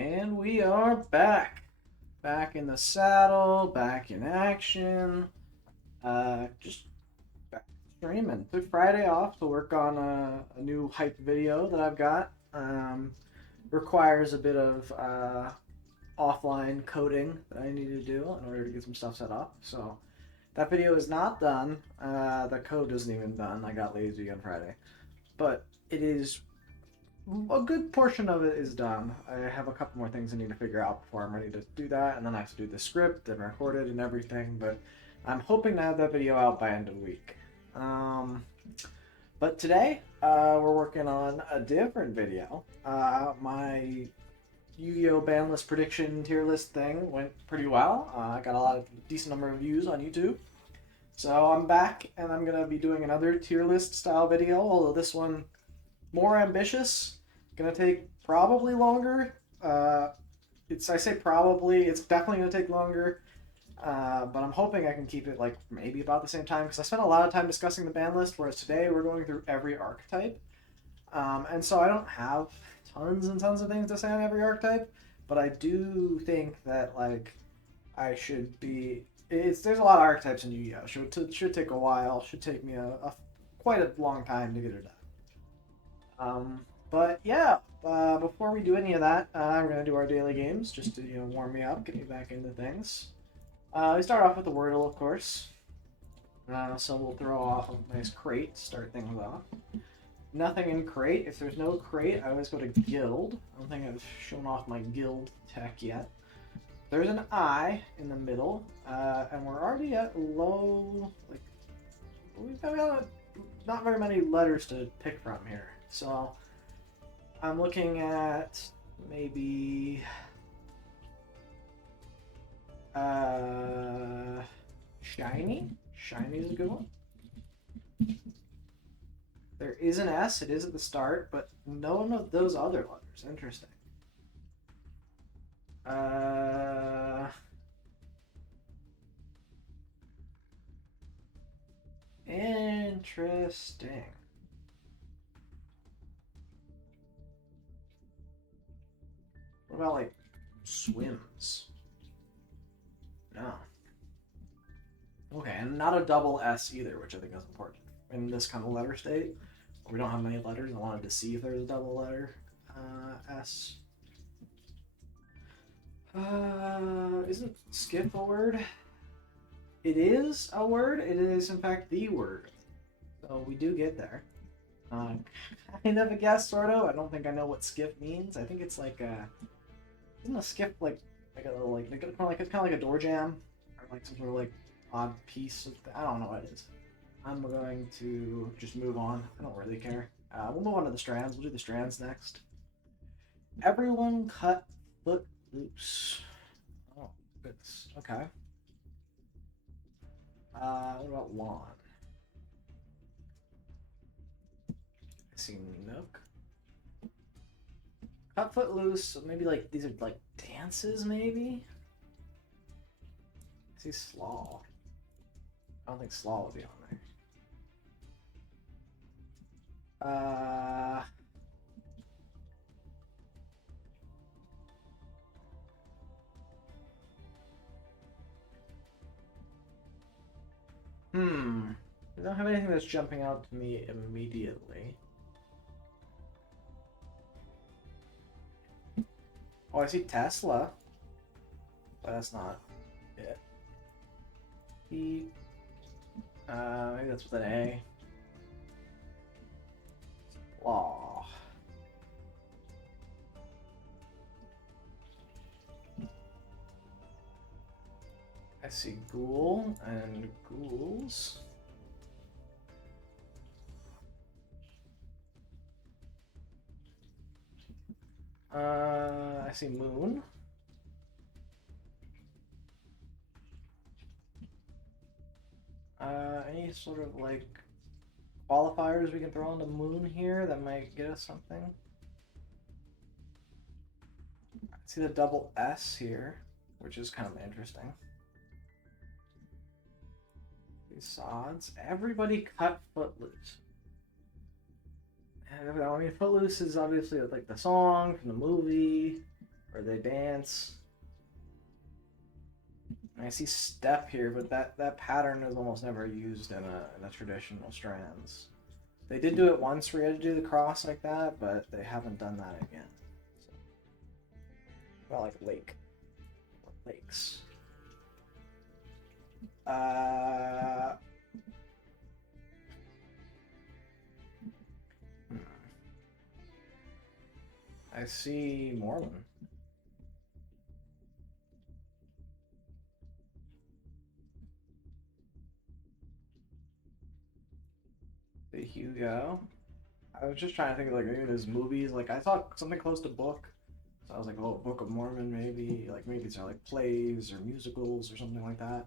And we are back. Back in the saddle, back in action. Just back streaming. Took Friday off to work on a new hype video that I've got. Requires a bit of offline coding that I need to do in order to get some stuff set up. So that video is not done. The code isn't even done. I got lazy on Friday. But it is a good portion of it is done. I have a couple more things I need to figure out before I'm ready to do that, and then I have to do the script and record it and everything, but I'm hoping to have that video out by end of the week. But today, we're working on a different video. My Yu-Gi-Oh! Ban list prediction tier list thing went pretty well. I got decent number of views on YouTube. So I'm back, and I'm going to be doing another tier list style video, although this one more ambitious. Gonna take probably longer. I say probably. It's definitely gonna take longer. But I'm hoping I can keep it like maybe about the same time because I spent a lot of time discussing the ban list, whereas today we're going through every archetype. And so I don't have tons and tons of things to say on every archetype, but I do think that like I should be. There's a lot of archetypes in Yu-Gi-Oh! Should take a while. Should take me quite a long time to get it done. But yeah, before we do any of that, we're going to do our daily games just to warm me up, get me back into things. We start off with the Wordle, of course. So we'll throw off a nice crate to start things off. Nothing in crate. If there's no crate, I always go to guild. I don't think I've shown off my guild tech yet. There's an I in the middle, and we're already at low. Like we've got not very many letters to pick from here, so I'm looking at maybe shiny. Shiny is a good one. There is an S. It is at the start, but none of those other letters. Interesting. Interesting. What about like swims? No. Okay, and not a double S either, which I think is important in this kind of letter state. We don't have many letters. I wanted to see if there was a double letter S. Isn't skip a word? It is a word. It is, in fact, the word. So we do get there. Kind of a guess, sort of. I don't think I know what skip means. I think it's like isn't a skip like a little like it's kind of like a door jam or like some sort of like odd piece of I don't know what it is. I'm going to just move on. I don't really care. We'll move on to the strands. We'll do the strands next. Everyone cut foot loose. Oh goodness. Okay. What about lawn? I see Nook. Cut foot loose. So maybe like these are like dances, maybe. I see slaw. I don't think slaw would be on there. I don't have anything that's jumping out to me immediately. Oh, I see Tesla. But that's not it. Maybe that's with an A. Law. I see ghoul and ghouls. I see moon. Any sort of like qualifiers we can throw on the moon here that might get us something? I see the double S here, which is kind of interesting. These sods. Everybody cut Footloose. I mean, Footloose is obviously like the song from the movie. Or they dance. I see step here, but that pattern is almost never used in a traditional strands. They did do it once where you had to do the cross like that, but they haven't done that again. So, well, like lake. Or lakes. I see Moreland. The Hugo. I was just trying to think of like maybe there's movies. Like I saw something close to book. So I was like, oh, Book of Mormon maybe. Like maybe it's like plays or musicals or something like that.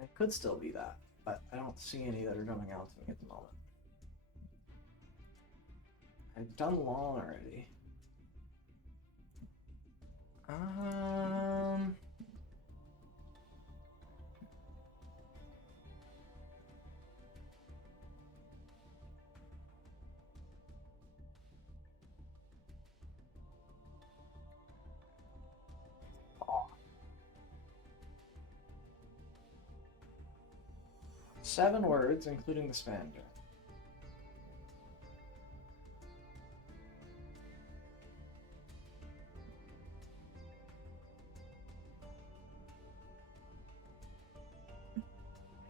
It could still be that, but I don't see any that are coming out to me at the moment. I've done Lawn already. Um. Oh. 7 words, including the Spaniard.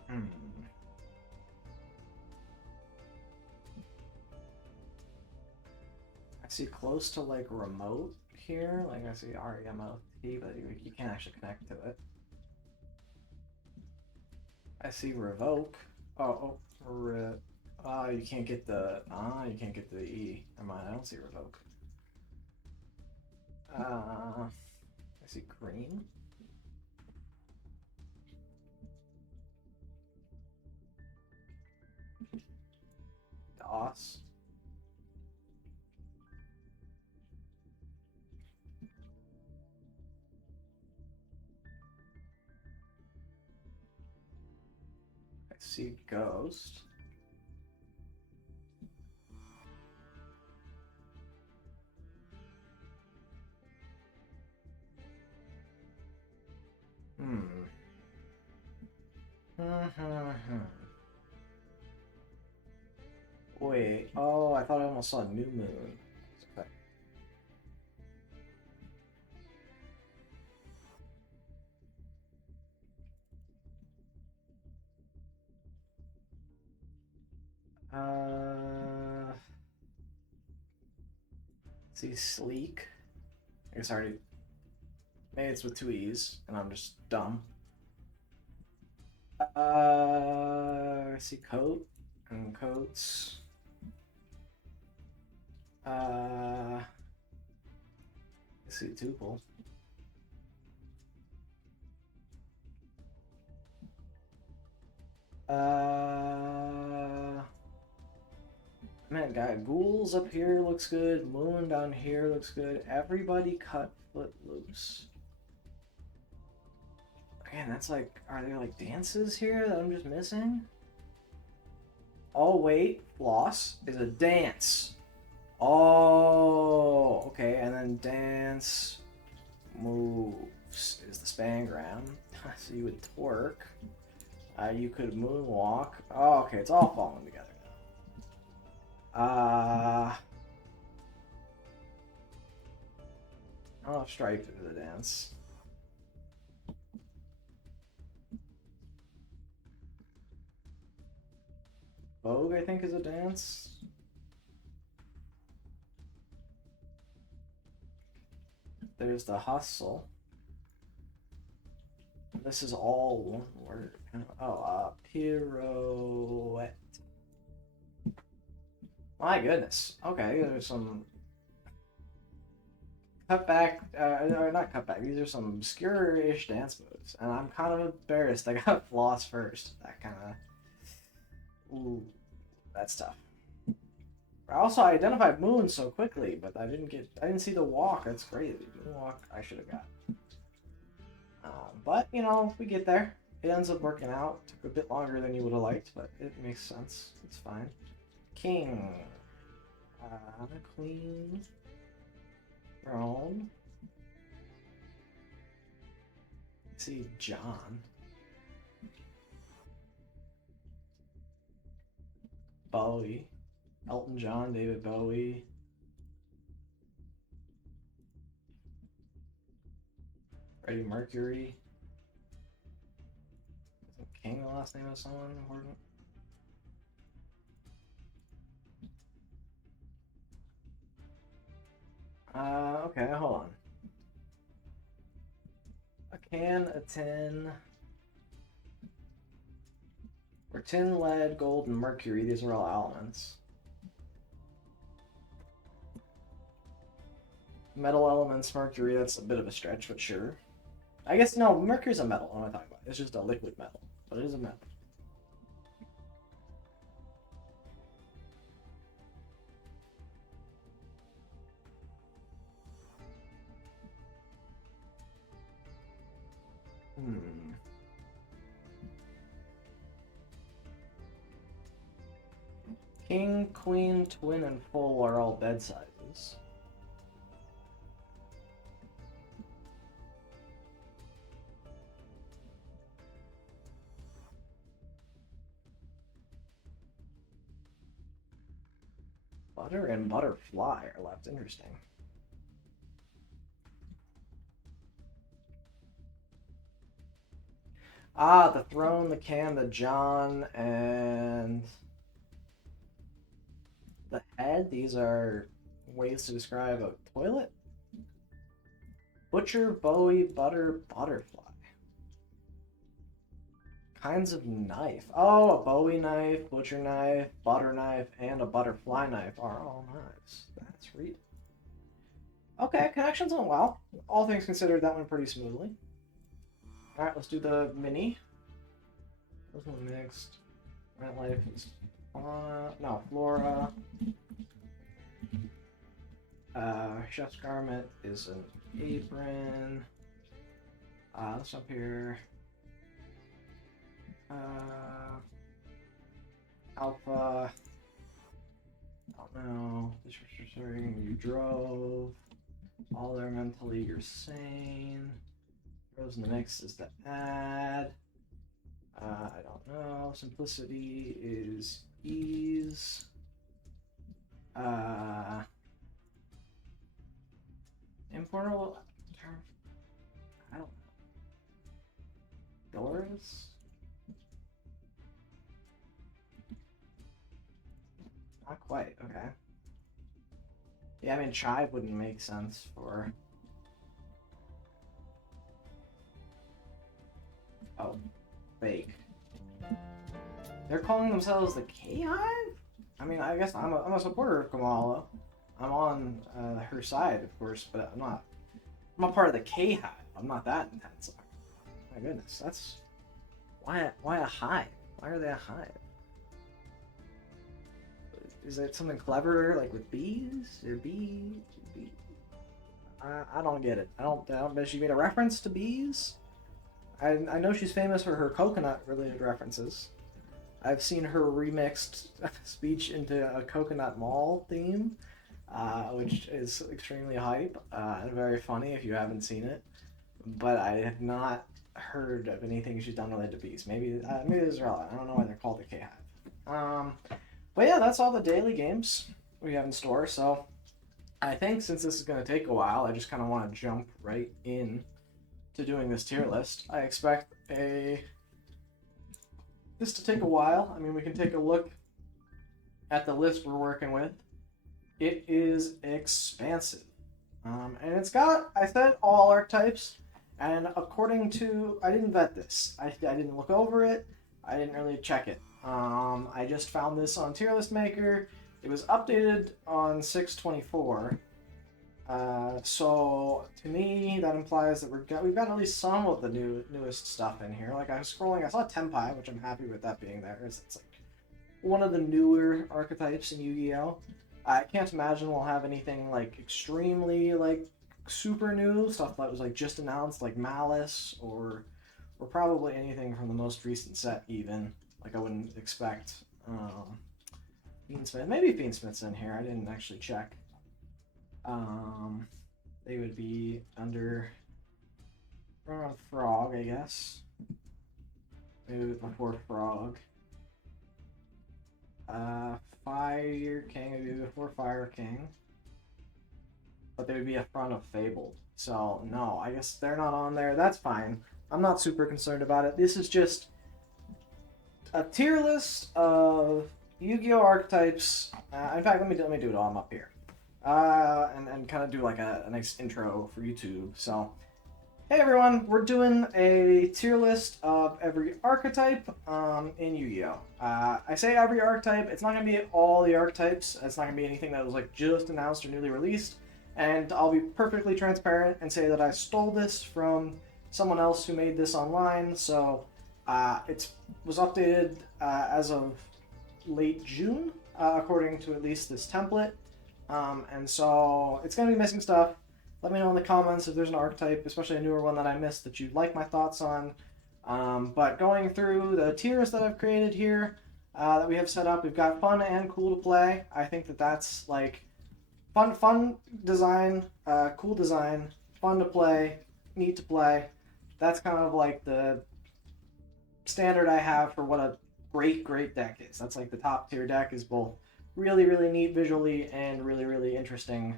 Hmm. I see close to like remote here. Like I see REMOT, but you can't actually connect to it. I see revoke. You can't get the you can't get the E. Never mind, I don't see revoke. I see green. DOS. I see ghost. Wait. Oh, I thought I almost saw New Moon. Okay. See sleek. I guess I already. Maybe it's with 2 E's, and I'm just dumb. I see coat and coats. I see tuple. Man, got ghouls up here looks good. Moon down here looks good. Everybody cut foot loose. Man, that's like, are there like dances here that I'm just missing? Oh wait, floss is a dance. Oh, okay, and then dance moves is the spangram. So you would twerk. You could moonwalk. Oh, okay, it's all falling together now. I don't know if stripe is a dance. Vogue, I think, is a dance. There's the hustle. This is all one word. Oh, pirouette. My goodness. Okay, there's some cutback, or not cutback. These are some obscure-ish dance moves, and I'm kind of embarrassed. I got floss first. That kind of, ooh, that's tough. I also identified moon so quickly, but I didn't see the walk. That's crazy. Moonwalk, I should have got. But you know, we get there. It ends up working out. Took a bit longer than you would have liked, but it makes sense. It's fine. King, queen, throne. see John. Bowie. Elton John, David Bowie. Freddie Mercury. Isn't King the last name of someone important? Okay, hold on. A can, a tin. Or tin, lead, gold, and mercury. These are all elements. Metal elements, mercury, that's a bit of a stretch, but sure. I guess, no, mercury's a metal. What am I talking about? It's just a liquid metal, but it is a metal. King, queen, twin, and full are all bed sizes. Butter and butterfly are left. Interesting. Ah, the throne, the can, the John, and the head. These are ways to describe a toilet. Butcher, Bowie, butter, butterfly. Kinds of knife. Oh, a Bowie knife, butcher knife, butter knife, and a butterfly knife are all knives. That's read. Okay, connections went well. All things considered, that went pretty smoothly. Alright, let's do the mini. Those one mixed. Red life is fauna. No, flora. Chef's garment is an apron. This up here. Alpha. I don't know. This was referring you drove. All are mentally you're sane. Rose in the mix is the add. I don't know. Simplicity is ease. Importable term. I don't know. Doors. Not quite. Okay. Yeah, I mean, chive wouldn't make sense for. Oh, fake. They're calling themselves the K-Hive? I mean, I guess I'm a supporter of Kamala. I'm on her side, of course, but I'm not part of the K-Hive. I'm not that intense. My goodness, that's why a hive? Why are they a hive? Is it something clever, like with bees? Or bee? I don't get it. I don't bet she made a reference to bees. I know she's famous for her coconut-related references. I've seen her remixed speech into a coconut mall theme, which is extremely hype and very funny if you haven't seen it. But I have not heard of anything she's done related to bees. Maybe this is relevant. I don't know why they're called the K-Hive. But yeah, that's all the daily games we have in store. So I think since this is going to take a while, I just kind of want to jump right in to doing this tier list. I expect this to take a while. I mean, we can take a look at the list we're working with. It is expansive. And it's got, I said, all archetypes. And according to, I didn't vet this. I didn't look over it. I didn't really check it. I just found this on Tier List Maker. It was updated on 6/24. So to me, that implies that we've got at least some of the newest stuff in here. Like I was scrolling, I saw Tenpai, which I'm happy with that being there. It's like one of the newer archetypes in Yu-Gi-Oh! I can't imagine we'll have anything like extremely like super new stuff that was like just announced, like Malice or probably anything from the most recent set even. Like I wouldn't expect Fiendsmith. Maybe Fiendsmith's in here. I didn't actually check. They would be under Frog, I guess. Maybe before Frog. Fire King, maybe before Fire King. But they would be in front of Fabled. So, no, I guess they're not on there. That's fine. I'm not super concerned about it. This is just a tier list of Yu-Gi-Oh! Archetypes. In fact, let me do it while I'm up here. And kind of do like a nice intro for YouTube. So, hey everyone, we're doing a tier list of every archetype in Yu-Gi-Oh! I say every archetype, it's not going to be all the archetypes. It's not going to be anything that was like just announced or newly released. And I'll be perfectly transparent and say that I stole this from someone else who made this online. So it was updated as of late June, according to at least this template. And so it's going to be missing stuff. Let me know in the comments if there's an archetype, especially a newer one that I missed, that you'd like my thoughts on. But going through the tiers that I've created here, that we have set up, we've got fun and cool to play. I think that that's like fun design, cool design, fun to play, neat to play. That's kind of like the standard I have for what a great deck is. That's like the top tier deck is both really neat visually and really interesting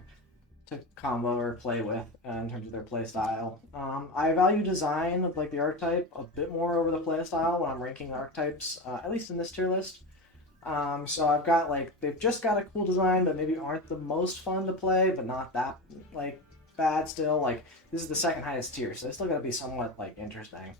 to combo or play with in terms of their play style. I value design of like the archetype a bit more over the play style when I'm ranking archetypes, at least in this tier list. So I've got like, they've just got a cool design, but maybe aren't the most fun to play, but not that like bad still. Like this is the second highest tier, so they still got to be somewhat like interesting.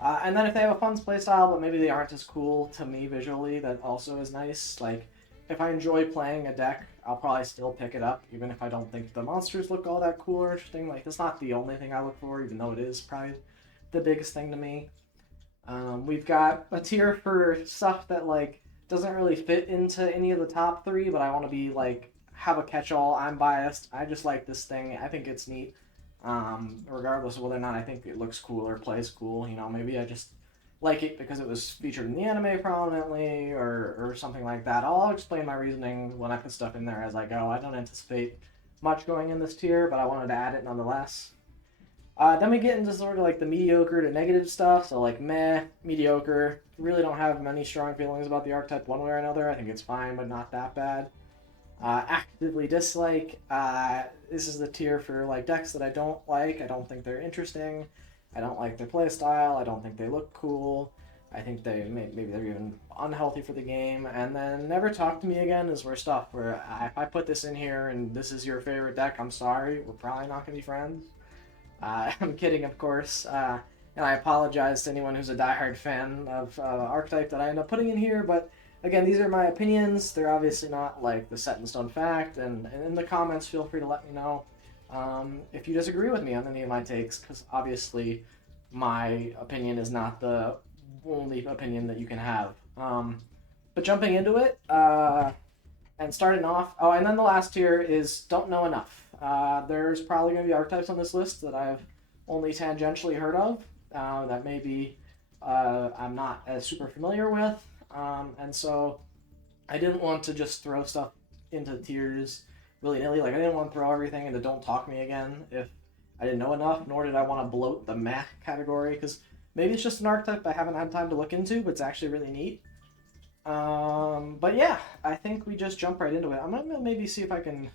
And then if they have a fun play style, but maybe they aren't as cool to me visually, that also is nice. Like if I enjoy playing a deck, I'll probably still pick it up, even if I don't think the monsters look all that cool or interesting. Like that's not the only thing I look for, even though it is probably the biggest thing to me. We've got a tier for stuff that like doesn't really fit into any of the top three, but I want to be like have a catch-all. I'm biased. I just like this thing. I think it's neat, regardless of whether or not I think it looks cool or plays cool. You know, maybe I just like it because it was featured in the anime prominently or something like that. I'll explain my reasoning when I put stuff in there as I go. I don't anticipate much going in this tier, but I wanted to add it nonetheless. Then we get into sort of like the mediocre to negative stuff. So like meh, mediocre. Really don't have many strong feelings about the archetype one way or another. I think it's fine, but not that bad. Actively dislike. This is the tier for like decks that I don't like. I don't think they're interesting. I don't like their play style. I don't think they look cool. I think maybe they're even unhealthy for the game. And then never talk to me again is where stuff where if I put this in here and this is your favorite deck, I'm sorry. We're probably not going to be friends. I'm kidding, of course, and I apologize to anyone who's a diehard fan of Archetype that I end up putting in here, but again, these are my opinions. They're obviously not like the set-in-stone fact, and in the comments, feel free to let me know if you disagree with me on any of my takes, because obviously my opinion is not the only opinion that you can have. But jumping into it, and starting off, and then the last tier is don't know enough. There's probably going to be archetypes on this list that I've only tangentially heard of, that maybe I'm not as super familiar with, and so I didn't want to just throw stuff into tiers willy-nilly. Like I didn't want to throw everything into don't talk me again if I didn't know enough, nor did I want to bloat the meh category, because maybe it's just an archetype I haven't had time to look into, but it's actually really neat. But yeah, I think we just jump right into it. I'm gonna maybe see if I can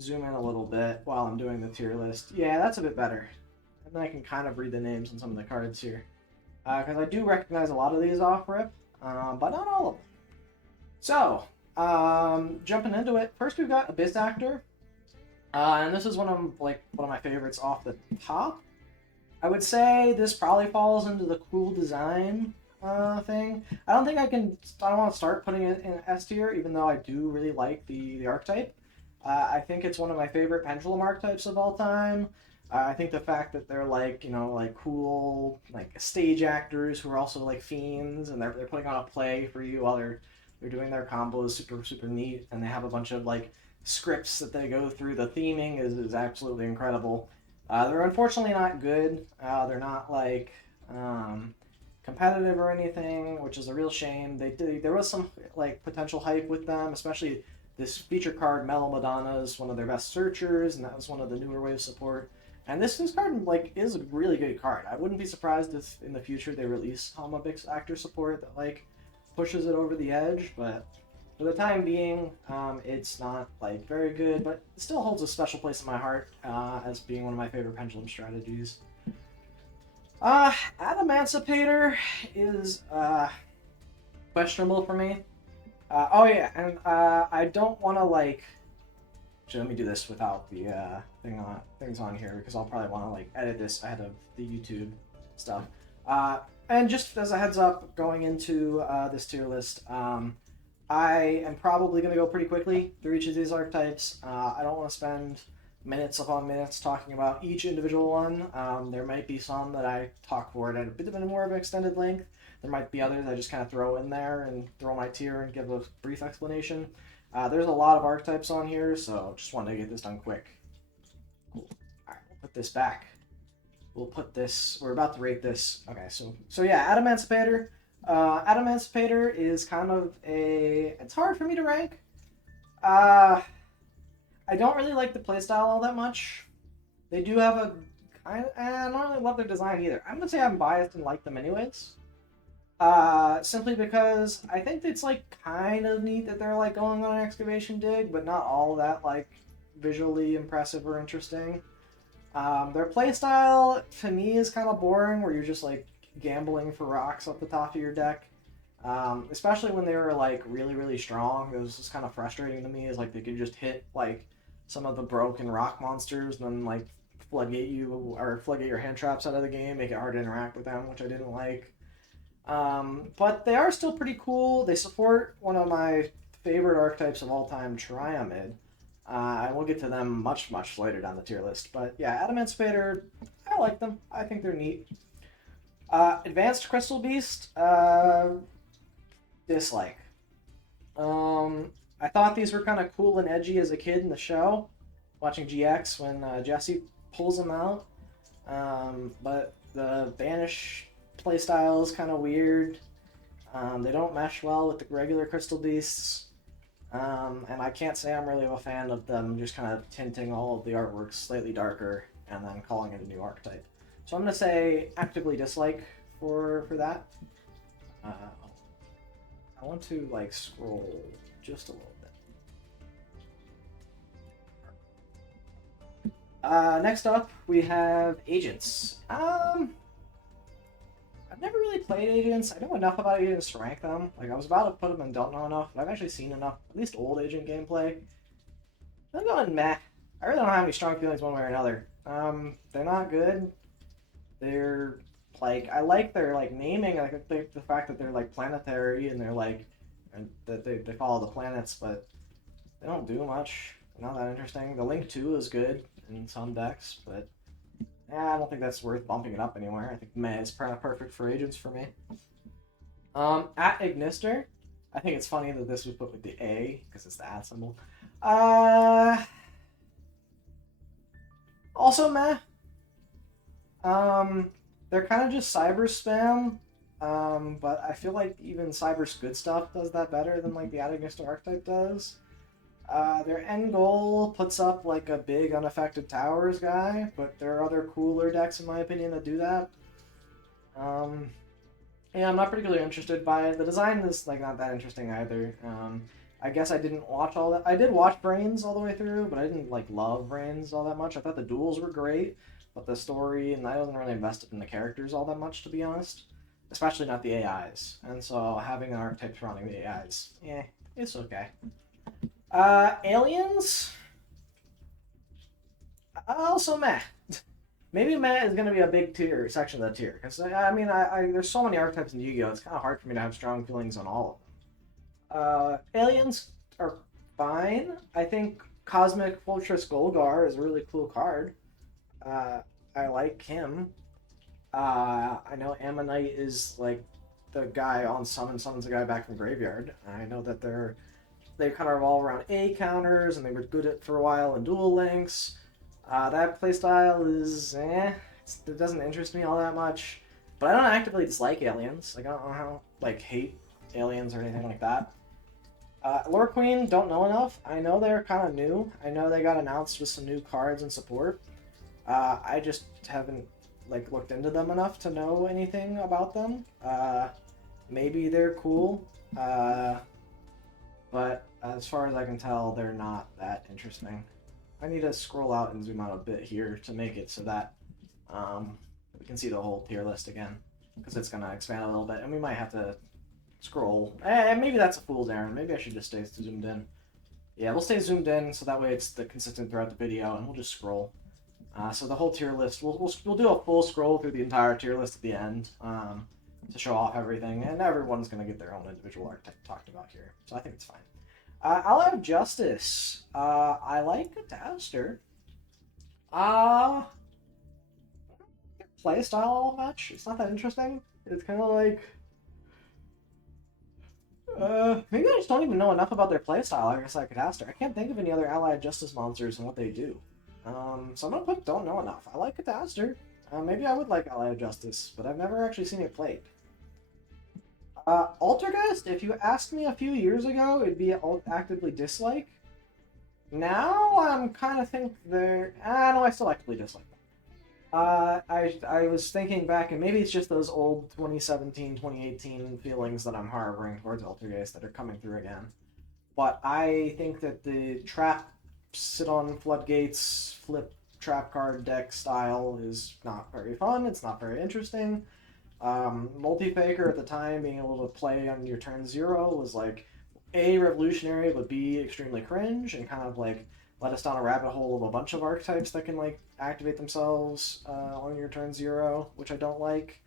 zoom in a little bit while I'm doing the tier list. Yeah, that's a bit better. And then I can kind of read the names on some of the cards here. Because I do recognize a lot of these off rip, but not all of them. So, jumping into it, first we've got Abyss Actor. And this is one of my favorites off the top. I would say this probably falls into the cool design thing. I don't want to start putting it in S tier, even though I do really like the archetype. I think it's one of my favorite pendulum archetypes of all time. I think the fact that they're like, like cool, like stage actors who are also like fiends, and they're putting on a play for you while they're doing their combos, super neat, and they have a bunch of like scripts that they go through. The theming is absolutely incredible. They're unfortunately not good. They're not like competitive or anything, which is a real shame. There was some like potential hype with them, especially this feature card, Mellow Madonna, is one of their best searchers, and that was one of the newer wave support. And this card like is a really good card. I wouldn't be surprised if in the future they release Homobix actor support that like pushes it over the edge, but for the time being, it's not like very good, but it still holds a special place in my heart as being one of my favorite pendulum strategies. Adamancipator is questionable for me. Oh yeah, and I don't want to like. Actually, let me do this without the things on here because I'll probably want to like edit this ahead of the YouTube stuff. And just as a heads up, going into this tier list, I am probably going to go pretty quickly through each of these archetypes. I don't want to spend minutes upon minutes talking about each individual one. There might be some that I talk for it at a bit more of an extended length. There might be others I just kind of throw in there and throw my tier and give a brief explanation. There's a lot of archetypes on here, so just wanted to get this done quick. Cool. All right, we'll put this back. We'll put this. We're about to rate this. Okay, so yeah, Adamancipator. Adamancipator is kind of a. It's hard for me to rank. I don't really like the playstyle all that much. They do have a. I don't really love their design either. I'm gonna say I'm biased and like them anyways. Simply because I think it's like kind of neat that they're like going on an excavation dig, but not all that like visually impressive or interesting. Their playstyle to me is kind of boring, where you're just like gambling for rocks up the top of your deck. Especially when they were like really strong, it was just kind of frustrating to me. Is like they could just hit like some of the broken rock monsters, and then like floodgate your hand traps out of the game, make it hard to interact with them, which I didn't like. But they are still pretty cool. They support one of my favorite archetypes of all time, Triomid. And we'll get to them much later down the tier list. But yeah, Adamancipator, I like them. I think they're neat. Advanced Crystal Beast, dislike. I thought these were kind of cool and edgy as a kid in the show, watching GX when Jesse pulls them out. But the Banish playstyle is kind of weird. They don't mesh well with the regular Crystal Beasts. And I can't say I'm really a fan of them just kind of tinting all of the artwork slightly darker and then calling it a new archetype. So I'm going to say actively dislike for that. I want to like scroll just a little bit. Next up, we have Agents. I've never really played Agents. I know enough about Agents to rank them. Like, I was about to put them in don't know enough, but I've actually seen enough, at least old Agent gameplay. I'm going meh. I really don't have any strong feelings one way or another. They're not good. They're, like, I like their, like, naming, like, the fact that they're, like, planetary, and they're, like, and that they follow the planets, but they don't do much. They're not that interesting. The Link 2 is good in some decks, but I don't think that's worth bumping it up anywhere. I think meh is perfect for Agents for me. At Ignister, I think it's funny that this was put with the A, because it's the at symbol. Also meh. They're kind of just cyber spam, but I feel like even Cyber's good stuff does that better than like the At Ignister archetype does. Their end goal puts up like a big unaffected towers guy, but there are other cooler decks in my opinion that do that. Yeah, I'm not particularly interested by it. The design is like not that interesting either. I guess I didn't watch all that. I did watch Brains all the way through, but I didn't like love Brains all that much. I thought the duels were great, but the story, and I wasn't really invested in the characters all that much, to be honest. Especially not the AIs. And so having an archetype surrounding the AIs, it's okay. Aliens? Also meh. Maybe meh is going to be a big section of the tier. Because, I mean, there's so many archetypes in Yu-Gi-Oh! It's kind of hard for me to have strong feelings on all of them. Aliens are fine. I think Cosmic Fortress Golgar is a really cool card. I like him. I know Ammonite is, like, the guy on summons a guy back from Graveyard. I know that they kind of revolve around A counters, and they were good at for a while in Duel Links. That playstyle is it doesn't interest me all that much. But I don't actively dislike aliens. Like, I don't hate aliens or anything like that. Lore Queen, don't know enough. I know they're kind of new. I know they got announced with some new cards and support. I just haven't like looked into them enough to know anything about them. Maybe they're cool, but as far as I can tell, they're not that interesting. I need to scroll out and zoom out a bit here to make it so that we can see the whole tier list again, because it's going to expand a little bit, and we might have to scroll. Maybe that's a fool's errand. Maybe I should just stay zoomed in. Yeah, we'll stay zoomed in, so that way it's consistent throughout the video, and we'll just scroll. So the whole tier list, we'll do a full scroll through the entire tier list at the end to show off everything, and everyone's going to get their own individual archetype talked about here, so I think it's fine. I'll have Justice. I like Cataster. Playstyle all much. It's not that interesting. It's kind of like... maybe I just don't even know enough about their playstyle, I guess, like Cataster. I can't think of any other allied Justice monsters and what they do. So I'm gonna put don't know enough. I like Cataster. Maybe I would like allied Justice, but I've never actually seen it played. Altergeist, if you asked me a few years ago, it'd be actively dislike. Now I'm kind of think they're... no, I still actively dislike them. I was thinking back, and maybe it's just those old 2017, 2018 feelings that I'm harboring towards Altergeist that are coming through again. But I think that the trap sit on floodgates, flip trap card deck style is not very fun. It's not very interesting. Multi-faker at the time, being able to play on your turn 0 was like A, revolutionary, but B, extremely cringe, and kind of like let us down a rabbit hole of a bunch of archetypes that can like activate themselves on your turn 0, which I don't like.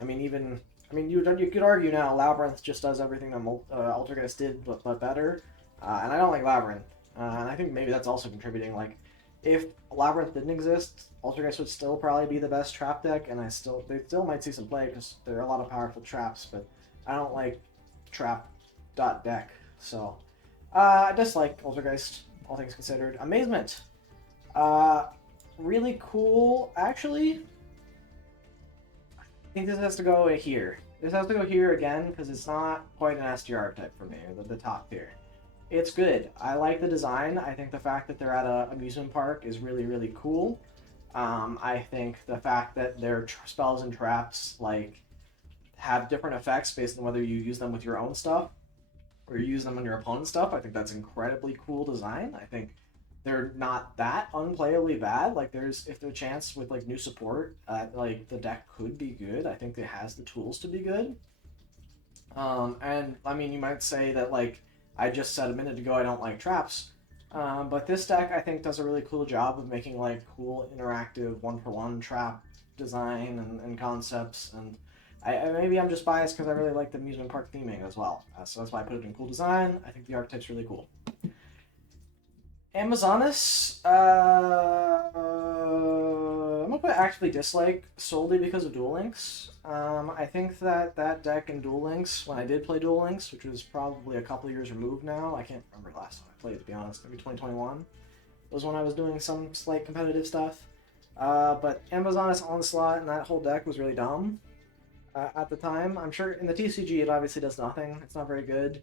I mean, you could argue now Labyrinth just does everything that Altergeist did, but better, and I don't like Labyrinth, and I think maybe that's also contributing. Like, if Labyrinth didn't exist, Altergeist would still probably be the best trap deck, and they still might see some play because there are a lot of powerful traps, but I don't like trap.deck, so I dislike Altergeist, all things considered. Amazement. Really cool. Actually, I think this has to go here. This has to go here again because it's not quite an STR archetype for me, or the top tier. It's good. I like the design. I think the fact that they're at an amusement park is really, really cool. I think the fact that their spells and traps like have different effects based on whether you use them with your own stuff or you use them on your opponent's stuff, I think that's incredibly cool design. I think they're not that unplayably bad. Like, if there's a chance with like new support, like the deck could be good. I think it has the tools to be good. And I mean, you might say that like I just said a minute ago I don't like traps, but this deck I think does a really cool job of making like cool interactive one-for-one trap design and concepts, and maybe I'm just biased because I really like the amusement park theming as well, so that's why I put it in cool design. I think the archetype's really cool. Amazonas, I'm gonna put actively dislike solely because of Duel Links. I think that deck in Duel Links, when I did play Duel Links, which was probably a couple years removed now, I can't remember the last time I played, to be honest, maybe 2021, was when I was doing some slight competitive stuff. But Amazonas Onslaught and that whole deck was really dumb at the time. I'm sure in the TCG it obviously does nothing. It's not very good.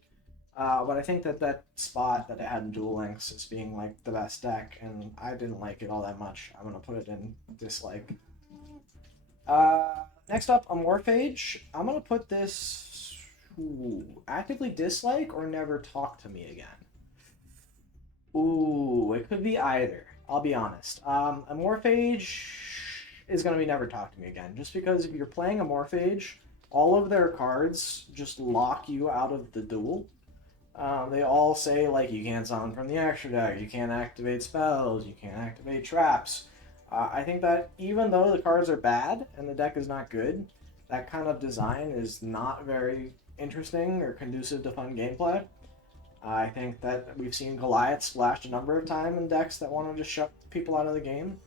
But I think that spot that it had in Duel Links is being like the best deck, and I didn't like it all that much. I'm gonna put it in dislike. Next up, Amorphage. I'm gonna put this actively dislike or never talk to me again. Ooh, it could be either. I'll be honest. Amorphage is gonna be never talk to me again, just because if you're playing Amorphage, all of their cards just lock you out of the duel. They all say, like, you can't summon from the extra deck, you can't activate spells, you can't activate traps. I think that even though the cards are bad and the deck is not good, that kind of design is not very interesting or conducive to fun gameplay. I think that we've seen Goliath splashed a number of times in decks that want to just shut people out of the game.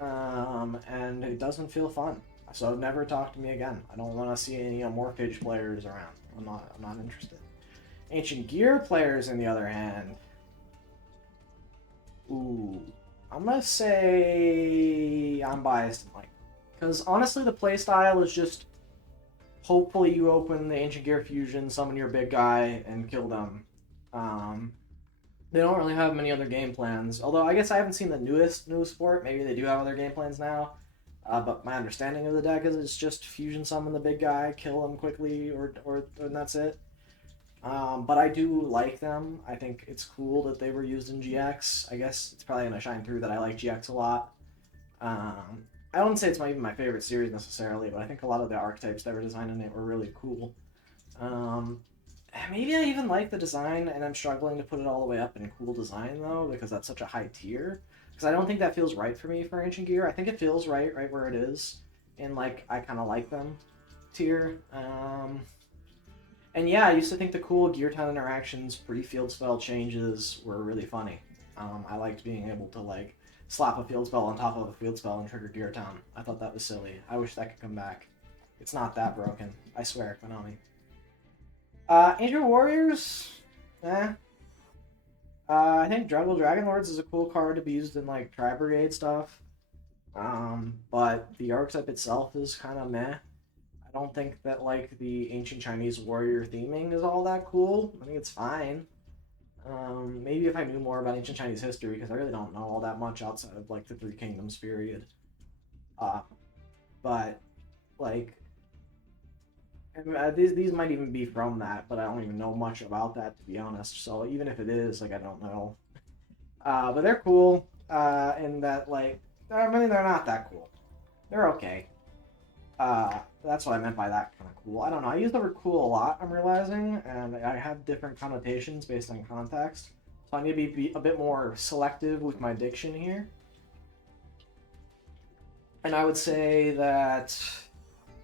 And it doesn't feel fun. So never talk to me again. I don't want to see any Amorphage players around. I'm not interested. Ancient Gear players, on the other hand. Ooh. I'm gonna say I'm biased in like, because honestly the playstyle is just hopefully you open the Ancient Gear Fusion, summon your big guy, and kill them. They don't really have many other game plans. Although I guess I haven't seen the newest sport. Maybe they do have other game plans now. But my understanding of the deck is it's just fusion summon the big guy, kill him quickly, or and that's it. But I do like them. I think it's cool that they were used in GX. I guess it's probably gonna shine through that I like GX a lot. I don't say it's even my favorite series necessarily, but I think a lot of the archetypes that were designed in it were really cool. Um, Maybe I even like the design, and I'm struggling to put it all the way up in cool design though, because that's such a high tier. Because I don't think that feels right for me for Ancient Gear. I think it feels right where it is, and like I kind of like them tier. And yeah, I used to think the cool Gear Town interactions, pre-field spell changes were really funny. I liked being able to like slap a field spell on top of a field spell and trigger Gear Town. I thought that was silly. I wish that could come back. It's not that broken. I swear, Konami. Ancient Warriors? Eh. I think Jungle Dragon Lords is a cool card to be used in like Tri Brigade stuff. But the archetype itself is kind of meh. I don't think that like the ancient Chinese warrior theming is all that cool. I think it's fine. Maybe if I knew more about ancient Chinese history, because I really don't know all that much outside of like the Three Kingdoms period. Uh, but like these might even be from that, but I don't even know much about that to be honest. So even if it is, like I don't know. But they're cool. In that like, I mean they're not that cool. They're okay. That's what I meant by that kind of cool. I don't know. I use the word cool a lot, I'm realizing, and I have different connotations based on context. So I need to be a bit more selective with my diction here. And I would say that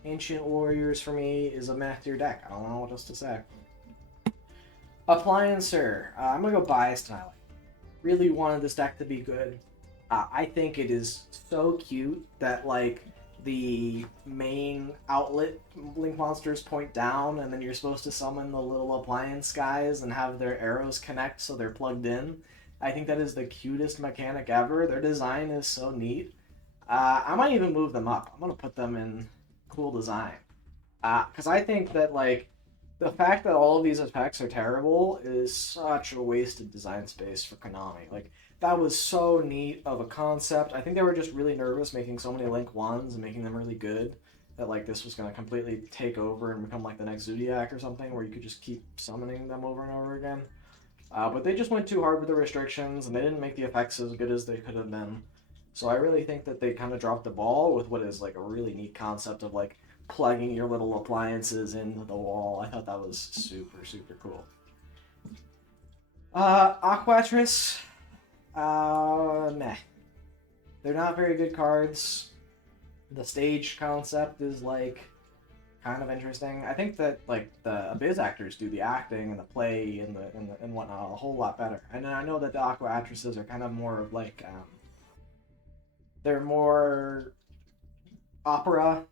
Ancient Warriors for me is a meh tier deck. I don't know what else to say. Appliancer. I'm going to go biased tonight. Really wanted this deck to be good. I think it is so cute that, like, the main outlet link monsters point down, and then you're supposed to summon the little appliance guys and have their arrows connect so they're plugged in. I think that is the cutest mechanic ever. Their design is so neat. I might even move them up. I'm gonna put them in cool design, because I think that like the fact that all of these effects are terrible is such a wasted design space for Konami. Like that was so neat of a concept. I think they were just really nervous making so many Link 1s and making them really good that like this was going to completely take over and become like the next Zodiac or something where you could just keep summoning them over and over again. But they just went too hard with the restrictions and they didn't make the effects as good as they could have been. So I really think that they kind of dropped the ball with what is like a really neat concept of like plugging your little appliances into the wall. I thought that was super, super cool. Aquatris. Meh. They're not very good cards. The stage concept is like kind of interesting. I think that like the Abyss actors do the acting and the play and whatnot a whole lot better. And I know that the Aqua actresses are kind of more of like they're more opera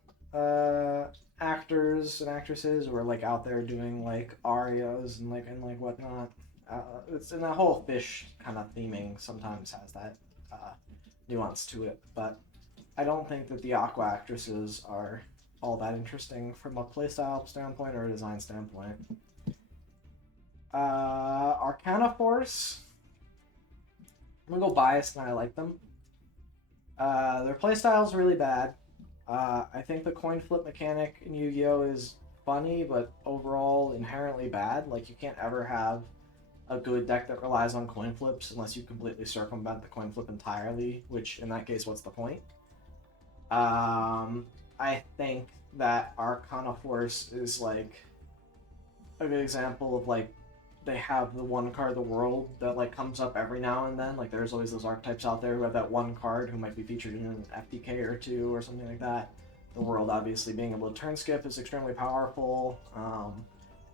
actors and actresses who are like out there doing like arias and like whatnot. It's in that whole fish kind of theming sometimes has that nuance to it, but I don't think that the Aqua actresses are all that interesting from a playstyle standpoint or a design standpoint. Arcana Force. I'm gonna go biased and I like them. Their playstyle is really bad. I think the coin flip mechanic in Yu-Gi-Oh! Is funny, but overall inherently bad. Like, you can't ever have a good deck that relies on coin flips unless you completely circumvent the coin flip entirely, which in that case, what's the point? I think that Arcana Force is like a good example of like they have the one card of the world that like comes up every now and then. Like there's always those archetypes out there who have that one card who might be featured in an FTK or two or something like that. The world obviously being able to turn skip is extremely powerful.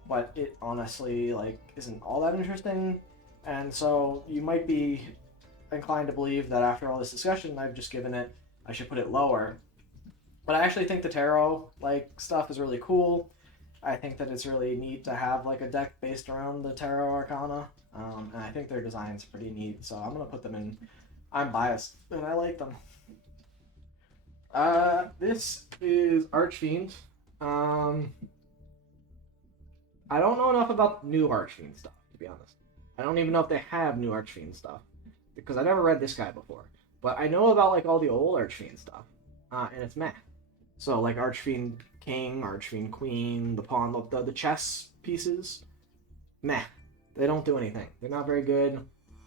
But it honestly like isn't all that interesting, and so you might be inclined to believe that after all this discussion I've just given it, I should put it lower. But I actually think the tarot like stuff is really cool. I think that it's really neat to have like a deck based around the tarot arcana, and I think their design's pretty neat. So I'm gonna put them in. I'm biased, and I like them. This is Archfiend. I don't know enough about new Archfiend stuff, to be honest. I don't even know if they have new Archfiend stuff, because I never read this guy before. But I know about like all the old Archfiend stuff, and it's meh. So like Archfiend King, Archfiend Queen, the pawn, the chess pieces, meh. They don't do anything. They're not very good.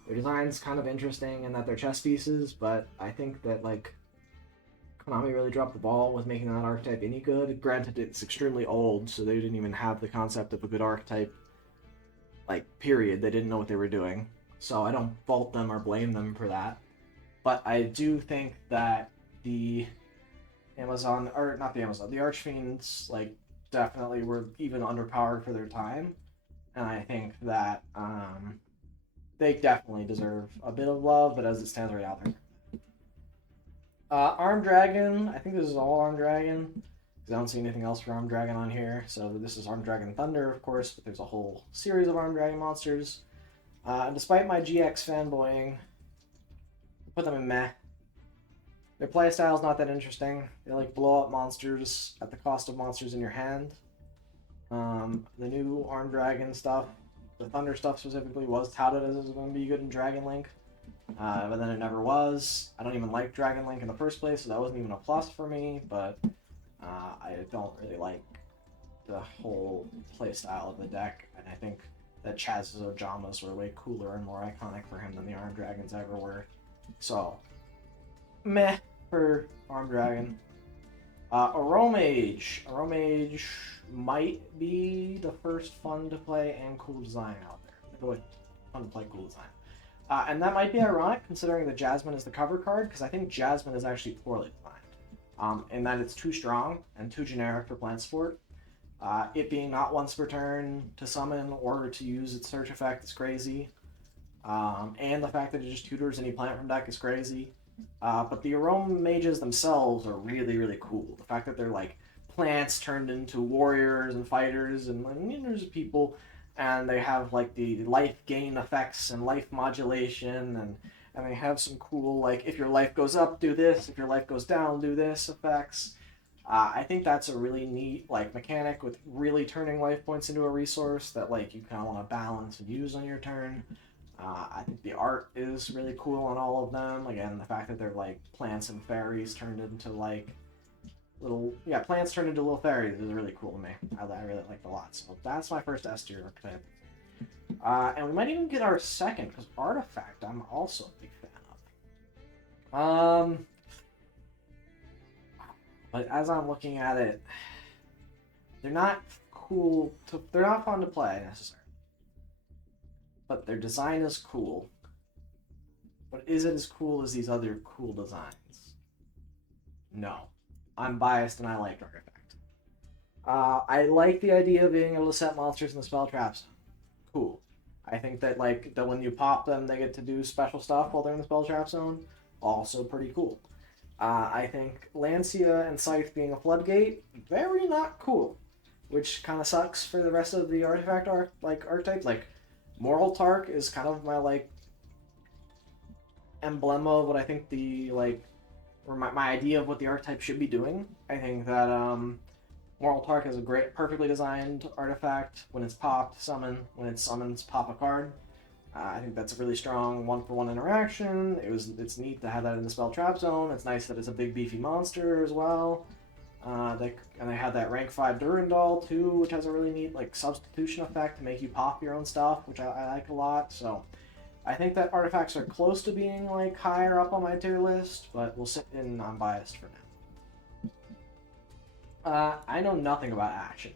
Their design's kind of interesting in that they're chess pieces, but I think that like Konami really dropped the ball with making that archetype any good. Granted, it's extremely old, so they didn't even have the concept of a good archetype. Like, period. They didn't know what they were doing. So I don't fault them or blame them for that. But I do think that the Amazon, or not the Amazon, the Archfiends, like, definitely were even underpowered for their time. And I think that they definitely deserve a bit of love, but as it stands right out there. Armed Dragon, I think this is all Armed Dragon, because I don't see anything else for Armed Dragon on here. So this is Armed Dragon Thunder, of course, but there's a whole series of Armed Dragon monsters. And despite my GX fanboying, I put them in meh. Their playstyle is not that interesting. They like blow up monsters at the cost of monsters in your hand. The new Armed Dragon stuff, the Thunder stuff specifically, was touted as going to be good in Dragon Link. But then it never was. I don't even like Dragon Link in the first place, so that wasn't even a plus for me, but I don't really like the whole playstyle of the deck, and I think that Chaz's Ojamas were way cooler and more iconic for him than the Armed Dragons ever were. So, meh for Armed Dragon. Aromage. Aromage might be the first fun to play and cool design out there. Go with fun to play, cool design. And that might be ironic, considering that Jasmine is the cover card, because I think Jasmine is actually poorly designed. In that it's too strong and too generic for plant sport. It being not once per turn to summon or to use its search effect is crazy. And the fact that it just tutors any plant from deck is crazy. But the Aroma Mages themselves are really, really cool. The fact that they're like plants turned into warriors and fighters and there's people, and they have like the life gain effects and life modulation, and they have some cool, like, if your life goes up, do this, if your life goes down, do this effects. I think that's a really neat like mechanic with really turning life points into a resource that like you kind of want to balance and use on your turn. I think the art is really cool on all of them. Again, the fact that they're like plants and fairies turned into like plants turned into little fairies is really cool to me. I really liked a lot. So that's my first S tier archetype. And we might even get our second, because Artifact I'm also a big fan of. But as I'm looking at it, they're not cool. They're not fun to play necessarily. But their design is cool. But is it as cool as these other cool designs? No. I'm biased and I like Artifact. I like the idea of being able to set monsters in the spell traps. Cool. I think that that when you pop them, they get to do special stuff while they're in the spell trap zone. Also pretty cool. I think Lancia and Scythe being a floodgate, very not cool. Which kind of sucks for the rest of the Artifact archetypes. Like, Moral Tark is kind of my emblem of what I think or my idea of what the archetype should be doing. I think that Moral Tark is a great, perfectly designed artifact. When it's popped, summon. When it summons, pop a card. I think that's a really strong one-for-one interaction. It's neat to have that in the spell trap zone. It's nice that it's a big beefy monster as well. They have that rank 5 Durandal too, which has a really neat substitution effect to make you pop your own stuff, which I like a lot. So I think that artifacts are close to being higher up on my tier list, but we'll sit in unbiased for now. I know nothing about action.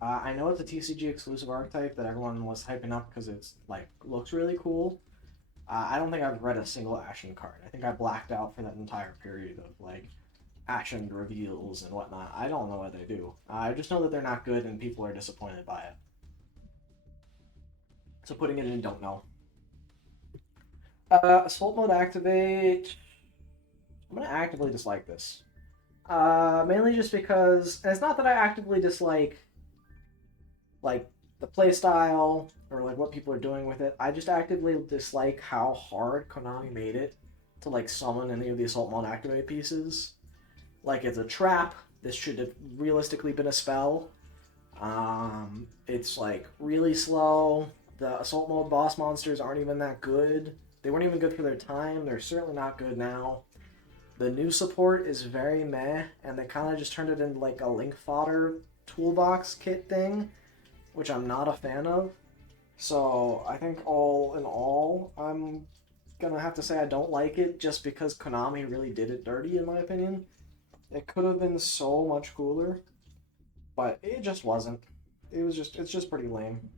I know it's a TCG exclusive archetype that everyone was hyping up because it's looks really cool. I don't think I've read a single action card. I think I blacked out for that entire period of action reveals and whatnot. I don't know what they do. I just know that they're not good and people are disappointed by it. So putting it in don't know. Assault mode activate. I'm gonna actively dislike this. Mainly just because, and it's not that I actively dislike the playstyle or what people are doing with it. I just actively dislike how hard Konami made it to summon any of the assault mode activate pieces. It's a trap. This should have realistically been a spell. It's really slow. The Assault Mode boss monsters aren't even that good. They weren't even good for their time. They're certainly not good now. The new support is very meh, and they kind of just turned it into like a link fodder toolbox kit thing, which I'm not a fan of. So I think all in all, I'm gonna have to say I don't like it just because Konami really did it dirty, in my opinion. It could have been so much cooler, but it just wasn't. It's just pretty lame.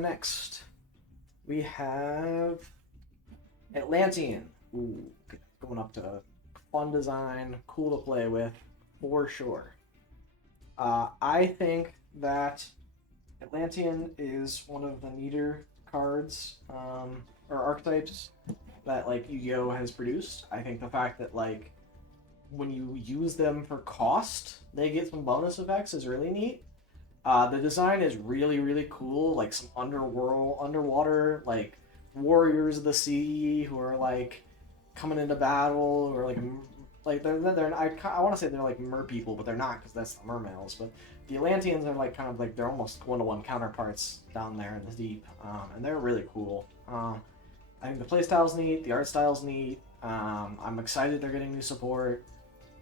Next we have Atlantean. Ooh, going up to fun design, cool to play with, for sure. I think that Atlantean is one of the neater cards or archetypes that like Yu-Gi-Oh has produced. I think the fact that like when you use them for cost, they get some bonus effects is really neat. The design is really really cool, like some underwater like warriors of the sea who are like coming into battle or like they're I want to say they're like mer people, but they're not because that's the mermaids. But the Atlanteans are like kind of like they're almost one-to-one counterparts down there in the deep, and they're really cool. I think the playstyle's neat, the art style's neat. I'm excited they're getting new support.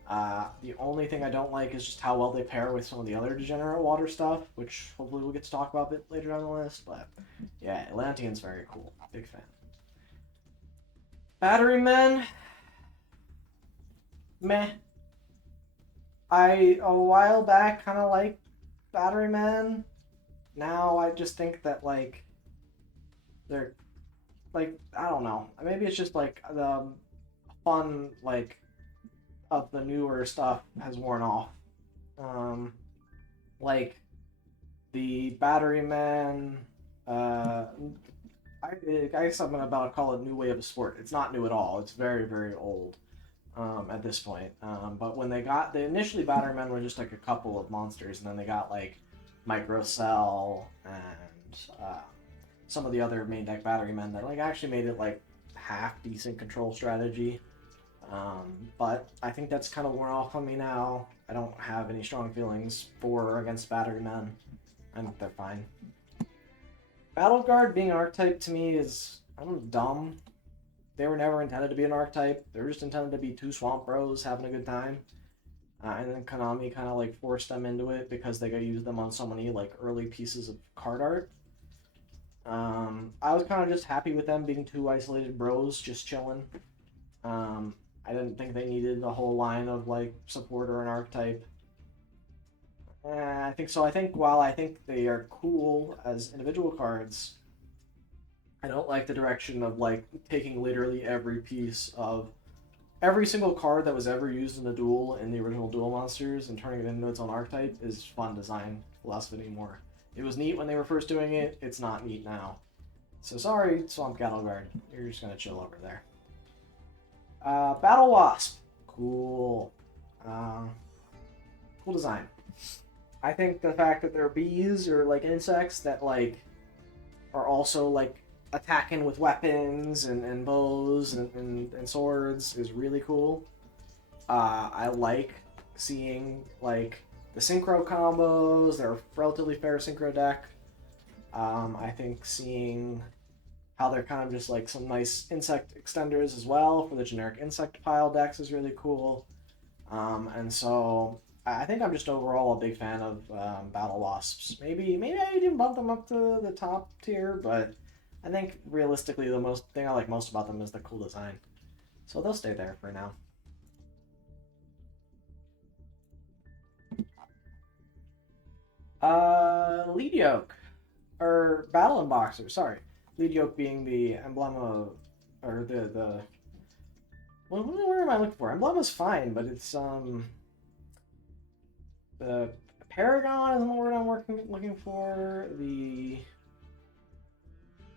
The only thing I don't like is just how well they pair with some of the other degenerate water stuff, which hopefully we'll get to talk about a bit later down the list. But yeah, Atlantean's very cool. Big fan. Battery Men, meh. I a while back kind of liked Battery Men. Now I just think that like they're like I don't know. Maybe it's just like the fun like of the newer stuff has worn off. Um, like the Battery Man. I guess I'm about to call it new wave of sport. It's not new at all. It's very very old at this point. But when they initially Battery Men were just like a couple of monsters, and then they got like Microcell and some of the other main deck Battery Men that like actually made it like half decent control strategy. But I think that's kind of worn off on me now. I don't have any strong feelings for or against Battery Men. I think they're fine. Battle Guard being an archetype to me is dumb. They were never intended to be an archetype. They were just intended to be two swamp bros having a good time. And then Konami kind of like forced them into it because they got used them on so many like early pieces of card art. I was kind of just happy with them being two isolated bros just chilling. I didn't think they needed a whole line of like support or an archetype. I think so. I think while I think they are cool as individual cards, I don't like the direction of like taking literally every piece of every single card that was ever used in the duel in the original Duel Monsters and turning it into its own archetype is fun design philosophy anymore. It was neat when they were first doing it. It's not neat now. So sorry, Swamp Cattle Guard. You're just gonna chill over there. Battle Wasp. Cool. Cool design. I think the fact that they're bees or like insects that like are also like attacking with weapons and bows and swords is really cool. I like seeing like the synchro combos. They're a relatively fair synchro deck. I think seeing how they're kind of just like some nice insect extenders as well for the generic insect pile decks is really cool. And so I think I'm just overall a big fan of Battle Wasps. Maybe I didn't bump them up to the top tier, but I think realistically the most thing I like most about them is the cool design. So they'll stay there for now. Lead Yoke. Or Battle and Boxer, sorry. Lead Yoke being the emblem of or the where am I looking for? Emblem is fine, but it's the Paragon is the word I'm looking for. The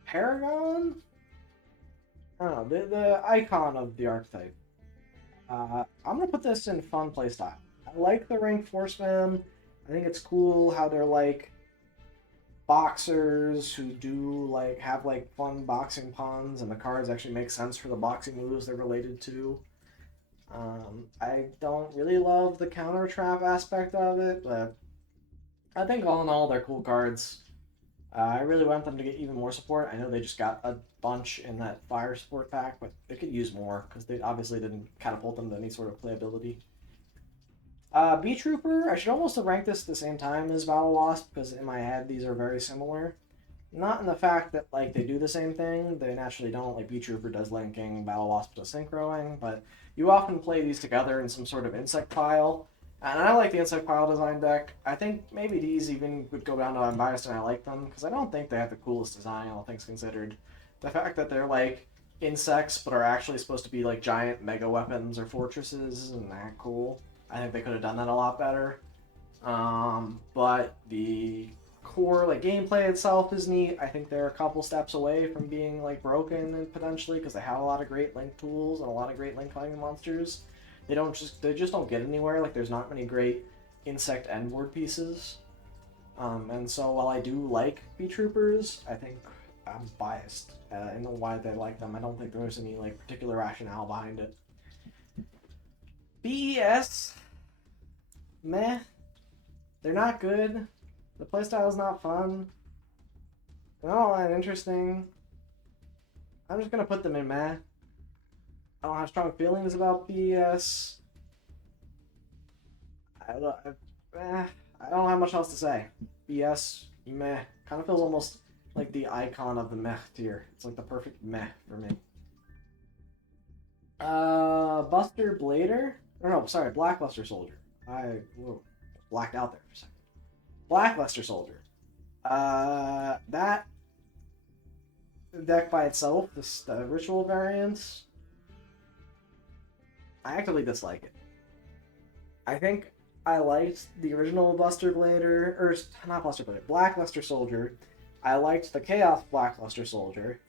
Paragon? I don't know, the icon of the archetype. I'm gonna put this in fun playstyle. I like the Rank Forcemen. I think it's cool how they're like boxers who do like have like fun boxing puns and the cards actually make sense for the boxing moves they're related to. I don't really love the counter trap aspect of it, but I think all in all, they're cool cards. I really want them to get even more support. I know they just got a bunch in that fire support pack, but they could use more because they obviously didn't catapult them to any sort of playability. Bee Trooper, I should almost have ranked this at the same time as Battle Wasp because in my head these are very similar. Not in the fact that like they do the same thing, they naturally don't. Like Bee Trooper does linking, Battle Wasp does synchroing, but you often play these together in some sort of insect pile. And I like the insect pile design deck. I think maybe these even would go down to unbiased and I like them because I don't think they have the coolest design, all things considered. The fact that they're like insects but are actually supposed to be like giant mega weapons or fortresses isn't that cool. I think they could have done that a lot better. But the core like gameplay itself is neat. I think they're a couple steps away from being like broken and potentially because they have a lot of great link tools and a lot of great link climbing monsters. They just don't get anywhere. Like there's not many great insect end board pieces. And so while I do like Bee Troopers, I think I'm biased in why they like them. I don't think there's any like particular rationale behind it. BES, meh. They're not good. The playstyle is not fun. They're not all that interesting. I'm just gonna put them in meh. I don't have strong feelings about BES. I don't, I don't have much else to say. BS, meh. Kind of feels almost like the icon of the meh tier. It's like the perfect meh for me. Buster Blader? Or no, sorry, Blackluster Soldier. I blacked out there for a second. Blackluster Soldier. That deck by itself, the ritual variants, I actively dislike it. I think I liked the original Buster Blader, or not Buster Blader, Blackluster Soldier. I liked the Chaos Blackluster Soldier.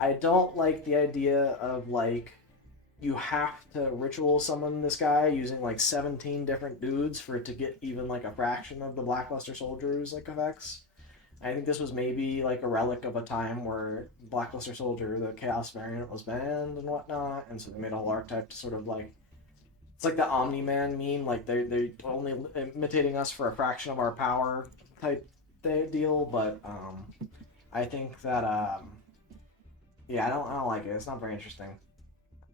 I don't like the idea of like you have to ritual summon this guy using like 17 different dudes for it to get even like a fraction of the Blackluster Soldier's like effects. I think this was maybe like a relic of a time where Blackluster Soldier, the Chaos variant, was banned and whatnot, and so they made a whole archetype to sort of like it's like the Omni Man meme, like they're only imitating us for a fraction of our power type deal. But I think that yeah, I don't like it. It's not very interesting.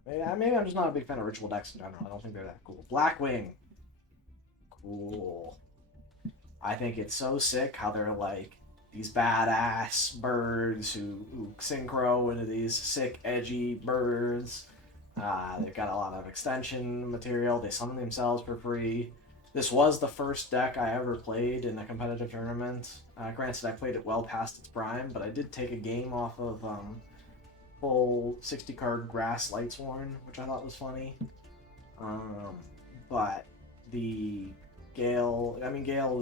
Maybe I'm just not a big fan of ritual decks in general. I don't think they're that cool. Blackwing, cool. I think it's so sick how they're like these badass birds who synchro into these sick edgy birds. They've got a lot of extension material. They summon themselves for free. This was the first deck I ever played in a competitive tournament. Granted, I played it well past its prime, but I did take a game off of full 60 card Grass Lightsworn, which I thought was funny. But the Gale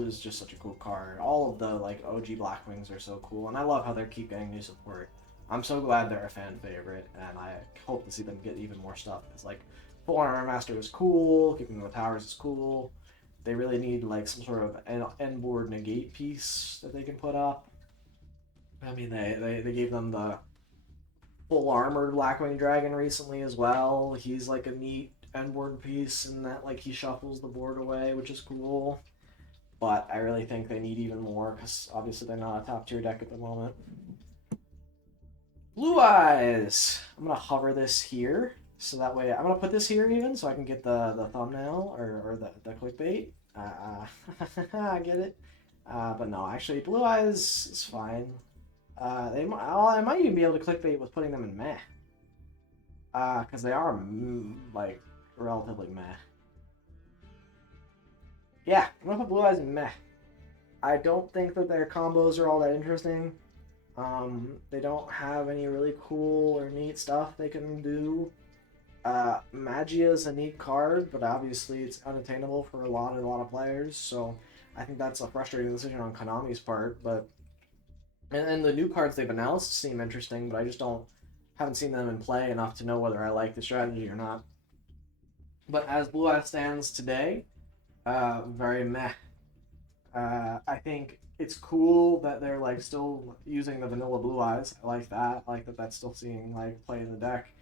is just such a cool card. All of the like OG Blackwings are so cool, and I love how they keep getting new support. I'm so glad they're a fan favorite, and I hope to see them get even more stuff. It's like Full Armor Master is cool, keeping them with towers is cool. They really need like some sort of end board negate piece that they can put up. I mean, they gave them the full armored Blackwing Dragon recently as well. He's like a neat end board piece in that like he shuffles the board away, which is cool. But I really think they need even more because obviously they're not a top tier deck at the moment. Blue Eyes. I'm gonna hover this here, so that way I'm gonna put this here even, so I can get the thumbnail or the clickbait. I get it. But no, actually, Blue Eyes is fine. I might even be able to clickbait with putting them in meh. Because they are like relatively meh. Yeah, I'm gonna put Blue Eyes in meh. I don't think that their combos are all that interesting. They don't have any really cool or neat stuff they can do. Magia is a neat card, but obviously it's unattainable for a lot of players. So I think that's a frustrating decision on Konami's part. But and the new cards they've announced seem interesting, but I just haven't seen them in play enough to know whether I like the strategy or not. But as Blue Eyes stands today, very meh. I think it's cool that they're like still using the vanilla Blue Eyes. I like that. I like that that's still seeing like play in the deck.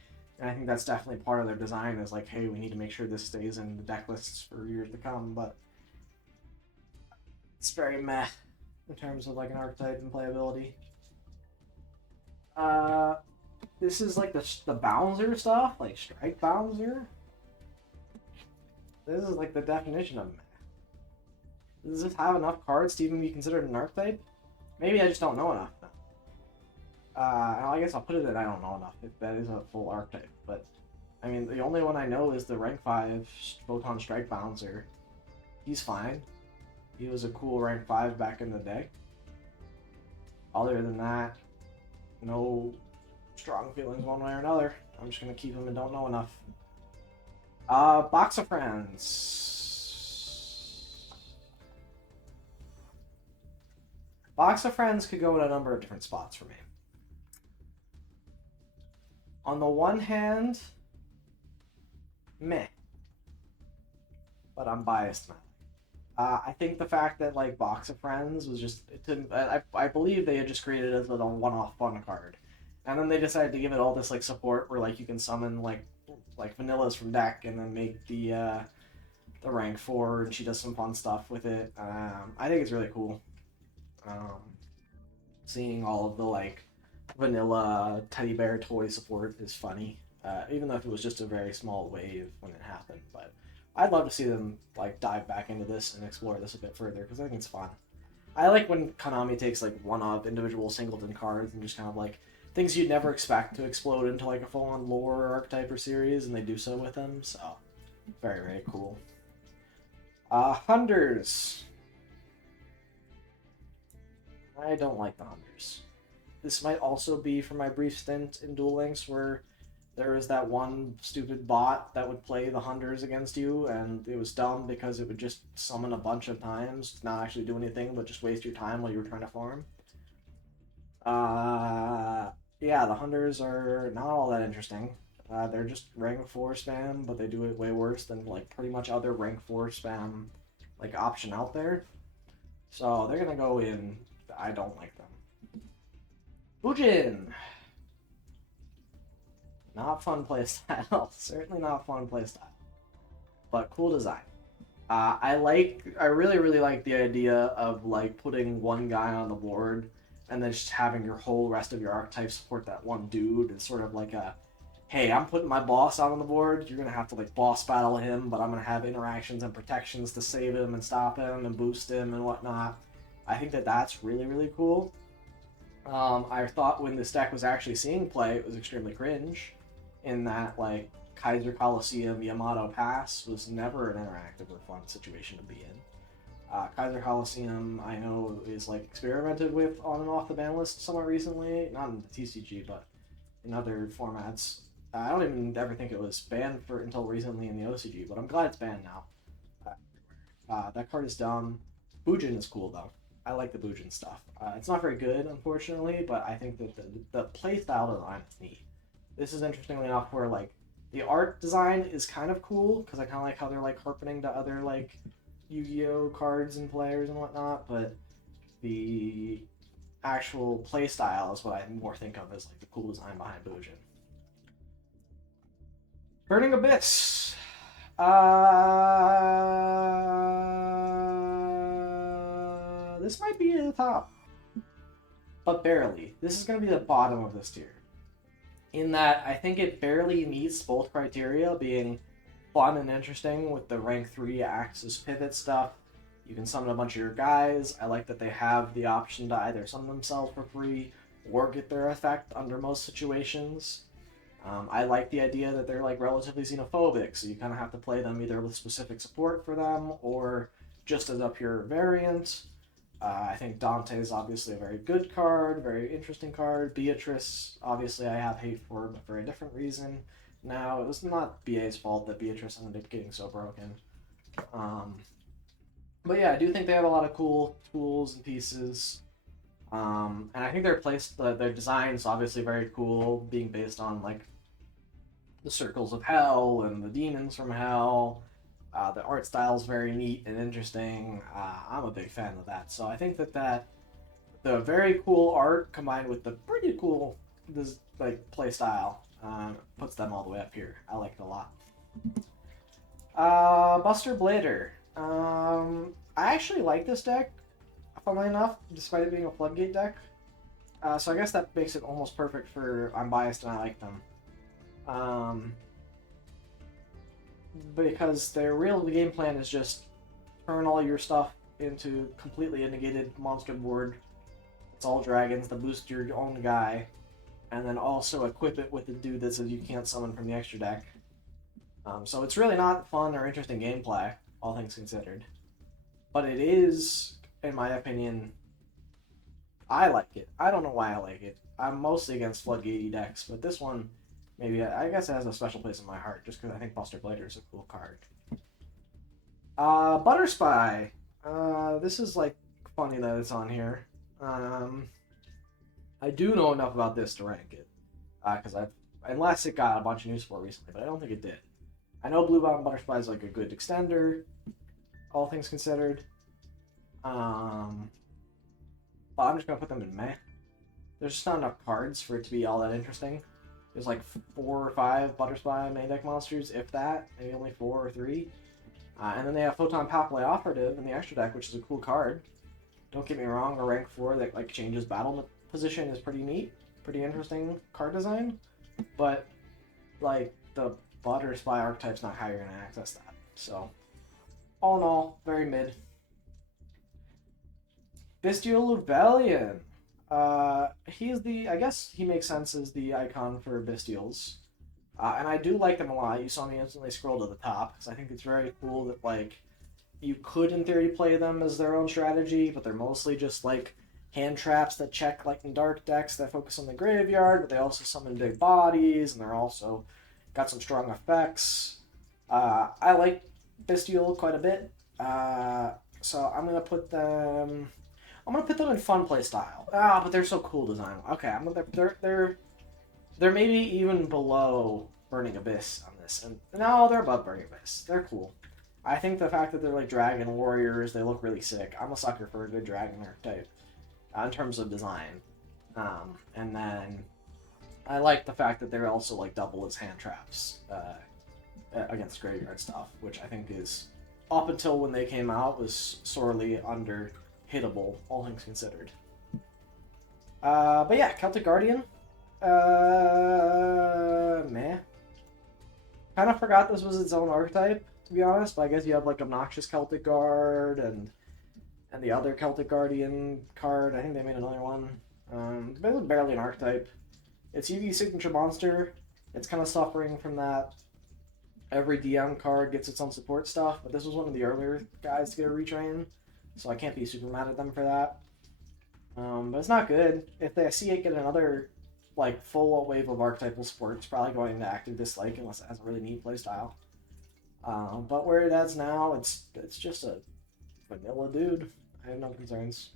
And I think that's definitely part of their design is like, hey, we need to make sure this stays in the deck lists for years to come, but it's very meh in terms of like an archetype and playability. Uh, this is like the bouncer stuff, like strike bouncer. This is like the definition of meh. Does this have enough cards to even be considered an archetype? Maybe I just don't know enough. I guess I'll put it that I don't know enough if that is a full archetype. But I mean, the only one I know is the rank 5 Photon Strike Bouncer. He's fine. He was a cool rank 5 back in the day. Other than that, no strong feelings one way or another. I'm just gonna keep him and don't know enough. Box of Friends. Box of Friends could go in a number of different spots for me. On the one hand, meh. But I'm biased now. I think the fact that like Box of Friends was just I believe they had just created it as a one-off fun card, and then they decided to give it all this like support where like you can summon like vanillas from deck and then make the rank 4 and she does some fun stuff with it. I think it's really cool. Seeing all of the like vanilla teddy bear toy support is funny, even though if it was just a very small wave when it happened. But I'd love to see them like dive back into this and explore this a bit further because I think it's fun. I like when Konami takes like one-off individual singleton cards and just kind of like things you'd never expect to explode into like a full-on lore or archetype or series, and they do so with them. So very, very cool. Hunders. I don't like the Hunters. This might also be from my brief stint in Duel Links where there was that one stupid bot that would play the Hunters against you, and it was dumb because it would just summon a bunch of times, not actually do anything, but just waste your time while you were trying to farm. Yeah, the Hunters are not all that interesting. They're just rank 4 spam, but they do it way worse than like pretty much other rank 4 spam like option out there. So they're gonna go in. I don't like them. Bujin! Not fun playstyle. Certainly not fun playstyle. But cool design. I really, really like the idea of like putting one guy on the board and then just having your whole rest of your archetype support that one dude. It's sort of like a, hey, I'm putting my boss out on the board. You're gonna have to like boss battle him, but I'm gonna have interactions and protections to save him and stop him and boost him and whatnot. I think that that's really, really cool. I thought when this deck was actually seeing play, it was extremely cringe, in that like Kaiser Coliseum Yamato Pass was never an interactive or fun situation to be in. Kaiser Coliseum, I know, is like experimented with on and off the ban list somewhat recently, not in the TCG, but in other formats. I don't even ever think it was banned for until recently in the OCG, but I'm glad it's banned now. That card is dumb. Bujin is cool though. I like the Bujin stuff. It's not very good, unfortunately, but I think that the playstyle design is neat. This is interestingly enough where like the art design is kind of cool because I kind of like how they're like harkening to other like Yu-Gi-Oh cards and players and whatnot, but the actual playstyle is what I more think of as like the cool design behind Bujin. Burning Abyss. This might be the top, but barely. This is going to be the bottom of this tier. In that, I think it barely meets both criteria, being fun and interesting with the rank 3 Axis pivot stuff. You can summon a bunch of your guys. I like that they have the option to either summon themselves for free or get their effect under most situations. I like the idea that they're like relatively xenophobic, so you kind of have to play them either with specific support for them or just as a pure variant. I think Dante is obviously a very good card, very interesting card. Beatrice, obviously I have hate for, but for a different reason. Now, it was not BA's fault that Beatrice ended up getting so broken. But yeah, I do think they have a lot of cool tools and pieces. And I think their design is obviously very cool, being based on like the circles of hell and the demons from hell. The art style is very neat and interesting. I'm a big fan of that. So I think that the very cool art combined with the pretty cool play style Puts them all the way up here. I like it a lot. Buster Blader. I actually like this deck, funnily enough, despite it being a Floodgate deck. So I guess that makes it almost perfect for I'm biased and I like them. Because their real game plan is just turn all your stuff into completely a negated monster board. It's all dragons that boost your own guy, and then also equip it with the dude that says you can't summon from the extra deck. So it's really not fun or interesting gameplay, all things considered. But it is, in my opinion, I like it. I don't know why I like it. I'm mostly against Floodgate decks, but this one, maybe, I guess it has a special place in my heart, just because I think Buster Blader is a cool card. Butterspy. This is, like, funny that it's on here. I do know enough about this to rank it, because unless it got a bunch of news for it recently, but I don't think it did. I know Blue Bottom Butterspy is, like, a good extender, all things considered. But I'm just gonna put them in meh. There's just not enough cards for it to be all that interesting. There's like 4 or 5 Butterspy main deck monsters, if that. Maybe only 4 or 3. And then they have Photon Pathway Operative in the extra deck, which is a cool card. Don't get me wrong, a rank 4 that like changes battle position is pretty neat. Pretty interesting card design. But like the Butterspy archetype's not how you're gonna access that. So all in all, very mid. Bestial Rebellion. He's the, I guess he makes sense as the icon for Bestials. And I do like them a lot. You saw me instantly scroll to the top, because I think it's very cool that, like, you could, in theory, play them as their own strategy, but they're mostly just, like, hand traps that check, like, in dark decks that focus on the graveyard, but they also summon big bodies, and they're also got some strong effects. I like Bestial quite a bit, so I'm gonna put them in fun play style. But they're so cool design. Okay, they're maybe even below Burning Abyss on this. And no, they're above Burning Abyss. They're cool. I think the fact that they're like dragon warriors, they look really sick. I'm a sucker for a good dragon archetype in terms of design. And then I like the fact that they're also like double as hand traps against graveyard stuff, which I think is, up until when they came out, was sorely under-hittable, all things considered. But yeah, Celtic Guardian. Meh. Kind of forgot this was its own archetype, to be honest, but I guess you have like Obnoxious Celtic Guard and the other Celtic Guardian card. I think they made another one. But it's barely an archetype. It's Yugi's signature monster. It's kind of suffering from that every DM card gets its own support stuff, but this was one of the earlier guys to get a retrain, so I can't be super mad at them for that. But it's not good. If they see it get another like full wave of archetypal support, it's probably going into active dislike unless it has a really neat playstyle. But where it is now, it's just a vanilla dude. I have no concerns.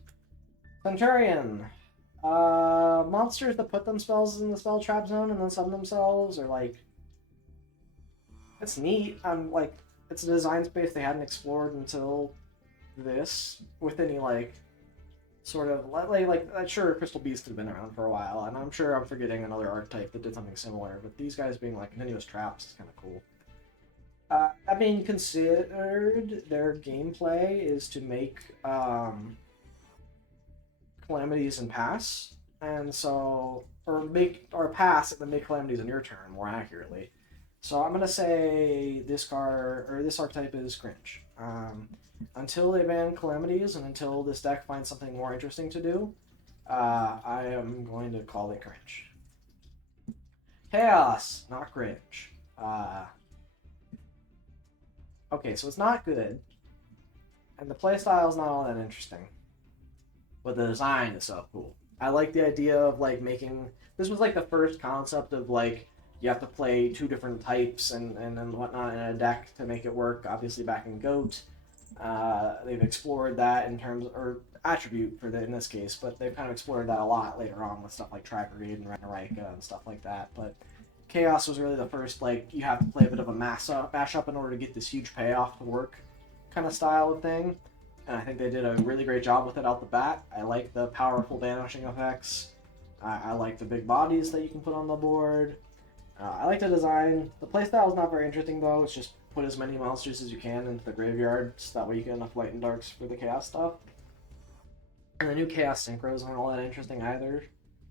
Centurion. Monsters that put themselves in the spell trap zone and then summon themselves, or like, it's neat. Like, it's a design space they hadn't explored until this, with any like sort of like sure, Crystal Beast had been around for a while, and I'm sure I'm forgetting another archetype that did something similar, but these guys being like continuous traps is kind of cool. I mean, considered their gameplay is to make calamities and pass, and so or pass and then make calamities in your turn more accurately. So I'm gonna say this card or this archetype is cringe. Until they ban calamities and until this deck finds something more interesting to do, I am going to call it cringe. Chaos, not cringe. Okay, so it's not good, and the playstyle is not all that interesting, but the design is so cool. I like the idea of like making, this was like the first concept of like you have to play 2 different types and whatnot in a deck to make it work. Obviously back in GOAT, they've explored that in terms, or attribute for in this case, but they've kind of explored that a lot later on with stuff like Tri-Brigade and Renarika and stuff like that. But Chaos was really the first, like, you have to play a bit of a mashup in order to get this huge payoff to work kind of style of thing. And I think they did a really great job with it out the bat. I like the powerful vanishing effects. I like the big bodies that you can put on the board. I like the design. The playstyle is not very interesting though. It's just put as many monsters as you can into the graveyard, so that way you get enough light and darks for the chaos stuff. And the new chaos synchros aren't all that interesting either,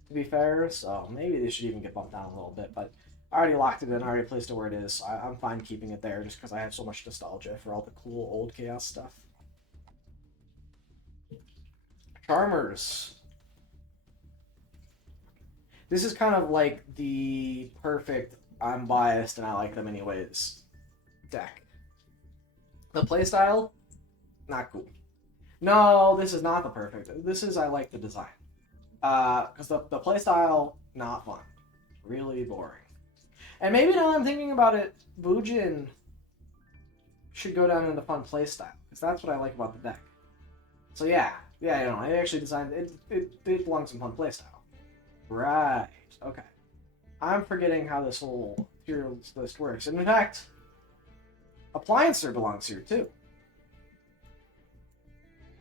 to be fair. So maybe they should even get bumped down a little bit. But I already locked it in. I already placed it where it is. So I'm fine keeping it there, just because I have so much nostalgia for all the cool old chaos stuff. Charmers. This is kind of like the perfect I'm biased and I like them anyways deck. The playstyle, not cool. No, this is not the perfect. This is I like the design. Because the playstyle, not fun. Really boring. And maybe now I'm thinking about it, Bujin should go down into fun playstyle. Because that's what I like about the deck. So yeah, I actually designed it. It belongs in fun playstyle. Right. Okay. I'm forgetting how this whole tier list works. And in fact, Appliancer belongs here too.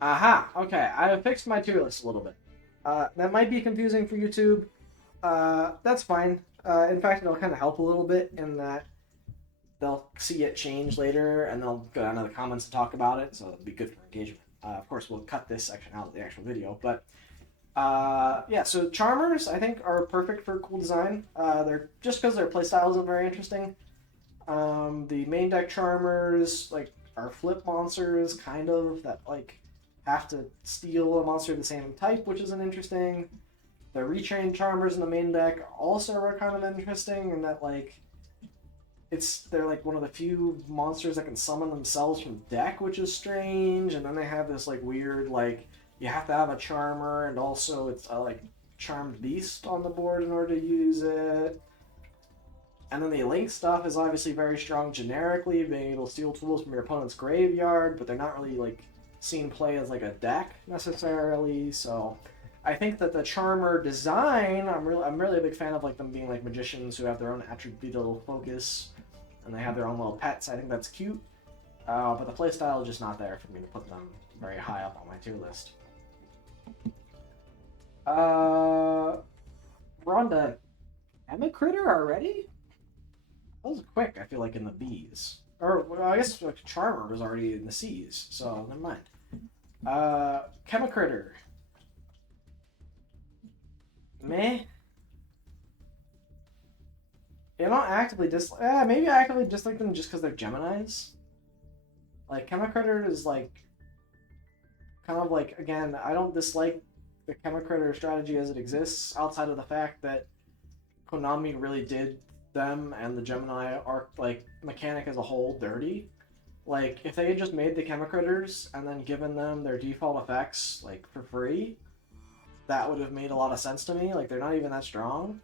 Aha. Okay. I have fixed my tier list a little bit. That might be confusing for YouTube. That's fine. In fact, it'll kind of help a little bit in that they'll see it change later and they'll go down to the comments and talk about it, so it'll be good for engagement. Of course, we'll cut this section out of the actual video, but yeah, so Charmers, I think, are perfect for cool design. They're just because their playstyle isn't very interesting. The main deck Charmers, like, are flip monsters, kind of, that, like, have to steal a monster of the same type, which isn't interesting. The retrained Charmers in the main deck also are kind of interesting in that, like, they're like one of the few monsters that can summon themselves from deck, which is strange. And then they have this like weird like you have to have a Charmer, and also it's a like Charmed Beast on the board in order to use it. And then the Link stuff is obviously very strong generically, being able to steal tools from your opponent's graveyard, but they're not really like seen play as like a deck necessarily. So I think that the Charmer design, I'm really a big fan of like them being like magicians who have their own attributable focus, and they have their own little pets. I think that's cute. But the playstyle is just not there for me to put them very high up on my tier list. We're on to Emma Critter already? That was quick, I feel like, in the B's. Or, well, I guess like, Charmer was already in the C's, so never mind. Chemicritter. Meh. I don't actively dislike... maybe I actively dislike them just because they're Geminis. Like, Chemicritter is, like... kind of like, again, I don't dislike the Chemicritter strategy as it exists, outside of the fact that Konami really did them and the Gemini arc, like, mechanic as a whole dirty. Like, if they had just made the Chemicritters and then given them their default effects, like, for free, that would have made a lot of sense to me. Like, they're not even that strong.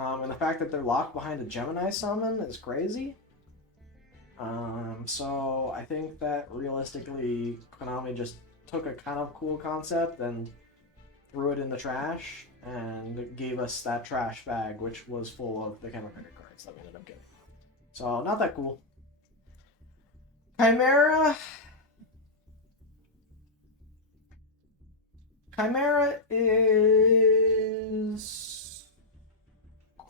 And the fact that they're locked behind a Gemini summon is crazy. So I think that realistically, Konami just took a kind of cool concept and threw it in the trash and gave us that trash bag, which was full of the Chemicritter cards that we ended up getting. So not that cool. Chimera. Chimera is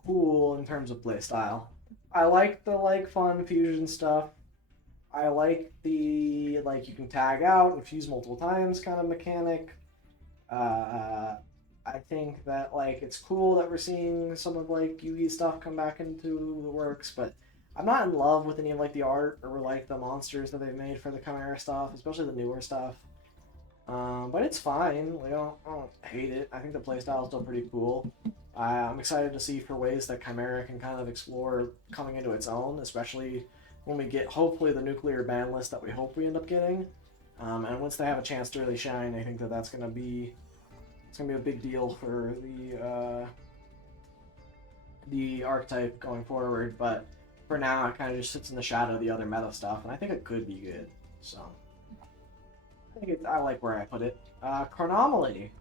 cool in terms of playstyle. I like the like fun fusion stuff. I like the like you can tag out and fuse multiple times kind of mechanic. I think that like it's cool that we're seeing some of like Yugi stuff come back into the works, but I'm not in love with any of like the art or like the monsters that they've made for the Chimera stuff, especially the newer stuff. But it's fine. Like, I don't hate it. I think the playstyle is still pretty cool. I'm excited to see for ways that Chimera can kind of explore coming into its own, especially when we get, hopefully, the nuclear ban list that we hope we end up getting. And once they have a chance to really shine, I think that that's going to be... It's going to be a big deal for the archetype going forward. But for now, it kind of just sits in the shadow of the other meta stuff, and I think it could be good. So... I like where I put it. Chronomaly.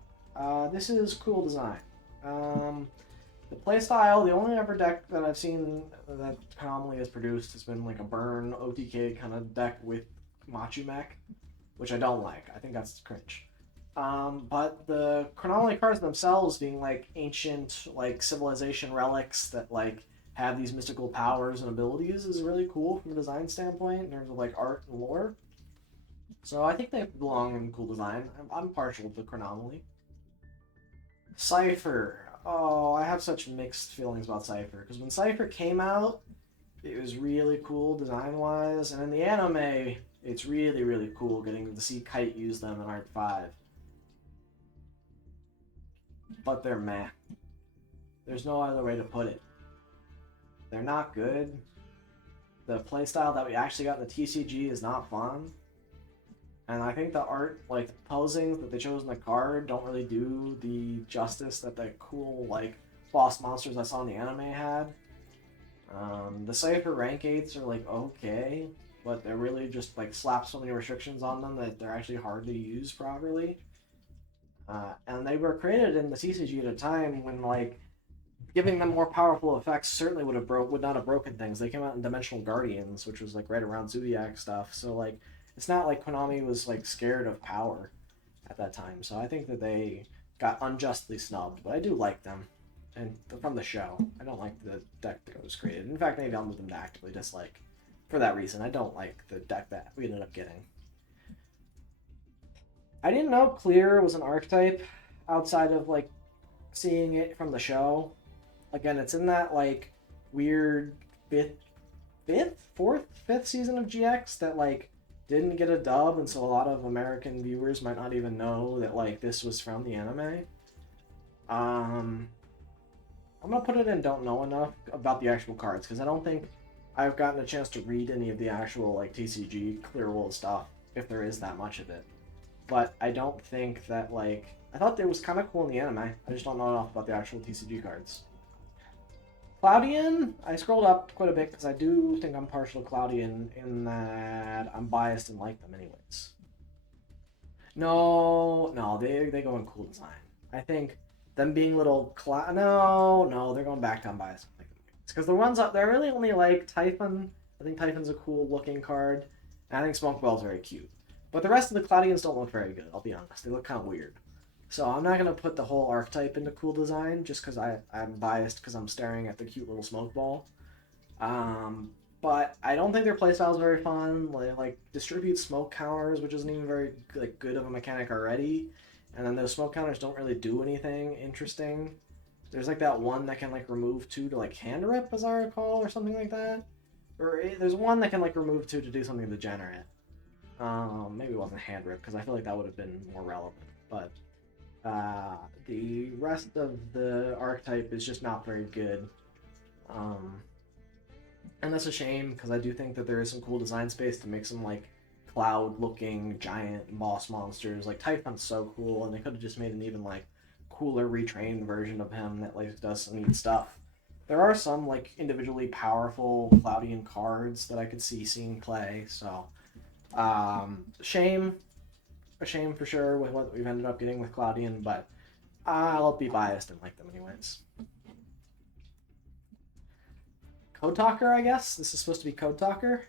This is cool design. The playstyle, the only ever deck that I've seen that Chronomaly has produced has been like a burn OTK kind of deck with Machu Mech, which I don't like. I think that's cringe. But the Chronomaly cards themselves being like ancient, like civilization relics that like have these mystical powers and abilities is really cool from a design standpoint in terms of like art and lore. So I think they belong in cool design. I'm partial to Chronomaly. Cypher. Oh, I have such mixed feelings about Cypher because when Cypher came out, it was really cool design-wise, and in the anime, it's really, really cool getting to see Kite use them in Art 5. But they're meh. There's no other way to put it. They're not good. The playstyle that we actually got in the TCG is not fun. And I think the art, like, the posings that they chose in the card don't really do the justice that the cool, like, boss monsters I saw in the anime had. The Cypher rank 8s are, like, okay, but they're really just, like, slap so many restrictions on them that they're actually hard to use properly. And they were created in the TCG at a time when, like, giving them more powerful effects certainly would not have broken things. They came out in Dimensional Guardians, which was, like, right around Zodiac stuff, so, like, it's not like Konami was, like, scared of power at that time. So I think that they got unjustly snubbed, but I do like them. And from the show, I don't like the deck that was created. In fact, maybe I'll move them to actively dislike. For that reason, I don't like the deck that we ended up getting. I didn't know Clear was an archetype outside of, like, seeing it from the show. Again, it's in that, like, weird fifth season of GX that, like, didn't get a dub, and so a lot of American viewers might not even know that, like, this was from the anime. I'm gonna put it in don't know enough about the actual cards, because I don't think I've gotten a chance to read any of the actual, like, TCG Clear World stuff, if there is that much of it. But I don't think that, like... I thought it was kind of cool in the anime. I just don't know enough about the actual TCG cards. Cloudian, I scrolled up quite a bit because I do think I'm partial to Cloudian in that I'm biased and like them anyways. No, they go in cool design. I think them being little no, they're going back to unbiased. Because the ones up there, I really only like Typhon. I think Typhon's a cool looking card. And I think Smoke Bell's very cute. But the rest of the Cloudians don't look very good, I'll be honest. They look kind of weird. So I'm not going to put the whole archetype into cool design just because I'm biased because I'm staring at the cute little smoke ball. But I don't think their playstyle is very fun. They, like, distribute smoke counters, which isn't even very, like, good of a mechanic already. And then those smoke counters don't really do anything interesting. There's, like, that one that can, like, remove 2 to, like, hand rip, as I recall, or something like that. Or there's one that can, like, remove 2 to do something degenerate. Maybe it wasn't hand rip, because I feel like that would have been more relevant. But the rest of the archetype is just not very good. And that's a shame, because I do think that there is some cool design space to make some, like, cloud-looking giant boss monsters. Like, Typhon's so cool, and they could have just made an even, like, cooler retrained version of him that, like, does some neat stuff. There are some, like, individually powerful Cloudian cards that I could see seeing play, so... A shame for sure with what we've ended up getting with Cloudian, but I'll be biased and like them anyways. Code Talker, I guess? This is supposed to be Code Talker.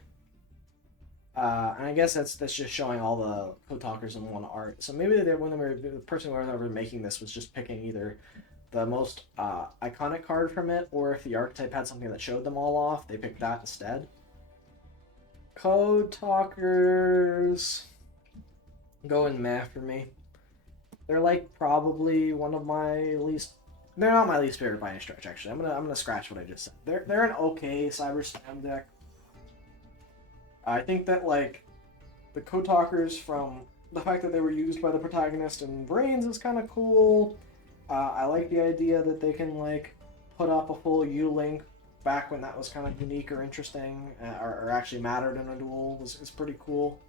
And I guess that's just showing all the Code Talkers in one art. So maybe the person who was making this was just picking either the most iconic card from it, or if the archetype had something that showed them all off, they picked that instead. Code Talkers go in meh for me. They're, like, probably one of my least... They're not my least favorite by any stretch, actually. I'm gonna scratch what I just said. They're an okay Cyber Spam deck. I think that, like, the Code Talkers, from the fact that they were used by the protagonist in Brains, is kind of cool. I like the idea that they can, like, put up a full U-Link back when that was kind of unique or interesting, or actually mattered in a duel, is pretty cool.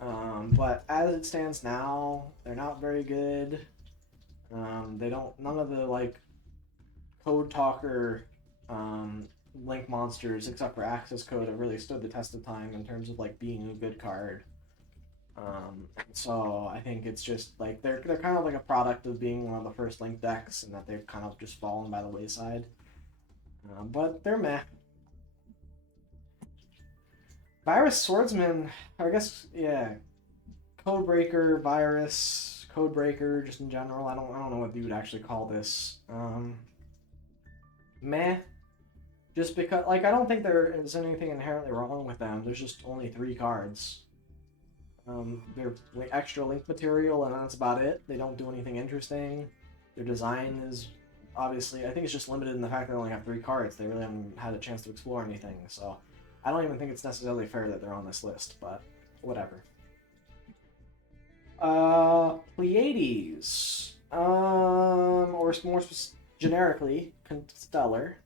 But as it stands now, they're not very good. None of the, like, Code Talker Link monsters, except for Access Code, have really stood the test of time in terms of, like, being a good card. So I think it's just, like, they're kind of like a product of being one of the first Link decks, and that they've kind of just fallen by the wayside. But they're meh. Virus Swordsman, I guess, yeah. Codebreaker, Virus, Codebreaker, just in general. I don't know what you would actually call this. Meh. Just because, like, I don't think there is anything inherently wrong with them. There's just only 3 cards. They're like extra link material, and that's about it. They don't do anything interesting. Their design is obviously, I think it's just limited in the fact that they only have 3 cards. They really haven't had a chance to explore anything, so I don't even think it's necessarily fair that they're on this list, but whatever. Pleiades. Or more generically, Constellar.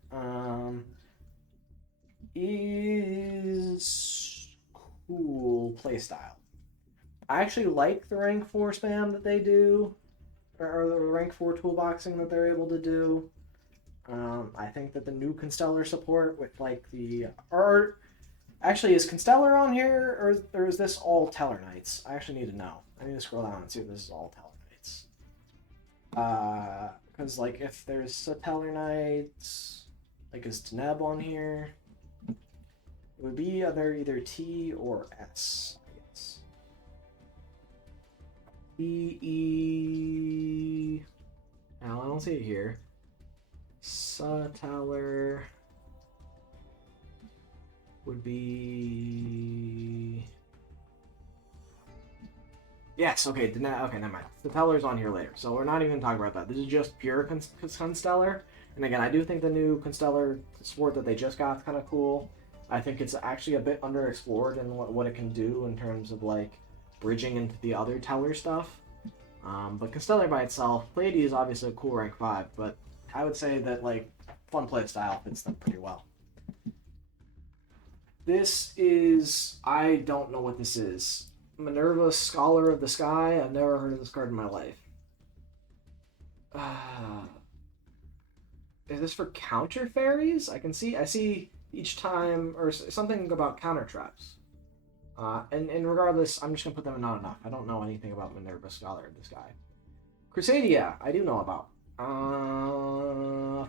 Is cool playstyle. I actually like the rank 4 spam that they do, or the rank 4 toolboxing that they're able to do. I think that the new Constellar support with like the or actually is Constellar on here or is this all Teller Knights? I actually need to know. I need to scroll down and see if this is all Teller Knights. Because like if there's a Teller Knights, like is Deneb on here? It would be either T or S, I guess. E. Now I don't see it here. Teller would be. Yes, okay, okay, never mind. The Teller's on here later, so we're not even talking about that. This is just pure Constellar. And again, I do think the new Constellar support that they just got is kind of cool. I think it's actually a bit underexplored in what it can do in terms of like bridging into the other Teller stuff. But Constellar by itself, Pleiades is obviously a cool rank 5, but I would say that like fun play style fits them pretty well. This is, I don't know what this is. Minerva, Scholar of the Sky. I've never heard of this card in my life. Is this for counter fairies? I see each time, or something about counter traps. And regardless, I'm just gonna put them in not enough. I don't know anything about Minerva, Scholar of the Sky. Crusadia, I do know about.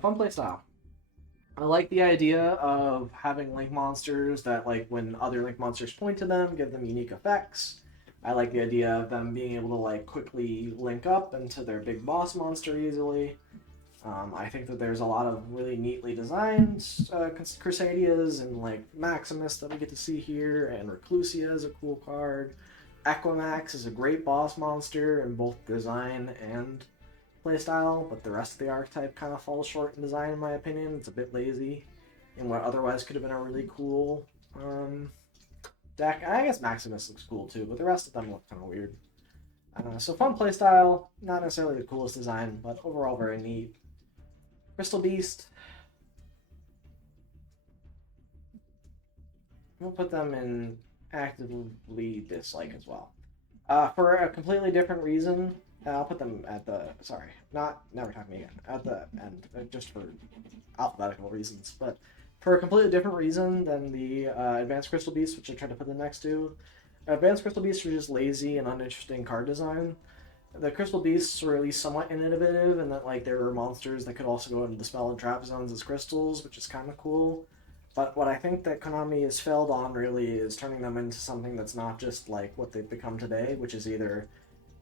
Fun playstyle. I like the idea of having link monsters that, like, when other link monsters point to them, give them unique effects. I like the idea of them being able to, like, quickly link up into their big boss monster easily. I think that there's a lot of really neatly designed Crusadias and, like, Maximus that we get to see here, and Reclusia is a cool card. Equimax is a great boss monster in both design and playstyle, but the rest of the archetype kind of falls short in design, in my opinion. It's a bit lazy in what otherwise could have been a really cool deck. I guess Maximus looks cool too, but the rest of them look kind of weird. So fun playstyle, not necessarily the coolest design, but overall very neat. Crystal Beast. We'll put them in actively dislike as well. For a completely different reason, I'll put them at the, sorry, never talk to me again, at the end, just for alphabetical reasons, but for a completely different reason than the Advanced Crystal Beasts, which I tried to put them next to. Advanced Crystal Beasts are just lazy and uninteresting card design. The Crystal Beasts were at least somewhat innovative in that, like, there were monsters that could also go into the spell and trap zones as crystals, which is kind of cool. But what I think that Konami has failed on really is turning them into something that's not just like what they've become today, which is either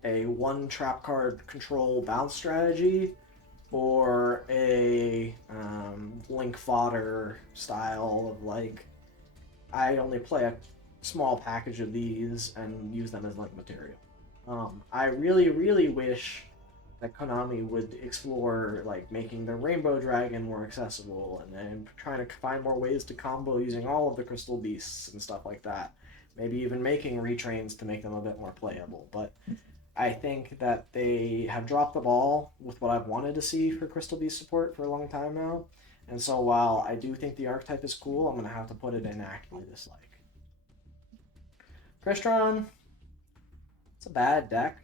a one trap card control bounce strategy or a link fodder style of like, I only play a small package of these and use them as link material. I really, really wish that Konami would explore like making the Rainbow Dragon more accessible and then trying to find more ways to combo using all of the Crystal Beasts and stuff like that. Maybe even making retrains to make them a bit more playable. But I think that they have dropped the ball with what I've wanted to see for Crystal Beast support for a long time now. And so while I do think the archetype is cool, I'm going to have to put it in actively dislike. Crystron. It's a bad deck.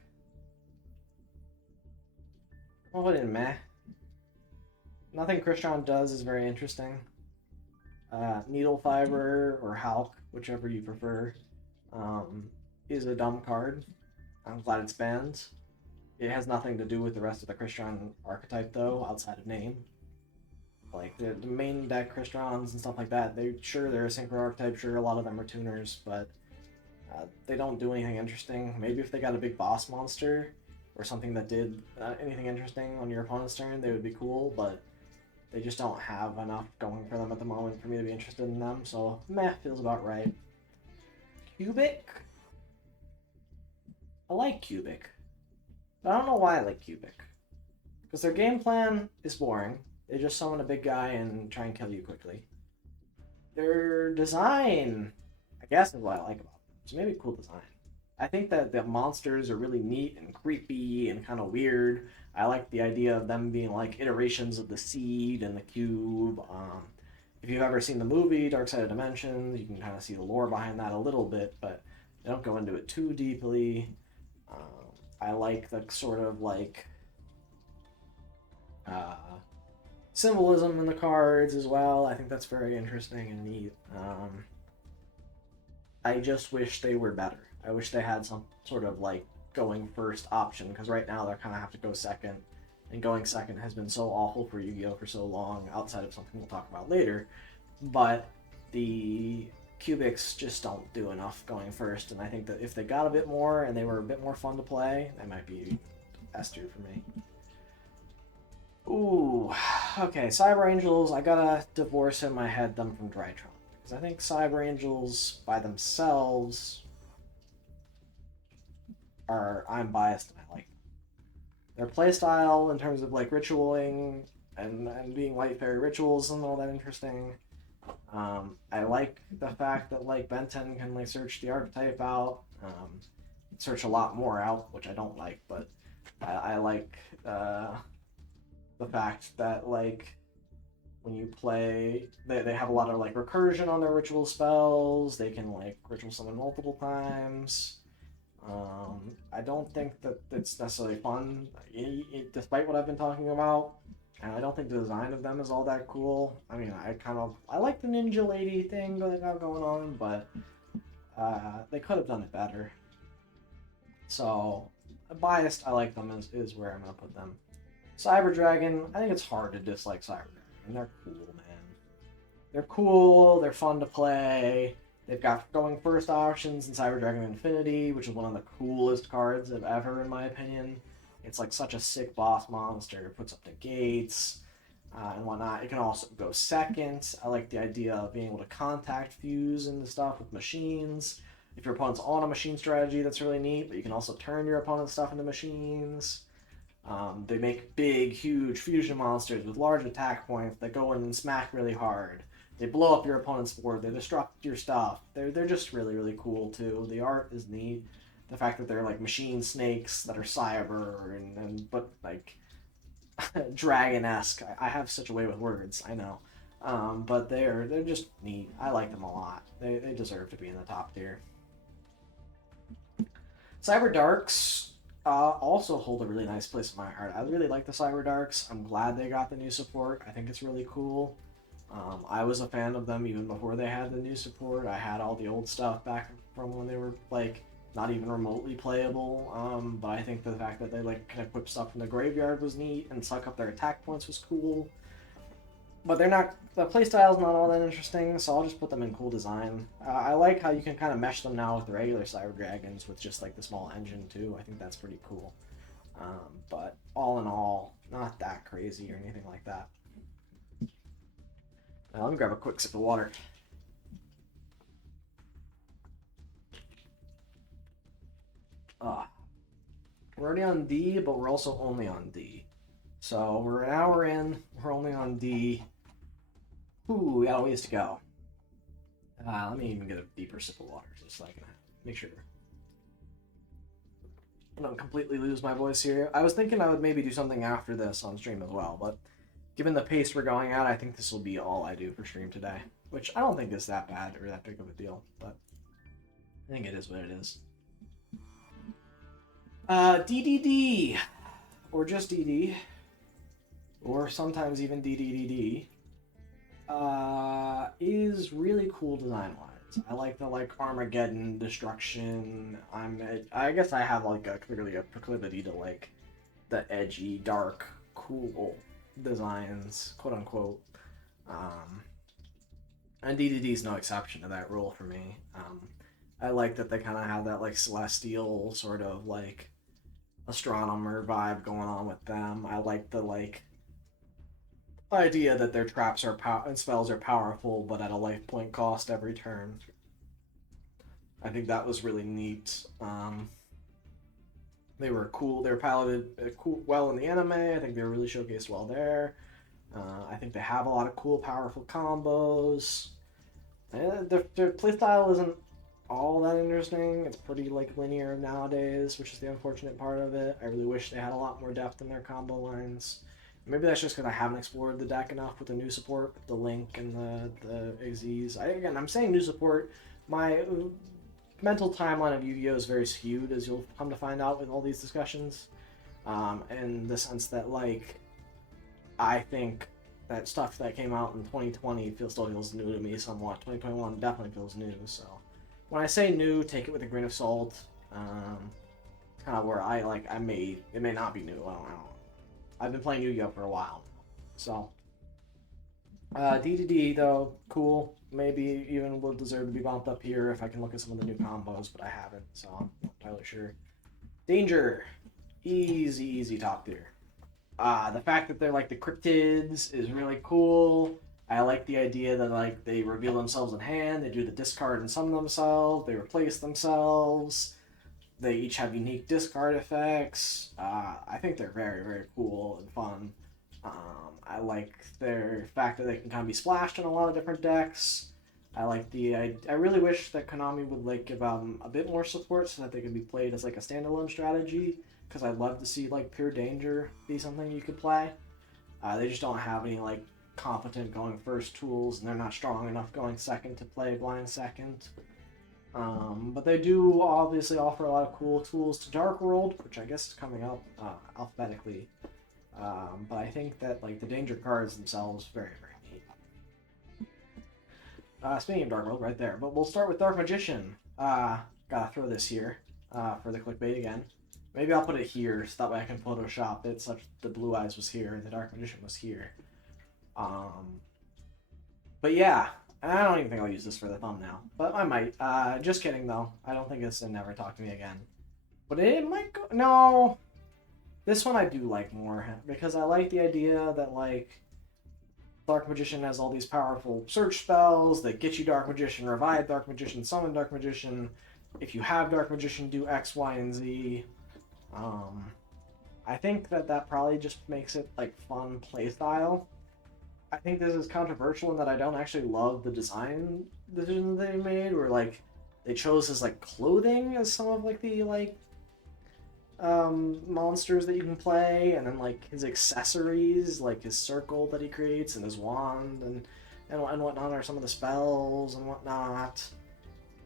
I'll put it in meh. Nothing Crystron does is very interesting. Needle Fiber or Hulk, whichever you prefer, is a dumb card. I'm glad it's banned. It has nothing to do with the rest of the Crystron archetype, though, outside of name. Like, the main deck Crystrons and stuff like that, they're a synchro archetype, sure, a lot of them are tuners, but they don't do anything interesting. Maybe if they got a big boss monster or something that did anything interesting on your opponent's turn, they would be cool, but they just don't have enough going for them at the moment for me to be interested in them. So meh, feels about right. Cubic. I like Cubic. But I don't know why I like Cubic. Because their game plan is boring. They just summon a big guy and try and kill you quickly. Their design, I guess, is what I like about them. It's maybe cool design. I think that the monsters are really neat and creepy and kind of weird. I like the idea of them being like iterations of the seed and the cube. If you've ever seen the movie Dark Side of Dimensions, you can kind of see the lore behind that a little bit, but they don't go into it too deeply. I like the sort of like uh, symbolism in the cards as well. I think that's very interesting and neat. I just wish they were better. I wish they had some sort of like going first option, because right now they kind of have to go second, and going second has been so awful for Yu-Gi-Oh for so long. Outside of something we'll talk about later, but the cubics just don't do enough going first, and I think that if they got a bit more and they were a bit more fun to play, they might be S tier for me. Ooh, okay, Cyber Angels, I gotta divorce in my head them from Drytron. Because I think Cyber Angels by themselves are, I'm biased and I like them. Their playstyle in terms of like ritualing and being White Fairy rituals and all that interesting. I like the fact that like Ben 10 can like search the archetype out, search a lot more out, which I don't like, but I like the fact that like when you play, they have a lot of like recursion on their ritual spells. They can like ritual summon multiple times. I don't think that it's necessarily fun, despite what I've been talking about. And I don't think the design of them is all that cool. I mean, I like the ninja lady thing that they got going on, but they could have done it better. So, biased, I like them is where I'm gonna put them. Cyber Dragon, I think it's hard to dislike Cyber Dragon. And they're cool, man. They're cool, they're fun to play. They've got going first options in Cyber Dragon Infinity, which is one of the coolest cards of ever, in my opinion. It's like such a sick boss monster. It puts up the gates and whatnot. It can also go second. I like the idea of being able to contact fuse into stuff with machines. If your opponent's on a machine strategy, that's really neat, but you can also turn your opponent's stuff into machines. They make big, huge fusion monsters with large attack points that go in and smack really hard. They blow up your opponent's board. They destruct your stuff. They're just really, really cool, too. The art is neat. The fact that they're, like, machine snakes that are cyber but, like, dragon-esque. I have such a way with words, I know. But they're just neat. I like them a lot. They deserve to be in the top tier. Cyber Darks also hold a really nice place in my heart. I really like the Cyber Darks. I'm glad they got the new support. I think it's really cool. I was a fan of them even before they had the new support. I had all the old stuff back from when they were like not even remotely playable. But I think the fact that they like can equip stuff from the graveyard was neat, and suck up their attack points was cool. But they're not, the playstyle's not all that interesting, so I'll just put them in cool design. I like how you can kind of mesh them now with the regular Cyber Dragons with just like the small engine too. I think that's pretty cool. But all in all, not that crazy or anything like that. Now, let me grab a quick sip of water. We're already on D, but we're also only on D. So we're an hour in, we're only on D. Ooh, we got a ways to go. Let me even get a deeper sip of water just so I can make sure I don't completely lose my voice here. I was thinking I would maybe do something after this on stream as well, but given the pace we're going at, I think this will be all I do for stream today, which I don't think is that bad or that big of a deal, but I think it is what it is. DDD, or just DD, or sometimes even DDDD, is really cool design-wise. I like the like Armageddon destruction. I guess I have like clearly a proclivity to like the edgy, dark, cool designs, quote unquote. And DDD is no exception to that rule for me. I like that they kind of have that like celestial sort of like astronomer vibe going on with them. I like the like idea that their traps are and spells are powerful, but at a life point cost every turn. I think that was really neat. They were cool. They were piloted cool well in the anime. I think they were really showcased well there. I think they have a lot of cool, powerful combos. Their playstyle isn't all that interesting. It's pretty like linear nowadays, which is the unfortunate part of it. I really wish they had a lot more depth in their combo lines. Maybe that's just because I haven't explored the deck enough with the new support, the Link and the Xyz. Again, I'm saying new support. My mental timeline of Yu-Gi-Oh is very skewed, as you'll come to find out with all these discussions. In the sense that, like, I think that stuff that came out in 2020 still feels new to me somewhat. 2021 definitely feels new, so when I say new, take it with a grain of salt. Kind of where it may not be new. I don't know. I've been playing Yu-Gi-Oh for a while, so D though, cool. Maybe even will deserve to be bumped up here if I can look at some of the new combos, but I haven't, so I'm not entirely sure. Danger, easy top tier. The fact that they're like the cryptids is really cool. I like the idea that like they reveal themselves in hand, they do the discard and summon themselves, they replace themselves. They each have unique discard effects. I think they're very cool and fun. I like their fact that they can kind of be splashed in a lot of different decks. I really wish that Konami would like give a bit more support so that they could be played as like a standalone strategy. Because I'd love to see like Pure Danger be something you could play. They just don't have any like competent going first tools, and they're not strong enough going second to play blind second. But they do obviously offer a lot of cool tools to Dark World, which I guess is coming up alphabetically. But I think that like the danger cards themselves very neat. Speaking of Dark World, right there. But we'll start with Dark Magician. Gotta throw this here for the clickbait again. Maybe I'll put it here so that way I can Photoshop it such the Blue Eyes was here and the Dark Magician was here. But yeah, I don't even think I'll use this for the thumbnail, but I might. Just kidding though. I don't think this will never talk to me again. But it might go. No, this one I do like more because I like the idea that like Dark Magician has all these powerful search spells that get you Dark Magician, revive Dark Magician, summon Dark Magician. If you have Dark Magician, do X, Y, and Z. I think that probably just makes it like fun playstyle. I think this is controversial in that I don't actually love the design decisions they made, where like they chose his like clothing as some of like the like monsters that you can play, and then like his accessories, like his circle that he creates and his wand and whatnot are some of the spells and whatnot.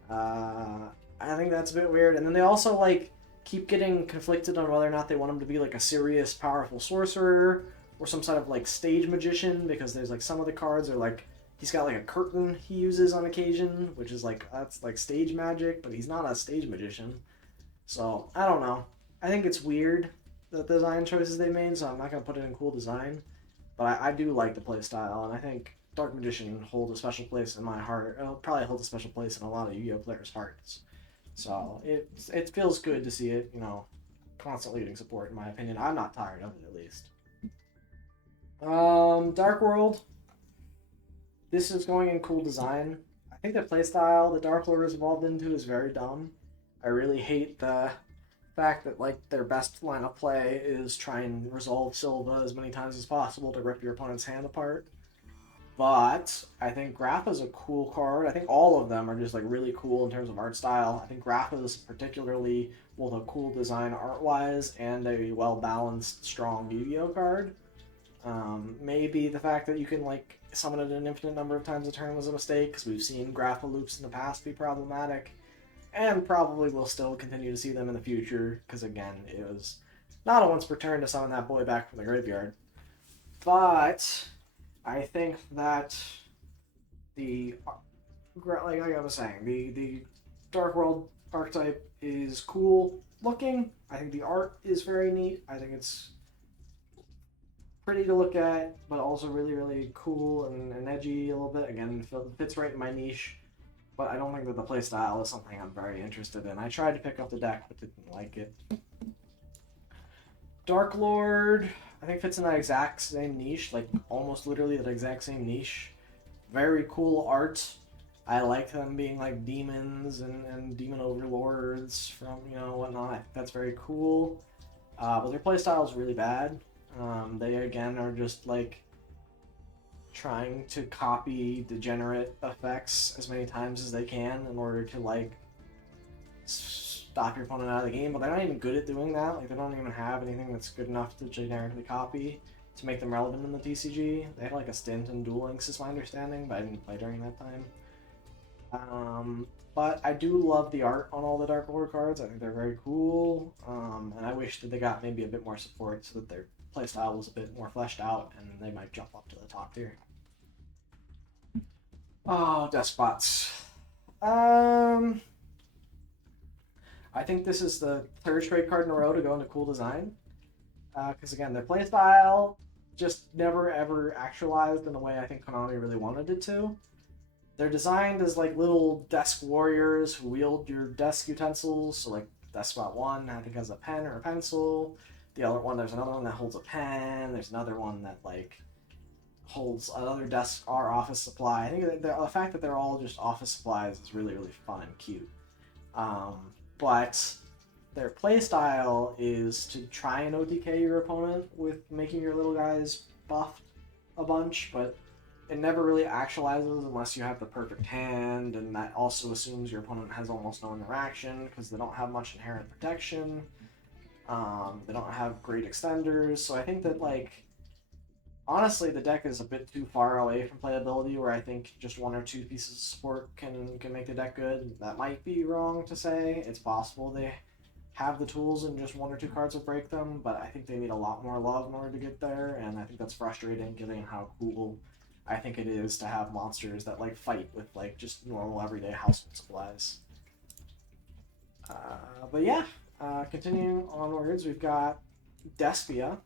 I think that's a bit weird. And then they also like keep getting conflicted on whether or not they want him to be like a serious, powerful sorcerer or some sort of like stage magician, because there's like some of the cards are like he's got like a curtain he uses on occasion, which is like that's like stage magic, but he's not a stage magician. So I don't know. I think it's weird the design choices they made, so I'm not gonna put it in cool design. But I do like the play style, and I think Dark Magician holds a special place in my heart. It'll probably hold a special place in a lot of Yu-Gi-Oh players' hearts. So it feels good to see it, you know, constantly getting support. In my opinion, I'm not tired of it at least. Dark World. This is going in cool design. I think the playstyle the Dark Lord has evolved into is very dumb. I really hate the fact that like their best line of play is try and resolve Silva as many times as possible to rip your opponent's hand apart. But I think Grappa's a cool card. I think all of them are just like really cool in terms of art style. I think Grappa's particularly both a cool design art-wise and a well-balanced, strong Yu-Gi-Oh card. Maybe the fact that you can like summon it an infinite number of times a turn was a mistake, because we've seen Grappa loops in the past be problematic, and probably will still continue to see them in the future, because again, it was not a once per turn to summon that boy back from the graveyard. But I think that like I was saying, the Dark World archetype is cool looking. I think the art is very neat. I think it's pretty to look at, but also really cool and edgy a little bit. Again, fits right in my niche, but I don't think that the playstyle is something I'm very interested in. I tried to pick up the deck, but didn't like it. Dark Lord, I think fits in that exact same niche, like almost literally that exact same niche. Very cool art. I like them being like demons and demon overlords from, you know, whatnot. I think that's very cool. But their playstyle is really bad. They again are just like trying to copy degenerate effects as many times as they can in order to like stop your opponent out of the game, but they're not even good at doing that. Like, they don't even have anything that's good enough to generically copy to make them relevant in the TCG. They had like a stint in Duel Links, is my understanding, but I didn't play during that time. But I do love the art on all the Dark Lord cards. I think they're very cool, and I wish that they got maybe a bit more support so that their playstyle was a bit more fleshed out, and they might jump up to the top tier. Oh, Despots. I think this is the third straight card in a row to go into cool design. Because again, their playstyle just never ever actualized in the way I think Konami really wanted it to. They're designed as like little desk warriors who wield your desk utensils. So like Despot 1 I think has a pen or a pencil. The other one, there's another one that holds a pen. There's another one that like holds another desk or office supply. I think the fact that they're all just office supplies is really, really fun and cute. But their playstyle is to try and OTK your opponent with making your little guys buffed a bunch, but it never really actualizes unless you have the perfect hand, and that also assumes your opponent has almost no interaction because they don't have much inherent protection. They don't have great extenders, so I think that, like, honestly, the deck is a bit too far away from playability where I think just one or two pieces of support can make the deck good. That might be wrong to say. It's possible they have the tools and just one or two cards will break them, but I think they need a lot more love in order to get there, and I think that's frustrating given how cool I think it is to have monsters that like fight with like just normal everyday household supplies. But yeah, continuing onwards, we've got Despia.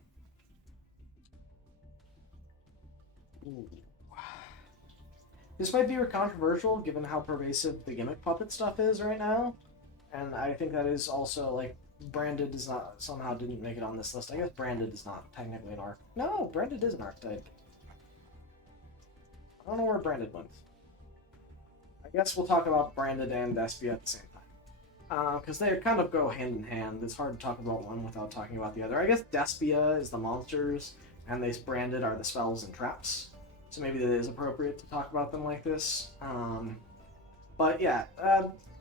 Ooh. This might be controversial given how pervasive the gimmick puppet stuff is right now, and I think that is also like Branded is not somehow didn't make it on this list. I guess Branded is not technically an arc. No, Branded is an archetype. I don't know where Branded went. I guess we'll talk about Branded and Despia at the same time. Because they kind of go hand in hand. It's hard to talk about one without talking about the other. I guess Despia is the monsters, and they Branded are the spells and traps. So maybe it is appropriate to talk about them like this. But yeah,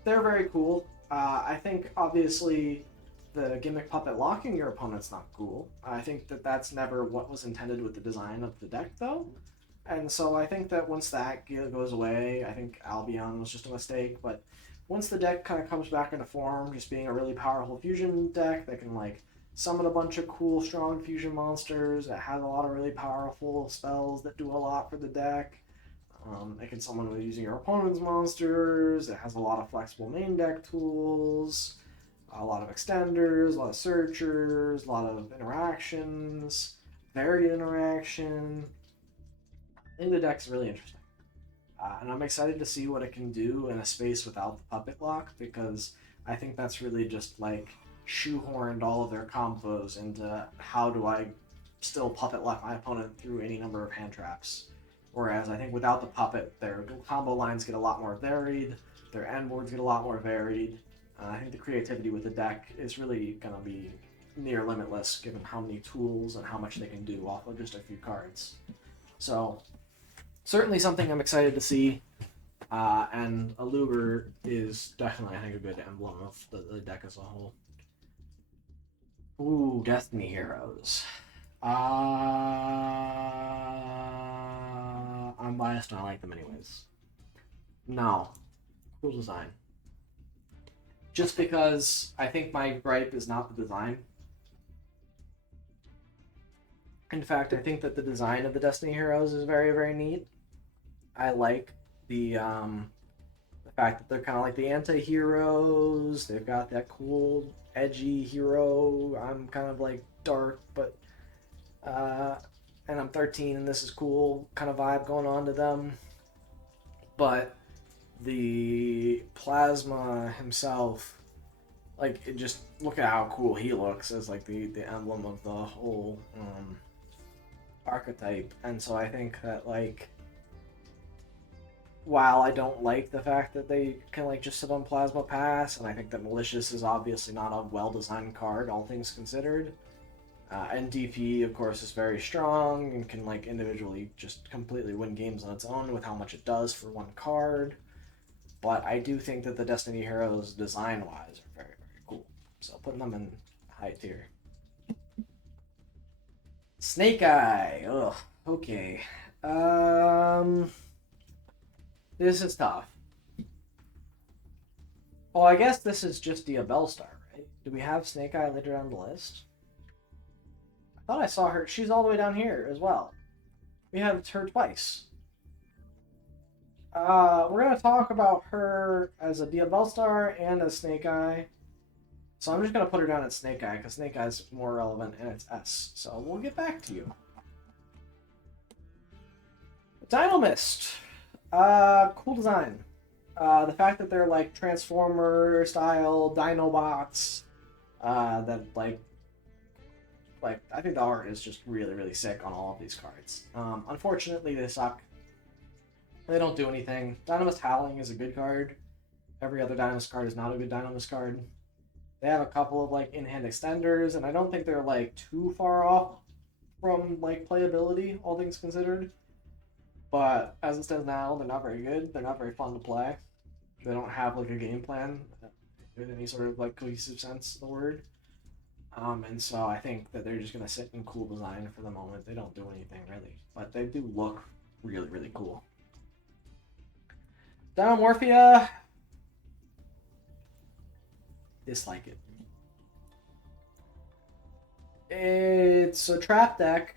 they're very cool. I think, obviously, the gimmick puppet locking your opponent's not cool. I think that that's never what was intended with the design of the deck, though. And so I think that once that goes away, I think Albion was just a mistake, but once the deck kind of comes back into form, just being a really powerful fusion deck that can like summon a bunch of cool, strong fusion monsters, it has a lot of really powerful spells that do a lot for the deck. It can summon with using your opponent's monsters, it has a lot of flexible main deck tools, a lot of extenders, a lot of searchers, a lot of interactions, varied interaction. I think the deck's really interesting. And I'm excited to see what it can do in a space without the puppet lock, because I think that's really just like shoehorned all of their combos into how do I still puppet lock my opponent through any number of hand traps. Whereas I think without the puppet, their combo lines get a lot more varied, their end boards get a lot more varied. I think the creativity with the deck is really going to be near limitless given how many tools and how much they can do off of just a few cards. So certainly something I'm excited to see, and a Luger is definitely, I think, a good emblem of the deck as a whole. Ooh, Destiny Heroes. I'm biased and I like them anyways. No. Cool design. Just because I think my gripe is not the design. In fact, I think that the design of the Destiny Heroes is very, very neat. I like the fact that they're kind of like the anti-heroes. They've got that cool, edgy hero. I'm kind of like dark, but and I'm 13 and this is cool kind of vibe going on to them. But the Plasma himself, like, it just look at how cool he looks as like the emblem of the whole archetype, and so I think that like while I don't like the fact that they can like just sit on Plasma Pass, and I think that Malicious is obviously not a well-designed card, all things considered. And DP, of course, is very strong and can like individually just completely win games on its own with how much it does for one card. But I do think that the Destiny heroes, design-wise, are very, very cool. So putting them in high tier. Snake Eye. Ugh. Okay. This is tough. Well, I guess this is just Diabellstar, right? Do we have Snake Eye later down the list? I thought I saw her. She's all the way down here as well. We have her twice. We're gonna talk about her as a Diabellstar and as Snake Eye. So I'm just gonna put her down at Snake Eye because Snake Eye is more relevant and it's S. So we'll get back to you. Dino Mist. Cool design. The fact that they're like Transformer style Dinobots, that like I think the art is just really, really sick on all of these cards. Unfortunately, they suck. They don't do anything. Dynamis Howling is a good card. Every other Dynamis card is not a good Dynamis card. They have a couple of like in-hand extenders, and I don't think they're like too far off from like playability, all things considered. But as it stands now, they're not very good. They're not very fun to play. They don't have like a game plan in any sort of like cohesive sense of the word. And so I think that they're just gonna sit in cool design for the moment. They don't do anything really, but they do look really, really cool. Dinomorphia. Dislike it. It's a trap deck,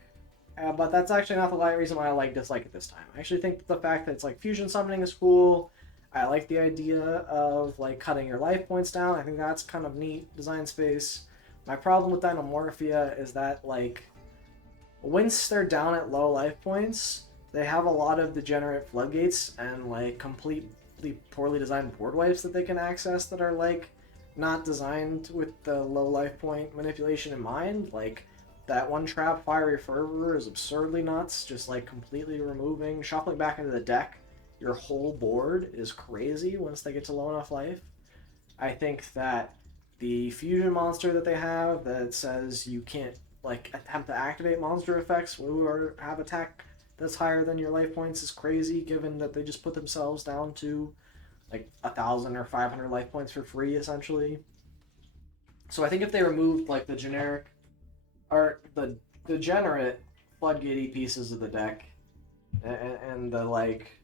but that's actually not the reason why I dislike it this time. I actually think that the fact that it's like fusion summoning is cool. I like the idea of like cutting your life points down. I think that's kind of neat design space. My problem with Dinomorphia is that like once they're down at low life points, they have a lot of degenerate floodgates and like completely poorly designed board wipes that they can access that are like not designed with the low life point manipulation in mind. Like that one trap Fiery Fervor is absurdly nuts, just like completely removing, shuffling back into the deck. Your whole board is crazy once they get to low enough life. I think that the fusion monster that they have that says you can't like attempt to activate monster effects or have attack that's higher than your life points is crazy, given that they just put themselves down to like 1,000 or 500 life points for free, essentially. So I think if they removed like the generic or the degenerate floodgatey pieces of the deck and the like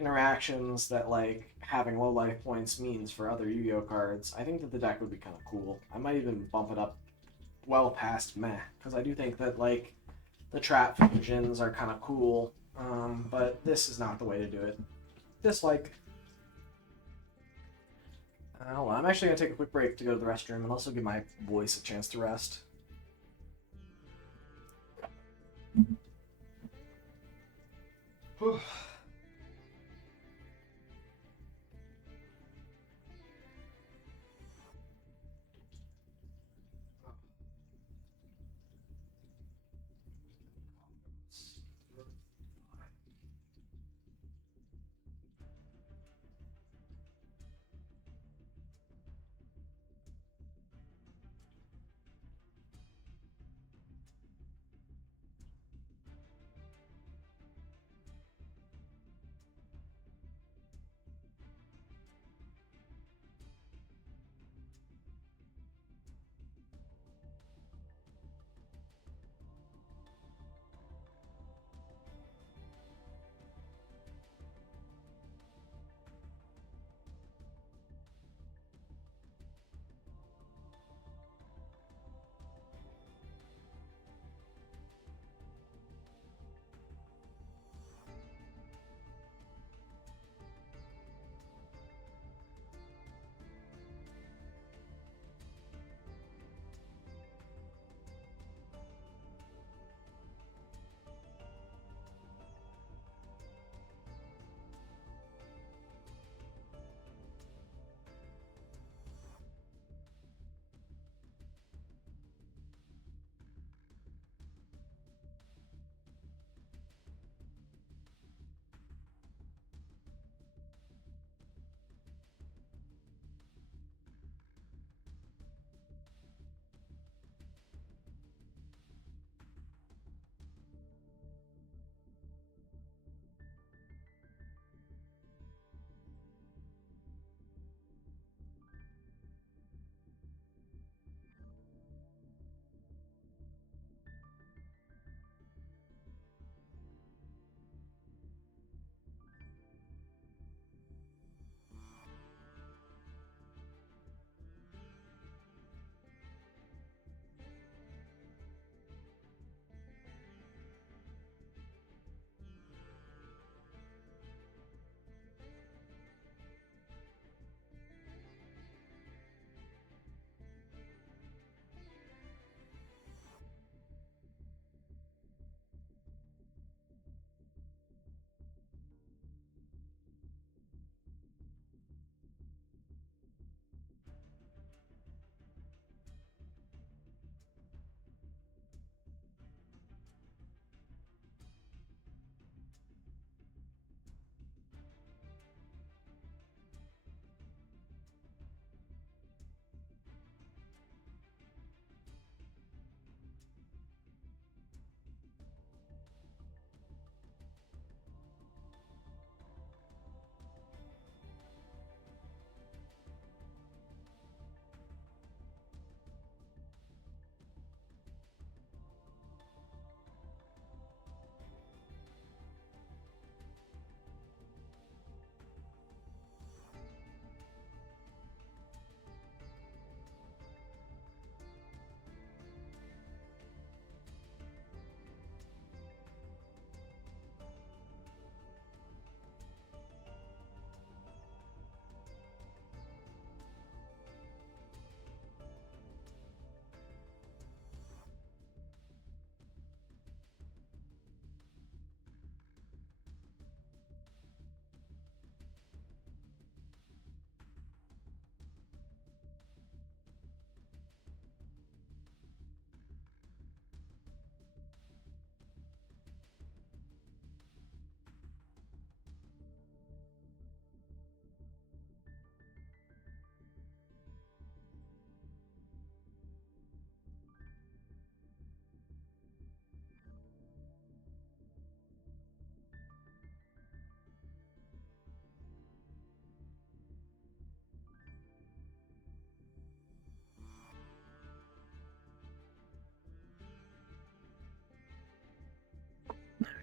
interactions that like having low life points means for other Yu-Gi-Oh cards, I think that the deck would be kind of cool. I might even bump it up well past meh, because I do think that like the trap fusions are kind of cool, but this is not the way to do it. Dislike. Hold on, I'm actually going to take a quick break to go to the restroom and also give my voice a chance to rest.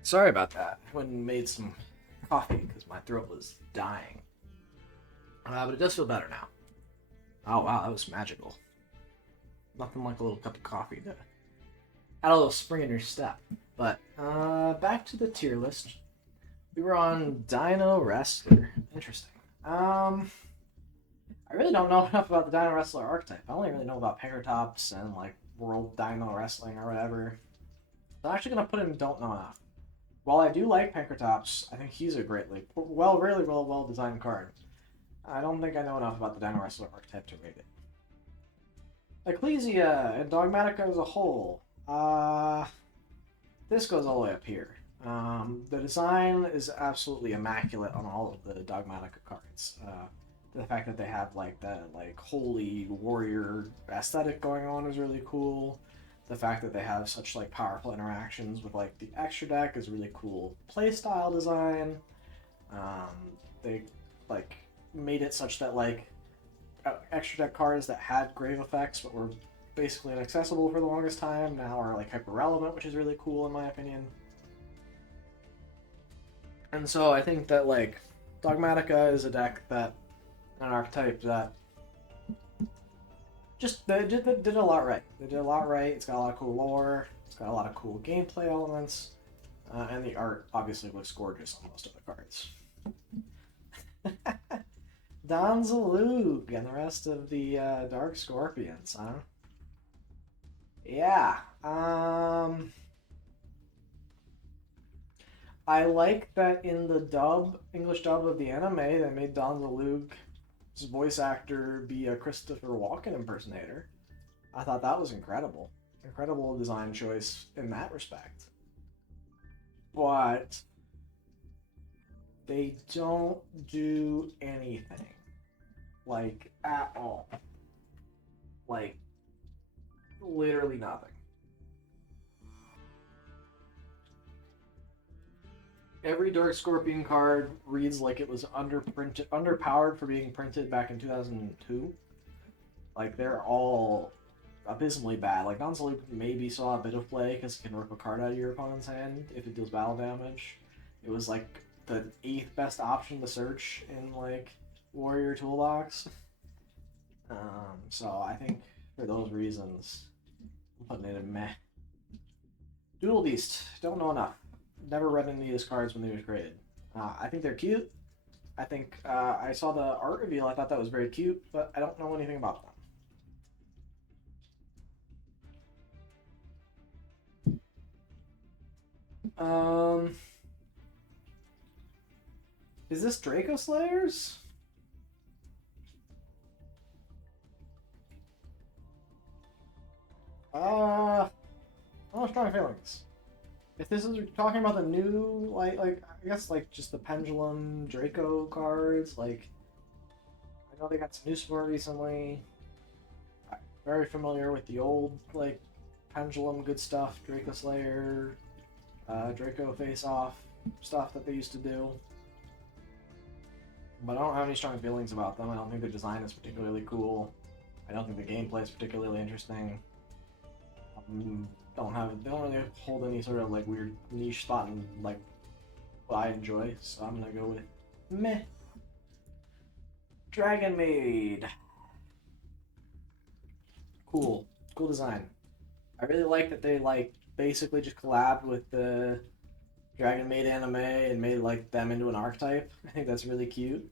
Sorry about that. I went and made some coffee because my throat was dying. But it does feel better now. Oh wow, that was magical. Nothing like a little cup of coffee to add a little spring in your step. But back to the tier list. We were on Dino Wrestler. Interesting. I really don't know enough about the Dino Wrestler archetype. I only really know about Pankratops and like World Dino Wrestling or whatever. So I'm actually gonna put in don't know enough. While I do like Pankratops, I think he's a great, like, really well designed card. I don't think I know enough about the Dino Wrestler archetype to rate it. Ecclesia and Dogmatica as a whole. This goes all the way up here. The design is absolutely immaculate on all of the Dogmatica cards. The fact that they have like the holy warrior aesthetic going on is really cool. The fact that they have such like powerful interactions with like the extra deck is really cool. Playstyle design. They like made it such that like extra deck cards that had grave effects but were basically inaccessible for the longest time now are like hyper relevant, which is really cool in my opinion. And so I think that like Dogmatica is a deck that an archetype that just they did a lot right. They did a lot right. It's got a lot of cool lore. It's got a lot of cool gameplay elements, and the art obviously looks gorgeous on most of the cards. Donzalug and the rest of the Dark Scorpions, huh? Yeah. I like that in the English dub of the anime, they made Donzalug's voice actor be a Christopher Walken impersonator. I thought that was incredible. Incredible design choice in that respect. But they don't do anything. Like, at all. Like, literally nothing. Every Dark Scorpion card reads like it was underpowered for being printed back in 2002. Like, they're all abysmally bad. Like, Donzalug maybe saw a bit of play because it can rip a card out of your opponent's hand if it deals battle damage. It was, like, the 8th best option to search in, like, Warrior Toolbox. So I think for those reasons, I'm putting it in meh. Duel Beast. Don't know enough. Never read any of these cards when they were created. I think they're cute. I think I saw the art reveal. I thought that was very cute, but I don't know anything about them. Is this Draco Slayers? I have strong feelings. If this is talking about the new, like I guess like just the Pendulum Draco cards, like I know they got some new support recently. I'm very familiar with the old like Pendulum good stuff, Draco Slayer, Draco Face Off stuff that they used to do. But I don't have any strong feelings about them. I don't think the design is particularly cool. I don't think the gameplay is particularly interesting. They don't really hold any sort of like weird niche spot in like what I enjoy, so I'm gonna go with meh. Dragon Maid. Cool design. I really like that they like basically just collabed with the Dragon Maid anime and made like them into an archetype. I think that's really cute.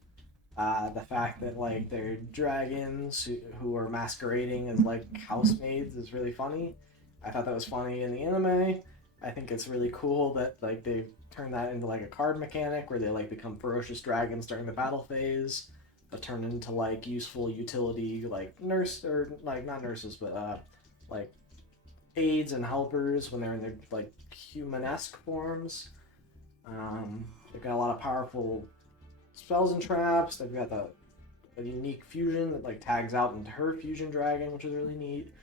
The fact that like they're dragons who are masquerading as like housemaids is really funny. I thought that was funny in the anime. I think it's really cool that like they turned that into like a card mechanic where they like become ferocious dragons during the battle phase, but turn into like useful utility like nurse or like not nurses but like aides and helpers when they're in their like humanesque forms. They've got a lot of powerful spells and traps. They've got a unique fusion that like tags out into her fusion dragon, which is really neat.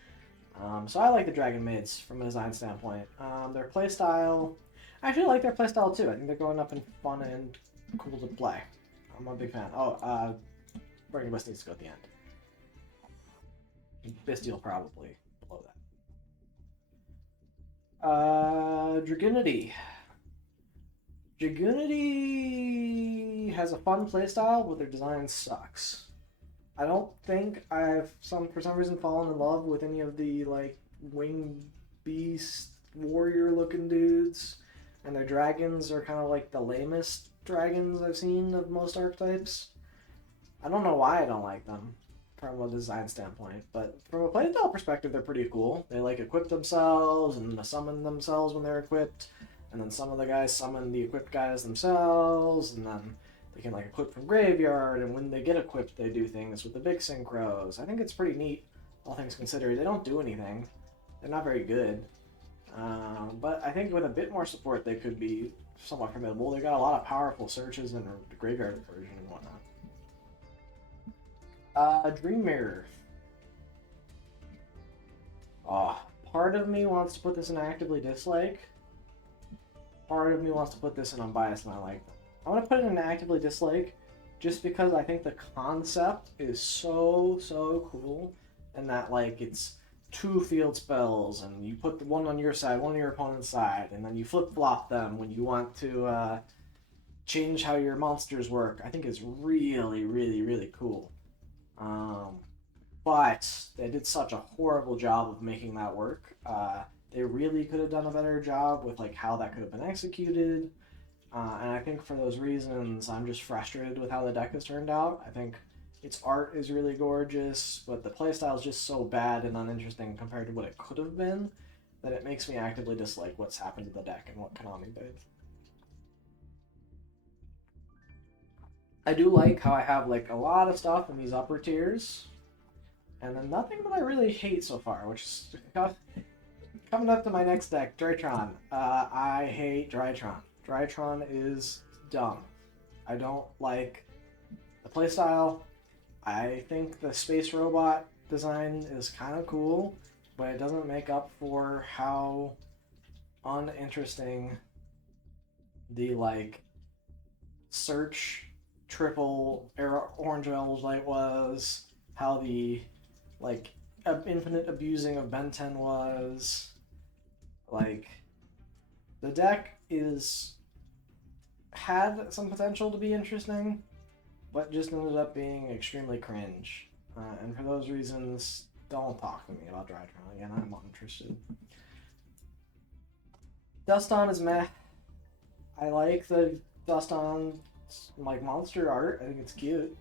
So I like the Dragon Maids from a design standpoint. Their playstyle, I actually like their playstyle too. I think they're going up and fun and cool to play. I'm a big fan. Oh, Burning West needs to go at the end. Bestial probably below that. Dragunity. Dragunity has a fun playstyle, but their design sucks. I don't think I've for some reason fallen in love with any of the like winged beast warrior looking dudes, and their dragons are kind of like the lamest dragons I've seen of most archetypes. I don't know why I don't like them from a design standpoint, but from a playstyle perspective, they're pretty cool. They like equip themselves and summon themselves when they're equipped, and then some of the guys summon the equipped guys themselves, and then they can like equip from graveyard, and when they get equipped, they do things with the big synchros. I think it's pretty neat, all things considered. They don't do anything. They're not very good. But I think with a bit more support, they could be somewhat formidable. They got a lot of powerful searches and the graveyard version and whatnot. Dream Mirror. Oh, part of me wants to put this in actively dislike. Part of me wants to put this in unbiased and I like them. I want to put it in actively dislike just because I think the concept is so cool, and that like it's 2 field spells and you put the one on your side, one on your opponent's side, and then you flip-flop them when you want to change how your monsters work. I think it's really cool. But they did such a horrible job of making that work. They really could have done a better job with like how that could have been executed. And I think for those reasons, I'm just frustrated with how the deck has turned out. I think its art is really gorgeous, but the playstyle is just so bad and uninteresting compared to what it could have been that it makes me actively dislike what's happened to the deck and what Konami did. I do like how I have like a lot of stuff in these upper tiers, and then nothing that I really hate so far, which is coming up to my next deck, Drytron. I hate Drytron. Drytron is dumb. I don't like the playstyle. I think the space robot design is kind of cool, but it doesn't make up for how uninteresting the like search triple orange elves light was, how the like infinite abusing of Ben 10 was. Like the deck had some potential to be interesting, but just ended up being extremely cringe. And for those reasons, don't talk to me about Drytron again. I'm not interested. Dust On is meh. I like the Dust On like monster art. I think it's cute.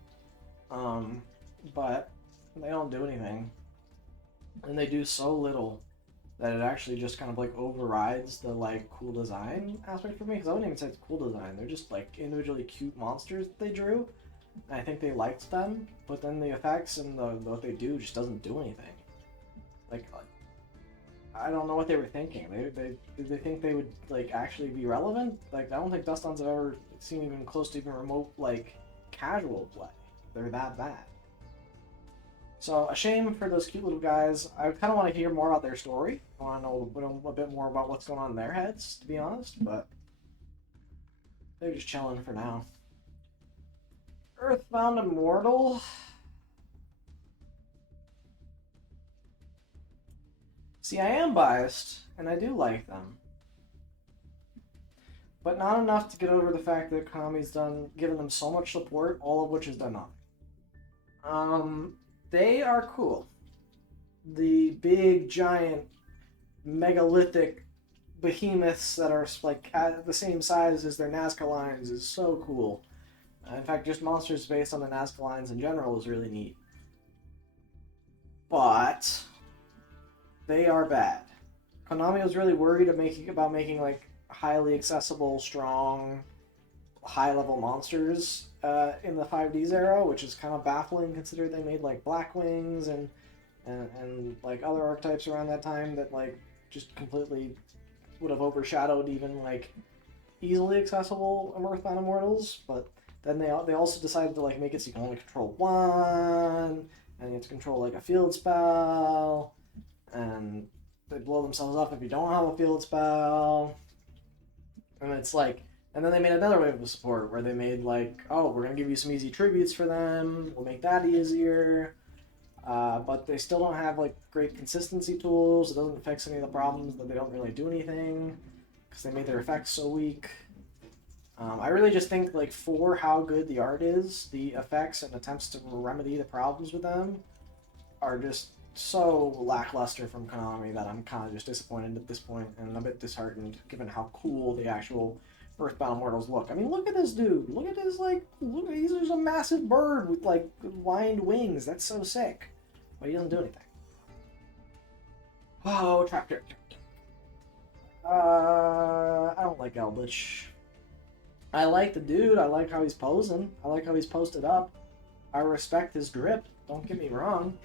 But they don't do anything, and they do so little that it actually just kind of like overrides the like cool design aspect for me. Because I wouldn't even say it's cool design. They're just like individually cute monsters that they drew. And I think they liked them, but then the effects and what they do just doesn't do anything. Like I don't know what they were thinking. Did they think they would like actually be relevant? Like I don't think Dust-Ons have ever seen even close to even remote like casual play. They're that bad. So a shame for those cute little guys. I kind of want to hear more about their story. I want to know a bit more about what's going on in their heads, to be honest. But they're just chilling for now. Earthbound Immortal. See, I am biased, and I do like them. But not enough to get over the fact that Konami's given them so much support, all of which has done nothing. They are cool. The big, giant, megalithic behemoths that are like the same size as their Nazca lines is so cool. In fact, just monsters based on the Nazca lines in general is really neat. But they are bad. Konami was really worried about making like highly accessible, strong, high-level monsters in the 5Ds era, which is kind of baffling considering they made like Blackwings and like other archetypes around that time that like just completely would have overshadowed even like easily accessible Earthbound Immortals. But then they also decided to like make it so you can only control one, and you have to control like a field spell, and they blow themselves up if you don't have a field spell. And it's like, and then they made another wave of support where they made like, oh, we're gonna give you some easy tributes for them. We'll make that easier. But they still don't have like great consistency tools. It doesn't fix any of the problems that they don't really do anything because they made their effects so weak. I really just think like for how good the art is, the effects and attempts to remedy the problems with them are just so lackluster from Konami that I'm kind of just disappointed at this point and a bit disheartened given how cool the actual Earthbound Mortals look. I mean, look at this dude. Look at his like. Look, he's just a massive bird with like lined wings. That's so sick. But he doesn't do anything. Oh, tractor. I don't like Eldritch. I like the dude. I like how he's posing. I like how he's posted up. I respect his grip. Don't get me wrong.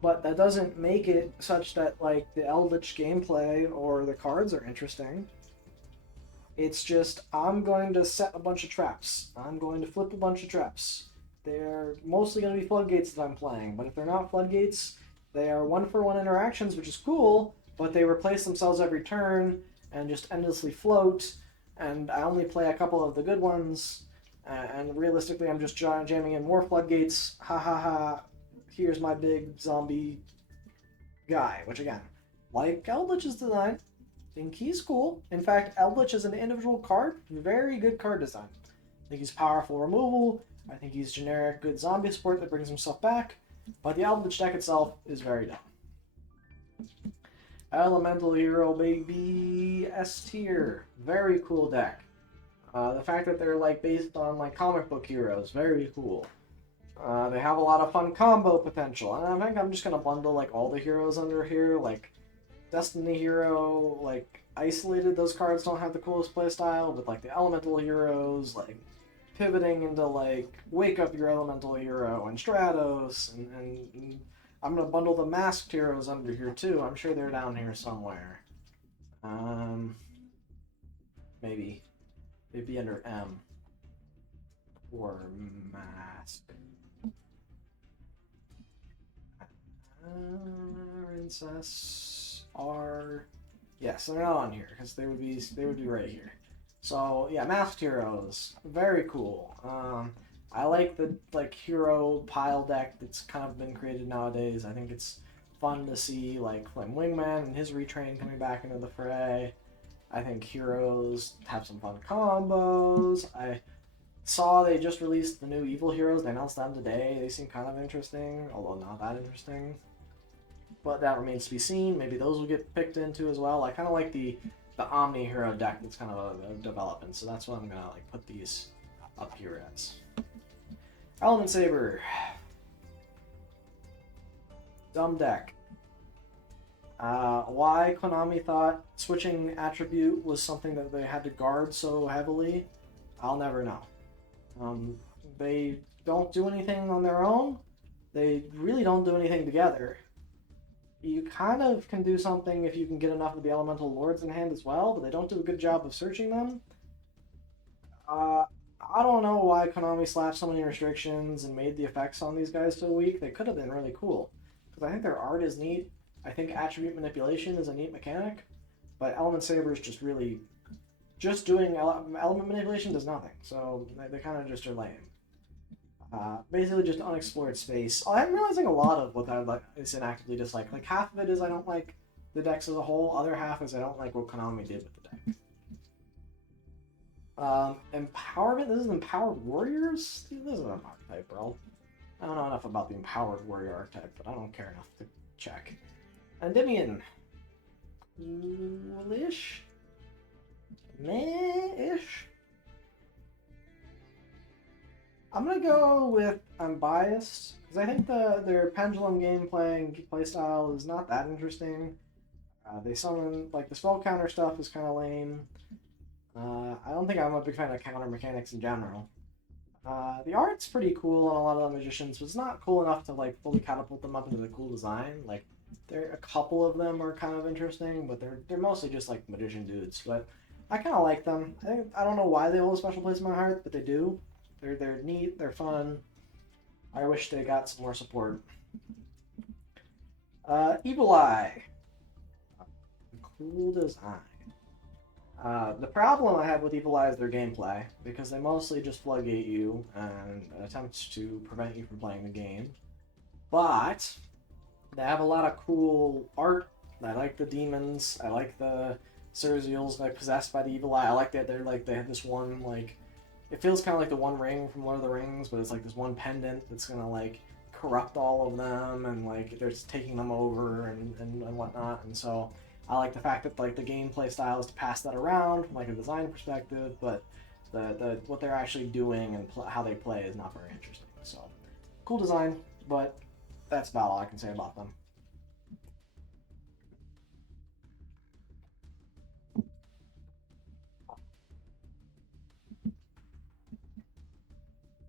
But that doesn't make it such that like the Eldritch gameplay or the cards are interesting. It's just I'm going to set a bunch of traps. I'm going to flip a bunch of traps. They're mostly going to be floodgates that I'm playing, but if they're not floodgates, they are one-for-one interactions, which is cool, but they replace themselves every turn and just endlessly float, and I only play a couple of the good ones, and realistically I'm just jamming in more floodgates. Ha ha ha, here's my big zombie guy, which again, like Eldritch's design, think he's cool. In fact, Eldritch is an individual card, very good card design. I think he's powerful removal, I think he's generic good zombie support that brings himself back, but the Eldritch deck itself is very dumb. Elemental Hero, baby, S tier. Very cool deck. The fact that they're like based on like comic book heroes, very cool. They have a lot of fun combo potential, and I think I'm just gonna bundle like all the heroes under here, like Destiny Hero, like isolated. Those cards don't have the coolest playstyle, but like the Elemental Heroes, like pivoting into like Wake Up Your Elemental Hero and Stratos, and I'm gonna bundle the Masked Heroes under here too. I'm sure they're down here somewhere. Maybe they'd be under M or Mask. Princess R. Yes, they're not on here because they would be right here. So yeah, Masked Heroes, very cool. I like the hero pile deck that's kind of been created nowadays. I think it's fun to see like Flame Wingman and his retrain coming back into the fray. I think heroes have some fun combos. I saw they just released the new Evil Heroes. They announced them today. They seem kind of interesting, although not that interesting. But that remains to be seen. Maybe those will get picked into as well. I kind of like the Omni Hero deck that's kind of a development, so that's what I'm gonna like put these up here as. Element Saber. Dumb deck. Why Konami thought switching attribute was something that they had to guard so heavily, I'll never know. They don't do anything on their own. They really don't do anything together. You kind of can do something if you can get enough of the Elemental Lords in hand as well, but they don't do a good job of searching them. I don't know why Konami slapped so many restrictions and made the effects on these guys so weak. They could have been really cool. Because I think their art is neat. I think attribute manipulation is a neat mechanic. But Element Saber is just really... Just doing element manipulation does nothing. So they kind of just are lame. Basically just unexplored space. I'm realizing a lot of what I like is inactively dislike. Like half of it is I don't like the decks as a whole. Other half is I don't like what Konami did with the deck. Empowerment. This is Empowered Warriors. This is an archetype, bro. I don't know enough about the Empowered Warrior archetype, but I don't care enough to check. Endymion. Coolish. Meh-ish. I'm gonna go with I'm biased because I think their pendulum gameplay and playstyle is not that interesting. They summon like the spell counter stuff is kind of lame. I don't think I'm a big fan of counter mechanics in general. The art's pretty cool on a lot of the magicians, but it's not cool enough to like fully catapult them up into the cool design. Like a couple of them are kind of interesting, but they're mostly just like magician dudes. But I kind of like them. I don't know why they hold a special place in my heart, but they do. They're neat, they're fun. I wish they got some more support. Evil Eye. Cool design. The problem I have with Evil Eye is their gameplay, because they mostly just floodgate you and attempt to prevent you from playing the game. But they have a lot of cool art. I like the demons. I like the Surreal's like possessed by the evil eye. I like that they have this one like, it feels kind of like the One Ring from Lord of the Rings, but it's like this one pendant that's gonna like corrupt all of them, and like they're just taking them over and whatnot. And so I like the fact that like the gameplay style is to pass that around from like a design perspective, but the what they're actually doing and how they play is not very interesting. So cool design, but that's about all I can say about them.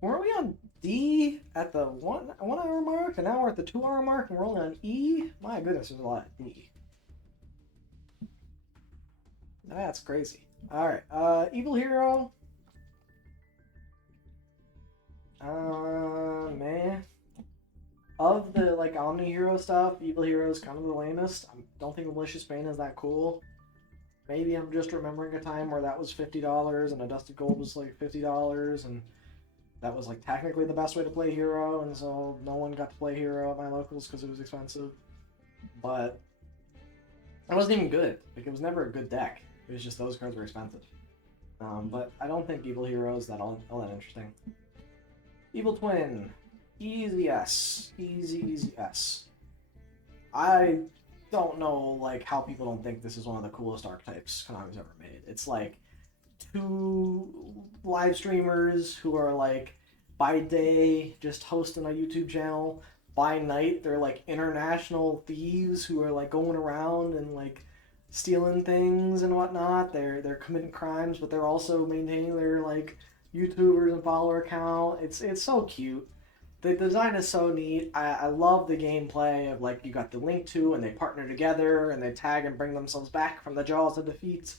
Weren't we on D at the 1 hour mark, and now we're at the 2 hour mark, and we're only on E? My goodness, there's a lot of D. That's crazy. Alright, Evil Hero. Man. Of the, like, Omni Hero stuff, Evil Hero is kind of the lamest. I don't think Malicious Bane is that cool. Maybe I'm just remembering a time where that was $50 and a Dusted Gold was like $50, and that was like technically the best way to play Hero, and so no one got to play Hero at my locals because it was expensive. But it wasn't even good. Like, it was never a good deck. It was just those cards were expensive. But I don't think Evil Hero is all that interesting. Evil Twin. Easy S. Easy S. I don't know like how people don't think this is one of the coolest archetypes Konami's ever made. It's like two live streamers who are like by day just hosting a YouTube channel. By night they're like international thieves who are like going around and like stealing things and whatnot. They're committing crimes, but they're also maintaining their like YouTubers and follower account. It's so cute. The design is so neat. I love the gameplay of like you got the Link 2 and they partner together and they tag and bring themselves back from the jaws of defeat.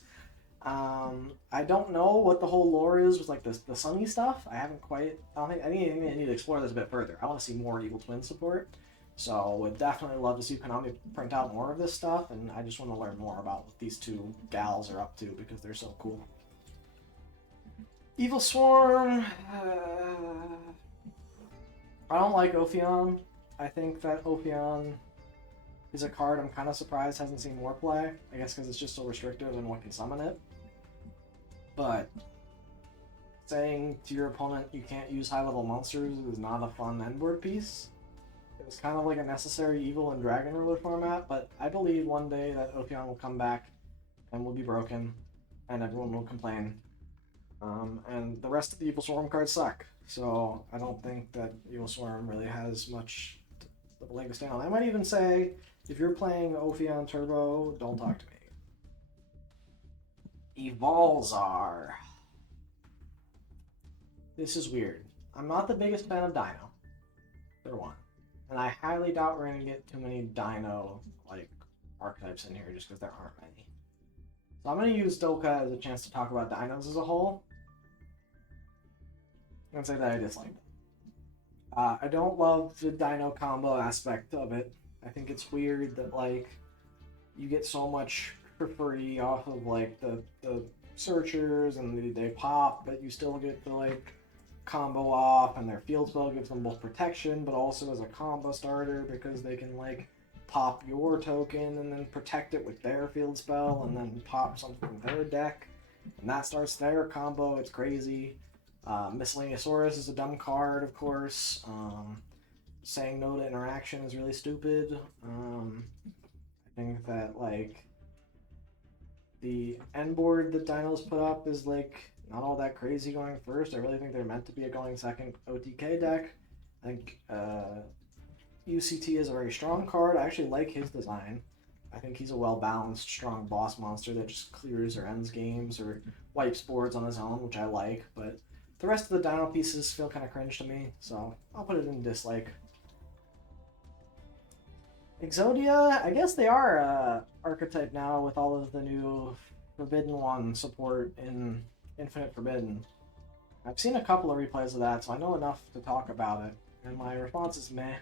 I don't know what the whole lore is with like the Sunny stuff. I haven't quite. I think I need to explore this a bit further. I want to see more Evil Twin support. So would definitely love to see Konami print out more of this stuff, and I just want to learn more about what these two gals are up to because they're so cool. Evil Swarm. I don't like Ophion. I think that Ophion is a card I'm kind of surprised hasn't seen more play. I guess because it's just so restrictive in what can summon it. But saying to your opponent you can't use high-level monsters is not a fun endboard piece. It was kind of like a necessary evil in Dragon Ruler format, but I believe one day that Ophion will come back and will be broken, and everyone will complain. And the rest of the Evil Swarm cards suck. So I don't think that Evil Swarm really has much of a leg to stand on. I might even say, if you're playing Ophion Turbo, don't talk to me. Evolzar. This is weird. I'm not the biggest fan of Dino, for one. And I highly doubt we're going to get too many Dino like archetypes in here just because there aren't many. So I'm going to use Doka as a chance to talk about Dinos as a whole. And say that I dislike them. I don't love the Dino combo aspect of it. I think it's weird that like you get so much for free off of like the searchers and they pop, but you still get the like combo off, and their field spell gives them both protection but also as a combo starter because they can like pop your token and then protect it with their field spell and then pop something from their deck, and that starts their combo. It's crazy. Miscellaneousaurus is a dumb card, of course. Saying no to interaction is really stupid. I think that like the end board that Dinos put up is like not all that crazy going first. I really think they're meant to be a going second OTK deck. I think UCT is a very strong card. I actually like his design. I think he's a well-balanced, strong boss monster that just clears or ends games or wipes boards on his own, which I like, but the rest of the Dino pieces feel kind of cringe to me, so I'll put it in dislike. Exodia, I guess they are archetype now with all of the new Forbidden One support in Infinite Forbidden. I've seen a couple of replays of that, so I know enough to talk about it, and my response is meh.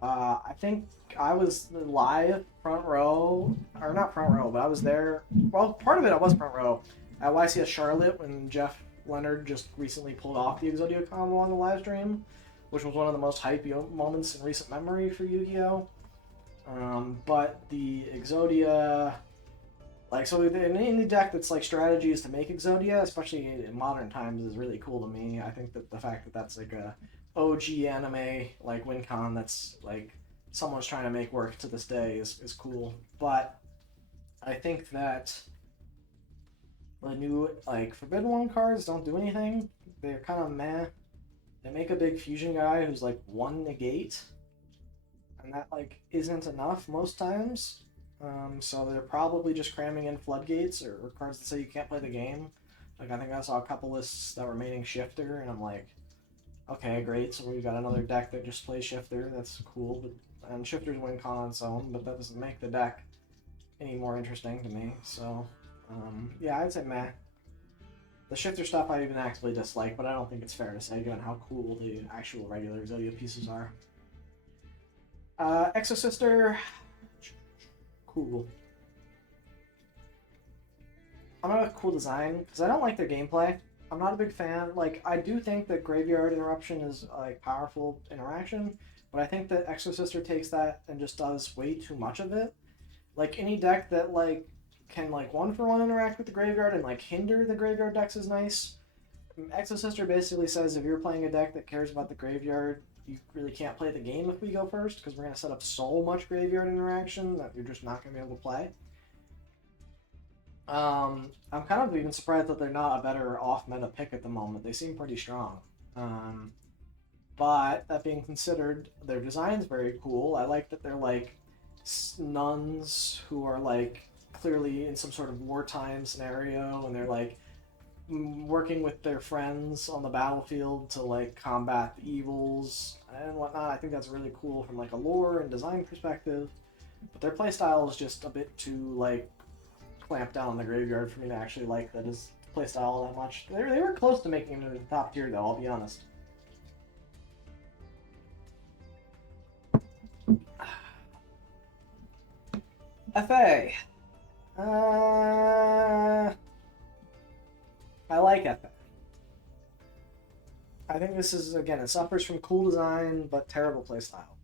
I think I was live front row, or not front row, but I was there. Well, part of it I was front row at YCS Charlotte when Jeff Leonard just recently pulled off the Exodia combo on the live stream, which was one of the most hype moments in recent memory for Yu-Gi-Oh! But the Exodia Like, so any deck that's like strategies to make Exodia, especially in modern times, is really cool to me. I think that the fact that that's like a OG anime like WinCon that's like someone's trying to make work to this day is cool. But I think that the new like Forbidden One cards don't do anything. They're kind of meh. They make a big fusion guy who's like one negate, and that like isn't enough most times. So they're probably just cramming in floodgates or cards that say you can't play the game. Like I think I saw a couple lists that were maining Shifter, and I'm like, okay, great. So we got another deck that just plays Shifter. That's cool, but and Shifter's win con on its own, but that doesn't make the deck any more interesting to me. So yeah, I'd say meh. The Shifter stuff I even actively dislike, but I don't think it's fair to say given how cool the actual regular Exodia pieces are. Exosister, cool. I'm not a cool design because I don't like their gameplay. I'm not a big fan. Like, I do think that Graveyard Interruption is like powerful interaction, but I think that Exosister takes that and just does way too much of it. Like any deck that like can like 1-for-1 interact with the graveyard and like hinder the graveyard decks is nice. Exosister basically says if you're playing a deck that cares about the graveyard, you really can't play the game if we go first because we're going to set up so much graveyard interaction that you're just not going to be able to play. I'm kind of even surprised that they're not a better off-meta pick at the moment. They seem pretty strong. But that being considered, their design's very cool. I like that they're like nuns who are like clearly in some sort of wartime scenario, and they're like working with their friends on the battlefield to like combat the evils and whatnot. I think that's really cool from like a lore and design perspective. But their playstyle is just a bit too like clamped down on the graveyard for me to actually like that as playstyle all that much. They were close to making it to the top tier though, I'll be honest. FA. I like FA. I think this is, again, it suffers from cool design, but terrible playstyle.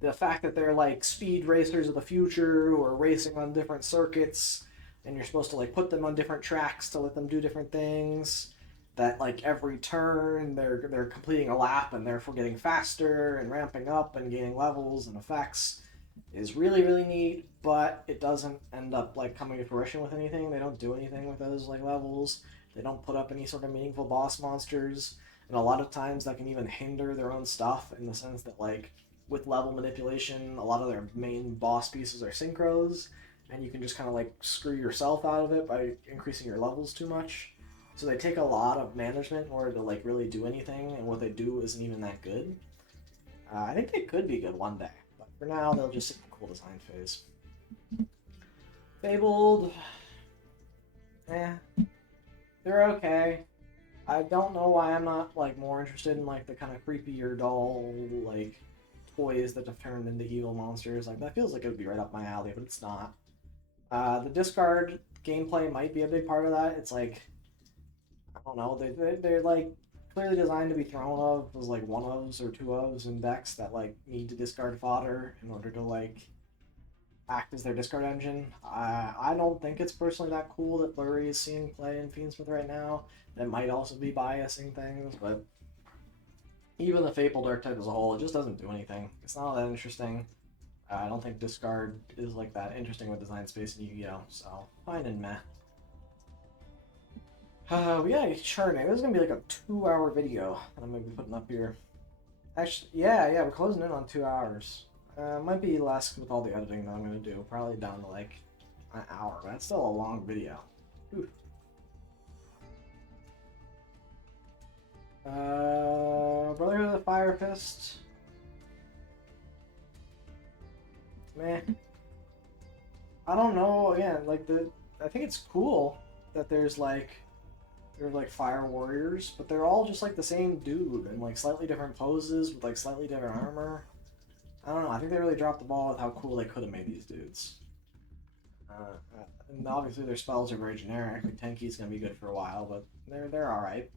The fact that they're like speed racers of the future who are racing on different circuits, and you're supposed to like put them on different tracks to let them do different things. That like every turn they're completing a lap and therefore getting faster and ramping up and gaining levels and effects is really really neat, but it doesn't end up like coming to fruition with anything. They don't do anything with those like levels. They don't put up any sort of meaningful boss monsters, and a lot of times that can even hinder their own stuff in the sense that like with level manipulation, a lot of their main boss pieces are synchros, and you can just kind of like screw yourself out of it by increasing your levels too much. So they take a lot of management in order to like really do anything, and what they do isn't even that good. I think they could be good one day, but for now they'll just sit in the cool design phase. Fabled, they're okay. I don't know why I'm not like more interested in like the kind of creepier doll like toys that have turned into evil monsters. Like that feels like it would be right up my alley, but it's not. The discard gameplay might be a big part of that. It's like I don't know. They're like clearly designed to be thrown of as like one ofs or two ofs in decks that like need to discard fodder in order to like act as their discard engine. I don't think it's personally that cool that Blurry is seeing play in Fiendsmith right now. That might also be biasing things, but even the Fabled archetype as a whole, it just doesn't do anything. It's not that interesting. I don't think discard is like that interesting with design space in Yu-Gi-Oh! So fine and meh. We gotta get churning. This is gonna be like a 2-hour video that I'm gonna be putting up here. Actually, yeah, we're closing in on 2 hours. Might be less with all the editing that I'm gonna do. Probably down to like an hour. But that's still a long video. Whew. Brotherhood of the Fire Fist. Meh. I don't know. Again, like I think it's cool that there's like fire warriors, but they're all just like the same dude in like slightly different poses with like slightly different armor. I don't know. I think they really dropped the ball with how cool they could have made these dudes. And obviously their spells are very generic. Like Tenki's gonna be good for a while, but they're all right.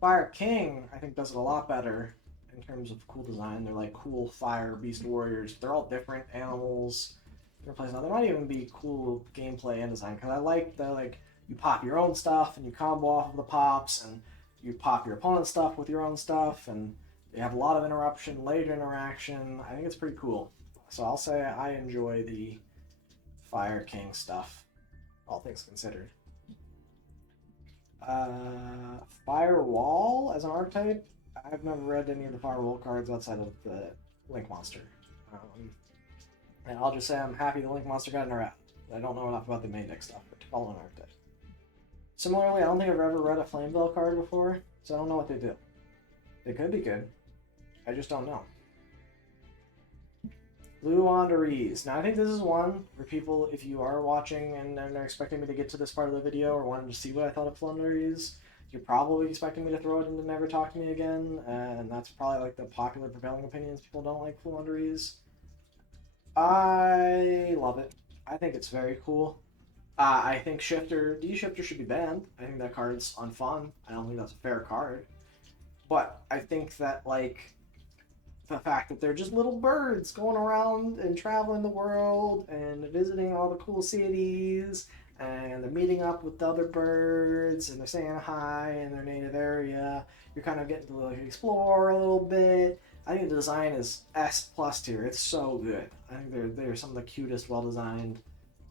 Fire King, I think, does it a lot better in terms of cool design. They're like cool fire beast warriors. They're all different animals. replace that. There might even be cool gameplay and design because I like the you pop your own stuff and you combo off of the pops and you pop your opponent's stuff with your own stuff and they have a lot of interruption, later interaction. I think it's pretty cool. So I'll say I enjoy the Fire King stuff, all things considered. Firewall as an archetype. I've never read any of the Firewall cards outside of the Link Monster. And I'll just say I'm happy the Link Monster got an errata. I don't know enough about the main deck stuff, but to follow an archetype. Similarly, I don't think I've ever read a Flamebell card before, so I don't know what they do. They could be good. I just don't know. Blue Wanderees. Now, I think this is one for people, if you are watching and they're expecting me to get to this part of the video or wanting to see what I thought of Wanderees, you're probably expecting me to throw it into Never Talk to Me Again, and that's probably like the popular prevailing opinions. People don't like Wanderees. I love it. I think it's very cool. I think D-Shifter should be banned. I think that card's unfun. I don't think that's a fair card. But I think that, like, the fact that they're just little birds going around and traveling the world and visiting all the cool cities and they're meeting up with the other birds and they're saying hi in their native area. You're kind of getting to like explore a little bit. I think the design is S+ tier. It's so good. I think they're some of the cutest, well-designed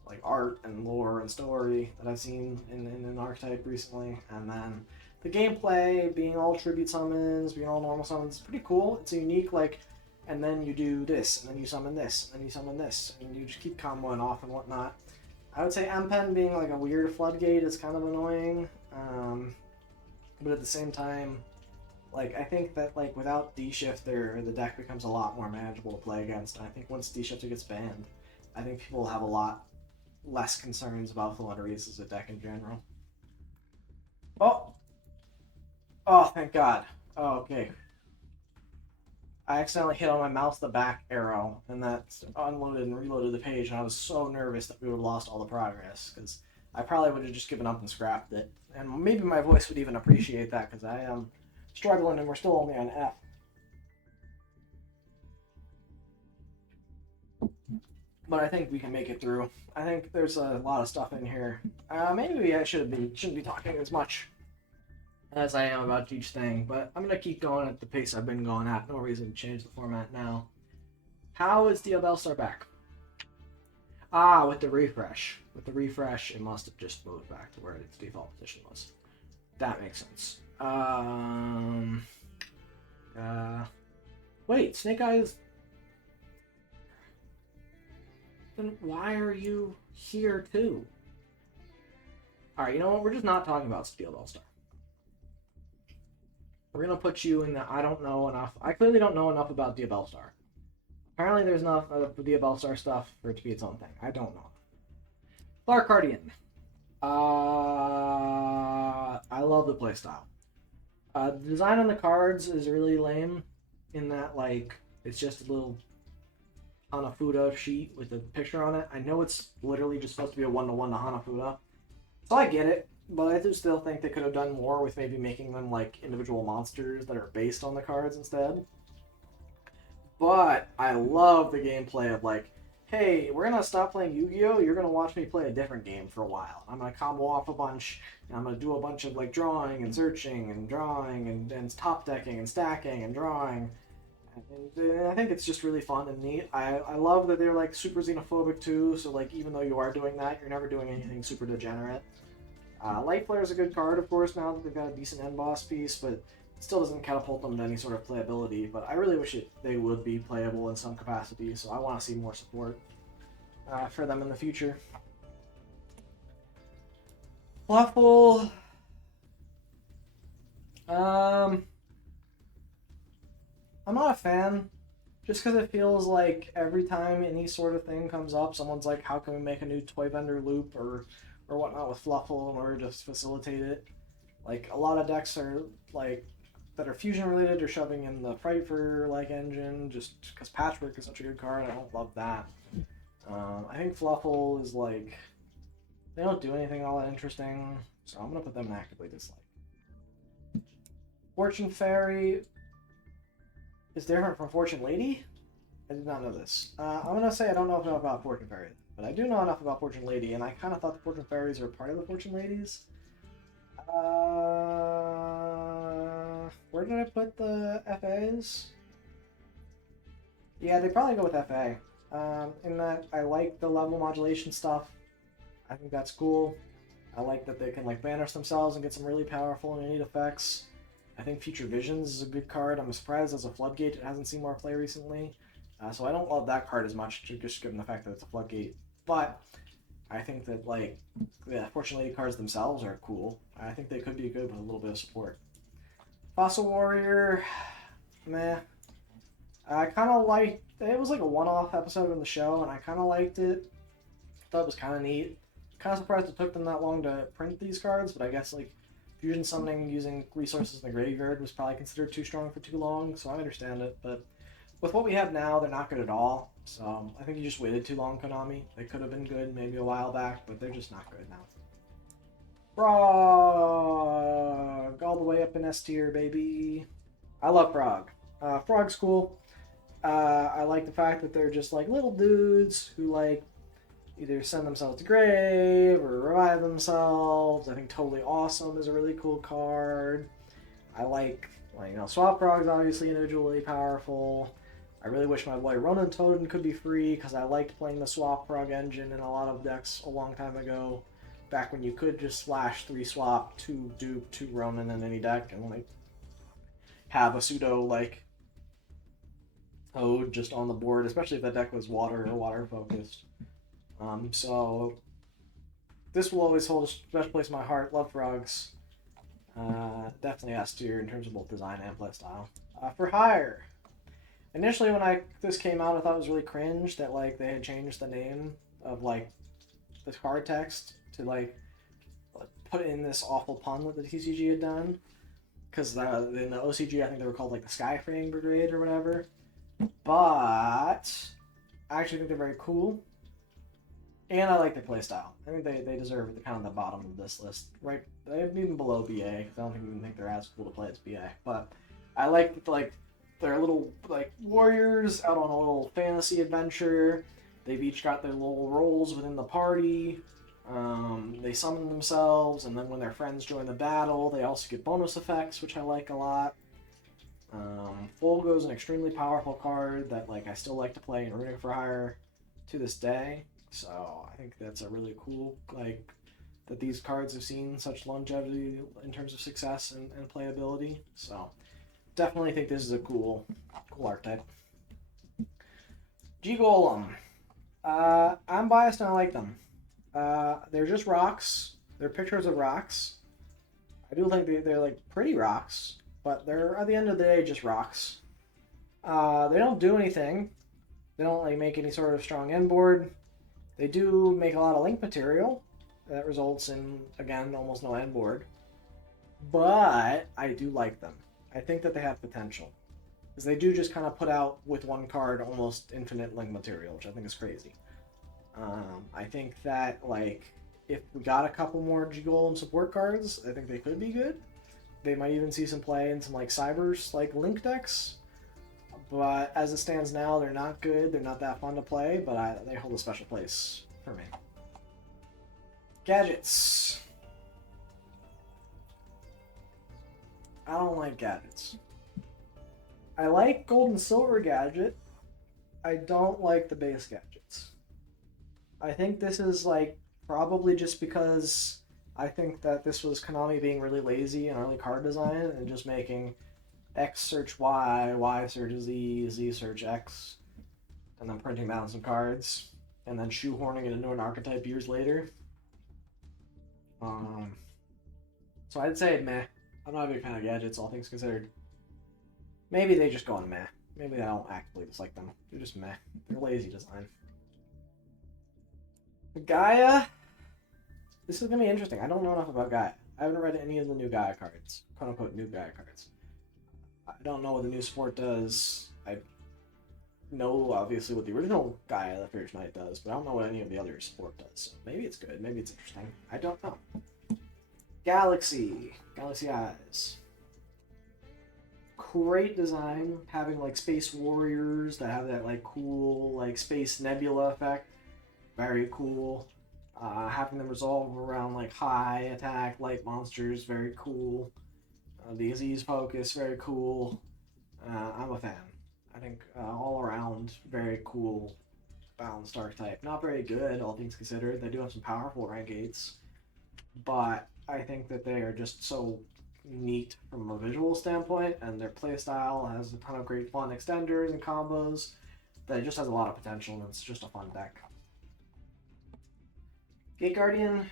like art and lore and story that I've seen in an archetype recently. And then the gameplay, being all tribute summons, being all normal summons, is pretty cool. It's a unique, like, and then you do this, and then you summon this, and then you summon this, and you just keep comboing off and whatnot. I would say M-Pen being like a weird floodgate is kind of annoying, but at the same time, like, I think that, like, without D-Shifter, the deck becomes a lot more manageable to play against, and I think once D-Shifter gets banned, I think people will have a lot less concerns about Wanderees as a deck in general. Oh, thank God. Oh, okay. I accidentally hit on my mouse the back arrow, and that unloaded and reloaded the page, and I was so nervous that we would have lost all the progress, because I probably would have just given up and scrapped it. And maybe my voice would even appreciate that, because I am struggling, and we're still only on F. But I think we can make it through. I think there's a lot of stuff in here. Maybe I shouldn't be talking as much as I am about each thing, but I'm going to keep going at the pace I've been going at. No reason to change the format now. How is Diabellstar back? With the refresh. With the refresh, it must have just moved back to where its default position was. That makes sense. Wait, Snake Eyes... Then why are you here too? Alright, you know what? We're just not talking about Diabellstar. We're going to put you in the I don't know enough. I clearly don't know enough about Diabellstar. Apparently there's enough of the Diabellstar stuff for it to be its own thing. I don't know. Clark Guardian. I love the playstyle. The design on the cards is really lame in that, like, it's just a little Hanafuda sheet with a picture on it. I know it's literally just supposed to be a 1-to-1 to Hanafuda. So I get it. But I do still think they could have done more with maybe making them like individual monsters that are based on the cards instead. But I love the gameplay of like, hey, we're going to stop playing Yu-Gi-Oh! You're going to watch me play a different game for a while. I'm going to combo off a bunch, and I'm going to do a bunch of like drawing and searching and drawing and top decking and stacking and drawing. And I think it's just really fun and neat. I love that they're like super xenophobic too, so like even though you are doing that, you're never doing anything super degenerate. Light Flare is a good card, of course, now that they've got a decent end boss piece, but it still doesn't catapult them to any sort of playability. But I really wish they would be playable in some capacity, so I want to see more support for them in the future. Fluffle. I'm not a fan, just because it feels like every time any sort of thing comes up, someone's like, how can we make a new toy vendor loop or whatnot with Fluffle in order to facilitate it. Like, a lot of decks are, like, that are fusion related are shoving in the Frightfur, like, engine, just because Patchwork is such a good card. I don't love that. I think Fluffle is, like, they don't do anything all that interesting, so I'm going to put them in actively dislike. Fortune Fairy is different from Fortune Lady? I did not know this. I'm gonna say I don't know enough about Fortune Fairy, but I do know enough about Fortune Lady, and I kind of thought the Fortune Fairies were part of the Fortune Ladies. Where did I put the FAs? Yeah, they probably go with FA. In that I like the level modulation stuff. I think that's cool. I like that they can like banish themselves and get some really powerful and neat effects. I think Future Visions is a good card. I'm surprised as a Floodgate it hasn't seen more play recently. So I don't love that card as much, just given the fact that it's a Floodgate. But I think that like the Fortune Lady cards themselves are cool. I think they could be good with a little bit of support. Fossil Warrior, meh. I kind of liked it. Was like a one-off episode in the show, and I kind of liked it. Thought it was kind of neat. Kind of surprised it took them that long to print these cards, but I guess like fusion summoning using resources in the graveyard was probably considered too strong for too long, so I understand it. But with what we have now, they're not good at all. So I think you just waited too long, Konami. They could have been good maybe a while back, but they're just not good now. Frog! All the way up in S tier, baby. I love Frog. Frog's cool. I like the fact that they're just like little dudes who like either send themselves to grave or revive themselves. I think Totally Awesome is a really cool card. I like Swap Frog's obviously individually powerful. I really wish my boy Ronin Totem could be free because I liked playing the Swap Frog engine in a lot of decks a long time ago. Back when you could just splash 3 swap, 2 dupe, 2 Ronin in any deck and like have a pseudo like Toad just on the board, especially if that deck was water or water focused. So this will always hold a special place in my heart. Love Frogs. Definitely S tier in terms of both design and playstyle. For hire, initially when this came out, I thought it was really cringe that like they had changed the name of like the card text to like put in this awful pun that the TCG had done. Because in the OCG, I think they were called like the Skyframe Brigade or whatever. But I actually think they're very cool. And I like their playstyle. I think they deserve the kind of the bottom of this list. Right, they're even below BA, because I don't even think they're as cool to play as BA. But I like they're little like warriors out on a little fantasy adventure. They've each got their little roles within the party. They summon themselves, and then when their friends join the battle, they also get bonus effects, which I like a lot. Folgo is an extremely powerful card that like I still like to play in Runic for Hire to this day. So I think that's a really cool like that these cards have seen such longevity in terms of success and playability. So definitely think this is a cool archetype. G Golem. I'm biased and I like them. They're just rocks. They're pictures of rocks. I do think they're like pretty rocks, but they're at the end of the day just rocks. They don't do anything. They don't like make any sort of strong end board. They do make a lot of link material that results in, again, almost no end board. But I do like them. I think that they have potential. Because they do just kind of put out with one card almost infinite link material, which I think is crazy. I think that, like, if we got a couple more G-Golem support cards, I think they could be good. They might even see some play in some, like, Cybers, like, link decks. But as it stands now, they're not good. They're not that fun to play, but they hold a special place for me. Gadgets. I don't like gadgets. I like Gold and Silver Gadget. I don't like the base gadgets. I think this is like probably just because I think that this was Konami being really lazy in early card design and just making X search Y, Y search Z, Z search X, and then printing down some cards, and then shoehorning it into an archetype years later. So I'd say meh. I'm not a big fan of gadgets, all things considered. Maybe they just go on meh. Maybe I don't actively dislike them. They're just meh. They're lazy design. Gaia. This is going to be interesting. I don't know enough about Gaia. I haven't read any of the new Gaia cards. Quote-unquote new Gaia cards. I don't know what the new support does. I know, obviously, what the original Gaia, the Fierce Knight, does, but I don't know what any of the other support does. So maybe it's good. Maybe it's interesting. I don't know. Galaxy. Galaxy Eyes. great design, having like space warriors that have that like cool like space nebula effect. Very cool. Having them resolve around like high attack light monsters, very cool. The disease focus, very cool. I'm a fan. I think all around very cool balanced archetype. Not very good, all things considered. They do have some powerful rank 8s, but I think that they are just so neat from a visual standpoint, and their playstyle has a ton of great fun extenders and combos that it just has a lot of potential, and it's just a fun deck. Gate Guardian.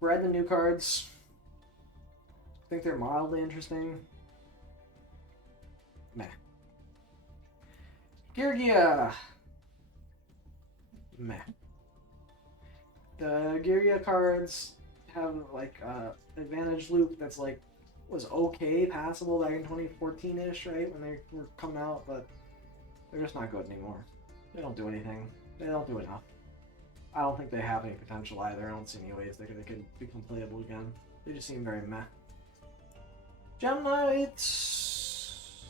Read the new cards. I think they're mildly interesting. Meh. Girgia. Meh. The Girgia cards have like advantage loop that's like was okay passable back in 2014-ish, right, when they were coming out, but they're just not good anymore. They don't do anything. They don't do enough. I don't think they have any potential either. I don't see any ways they could become playable again. They just seem very meh. Gem Knights.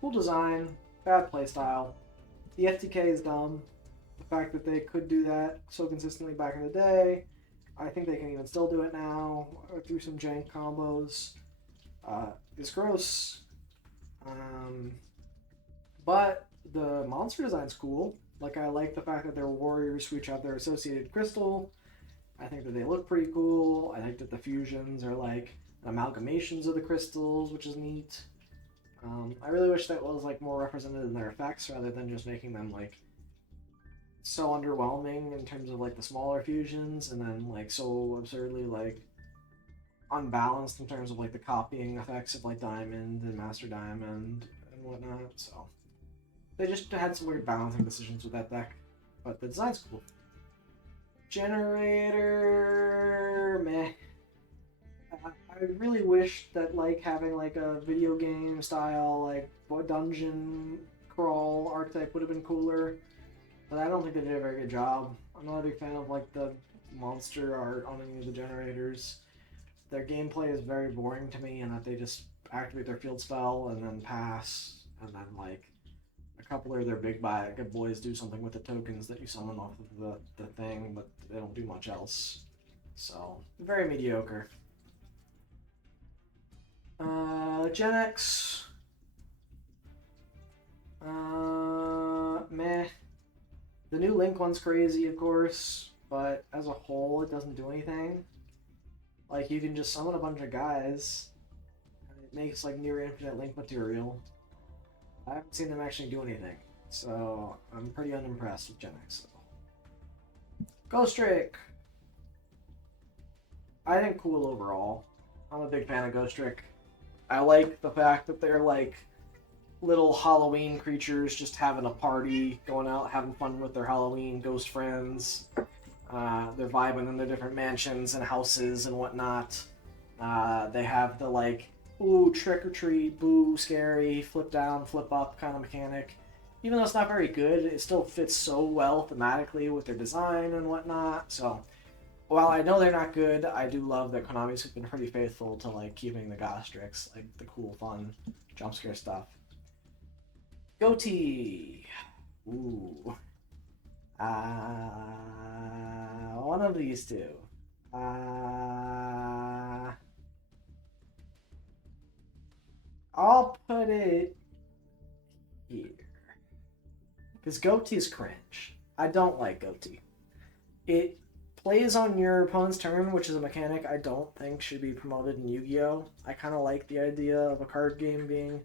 Cool design, bad playstyle. The FTK is dumb. The fact that they could do that so consistently back in the day, I think they can even still do it now through some jank combos. It's gross. But the monster design's cool. Like, I like the fact that they're warriors who each have their associated crystal. I think that they look pretty cool. I think that the fusions are like amalgamations of the crystals, which is neat. I really wish that was like more represented in their effects rather than just making them like so underwhelming in terms of like the smaller fusions, and then like so absurdly like unbalanced in terms of like the copying effects of like Diamond and Master Diamond and whatnot. So they just had some weird balancing decisions with that deck, but the design's cool. Generator, meh. I really wish that like having like a video game style like dungeon crawl archetype would have been cooler, but I don't think they did a very good job. I'm not a big fan of like the monster art on any of the generators. Their gameplay is very boring to me, and that they just activate their field spell and then pass, and then like a couple of their big boys do something with the tokens that you summon off of the thing, but they don't do much else. So, very mediocre. Gen X. Meh. The new Link one's crazy, of course, but as a whole, it doesn't do anything. Like, you can just summon a bunch of guys, and it makes, like, near infinite Link material. I haven't seen them actually do anything, so I'm pretty unimpressed with Gen X. Ghost Trick! I think cool overall. I'm a big fan of Ghost Trick. I like the fact that they're, like, little Halloween creatures just having a party, going out, having fun with their Halloween ghost friends. They're vibing in their different mansions and houses and whatnot. They have the, like, ooh, trick or treat, boo, scary, flip down, flip up kind of mechanic. Even though it's not very good, it still fits so well thematically with their design and whatnot. So, while I know they're not good, I do love that Konami's been pretty faithful to, like, keeping the Gostrix, like, the cool, fun, jump scare stuff. Goatee. Ooh. One of these two. I'll put it here. Because Goatee's cringe. I don't like Goatee. It plays on your opponent's turn, which is a mechanic I don't think should be promoted in Yu-Gi-Oh! I kind of like the idea of a card game being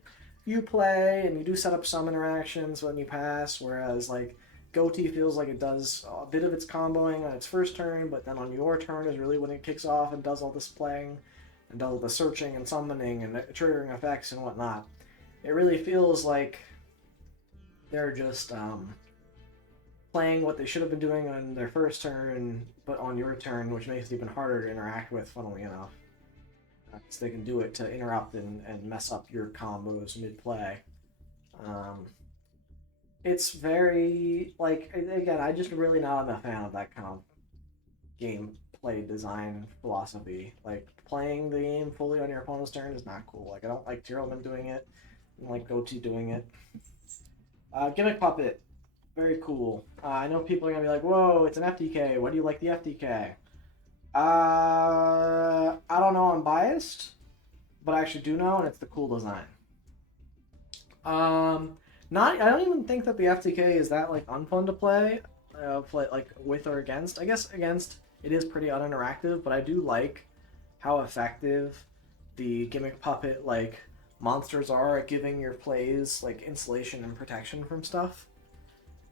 you play and you do set up some interactions when you pass, whereas like Goatee feels like it does a bit of its comboing on its first turn, but then on your turn is really when it kicks off and does all this playing and does all the searching and summoning and triggering effects and whatnot. It really feels like they're just playing what they should have been doing on their first turn, but on your turn, which makes it even harder to interact with, funnily enough. So they can do it to interrupt and mess up your combos mid-play. It's very, like, again, I just really not a fan of that kind of gameplay design philosophy. Like, playing the game fully on your opponent's turn is not cool. Like, I don't like Tyrellman doing it. I don't like Goatee doing it. Gimmick Puppet. Very cool. I know people are going to be like, whoa, it's an FTK. Why do you like the FTK? I don't know. I'm biased. But I actually do know, and it's the cool design. I don't even think that the FTK is that, like, unfun to play. Like, with or against. I guess against it is pretty uninteractive, but I do like how effective the Gimmick Puppet, like, monsters are at giving your plays, like, insulation and protection from stuff.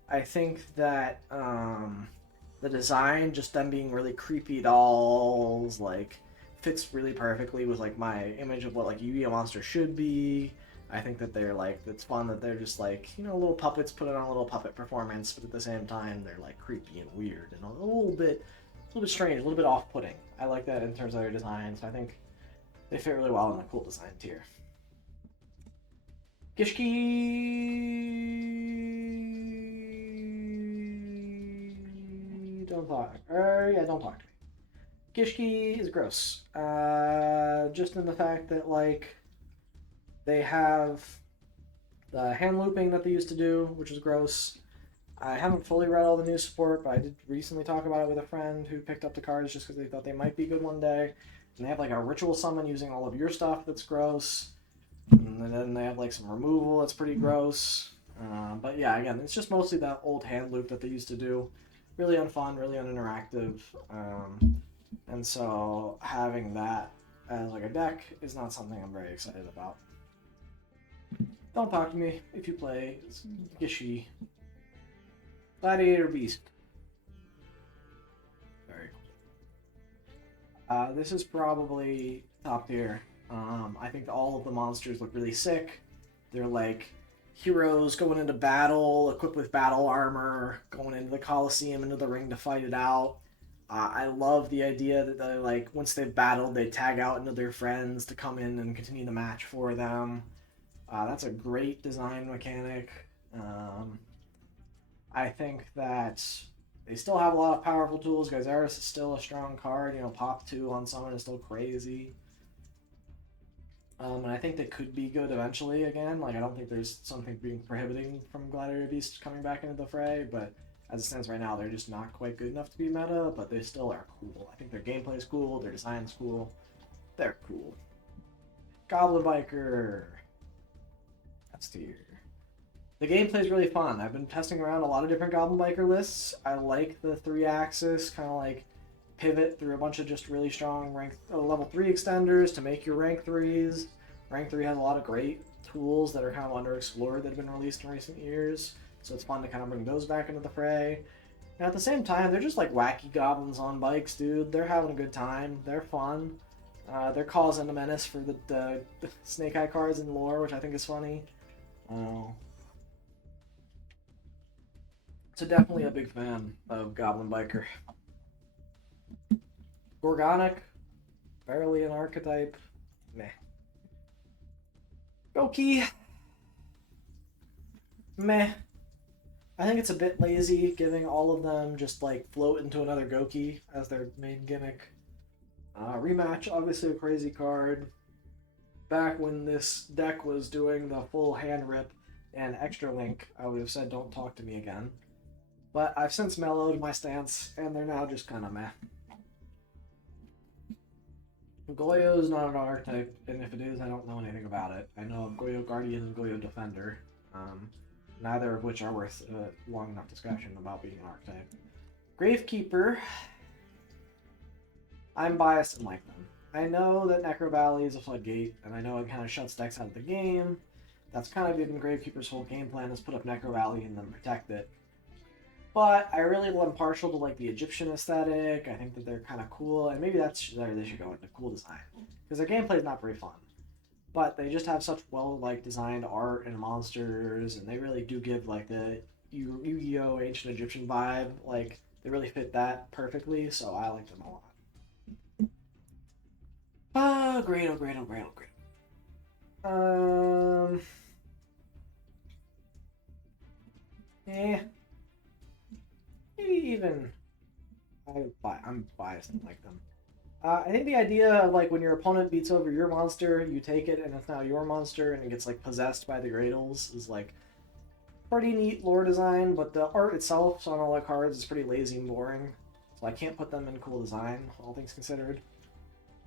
I think that the design, just them being really creepy dolls, like, fits really perfectly with, like, my image of what, like, Yu-Gi-Oh! Monsters should be. I think that they're, like, it's fun that they're just, like, you know, little puppets put on a little puppet performance, but at the same time, they're, like, creepy and weird and a little bit strange, a little bit off-putting. I like that in terms of their design, so I think they fit really well in the cool design tier. Gishki, don't talk. Yeah, don't talk to me. Gishki is gross. Just in the fact that, like, they have the hand looping that they used to do, which is gross. I haven't fully read all the new support, but I did recently talk about it with a friend who picked up the cards just because they thought they might be good one day. And they have, like, a ritual summon using all of your stuff that's gross. And then they have, like, some removal that's pretty gross. But yeah, again, it's just mostly that old hand loop that they used to do. Really unfun, really uninteractive. And so having that as, like, a deck is not something I'm very excited about. Don't talk to me if you play Gishi. Gladiator Beast. Very cool. This is probably top tier. I think all of the monsters look really sick. They're like heroes going into battle, equipped with battle armor, going into the Coliseum, into the ring to fight it out. I love the idea that they, like, once they've battled, they tag out into their friends to come in and continue the match for them. That's a great design mechanic. I think that they still have a lot of powerful tools. Gyzarus is still a strong card. You know, pop 2 on summon is still crazy. And I think they could be good eventually again. Like, I don't think there's something being prohibiting from Gladiator Beast coming back into the fray, but as it stands right now, they're just not quite good enough to be meta, but they still are cool. I think their gameplay is cool, their design's cool. They're cool. Goblin Biker. That's tier. The gameplay is really fun. I've been testing around a lot of different Goblin Biker lists. I like the 3-axis, kind of like pivot through a bunch of just really strong level 3 extenders to make your rank 3s. Rank 3 has a lot of great tools that are kind of underexplored that have been released in recent years, so it's fun to kind of bring those back into the fray. And at the same time, they're just like wacky goblins on bikes, dude. They're having a good time. They're fun. They're causing a menace for the Snake Eye cards in lore, which I think is funny. So definitely a big fan of Goblin Biker. Gorgonic, barely an archetype. Meh. Goki. Meh. I think it's a bit lazy giving all of them just like float into another Goki as their main gimmick. Rematch, obviously a crazy card. Back when this deck was doing the full hand rip and extra link, I would have said don't talk to me again. But I've since mellowed my stance, and they're now just kind of meh. Goyo is not an archetype, and if it is, I don't know anything about it. I know of Goyo Guardian and Goyo Defender, neither of which are worth a long enough discussion about being an archetype. Gravekeeper, I'm biased and like them. I know that Necro Valley is a floodgate, and I know it kind of shuts decks out of the game. That's kind of been Gravekeeper's whole game plan, is put up Necro Valley and then protect it. But I really am partial to like the Egyptian aesthetic. I think that they're kind of cool, and maybe that's where they should go into cool design, because their gameplay is not very fun. But they just have such well designed art and monsters, and they really do give like the Yu-Gi-Oh! Ancient Egyptian vibe. Like they really fit that perfectly, so I like them a lot. Great, oh great, oh great, oh great. Maybe even I'm biased and like them. I think the idea of like when your opponent beats over your monster, you take it and it's now your monster and it gets like possessed by the Gradles is like pretty neat lore design, but the art itself on all the cards is pretty lazy and boring. So I can't put them in cool design, all things considered.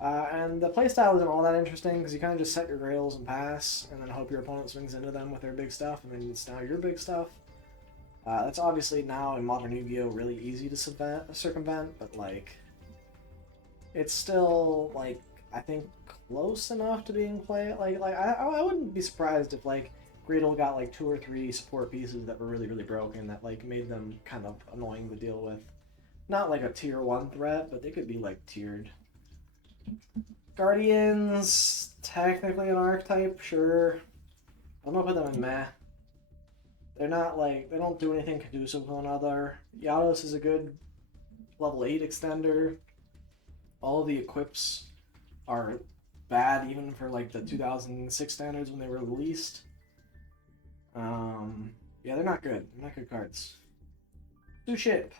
And the playstyle isn't all that interesting because you kind of just set your Gradles and pass, and then hope your opponent swings into them with their big stuff, and then it's now your big stuff. That's obviously now in modern Yu-Gi-Oh! Really easy to circumvent, but like, it's still like I think close enough to being played. I wouldn't be surprised if like Gradle got like 2 or 3 support pieces that were really broken that like made them kind of annoying to deal with. Not like a tier 1 threat, but they could be like tiered. Guardians, technically an archetype, sure. I'm gonna put them in meh. They're not like, they don't do anything conducive with one another. Yados is a good level 8 extender. All of the equips are bad even for like the 2006 standards when they were released. Yeah, they're not good. They're not good cards. Suship.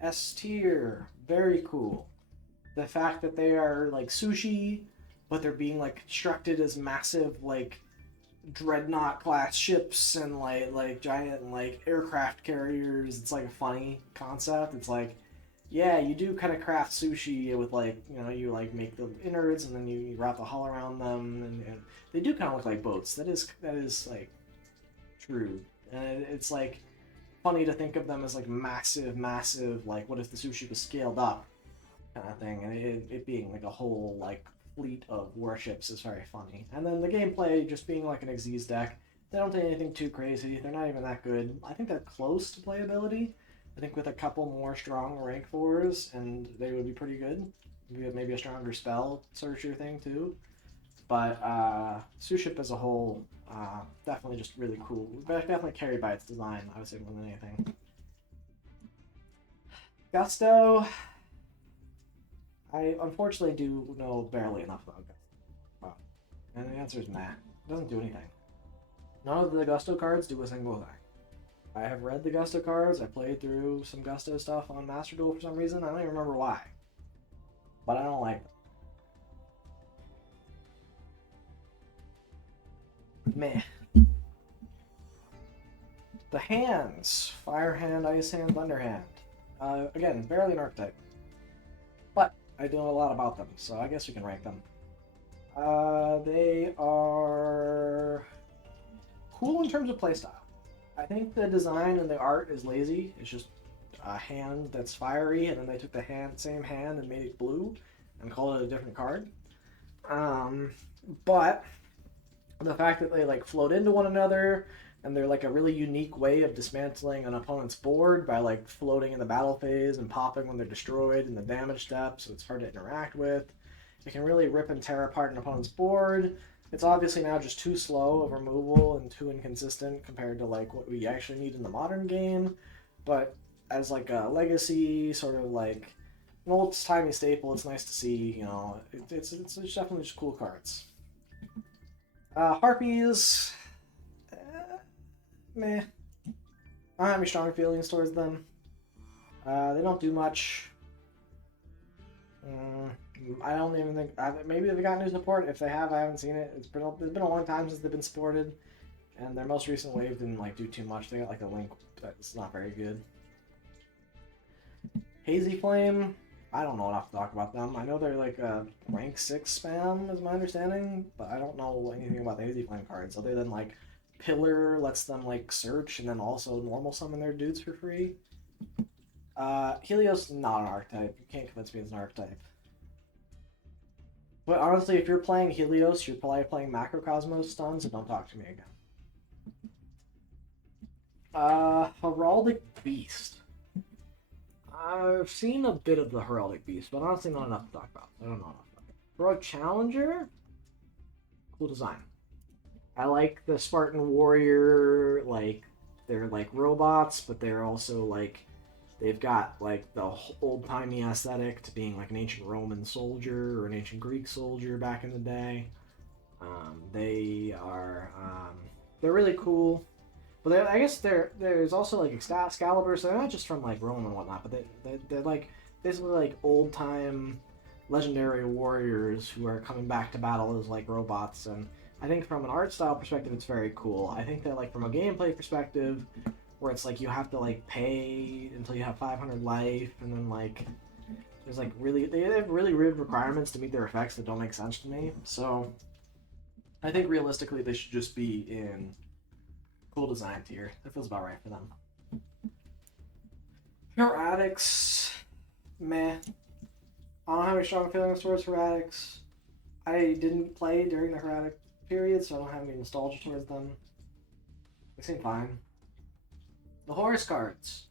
S tier. Very cool. The fact that they are like sushi, but they're being like constructed as massive like dreadnought class ships and like giant like aircraft carriers. It's like a funny concept. It's like, yeah, you do kind of craft sushi with like, you know, you like make the innards and then you wrap the hull around them, and they do kind of look like boats. That is like true, and it's like funny to think of them as like massive like what if the sushi was scaled up kind of thing, and it being like a whole like fleet of warships is very funny. And then the gameplay just being like an Xyz deck. They don't do anything too crazy. They're not even that good. I think they're close to playability. I think with a couple more strong rank 4s, and they would be pretty good. Maybe a stronger spell searcher thing too. But Suship as a whole, definitely just really cool. Definitely carried by its design, I would say, more than anything. Gusto. I unfortunately do know barely enough about Gusto. Wow. And the answer is nah. It doesn't do anything. None of the Gusto cards do a single thing. I have read the Gusto cards. I played through some Gusto stuff on Master Duel for some reason. I don't even remember why. But I don't like them. Meh. The hands. Fire Hand, Ice Hand, Thunder Hand. Again, barely an archetype. But I know a lot about them, so I guess we can rank them. They are cool in terms of playstyle. I think the design and the art is lazy. It's just a hand that's fiery, and then they took the same hand and made it blue and called it a different card. But the fact that they like float into one another, and they're like a really unique way of dismantling an opponent's board by like floating in the battle phase and popping when they're destroyed in the damage step, so it's hard to interact with. It can really rip and tear apart an opponent's board. It's obviously now just too slow of removal and too inconsistent compared to like what we actually need in the modern game. But as like a legacy, sort of like an old-timey staple, it's nice to see. You know, it's definitely just cool cards. Harpies, meh. I don't have any strong feelings towards them. They don't do much. I don't even think maybe they've got new support. If they have, I haven't seen it. It's been a long time since they've been supported, and their most recent wave didn't like do too much. They got like a link that's not very good. Hazy Flame, I don't know enough to talk about them. I know they're like a rank 6 spam, is my understanding, but I don't know anything about the Hazy Flame cards other than like Pillar lets them like search and then also normal summon their dudes for free. Helios, not an archetype. You can't convince me it's an archetype. But honestly, if you're playing Helios, you're probably playing Macrocosmos stuns, and don't talk to me again. Heraldic Beast. I've seen a bit of the Heraldic Beast, but honestly not enough to talk about. I don't know enough about it. Heroic Challenger? Cool design. I like the Spartan Warrior, like, they're like robots, but they're also like, they've got like the old-timey aesthetic to being like an ancient Roman soldier or an ancient Greek soldier back in the day. They're really cool. But I guess there's also like Excalibur, so they're not just from like Rome and whatnot, but they're like basically like old time legendary warriors who are coming back to battle as like robots, and I think from an art style perspective it's very cool. I think that like from a gameplay perspective, where it's like you have to like pay until you have 500 life, and then like there's like they have really weird requirements to meet their effects that don't make sense to me. So I think realistically they should just be in cool design tier. That feels about right for them. Pure addicts, meh. I don't have any strong feelings towards Heretics. I didn't play during the Heretic period, so I don't have any nostalgia towards them. They seem fine. The Horus cards.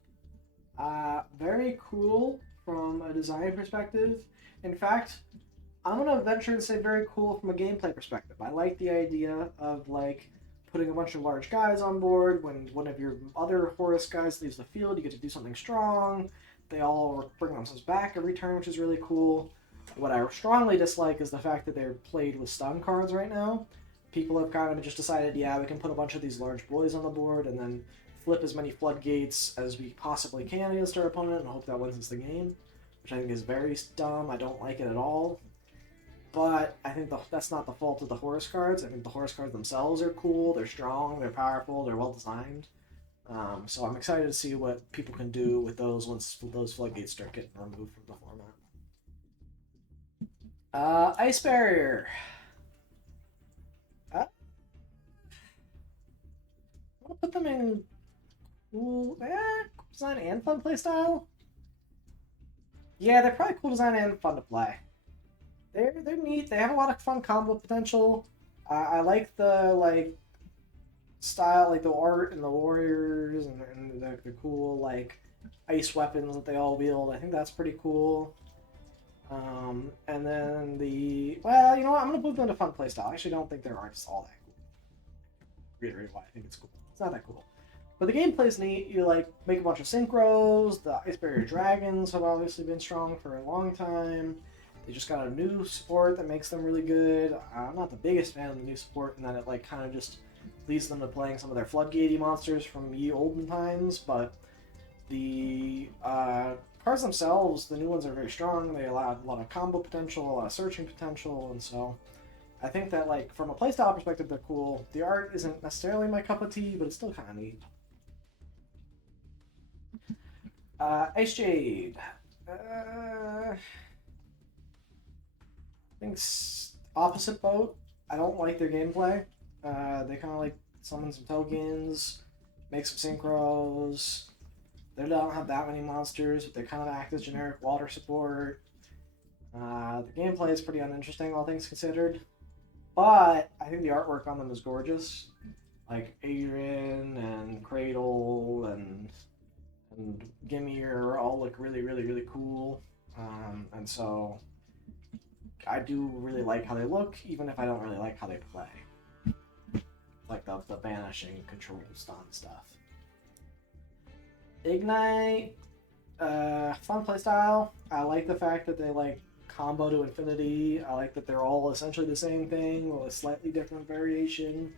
Very cool from a design perspective. In fact, I'm going to venture to say very cool from a gameplay perspective. I like the idea of, like, putting a bunch of large guys on board. When one of your other Horus guys leaves the field, you get to do something strong. They all bring themselves back every turn, which is really cool. What I strongly dislike is the fact that they're played with stun cards right now. People have kind of just decided, yeah, we can put a bunch of these large boys on the board and then flip as many floodgates as we possibly can against our opponent and hope that wins us the game, which I think is very dumb. I don't like it at all. But I think that's not the fault of the Horus cards. I think the Horus cards themselves are cool, they're strong, they're powerful, they're well designed. So I'm excited to see what people can do with those once those floodgates start getting removed from the format. Ice Barrier. I'm gonna put them in cool design and fun playstyle. Yeah, they're probably cool design and fun to play. They're neat. They have a lot of fun combo potential. I like the style, like the art and the warriors and the cool like ice weapons that they all wield. I think that's pretty cool. And then well, you know what? I'm gonna move them to fun playstyle. I actually don't think their art's all that cool. Reiterate why I think it's cool. It's not that cool. But the gameplay's neat. You like make a bunch of synchros. The Ice Barrier Dragons have obviously been strong for a long time. They just got a new support that makes them really good. I'm not the biggest fan of the new support in that it like kind of just leads them to playing some of their floodgatey monsters from ye olden times, but the cards themselves, the new ones are very strong. They allow a lot of combo potential, a lot of searching potential, and so I think that like from a playstyle perspective, they're cool. The art isn't necessarily my cup of tea, but it's still kind of neat. Ice Jade. I think opposite boat. I don't like their gameplay. They kind of like summon some tokens, make some synchros. They don't have that many monsters, but they kind of act as generic water support. The gameplay is pretty uninteresting, all things considered. But I think the artwork on them is gorgeous. Like Adrian and Cradle and Gimir all look really, really, really cool. And so I do really like how they look, even if I don't really like how they play. Like the banishing control stun stuff. Ignite, fun playstyle. I like the fact that they like combo to infinity. I like that they're all essentially the same thing with a slightly different variation.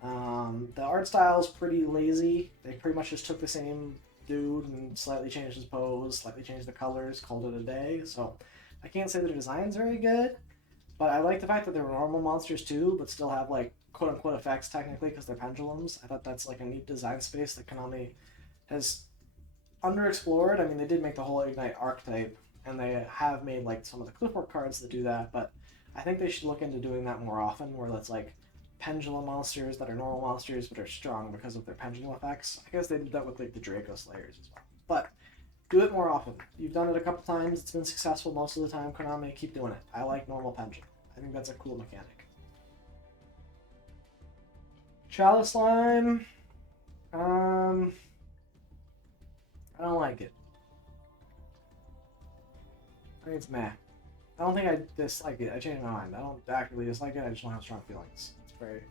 The art style is pretty lazy. They pretty much just took the same dude and slightly changed his pose, slightly changed the colors, called it a day. So I can't say the design's very good, but I like the fact that they're normal monsters too, but still have like quote-unquote effects technically because they're pendulums. I thought that's like a neat design space that Konami has underexplored. I mean, they did make the whole Ignite archetype, and they have made like some of the clipboard cards that do that, but I think they should look into doing that more often, where that's like pendulum monsters that are normal monsters but are strong because of their pendulum effects. I guess they did that with like the Draco Slayers as well. But do it more often. You've done it a couple times. It's been successful most of the time. Konami, keep doing it. I like normal pendulum. I think that's a cool mechanic. Chalice Slime. I don't like it. I think it's meh. I don't think I dislike it. I changed my mind. I don't actively dislike it. I just don't have strong feelings. It's very...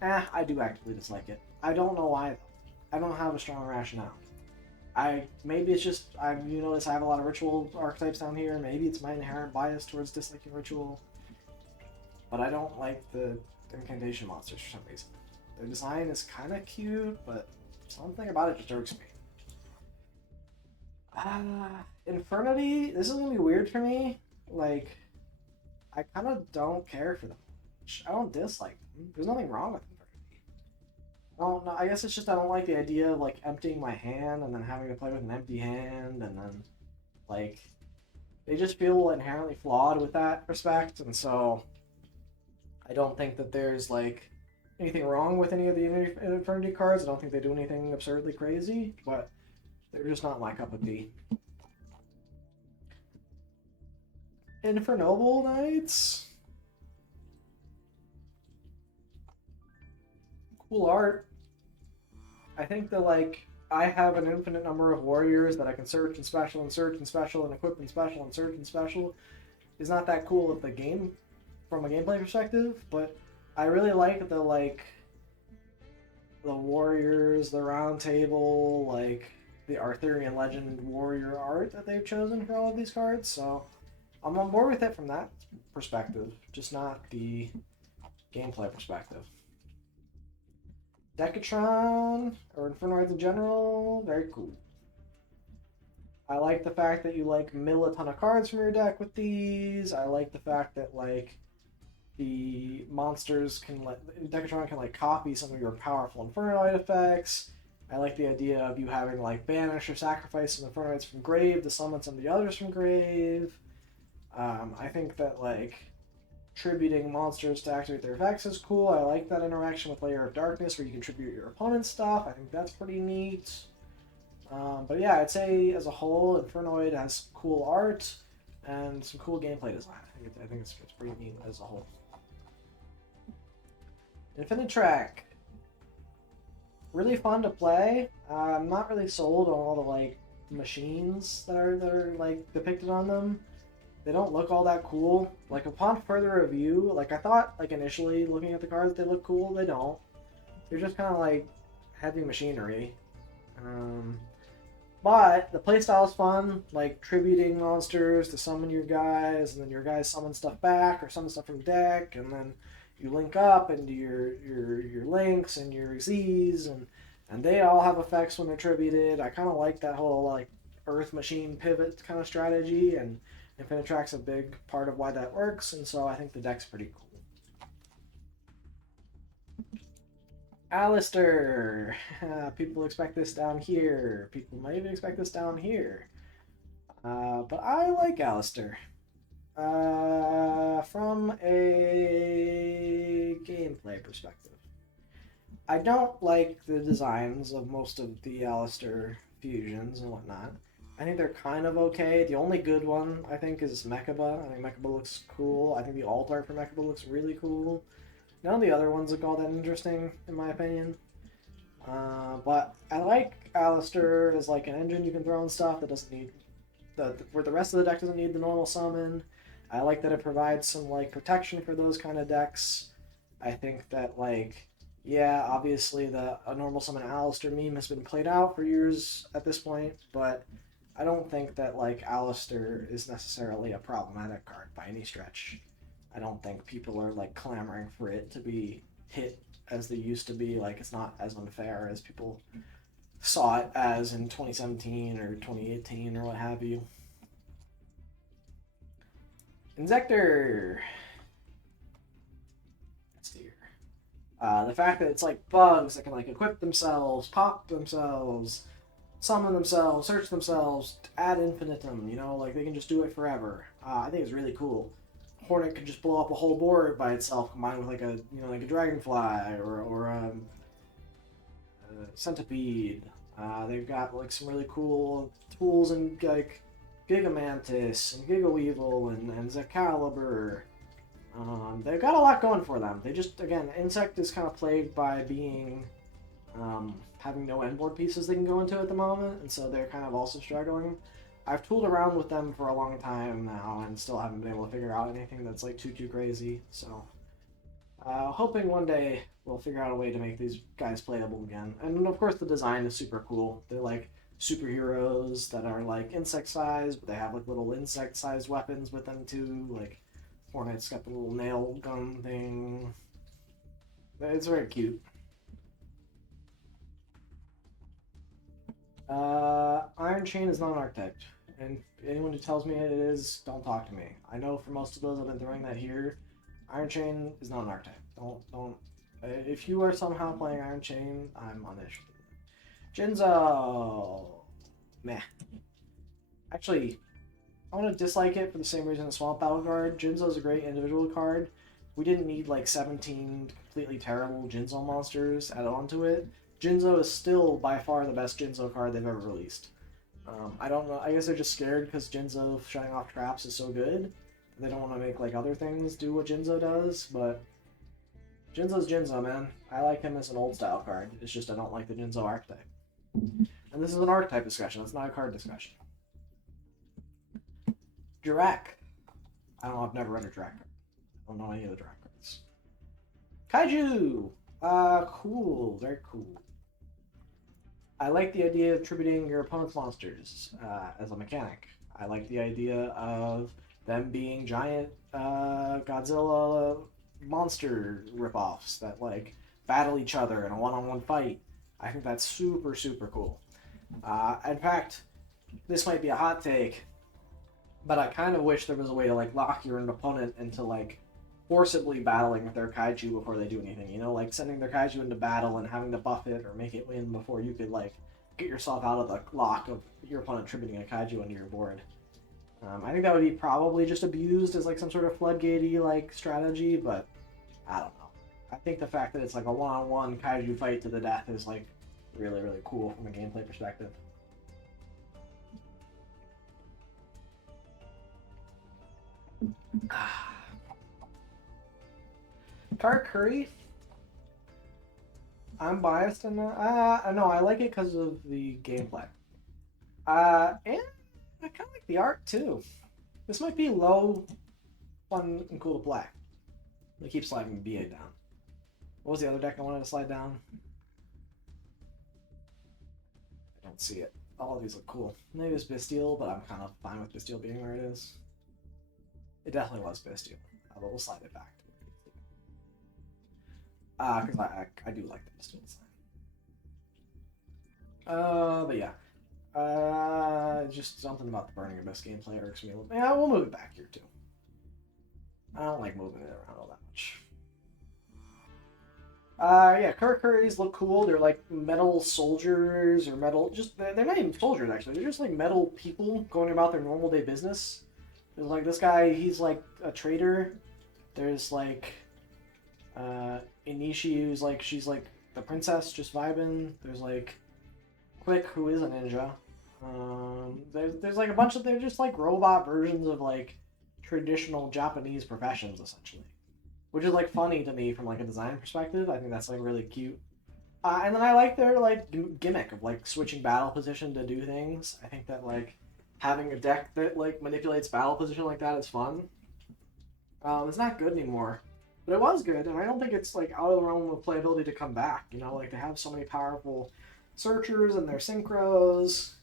I do actively dislike it. I don't know why, though. I don't have a strong rationale. Maybe it's just... you notice I have a lot of ritual archetypes down here. Maybe it's my inherent bias towards disliking ritual. But I don't like the incantation monsters for some reason. Their design is kind of cute, but something about it just irks me. Infernity, this is gonna be weird for me. Like, I kind of don't care for them. I don't dislike them. There's nothing wrong with Infernity. I don't know. I guess it's just I don't like the idea of like emptying my hand and then having to play with an empty hand, and then like they just feel inherently flawed with that respect, and so I don't think that there's like anything wrong with any of the Infernity cards. I don't think they do anything absurdly crazy, but they're just not my cup of tea. Infernoble Knights. Cool art. I think that like I have an infinite number of warriors that I can search and special and search and special and equip and special and search and special is not that cool at the game from a gameplay perspective, but I really like the warriors, the round table, like the Arthurian legend warrior art that they've chosen for all of these cards, so I'm on board with it from that perspective, just not the gameplay perspective. Decatron, or Infernoids in general, very cool. I like the fact that you like mill a ton of cards from your deck with these. I like the fact that like the monsters can Decatron can like copy some of your powerful Infernoid effects. I like the idea of you having like banish or sacrifice some Infernoids from grave to summon some of the others from grave. I think that like tributing monsters to activate their effects is cool. I like that interaction with Layer of Darkness where you contribute your opponent's stuff. I think that's pretty neat. But yeah, I'd say as a whole, Infernoid has cool art and some cool gameplay design. I think it's pretty neat as a whole. Infinite Track. Really fun to play. I'm not really sold on all the like machines that are like depicted on them. They don't look all that cool. Like upon further review, like I thought like initially looking at the cards they look cool. They don't. They're just kind of like heavy machinery. But the playstyle is fun, like tributing monsters to summon your guys, and then your guys summon stuff back or summon stuff from deck, and then you link up into your links and your Z's, and they all have effects when they're tributed. I kind of like that whole like Earth Machine pivot kind of strategy, and Infinitrack's a big part of why that works, and so I think the deck's pretty cool. Alistair. People expect this down here. People might even expect this down here. But I like Alistair. From a gameplay perspective. I don't like the designs of most of the Alistair fusions and whatnot. I think they're kind of okay. The only good one, I think, is Mechaba. I think Mechaba looks cool. I think the alt art for Mechaba looks really cool. None of the other ones look all that interesting, in my opinion. But I like Alistair as like an engine you can throw in stuff that doesn't need where the rest of the deck doesn't need the normal summon. I like that it provides some like protection for those kind of decks. I think that like yeah, obviously a normal summon Alistair meme has been played out for years at this point, but I don't think that like Alistair is necessarily a problematic card by any stretch. I don't think people are like clamoring for it to be hit as they used to be. Like it's not as unfair as people saw it as in 2017 or 2018 or what have you. Insector. Let's see here. The fact that it's like bugs that can like equip themselves, pop themselves, summon themselves, search themselves, ad infinitum. You know, like they can just do it forever. I think it's really cool. Hornet could just blow up a whole board by itself, combined with like a like a dragonfly or a centipede. They've got like some really cool tools and like Gigamantis and Gigaweevil and Excalibur. They've got a lot going for them. They just again, Insect is kind of plagued by being having no endboard pieces they can go into at the moment, and so they're kind of also struggling. I've tooled around with them for a long time now and still haven't been able to figure out anything that's like too crazy. So hoping one day we'll figure out a way to make these guys playable again. And of course the design is super cool. They're like superheroes that are like insect sized, but they have like little insect sized weapons with them too. Like Hornet's got the little nail gun thing. It's very cute. Iron Chain is not an archetype, and anyone who tells me it is, don't talk to me. I know for most of those I've been throwing that here, Iron Chain is not an archetype. Don't. If you are somehow playing Iron Chain, I'm uninterested. Jinzo, meh. Actually, I want to dislike it for the same reason as Swamp Battle Guard. Jinzo's a great individual card. We didn't need like 17 completely terrible Jinzo monsters added onto it. Jinzo is still by far the best Jinzo card they've ever released. I don't know. I guess they're just scared because Jinzo shutting off traps is so good. They don't want to make like other things do what Jinzo does, but Jinzo's Jinzo, man. I like him as an old style card. It's just I don't like the Jinzo archetype. And this is an archetype discussion. It's not a card discussion. Dirac. I don't know. I've never read a Dirac card. I don't know any of the Dirac cards. Kaiju. Cool. Very cool. I like the idea of attributing your opponent's monsters as a mechanic. I like the idea of them being giant Godzilla monster ripoffs that like battle each other in a one-on-one fight. I think that's super, super cool. In fact, this might be a hot take, but I kind of wish there was a way to like lock your opponent into like forcibly battling with their kaiju before they do anything. You know, like sending their kaiju into battle and having to buff it or make it win before you could like get yourself out of the lock of your opponent attributing a kaiju into your board. I think that would be probably just abused as like some sort of floodgatey like strategy, but I don't know. I think the fact that it's like a one-on-one kaiju fight to the death is like really, really cool from a gameplay perspective. Curry. I'm biased in that. No, I like it because of the gameplay. And I kind of like the art too. This might be low, fun, and cool to play. They keep sliding BA down. What was the other deck I wanted to slide down? I don't see it. All of these look cool. Maybe it's Bastille, but I'm kind of fine with Bastille being where it is. It definitely was Bastille, but we'll slide it back to where it is. Because I do like the Bastille design. But yeah. Just something about the Burning Abyss gameplay irks me a little. Yeah, we'll move it back here too. I don't like moving it around all that much. Yeah, Curries look cool. They're like metal soldiers or metal. They're not even soldiers actually. They're just like metal people going about their normal day business. There's like this guy. He's like a trader. There's like Inishi, who's like she's like the princess, just vibing. There's like Quick, who is a ninja. There's like a bunch of they're just like robot versions of like traditional Japanese professions essentially, which is like funny to me from like a design perspective. I think that's like really cute. And then I like their like gimmick of like switching battle position to do things. I think that like having a deck that like manipulates battle position like that is fun. It's not good anymore, but it was good, and I don't think it's like out of the realm of playability to come back. You know, like they have so many powerful searchers and their synchros.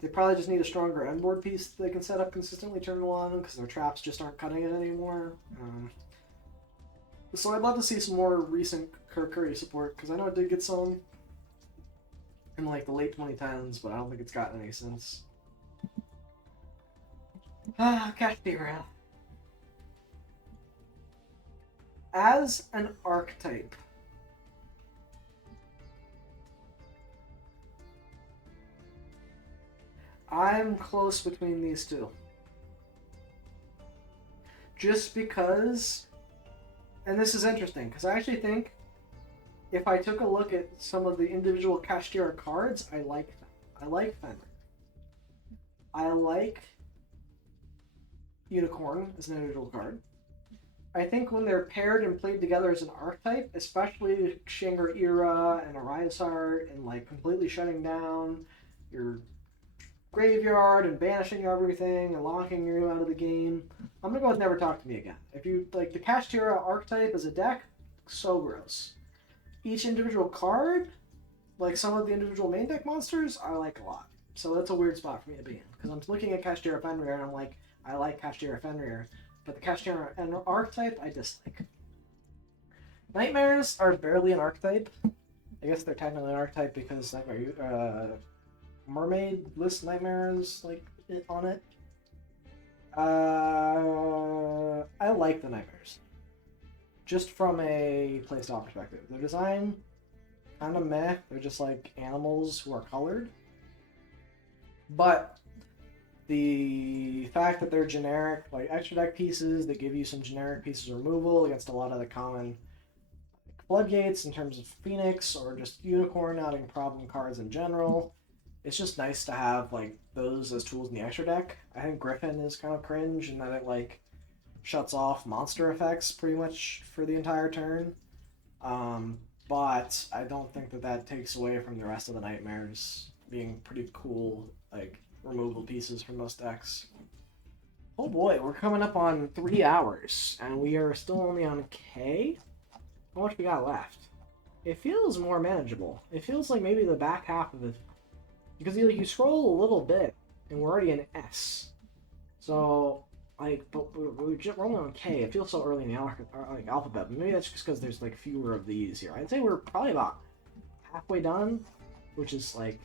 They probably just need a stronger end board piece that they can set up consistently turn one because their traps just aren't cutting it anymore. So I'd love to see some more recent Curry support because I know it did get some in like the late 2010s, but I don't think it's gotten any since. Cash around. As an archetype, I'm close between these two. Just because, and this is interesting, because I actually think if I took a look at some of the individual Kashtira cards, I like them. I like Fenrir. I like Unicorn as an individual card. I think when they're paired and played together as an archetype, especially Shangri-Ira and Ariasart and like completely shutting down your graveyard and banishing everything and locking you out of the game, I'm gonna go with Never Talk to Me Again. If you like the Kashtira archetype as a deck, so gross. Each individual card, like some of the individual main deck monsters, I like a lot. So that's a weird spot for me to be in because I'm looking at Kashtira Fenrir and I'm like, I like Kashtira Fenrir, but the Kashtira archetype I dislike. Nightmares are barely an archetype. I guess they're technically an archetype because mermaid list nightmares like on it. I like the nightmares. Just from a playstyle perspective. Their design, kind of meh. They're just like animals who are colored. But the fact that they're generic, like extra deck pieces that give you some generic pieces removal against a lot of the common floodgates in terms of Phoenix or just Unicorn adding problem cards in general. It's just nice to have like those as tools in the extra deck. I think Griffin is kind of cringe in that it like shuts off monster effects pretty much for the entire turn. But I don't think that that takes away from the rest of the nightmares being pretty cool, like removal pieces for most decks. Oh boy, we're coming up on 3 hours, and we are still only on K. How much we got left? It feels more manageable. It feels like maybe the back half of it, because you scroll a little bit, and we're already in S. So but we're only on K. It feels so early in the alphabet. But maybe that's just because there's like fewer of these here. I'd say we're probably about halfway done, which is like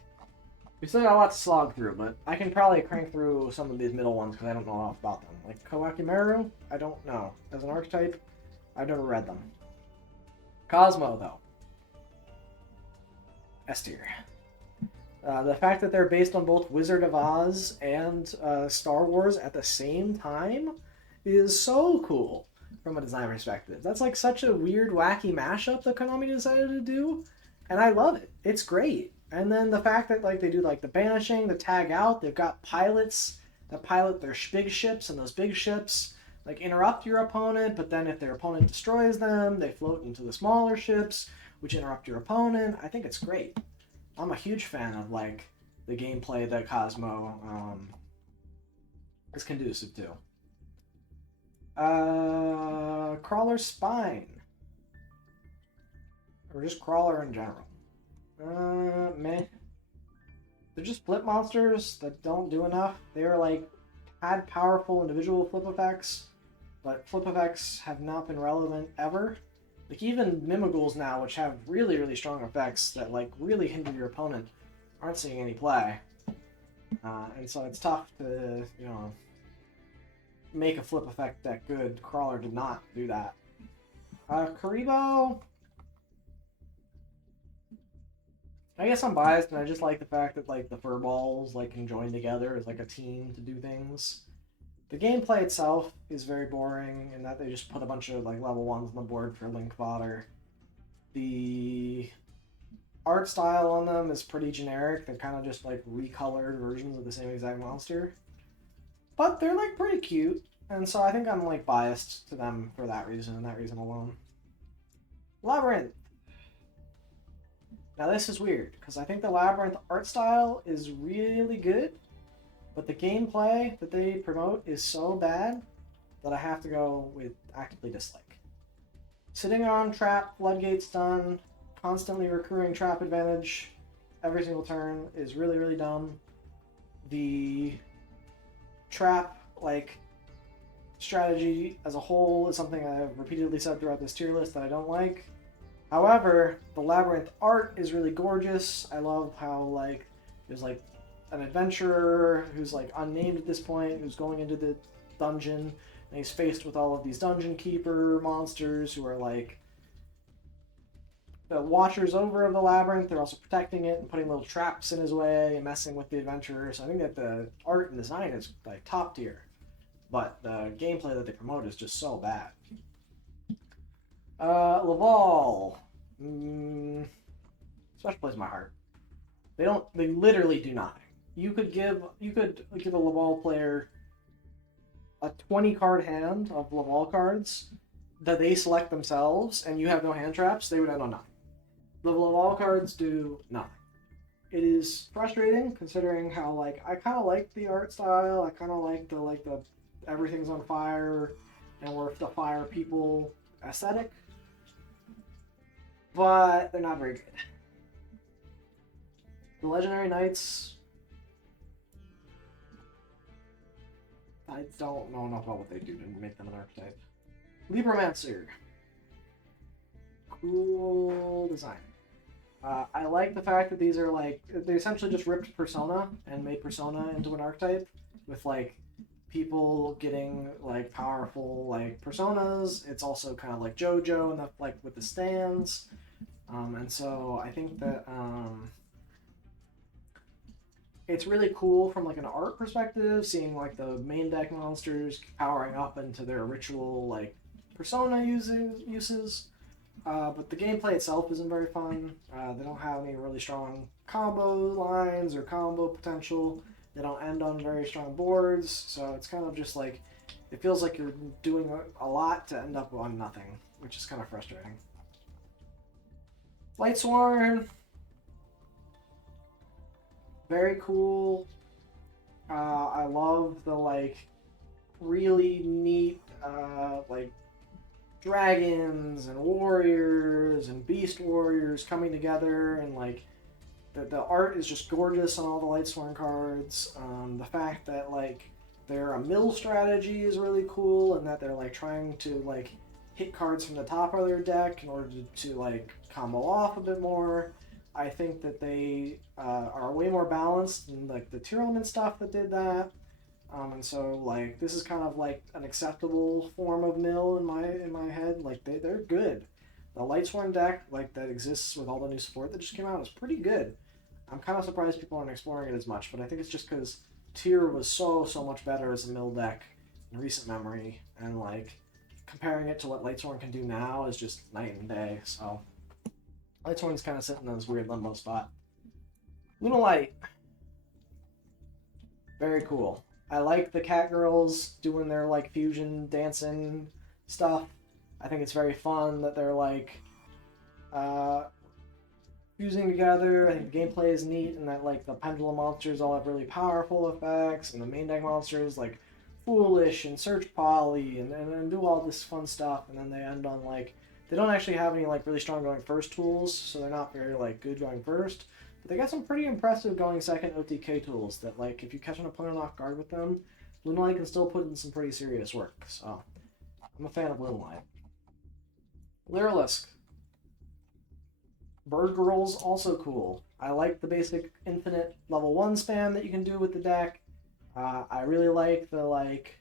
we still got a lot to slog through. But I can probably crank through some of these middle ones because I don't know enough about them. Like Kawakimaru, I don't know. As an archetype, I've never read them. Cosmo though, S tier. The fact that they're based on both Wizard of Oz and Star Wars at the same time is so cool from a design perspective. That's like such a weird, wacky mashup that Konami decided to do, and I love it. It's great. And then the fact that like they do like the banishing, the tag out, they've got pilots that pilot their big ships, and those big ships like interrupt your opponent, but then if their opponent destroys them, they float into the smaller ships, which interrupt your opponent. I think it's great. I'm a huge fan of like the gameplay that Cosmo is conducive to. Crawler Spine, or just Crawler in general. Meh. They're just flip monsters that don't do enough. They're like had powerful individual flip effects, but flip effects have not been relevant ever. Like even Mimigools now, which have really, really strong effects that like really hinder your opponent, aren't seeing any play. And so it's tough to, make a flip effect that good. Crawler did not do that. Karibo, I guess I'm biased, and I just like the fact that like the furballs like can join together as like a team to do things. The gameplay itself is very boring in that they just put a bunch of like level 1s on the board for link fodder. The art style on them is pretty generic. They're kind of just like recolored versions of the same exact monster. But they're like pretty cute, and so I think I'm like biased to them for that reason and that reason alone. Labyrinth. Now this is weird, because I think the Labyrinth art style is really good, but the gameplay that they promote is so bad that I have to go with actively dislike. Sitting on trap, floodgates done, constantly recurring trap advantage every single turn is really, really dumb. The trap, like, strategy as a whole is something I have repeatedly said throughout this tier list that I don't like. However, the Labyrinth art is really gorgeous. I love how, like, there's, like, an adventurer who's like unnamed at this point, who's going into the dungeon, and he's faced with all of these dungeon keeper monsters who are like the watchers over of the labyrinth. They're also protecting it and putting little traps in his way and messing with the adventurer. So I think that the art and design is like top tier, but the gameplay that they promote is just so bad. Laval, special place in my heart. They literally do nothing. You could give a Laval player a 20 card hand of Laval cards that they select themselves, and you have no hand traps. They would end on nothing. The Laval cards do nothing. It is frustrating considering how like I kind of like the art style. I kind of like the everything's on fire and we're the fire people aesthetic, but they're not very good. The Legendary Knights, I don't know enough about what they do to make them an archetype. Libromancer. Cool design. I like the fact that these are like they essentially just ripped Persona and made Persona into an archetype with like people getting like powerful like personas. It's also kind of like JoJo and the, like with the stands. And so I think that it's really cool from like an art perspective, seeing like the main deck monsters powering up into their ritual like persona uses. But the gameplay itself isn't very fun. They don't have any really strong combo lines or combo potential. They don't end on very strong boards, so it's kind of just like it feels like you're doing a lot to end up on nothing, which is kind of frustrating. Lightsworn, very cool. I love the like really neat like dragons and warriors and beast warriors coming together, and like the art is just gorgeous on all the Lightsworn cards. The fact that like their mill strategy is really cool, and that they're like trying to like hit cards from the top of their deck in order to like combo off a bit more. I think that they are way more balanced than like the tier element stuff that did that. And so like this is kind of like an acceptable form of mill in my head. Like they're good. The Lightsworn deck like that exists with all the new support that just came out is pretty good. I'm kind of surprised people aren't exploring it as much, but I think it's just because tier was so much better as a mill deck in recent memory, and like comparing it to what Lightsworn can do now is just night and day. So Lightsworn's kind of sitting in this weird limbo spot. Lunalight, very cool. I like the cat girls doing their like fusion dancing stuff. I think it's very fun that they're like fusing together. I think the gameplay is neat, and that like the pendulum monsters all have really powerful effects, and the main deck monsters like foolish and search poly and do all this fun stuff, and then they end on like they don't actually have any like really strong going first tools, so they're not very like good going first. But they got some pretty impressive going second OTK tools that like if you catch an opponent off guard with them, Lunalight can still put in some pretty serious work. So I'm a fan of Lunalight. Lyrilisk. Bird Girl's also cool. I like the basic infinite level 1 spam that you can do with the deck. I really like the like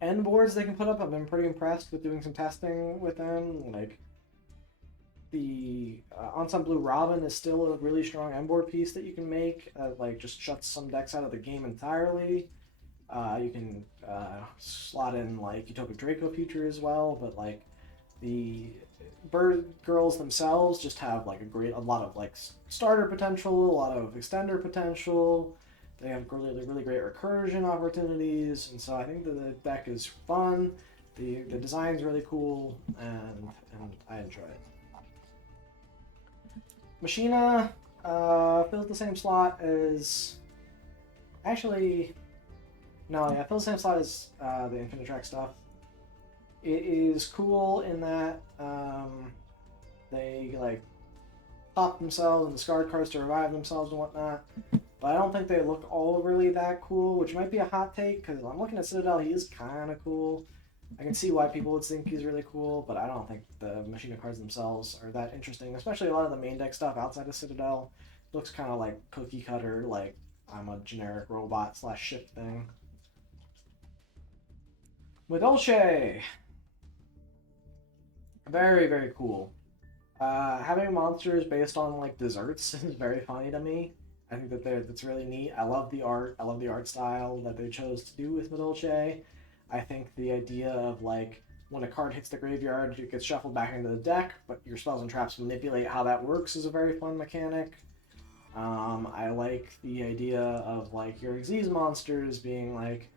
end boards they can put up. I've been pretty impressed with doing some testing with them. Like the Ensemble Blue Robin is still a really strong end board piece that you can make. Like just shuts some decks out of the game entirely. You can slot in like Utopic Draco Future as well, but like the Bird Girls themselves just have like a lot of like starter potential, a lot of extender potential. They have really great recursion opportunities, and so I think that the deck is fun. The design's really cool, and I enjoy it. Machina fills the same slot as actually no, yeah, fills the same slot as the Infinite Track stuff. It is cool in that they like pop themselves and discard cards to revive themselves and whatnot. But I don't think they look all really that cool, which might be a hot take because I'm looking at Citadel. He is kind of cool. I can see why people would think he's really cool, but I don't think the Machina cards themselves are that interesting. Especially a lot of the main deck stuff outside of Citadel looks kind of like cookie cutter, like I'm a generic robot / ship thing. With Dolce. Very cool. Having monsters based on like desserts is very funny to me. I think that that's really neat. I love the art. I love the art style that they chose to do with Medolce. I think the idea of like when a card hits the graveyard, it gets shuffled back into the deck, but your spells and traps manipulate how that works is a very fun mechanic. I like the idea of like your Xyz monsters being like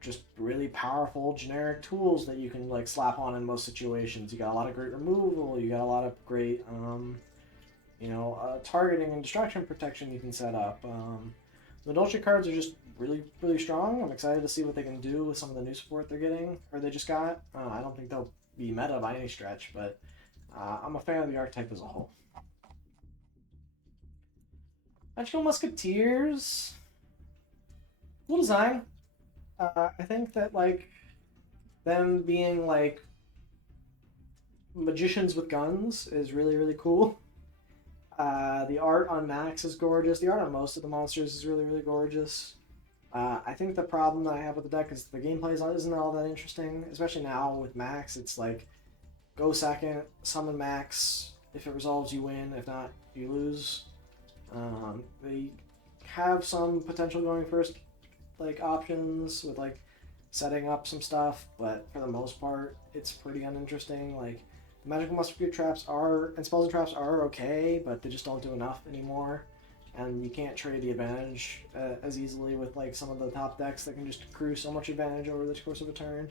just really powerful generic tools that you can like slap on in most situations. You got a lot of great removal. You got a lot of great targeting and destruction protection you can set up. The Dolce cards are just really strong. I'm excited to see what they can do with some of the new support they're getting, or they just got. I don't think they'll be meta by any stretch, but I'm a fan of the archetype as a whole. Magical Musketeers. Cool design. I think that like them being like magicians with guns is really cool. The art on Max is gorgeous. The art on most of the monsters is really, really gorgeous. I think the problem that I have with the deck is the gameplay isn't all that interesting, especially now with Max. It's like go second, summon Max. If it resolves, you win. If not, you lose. They have some potential going first, like options with like setting up some stuff, but for the most part, it's pretty uninteresting. Like the magical musketeer traps are and spells and traps are okay, but they just don't do enough anymore. And you can't trade the advantage as easily with like some of the top decks that can just accrue so much advantage over the course of a turn.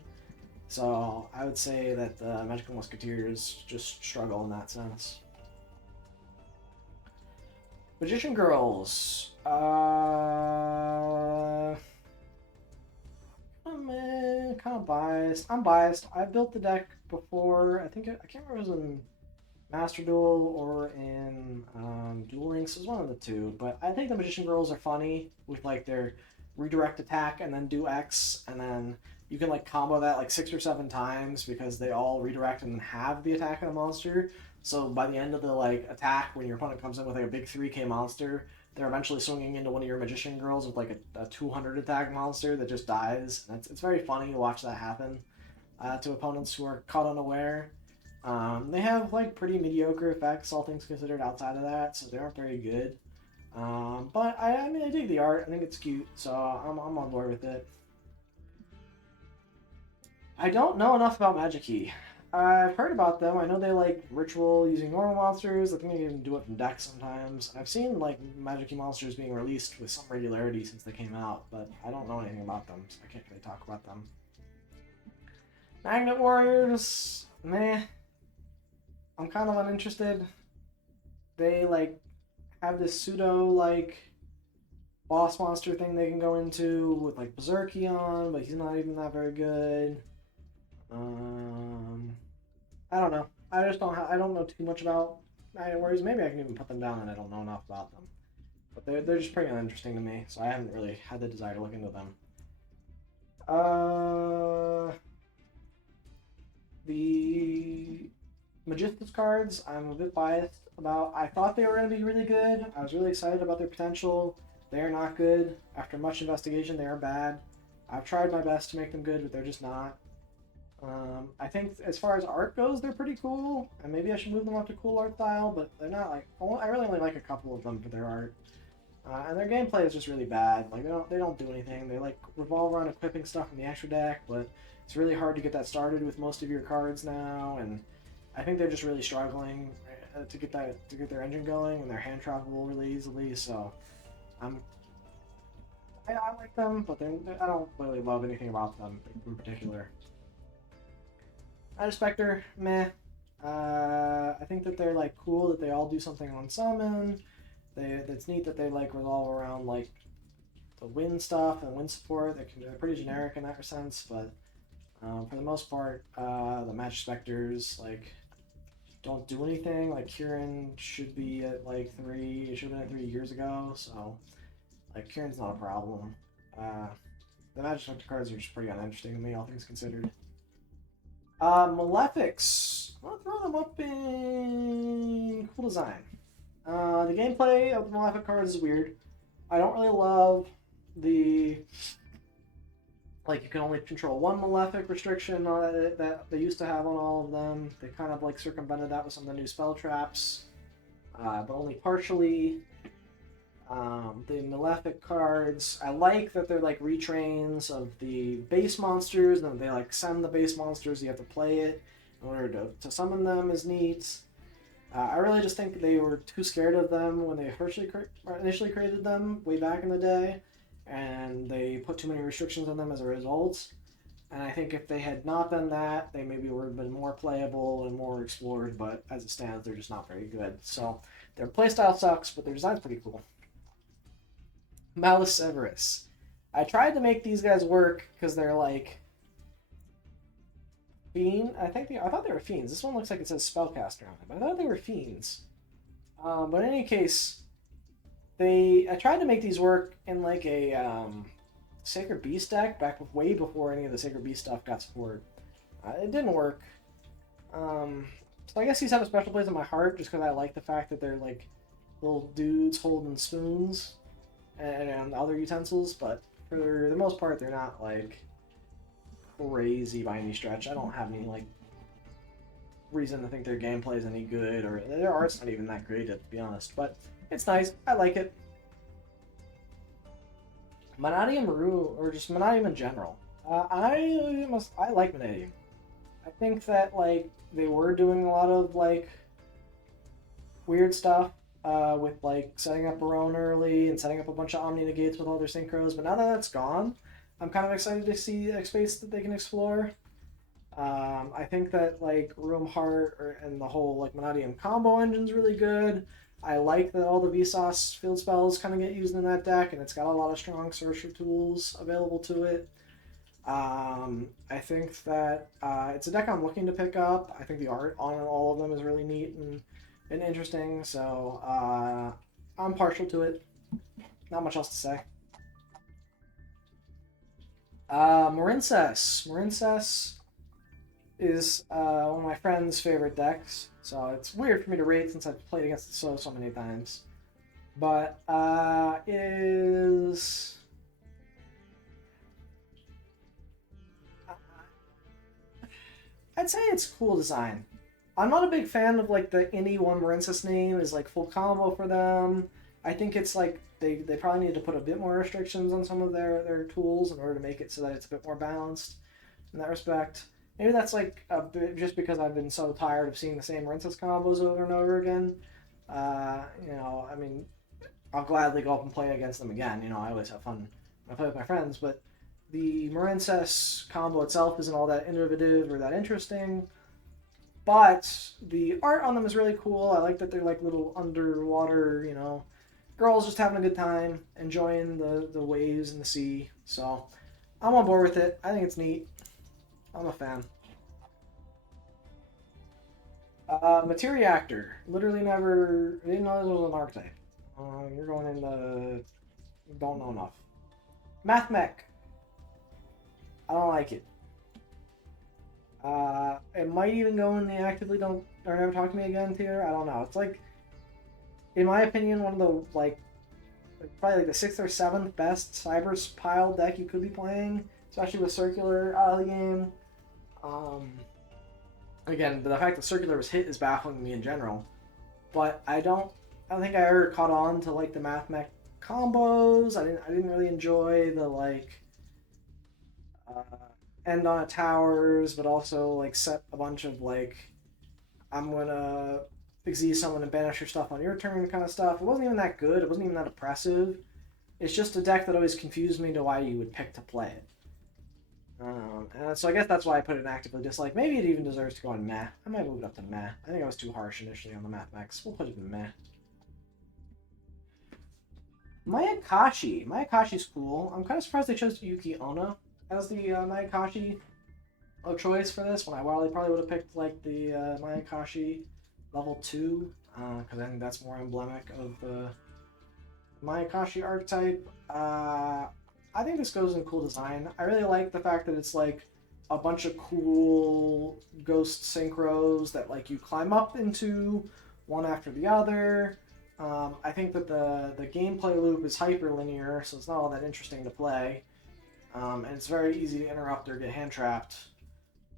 So I would say that the magical musketeers just struggle in that sense. Magician girls. I'm kind of biased. I'm biased. I built the deck before. I can't remember if it was in Master Duel or in Duel Links. It was one of the two. But I think the Magician Girls are funny with like their redirect attack and then do X, and then you can like combo that like 6 or 7 times because they all redirect and have the attack of the monster. So by the end of the like attack, when your opponent comes in with like a big 3k monster, they're eventually swinging into one of your Magician Girls with like a 200 attack monster that just dies. And it's very funny to watch that happen to opponents who are caught unaware. They have like pretty mediocre effects, all things considered, outside of that, so they aren't very good. But I mean, I dig the art. I think it's cute, so I'm on board with it. I don't know enough about Magic Key. I've heard about them. I know they like ritual using normal monsters. I think they even do it from decks sometimes. I've seen like Magic Key monsters being released with some regularity since they came out, but I don't know anything about them, so I can't really talk about them. Magnet Warriors, meh. I'm kind of uninterested. They like have this pseudo like boss monster thing they can go into with like Berserkion, but he's not even that very good. I don't know. I just don't. I don't know too much about Magnet Warriors. Maybe I can even put them down, and I don't know enough about them. But they're just pretty uninteresting to me, so I haven't really had the desire to look into them. The Magistus cards, I'm a bit biased about. I thought they were going to be really good. I was really excited about their potential. They are not good. After much investigation, they are bad. I've tried my best to make them good, but they're just not. I think as far as art goes, they're pretty cool, and maybe I should move them up to cool art style, but they're not like. I really only like a couple of them for their art. And their gameplay is just really bad. Like they don't do anything. They like revolve around equipping stuff in the extra deck, but it's really hard to get that started with most of your cards now, and I think they're just really struggling to get their engine going, and they're hand trappable really easily. So I like them, but I don't really love anything about them in particular. Night Spectre, meh. I think that they're like cool that they all do something on summon. It's neat that they like revolve around like the wind stuff and wind support. They're pretty generic in that sense, but for the most part, the Magic Spectres like don't do anything. Like Kieran should be at like 3. It should have been at 3 years ago. So like Kieran's not a problem. The Magic Spectre cards are just pretty uninteresting to me, all things considered. Malefics. I'll throw them up in cool design. The gameplay of the Malefic cards is weird. I don't really love the like you can only control one Malefic restriction that they used to have on all of them. They kind of like circumvented that with some of the new spell traps, but only partially. The Malefic cards, I like that they're like retrains of the base monsters, and they like send the base monsters, you have to play it in order to summon them is neat. I really just think they were too scared of them when they initially created them way back in the day, and they put too many restrictions on them as a result. And I think if they had not done that, they maybe would have been more playable and more explored, but as it stands, they're just not very good. So their playstyle sucks, but their design's pretty cool. Malice Severus. I tried to make these guys work because they're like fiend. I thought they were fiends. This one looks like it says spellcaster on it, but I thought they were fiends. But in any case, I tried to make these work in like a Sacred Beast deck way before any of the Sacred Beast stuff got support. It didn't work. So I guess these have a special place in my heart just because I like the fact that they're like little dudes holding spoons and other utensils, but for the most part, they're not like crazy by any stretch. I don't have any like reason to think their gameplay is any good, or their art's not even that great, to be honest. But it's nice. I like it. Vanadium Rue, or just Vanadium in general. I like Vanadium. I think that like they were doing a lot of like weird stuff with like setting up Barone early and setting up a bunch of Omni negates with all their synchros. But now that that's gone, I'm kind of excited to see the space that they can explore. I think that like Room Heart and the whole like Monadium combo engine's really good. I like that all the Vsauce field spells kind of get used in that deck, and it's got a lot of strong sorcerer tools available to it. I think that it's a deck I'm looking to pick up. I think the art on all of them is really neat and interesting, so I'm partial to it. Not much else to say. Marincess. Marincess is one of my friend's favorite decks, so it's weird for me to rate since I've played against it so many times. But is I'd say it's cool design. I'm not a big fan of like the any one Marincess name is like full combo for them. I think it's like they probably need to put a bit more restrictions on some of their tools in order to make it so that it's a bit more balanced in that respect. Maybe that's like a bit just because I've been so tired of seeing the same Marincess combos over and over again. I mean, I'll gladly go up and play against them again. I always have fun when I play with my friends, but the Marincess combo itself isn't all that innovative or that interesting. But the art on them is really cool. I like that they're like little underwater, girls just having a good time, enjoying the waves and the sea. So I'm on board with it. I think it's neat. I'm a fan. Materiactor. Literally never didn't know this was an archetype. You're going in the don't know enough. Math Mech. I don't like it. It might even go in the actively don't or never talk to me again tier. I don't know. It's like, in my opinion, one of the probably like the 6th or 7th best Cyber pile deck you could be playing, especially with Circular out of the game. Again, the fact that Circular was hit is baffling me in general, but I don't think I ever caught on to like the Math Mech combos. I didn't really enjoy the like end on a towers, but also like set a bunch of like I'm gonna exceed someone and banish your stuff on your turn kind of stuff. It wasn't even that good. It wasn't even that oppressive. It's just a deck that always confused me to why you would pick to play it. And so I guess that's why I put it in actively dislike. Maybe it even deserves to go in meh. I might move it up to meh. I think I was too harsh initially on the Math Mechs. We'll put it in meh. Mayakashi. Mayakashi's cool. I'm kind of surprised they chose Yuki Onna as the Mayakashi choice for this one. I probably would have picked like the Mayakashi level 2 because I think that's more emblematic of the Mayakashi archetype. I think this goes in cool design. I really like the fact that it's like a bunch of cool ghost synchros that like you climb up into one after the other. I think that the gameplay loop is hyper linear, so it's not all that interesting to play. And it's very easy to interrupt or get hand trapped.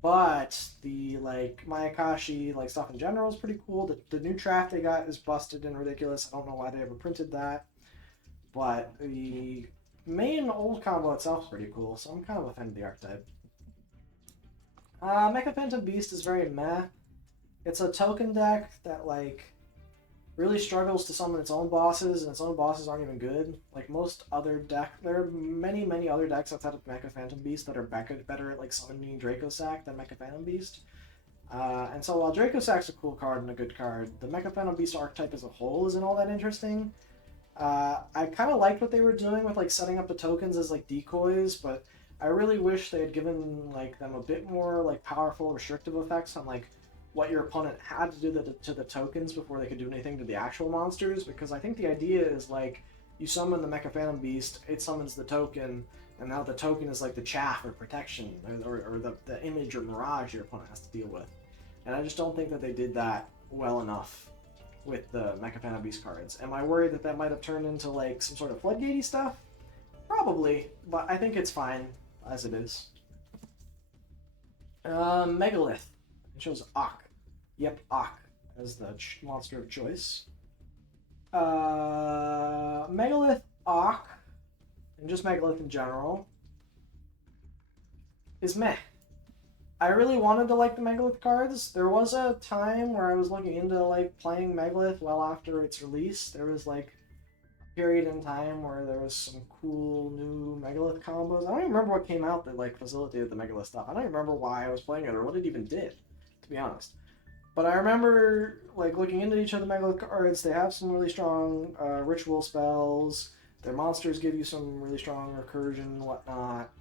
But the like Mayakashi like stuff in general is pretty cool. The new draft they got is busted and ridiculous. I don't know why they ever printed that. But the main old combo itself is pretty cool, so I'm kind of a fan of the archetype. Mecha Phantom Beast is very meh. It's a token deck that like really struggles to summon its own bosses, and its own bosses aren't even good. Like most other there are many other decks outside of Mecha Phantom Beast that are better at like summoning Draco Sack than Mecha Phantom Beast. And so while Draco Sack's a cool card and a good card, the Mecha Phantom Beast archetype as a whole isn't all that interesting. I kind of liked what they were doing with like setting up the tokens as like decoys, but I really wish they had given like them a bit more like powerful restrictive effects on like what your opponent had to do to the tokens before they could do anything to the actual monsters, because I think the idea is like you summon the Mecha Phantom Beast, it summons the token, and now the token is like the chaff or protection or the image or mirage your opponent has to deal with. And I just don't think that they did that well enough with the Mechapana Beast cards. Am I worried that that might have turned into like some sort of floodgatey stuff? Probably, but I think it's fine as it is. Megalith. It shows Ak. Yep, Ak as the monster of choice. Megalith, Ak, and just Megalith in general, is meh. I really wanted to like the Megalith cards. There was a time where I was looking into like playing Megalith well after its release. There was like a period in time where there was some cool new Megalith combos. I don't even remember what came out that like facilitated the Megalith stuff. I don't even remember why I was playing it or what it even did, to be honest. But I remember like looking into each of the Megalith cards. They have some really strong ritual spells. Their monsters give you some really strong recursion and whatnot.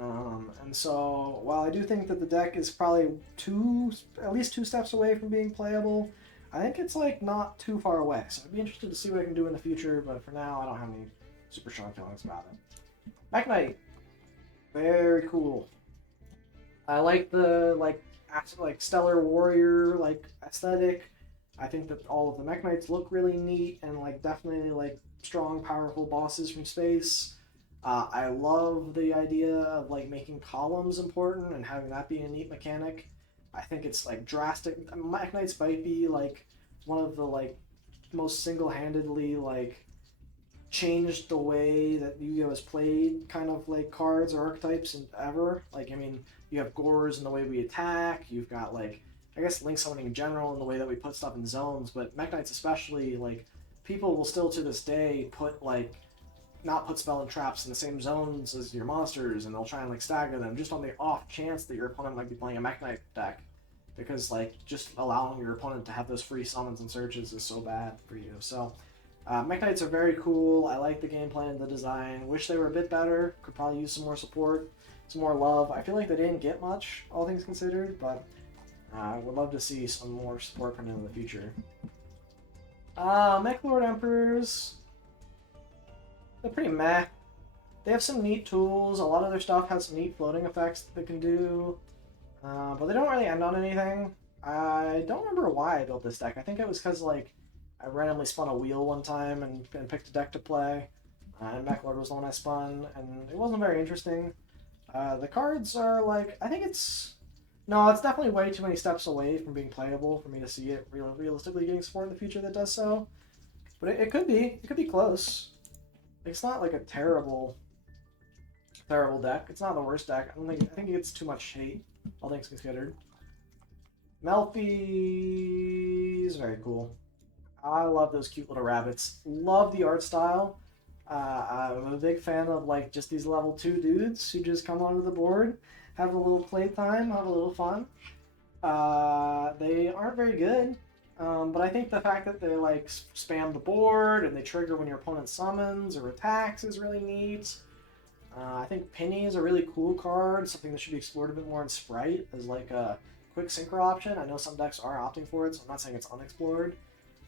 And so, while I do think that the deck is probably at least two steps away from being playable, I think it's like not too far away. So I'd be interested to see what I can do in the future, but for now, I don't have any super strong feelings about it. Mech Knight, very cool. I like the like Stellar Warrior like aesthetic. I think that all of the Mech Knights look really neat and like definitely like strong, powerful bosses from space. I love the idea of like making columns important and having that be a neat mechanic. I think it's like drastic. Mech Knights might be like one of the like most single-handedly like changed the way that Yu-Gi-Oh has played kind of like cards or archetypes and ever. Like I mean, you have Gores in the way we attack. You've got like I guess Link Summoning in general in the way that we put stuff in zones, but Mech Knights especially like people will still to this day not put spell and traps in the same zones as your monsters, and they'll try and like stagger them just on the off chance that your opponent might be playing a Mech Knight deck, because like just allowing your opponent to have those free summons and searches is so bad for you. So Mech Knights are very cool. I like the gameplay and the design. Wish they were a bit better. Could probably use some more support, some more love. I feel like they didn't get much, all things considered, but I would love to see some more support from them in the future. Mech Lord Emperors. They're pretty meh. They have some neat tools. A lot of their stuff has some neat floating effects that they can do. But they don't really end on anything. I don't remember why I built this deck. I think it was because like I randomly spun a wheel one time and picked a deck to play. And Mech Lord was the one I spun, and it wasn't very interesting. The cards are like, I think it's... No, it's definitely way too many steps away from being playable for me to see it realistically getting support in the future that does so. But it could be. It could be close. It's not like a terrible deck. It's not the worst deck. I think it gets too much hate, all things considered. Melfi is very cool. I love those cute little rabbits. Love the art style. I'm a big fan of like just these level 2 dudes who just come onto the board, have a little playtime, have a little fun. They aren't very good. But I think the fact that they like spam the board and they trigger when your opponent summons or attacks is really neat. I think Penny is a really cool card, something that should be explored a bit more in Sprite as like a quick synchro option. I know some decks are opting for it, so I'm not saying it's unexplored,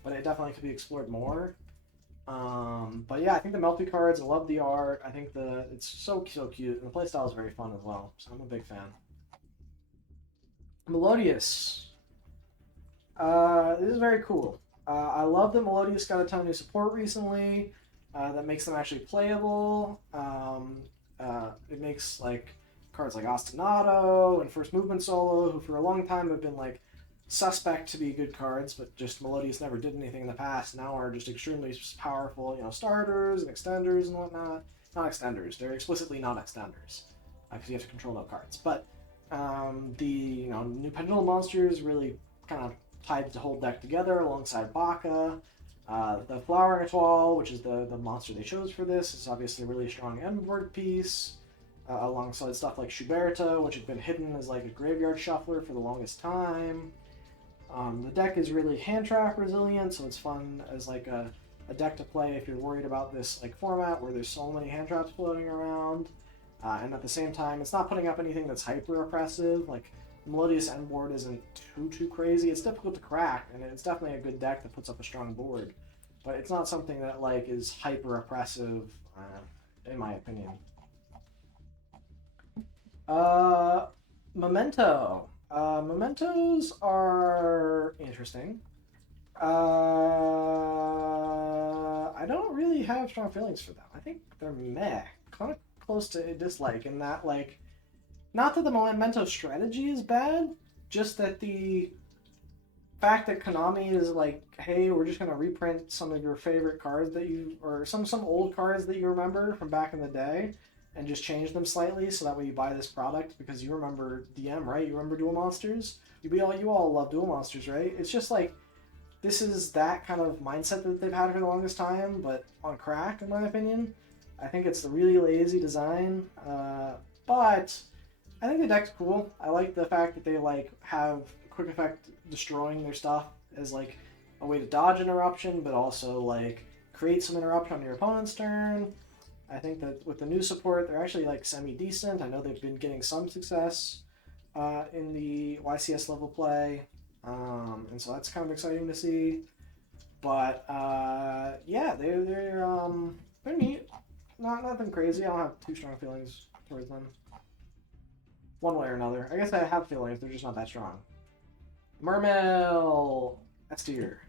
but it definitely could be explored more. But yeah, I think the Melfi cards, I love the art. I think it's so cute, and the playstyle is very fun as well, so I'm a big fan. Melodious. This is very cool. I love that Melodious got a ton of new support recently. That makes them actually playable. It makes like cards like Ostinato and First Movement Solo, who for a long time have been like suspect to be good cards, but just Melodious never did anything in the past. Now are just extremely powerful, starters and extenders and whatnot. Not extenders. They're explicitly not extenders because you have to control no cards. But the new Pendulum monsters really kind of tied the whole deck together alongside Baka. The Flowering Etoile, which is the monster they chose for this, is obviously a really strong endboard piece, alongside stuff like Schuberta, which had been hidden as like a graveyard shuffler for the longest time. The deck is really hand trap resilient, so it's fun as like a deck to play if you're worried about this like format where there's so many hand traps floating around. And at the same time, it's not putting up anything that's hyper oppressive. Like Melodious Endboard isn't too crazy. It's difficult to crack, and it's definitely a good deck that puts up a strong board. But it's not something that like is hyper oppressive, in my opinion. Memento. Mementos are interesting. I don't really have strong feelings for them. I think they're meh, kind of close to dislike in that, like, not that the Memento strategy is bad, just that the fact that Konami is like, hey, we're just gonna reprint some of your favorite cards that you, or some old cards that you remember from back in the day, and just change them slightly so that way you buy this product because you remember DM, right? You remember Duel Monsters. You all love Duel Monsters, right? It's just like this is that kind of mindset that they've had for the longest time, but on crack, in my opinion. I think it's a really lazy design, but I think the deck's cool. I like the fact that they like have quick effect destroying their stuff as like a way to dodge interruption, but also like create some interruption on your opponent's turn. I think that with the new support, they're actually like semi-decent. I know they've been getting some success in the YCS level play, and so that's kind of exciting to see. But yeah, they're neat. Nothing crazy. I don't have too strong feelings towards them, one way or another. I guess I have feelings. They're just not that strong. Mermail S tier.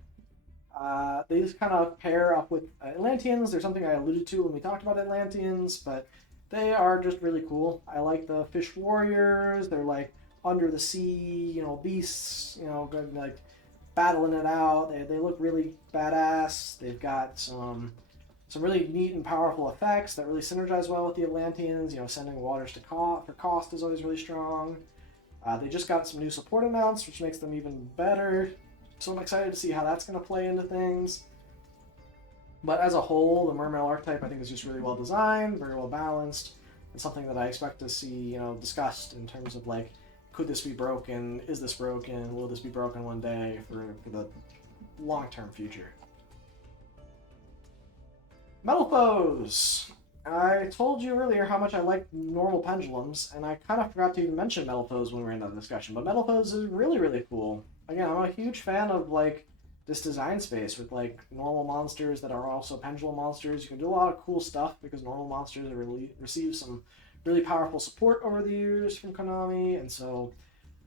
They just kind of pair up with Atlanteans. There's something I alluded to when we talked about Atlanteans, but they are just really cool. I like the fish warriors. They're like under the sea, beasts, good, like battling it out. They look really badass. They've got some really neat and powerful effects that really synergize well with the Atlanteans. Sending waters to for cost is always really strong. They just got some new support amounts, which makes them even better. So I'm excited to see how that's going to play into things. But as a whole, the Mermail archetype I think is just really well designed, very well balanced, and something that I expect to see, discussed in terms of like, could this be broken? Is this broken? Will this be broken one day for the long-term future? Metal Foes! I told you earlier how much I like normal pendulums, and I kind of forgot to even mention Metal Foes when we were in that discussion, but Metal Foes is really, really cool. Again, I'm a huge fan of, like, this design space with, like, normal monsters that are also pendulum monsters. You can do a lot of cool stuff because normal monsters have received some really powerful support over the years from Konami, and so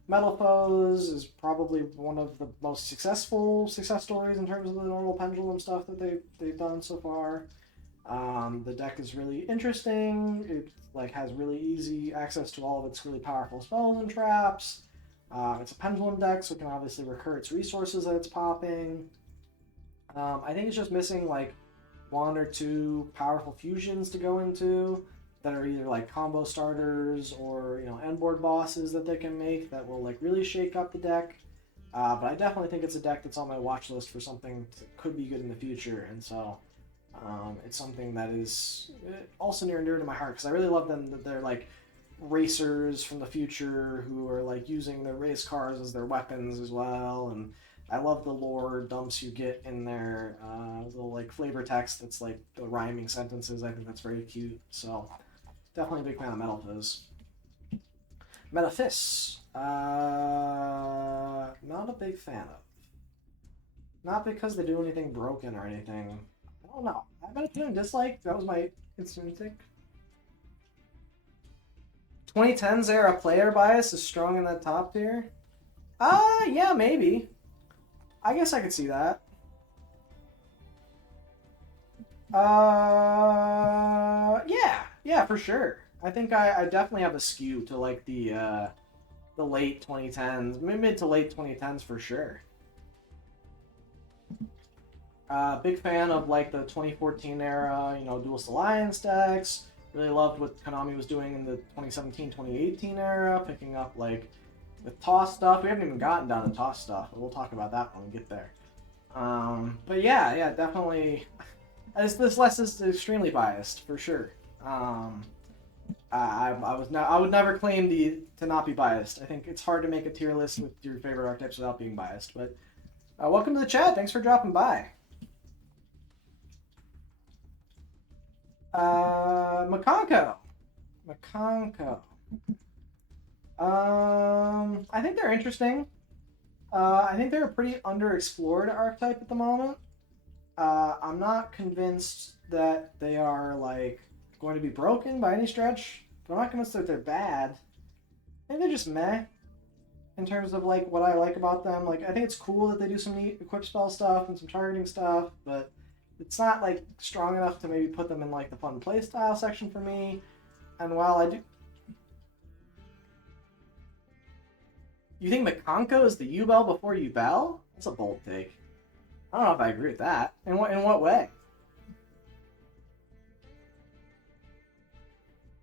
Metal Foes is probably one of the most successful success stories in terms of the normal pendulum stuff that they've done so far. The deck is really interesting. It like has really easy access to all of its really powerful spells and traps. It's a pendulum deck, so it can obviously recur its resources that it's popping. I think it's just missing like one or two powerful fusions to go into that are either like combo starters or end board bosses that they can make that will like really shake up the deck. But I definitely think it's a deck that's on my watch list for something that could be good in the future, and so it's something that is also near and dear to my heart because I really love them. That they're like racers from the future who are like using their race cars as their weapons as well, and I love the lore dumps you get in their little like flavor text that's like the rhyming sentences. I think that's very cute. So definitely a big fan of Metal Fizz. Metaphys, not a big fan of. Not because they do anything broken or anything. I don't know. I've been feeling dislike. That was my instant take. 2010s era player bias is strong in that top tier. Yeah, maybe. I guess I could see that. Yeah, for sure. I think I definitely have a skew to like the late 2010s, mid to late 2010s for sure. Big fan of like the 2014 era, Duelist Alliance decks. Really loved what Konami was doing in the 2017-2018 era, picking up like the toss stuff. We haven't even gotten down to toss stuff, but we'll talk about that when we get there. But yeah, definitely. This list is extremely biased for sure. I would never claim to not be biased. I think it's hard to make a tier list with your favorite archetypes without being biased. But welcome to the chat. Thanks for dropping by. Makonko. I think they're interesting. I think they're a pretty underexplored archetype at the moment. I'm not convinced that they are like going to be broken by any stretch, but I'm not convinced that they're bad. I think they're just meh. in terms of like what I like about them. Like I think it's cool that they do some neat equip spell stuff and some targeting stuff, but it's not like strong enough to maybe put them in like the fun playstyle section for me. And while I do, you think Makonko is the Yubel before Yubel? That's a bold take. I don't know if I agree with that. In what way?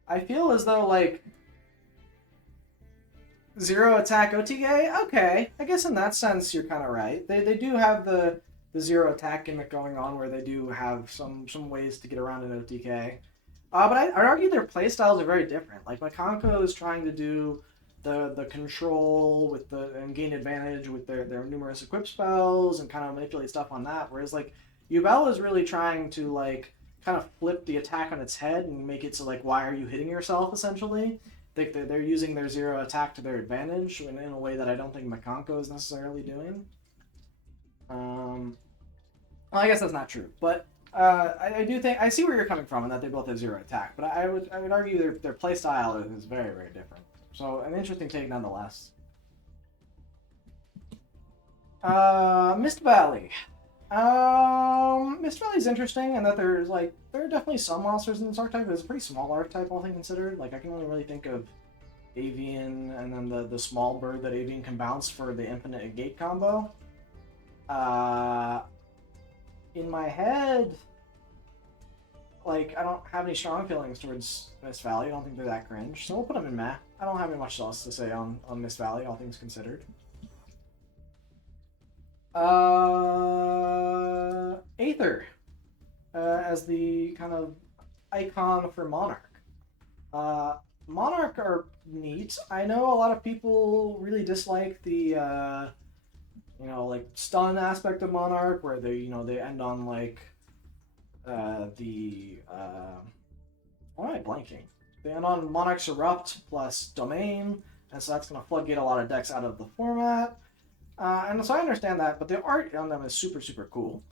I feel as though like zero attack OTK. Okay, I guess in that sense you're kind of right. They do have the zero attack gimmick going on where they do have some ways to get around an OTK. But I'd argue their playstyles are very different. Like Makonko is trying to do the control with the and gain advantage with their numerous equip spells and kind of manipulate stuff on that. Whereas like Yubel is really trying to like kind of flip the attack on its head and make it so like why are you hitting yourself essentially. They're using their zero attack to their advantage in a way that I don't think Makonko is necessarily doing. Well, I guess that's not true, but I do think I see where you're coming from, and that they both have zero attack. But I would argue their play style is very very different. So an interesting take nonetheless. Mist Valley. Mist Valley's interesting in that there are definitely some monsters in this archetype, but it's a pretty small archetype, all things considered. Like I can only really think of Avian and then the small bird that Avian can bounce for the infinite gate combo. In my head, like I don't have any strong feelings towards Mist Valley. I don't think they're that cringe, so we'll put them in meh. I don't have much else to say on Mist Valley, all things considered. Aether as the kind of icon for Monarch. Monarch are neat. I know a lot of people really dislike the like stun aspect of Monarch, where they end on like why am I blanking? They end on Monarch's Erupt plus Domain, and so that's going to floodgate a lot of decks out of the format. And so I understand that, but the art on them is super, super cool.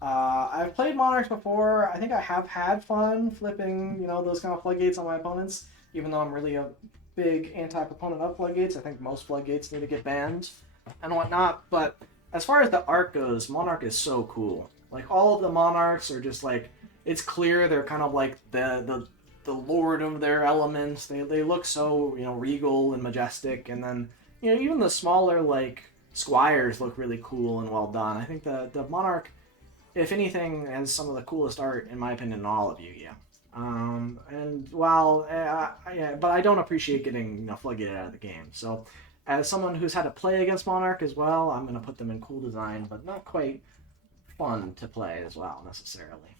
I've played Monarchs before. I think I have had fun flipping, those kind of floodgates on my opponents, even though I'm really a big anti-proponent of floodgates. I think most floodgates need to get banned and whatnot. But as far as the art goes, Monarch is so cool. Like, all of the Monarchs are just, like, it's clear they're kind of like the lord of their elements. They look so, regal and majestic. And then, even the smaller, like, Squires look really cool and well done. I think the Monarch, if anything, has some of the coolest art, in my opinion, in all of Yu-Gi-Oh! And while, but I don't appreciate getting floodgated out of the game. So, as someone who's had to play against Monarch as well, I'm going to put them in cool design, but not quite fun to play as well, necessarily.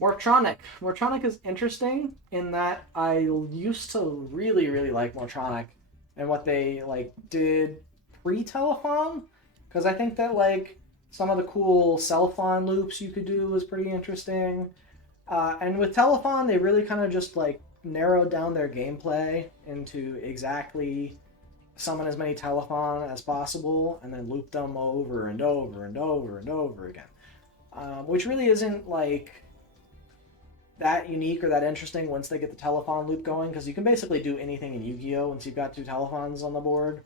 Mortronic. Mortronic is interesting in that I used to really, really like Mortronic and what they did pre-Telefon, because I think that some of the cool Cellphon loops you could do was pretty interesting. And with Telefon, they really kind of just narrowed down their gameplay into exactly summon as many Telefon as possible and then loop them over and over and over and over again. Which really isn't that unique or that interesting once they get the Telefon loop going, because you can basically do anything in Yu-Gi-Oh! Once you've got 2 Telefons on the board.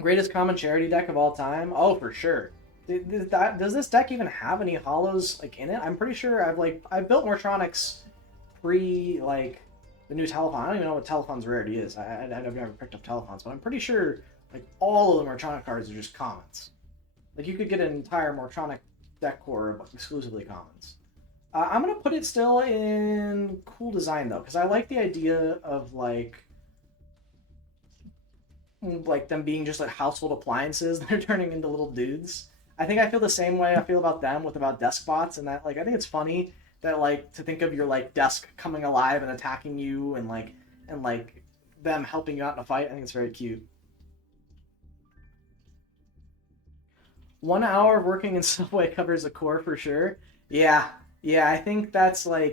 Greatest common charity deck of all time? Oh, for sure. Does this deck even have any hollows in it? I'm pretty sure I've built Mortronics pre the new Telefon. I don't even know what Telefon's rarity is. I've never picked up Telefons, but I'm pretty sure all of the Mortronic cards are just commons. You could get an entire Mortronic deck core exclusively commons. I'm gonna put it still in cool design though, because I like the idea of them being just household appliances that are turning into little dudes. I think I feel the same way I feel about them about desk bots, and that I think it's funny that to think of your desk coming alive and attacking you and them helping you out in a fight. I think it's very cute. 1 hour of working in Subway covers a core for sure. Yeah, I think that's well,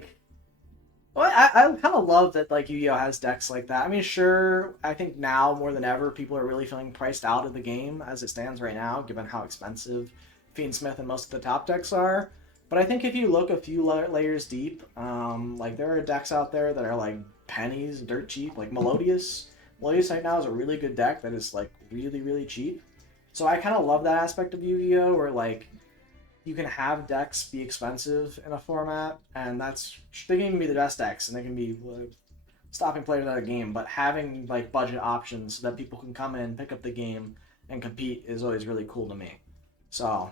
I kind of love that Yu-Gi-Oh! Has decks like that. I mean, sure, I think now more than ever people are really feeling priced out of the game as it stands right now, given how expensive Fiendsmith and most of the top decks are. But I think if you look a few layers deep, there are decks out there that are pennies, dirt cheap. Like Melodious. Melodious right now is a really good deck that is like really, really cheap. So I kind of love that aspect of Yu-Gi-Oh! Where like you can have decks be expensive in a format, and they can be the best decks, and they can be stopping players out of the game. But having like budget options so that people can come in, pick up the game, and compete is always really cool to me. So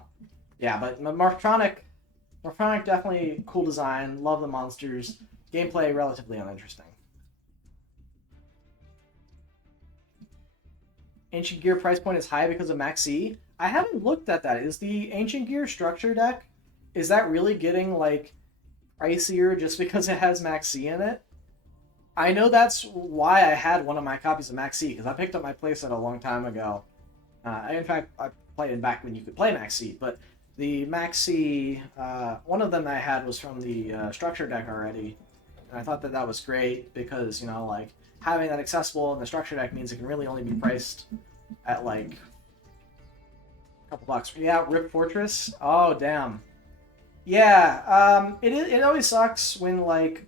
yeah, but Morphtronic definitely cool design. Love the monsters. Gameplay relatively uninteresting. Ancient Gear price point is high because of Maxi. I haven't looked at that. Is the Ancient Gear structure deck, is that really getting like pricier just because it has Maxi in it? I know that's why I had one of my copies of Maxi, because I picked up my playset a long time ago. In fact, I played it back when you could play Maxi, but the Maxi, one of them I had was from the structure deck already, and I thought that that was great because, you know, like, having that accessible in the structure deck means it can really only be priced at, like, a couple bucks. Yeah, Rip Fortress? Oh, damn. Yeah, it always sucks when, like,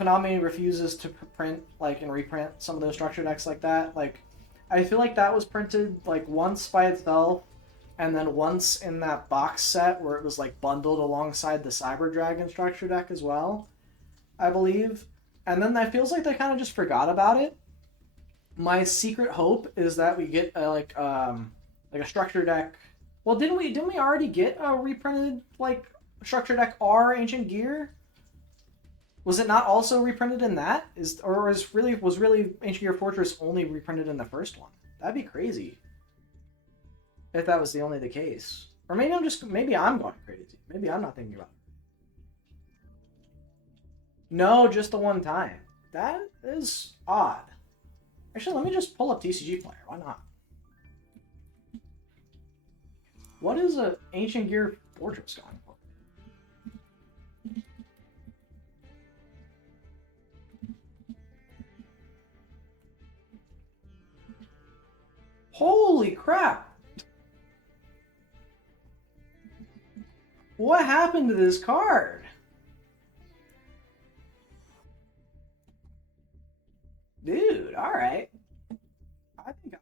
Konami refuses to print, like, and reprint some of those structure decks like that. Like, I feel like that was printed, like, once by itself, and then once in that box set where it was, like, bundled alongside the Cyber Dragon structure deck as well, I believe. And then that feels like they kind of just forgot about it. My secret hope is that we get like a structure deck. Well, didn't we already get a reprinted like structure deck R Ancient Gear? Was it not also reprinted in that? Was really Ancient Gear Fortress only reprinted in the first one? That'd be crazy if that was the case. Or maybe I'm going crazy. Maybe I'm not thinking about it. No, just the one time. That is odd. Actually, let me just pull up TCG Player. Why not? What is a Ancient Gear Fortress going for? Holy crap! What happened to this card? Dude, alright. I think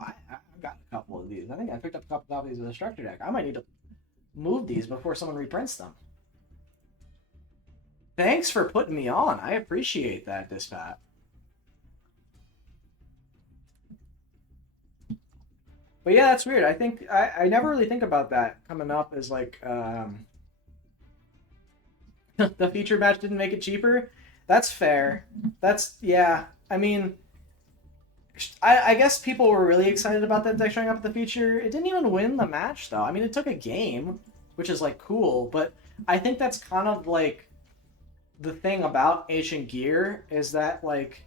I've got a couple of these. I think I picked up a couple copies of the structure deck. I might need to move these before someone reprints them. Thanks for putting me on. I appreciate that, Dispatch. But yeah, that's weird. I think I never really think about that coming up as like the feature match didn't make it cheaper. That's fair. Yeah. I mean, I guess people were really excited about that deck showing up at the feature. It didn't even win the match though. I mean, it took a game, which is like cool, but I think that's kind of like the thing about Ancient Gear is that like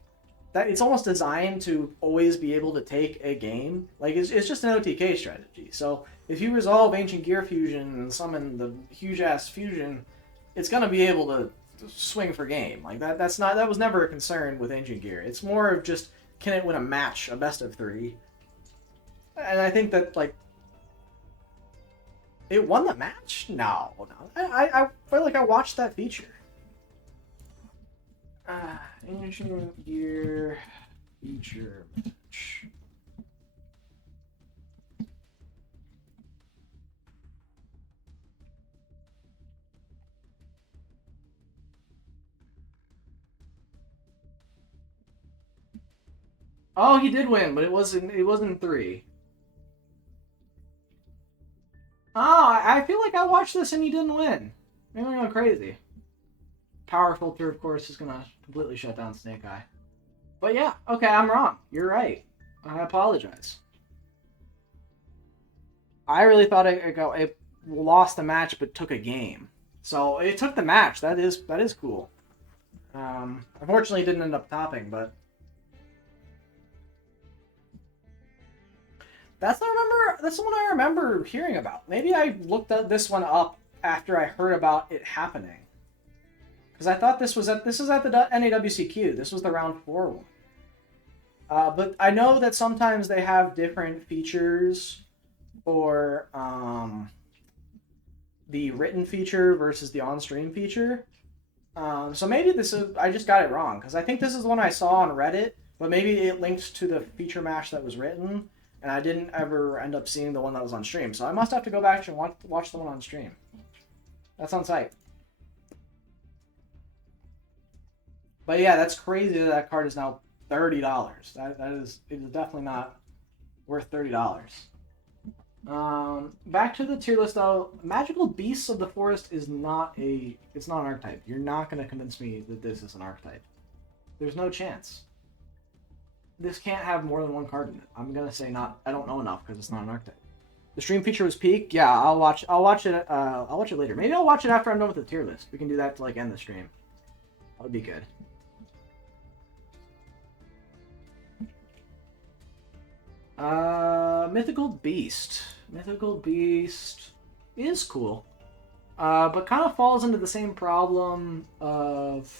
that it's almost designed to always be able to take a game. Like it's just an OTK strategy. So if you resolve Ancient Gear Fusion and summon the huge ass fusion, it's gonna be able to swing for game. Like that was never a concern with Ancient Gear. It's more of just can it win a match, a best of 3. And I think that like it won the match? No. I feel like I watched that feature. Ancient Gear feature match. Oh, he did win, but it wasn't 3. Oh, I feel like I watched this and he didn't win. Maybe I'm going crazy. Power Filter, of course, is gonna completely shut down Snake Eye. But yeah, okay, I'm wrong. You're right. I apologize. I really thought it lost the match but took a game. So it took the match. That is cool. Unfortunately, it didn't end up topping, but that's the one I remember hearing about. Maybe I looked this one up after I heard about it happening. Because I thought this was at the NAWCQ. This was the round 4 one. But I know that sometimes they have different features for the written feature versus the on-stream feature. So maybe this is, I just got it wrong, because I think this is the one I saw on Reddit, but maybe it linked to the feature match that was written, and I didn't ever end up seeing the one that was on stream. So I must have to go back and watch the one on stream. That's on site. But yeah, that's crazy that that card is now $30. It is definitely not worth $30. Back to the tier list though. Magical Beasts of the Forest is not it's not an archetype. You're not gonna convince me that this is an archetype. There's no chance. This can't have more than one card in it. I'm gonna say not. I don't know enough because it's not an archetype. The stream feature was peak. Yeah, I'll watch it. I'll watch it later. Maybe I'll watch it after I'm done with the tier list. We can do that to like end the stream. That would be good. Mythical Beast. Mythical Beast is cool. But kind of falls into the same problem of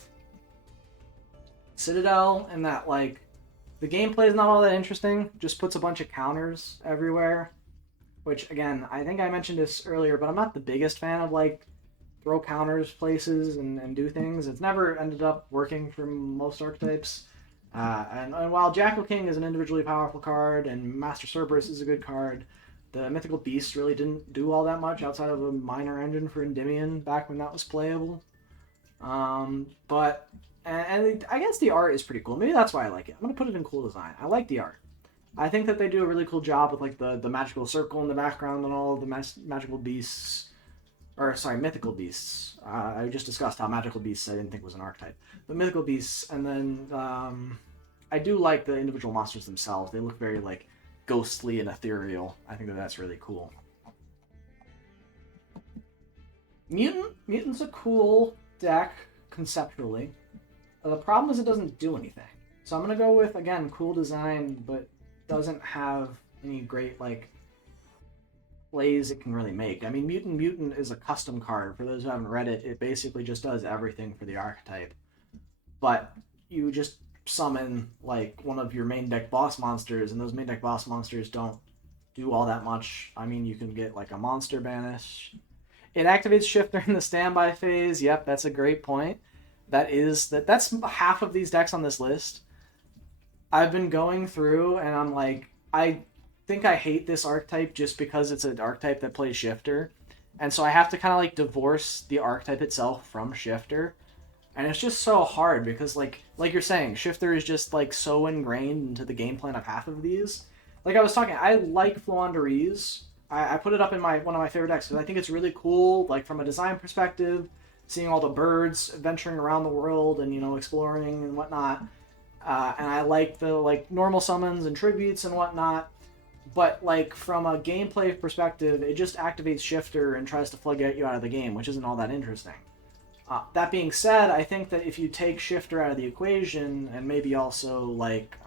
Citadel in that, like, the gameplay is not all that interesting. Just puts a bunch of counters everywhere. Which, again, I think I mentioned this earlier, but I'm not the biggest fan of, like, throw counters places and do things. It's never ended up working for most archetypes. And while Jackal King is an individually powerful card and Master Cerberus is a good card, the Mythical Beast really didn't do all that much outside of a minor engine for Endymion back when that was playable. But I guess the art is pretty cool. Maybe that's why I like it. I'm going to put it in cool design. I like the art. I think that they do a really cool job with like the magical circle in the background and all of the magical beasts. Or, sorry, mythical beasts. I just discussed how magical beasts I didn't think was an archetype. The mythical beasts, and then I do like the individual monsters themselves. They look very, like, ghostly and ethereal. I think that that's really cool. Mutant's a cool deck, conceptually. The problem is it doesn't do anything. So I'm going to go with, again, cool design, but doesn't have any great, like, plays it can really make. I mean, Mutant is a custom card. For those who haven't read it, it basically just does everything for the archetype. But you just summon, like, one of your main deck boss monsters, and those main deck boss monsters don't do all that much. I mean, you can get, like, a monster banish. It activates Shifter in the standby phase. Yep, that's a great point. That's half of these decks on this list. I've been going through, and I'm like, I think I hate this archetype just because it's an archetype that plays Shifter. And so I have to kind of, like, divorce the archetype itself from Shifter. And it's just so hard because, like you're saying, Shifter is just, like, so ingrained into the game plan of half of these. Like I was talking, I like Floowandereeze. I put it up in one of my favorite decks because I think it's really cool, like, from a design perspective, seeing all the birds venturing around the world and, you know, exploring and whatnot. And I like the, like, normal summons and tributes and whatnot. But, like, from a gameplay perspective, it just activates Shifter and tries to floodgate you out of the game, which isn't all that interesting. That being said, I think that if you take Shifter out of the equation, and maybe also, like,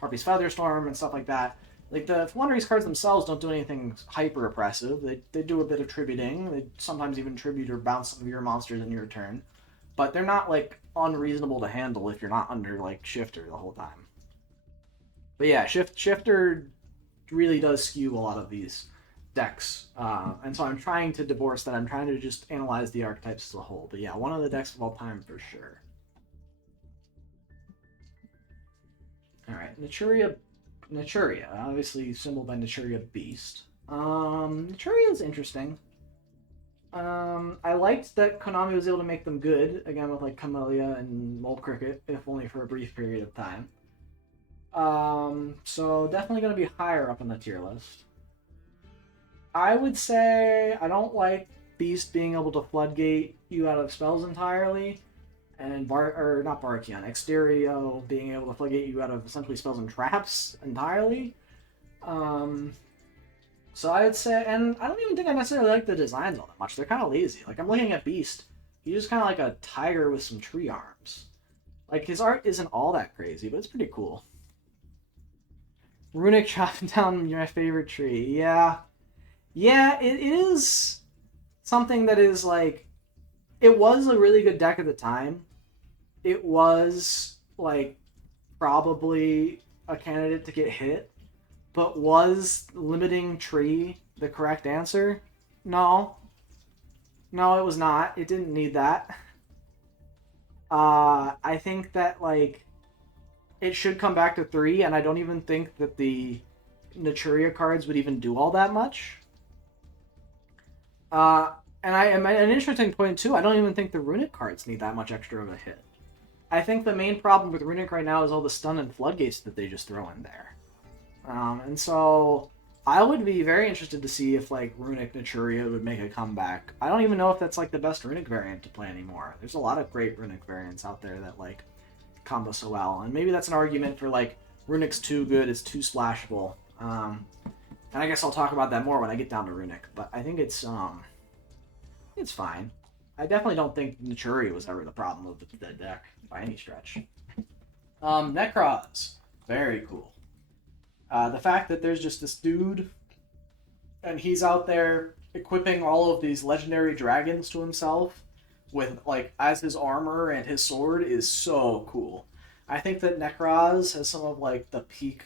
Harpy's Featherstorm and stuff like that, like, the Floowandereeze cards themselves don't do anything hyper oppressive. They do a bit of tributing. They sometimes even tribute or bounce some of your monsters in your turn. But they're not, like, unreasonable to handle if you're not under, like, Shifter the whole time. But yeah, Shifter really does skew a lot of these decks. And so I'm trying to divorce that. I'm trying to just analyze the archetypes as a whole. But yeah, one of the decks of all time for sure. Alright, Naturia, obviously symboled by Naturia Beast. Naturia is interesting. I liked that Konami was able to make them good, again with like Camellia and Mole Cricket, if only for a brief period of time. So definitely going to be higher up on the tier list. I would say I don't like Beast being able to floodgate you out of spells entirely, and Exterio being able to floodgate you out of essentially spells and traps entirely. So I would say, and I don't even think I necessarily like the designs all that much. They're kind of lazy. Like, I'm looking at Beast. He's just kind of like a tiger with some tree arms. Like, his art isn't all that crazy, but it's pretty cool. Runic chopping down my favorite tree. Yeah. Yeah, it is something that is, like, it was a really good deck at the time. It was, like, probably a candidate to get hit. But was limiting tree the correct answer? No. No, it was not. It didn't need that. I think that like it should come back to 3, and I don't even think that the Naturia cards would even do all that much. And an interesting point too. I don't even think the Runic cards need that much extra of a hit. I think the main problem with Runic right now is all the stun and floodgates that they just throw in there. And so I would be very interested to see if like Runic Naturia would make a comeback. I don't even know if that's like the best Runic variant to play anymore. There's a lot of great Runic variants out there that like combo so well, and maybe that's an argument for like Runic's too good, it's too splashable. And I guess I'll talk about that more when I get down to Runic. But I think it's fine. I definitely don't think Naturia was ever the problem of the deck by any stretch. Necroz, very cool. The fact that there's just this dude, and he's out there equipping all of these legendary dragons to himself with like as his armor and his sword is so cool. I think that Necroz has some of like the peak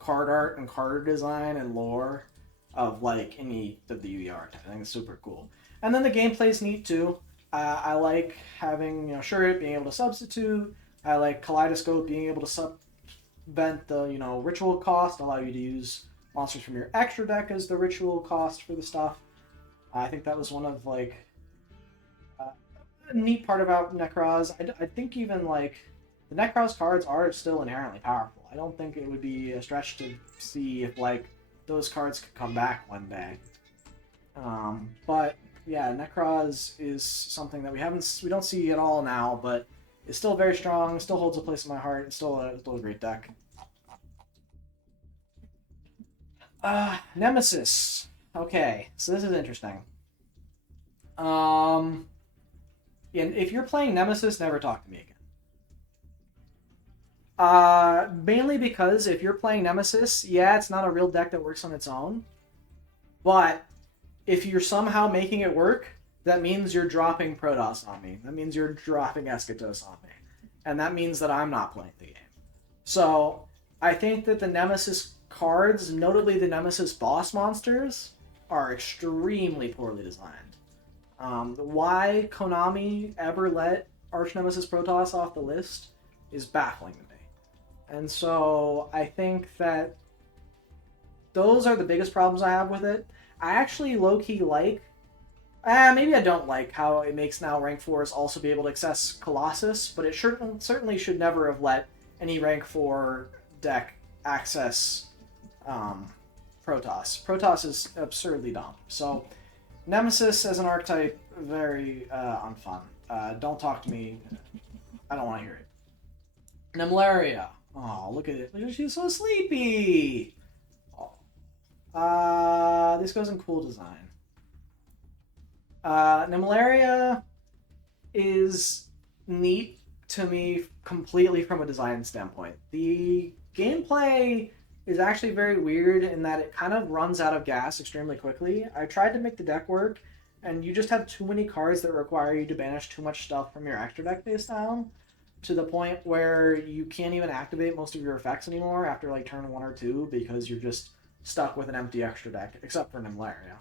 card art and card design and lore of like any of the Yu-Gi-Oh archetype. I think it's super cool. And then the gameplay's neat too. I like having Shurit being able to substitute. I like Kaleidoscope being able to subvent the ritual cost, allow you to use monsters from your extra deck as the ritual cost for the stuff. I think that was one of like a neat part about Necroz. I think even like the Necroz cards are still inherently powerful. I don't think it would be a stretch to see if like those cards could come back one day. But yeah, Necroz is something that we don't see at all now, but it's still very strong, still holds a place in my heart, it's still a great deck. Nemesis. Okay, so this is interesting. Yeah, if you're playing Nemesis, never talk to me again. Mainly because if you're playing Nemesis, yeah, it's not a real deck that works on its own, but if you're somehow making it work, that means you're dropping Protoss on me. That means you're dropping Eschatos on me. And that means that I'm not playing the game. So, I think that the Nemesis cards, notably the Nemesis boss monsters, are extremely poorly designed. Why Konami ever let Arch Nemesis Protoss off the list is baffling to me. And so, I think that those are the biggest problems I have with it. I actually low-key like... maybe I don't like how it makes now rank 4s also be able to access Colossus, but it certainly should never have let any rank 4 deck access Protoss. Protoss is absurdly dumb. So, Nemesis as an archetype, very unfun. Don't talk to me. I don't want to hear it. Nemlaria. Oh, look at it. She's so sleepy! This goes in cool design. Nemlaria is neat to me completely from a design standpoint. The gameplay is actually very weird in that it kind of runs out of gas extremely quickly. I tried to make the deck work, and you just have too many cards that require you to banish too much stuff from your extra deck face down, to the point where you can't even activate most of your effects anymore after like turn 1 or 2 because you're just stuck with an empty extra deck, except for Nemlaria.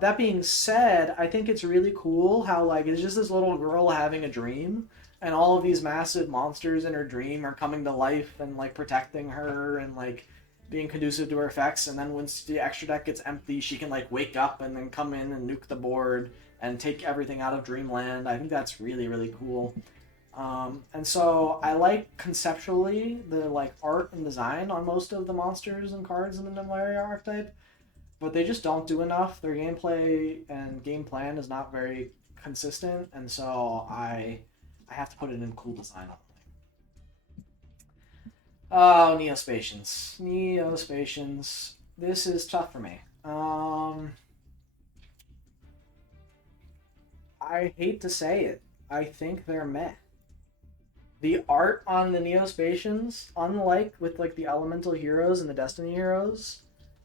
That being said, I think it's really cool how like it's just this little girl having a dream, and all of these massive monsters in her dream are coming to life and like protecting her and like being conducive to her effects. And then once the extra deck gets empty, she can like wake up and then come in and nuke the board and take everything out of Dreamland. I think that's really, really cool. And so I like conceptually the like art and design on most of the monsters and cards in the Nemlaria archetype, but they just don't do enough. Their gameplay and game plan is not very consistent, and so I have to put it in cool design only. Oh, Neospatians. Neospatians. This is tough for me. I hate to say it. I think they're meh. The art on the Neospatians, unlike with like the Elemental Heroes and the Destiny Heroes,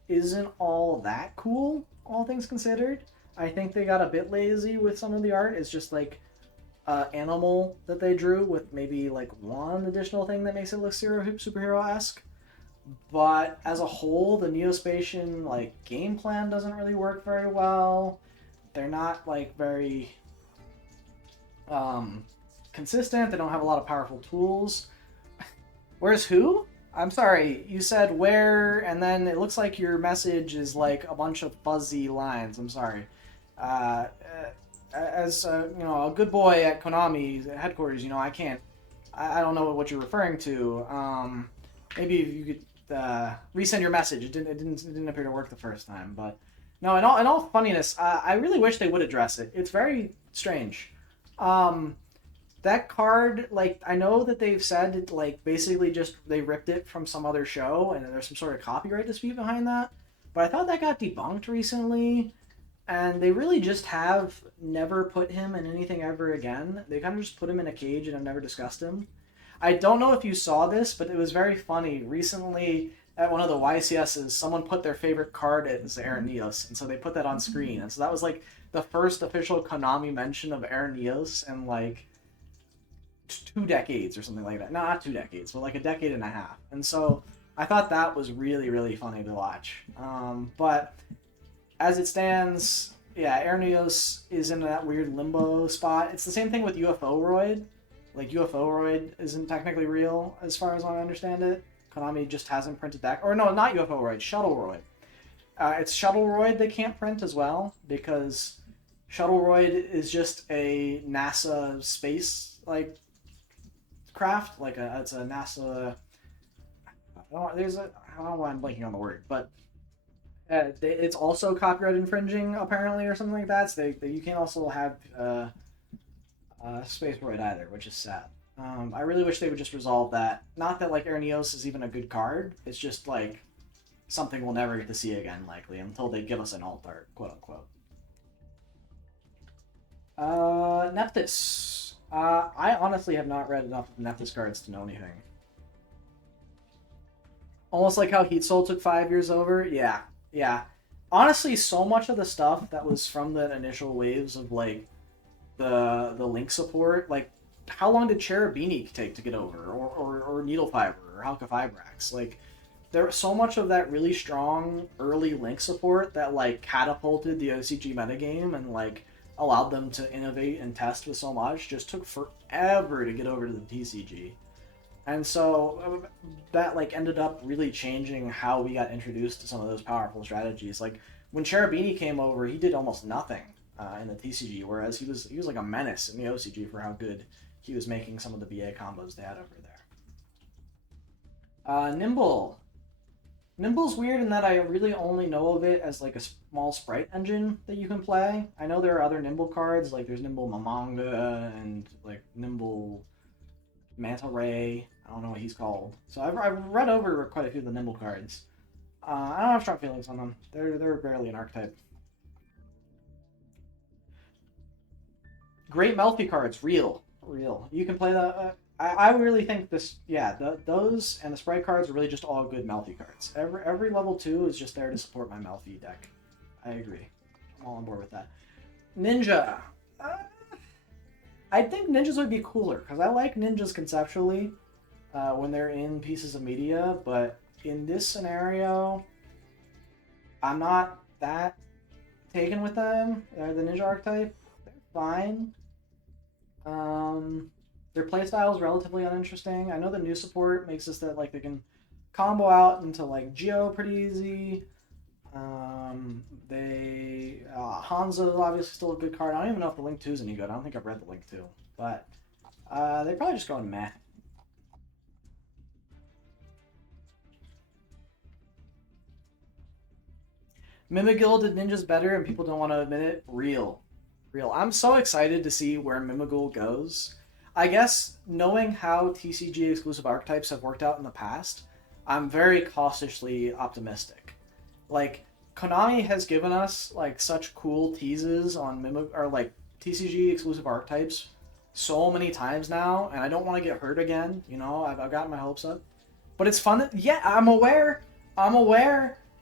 isn't all that cool, all things considered. I think they got a bit lazy with some of the art. It's just like animal that they drew with maybe like one additional thing that makes it look superhero-esque. But as a whole, the Neospatian like game plan doesn't really work very well. They're not like very consistent. They don't have a lot of powerful tools. Where's who? I'm sorry, you said where, and then it looks like your message is like a bunch of fuzzy lines. I'm sorry. Uh, as you know, a good boy at Konami headquarters, you know, I can't. I don't know what you're referring to. Maybe if you could resend your message. It didn't appear to work the first time, but no. In all funniness, I really wish they would address it. It's very strange. Um, that card, like, I know that they've said it, like, basically just they ripped it from some other show and there's some sort of copyright dispute behind that. But I thought that got debunked recently, and they really just have never put him in anything ever again. They kind of just put him in a cage and have never discussed him. I don't know if you saw this, but it was very funny. Recently, at one of the YCSs, someone put their favorite card as Aaron Neos, and so they put that on screen. And so that was like the first official Konami mention of Aaron Neos in like 2 decades or something like that. No, not 2 decades, but like a decade and a half. And so I thought that was really, really funny to watch. But as it stands, yeah, Ernios is in that weird limbo spot. It's the same thing with UFO Roid. Like, UFO Roid isn't technically real, as far as I understand it. Konami just hasn't printed that. Or no, not UFO Roid, Shuttle Roid. It's Shuttle Roid they can't print as well, because Shuttle Roid is just a NASA space, like, craft. Like, it's a NASA... I don't know why I'm blanking on the word, but it's also copyright infringing, apparently, or something like that. So you can't also have Space Roid either, which is sad. I really wish they would just resolve that. Not that, like, Ernios is even a good card. It's just, like, something we'll never get to see again, likely, until they give us an alt art, quote-unquote. Nephthys. I honestly have not read enough of Nephthys cards to know anything. Almost like how Heat Soul took 5 years over? Yeah. Honestly, so much of the stuff that was from the initial waves of, like, the Link support, like, how long did Cherubini take to get over? Or Needle Fiber, or Halka Fibrax? Like, there was so much of that really strong early Link support that, like, catapulted the OCG metagame and, like, allowed them to innovate and test with so much, just took forever to get over to the TCG. And so that, like, ended up really changing how we got introduced to some of those powerful strategies. Like, when Cherubini came over, he did almost nothing in the TCG, whereas he was like a menace in the OCG for how good he was making some of the BA combos they had over there. Nimble. Nimble's weird in that I really only know of it as, like, a small sprite engine that you can play. I know there are other Nimble cards, like there's Nimble Mamanga and, like, Nimble Manta Ray. I don't know what he's called. So I've read over quite a few of the Nimble cards. I don't have strong feelings on them. They're barely an archetype. Great Melfi cards, real. You can play the. I really think this. Yeah, those and the sprite cards are really just all good Melfi cards. Every level 2 is just there to support my Melfi deck. I agree. I'm all on board with that. Ninja. I think ninjas would be cooler, because I like ninjas conceptually when they're in pieces of media, but in this scenario, I'm not that taken with them. The ninja archetype, they're fine. Their playstyle is relatively uninteresting. I know the new support makes this that, like, they can combo out into, like, Geo pretty easy. Hanzo is obviously still a good card. I don't even know if the Link 2 is any good. I don't think I've read the Link 2. But they probably just go in meh. Mimigil did ninjas better and people don't want to admit it. Real. I'm so excited to see where Mimigul goes. I guess, knowing how TCG exclusive archetypes have worked out in the past, I'm very cautiously optimistic. Like, Konami has given us, like, such cool teases on TCG exclusive archetypes so many times now, and I don't want to get hurt again. You know, I've gotten my hopes up. But it's fun that, yeah, I'm aware.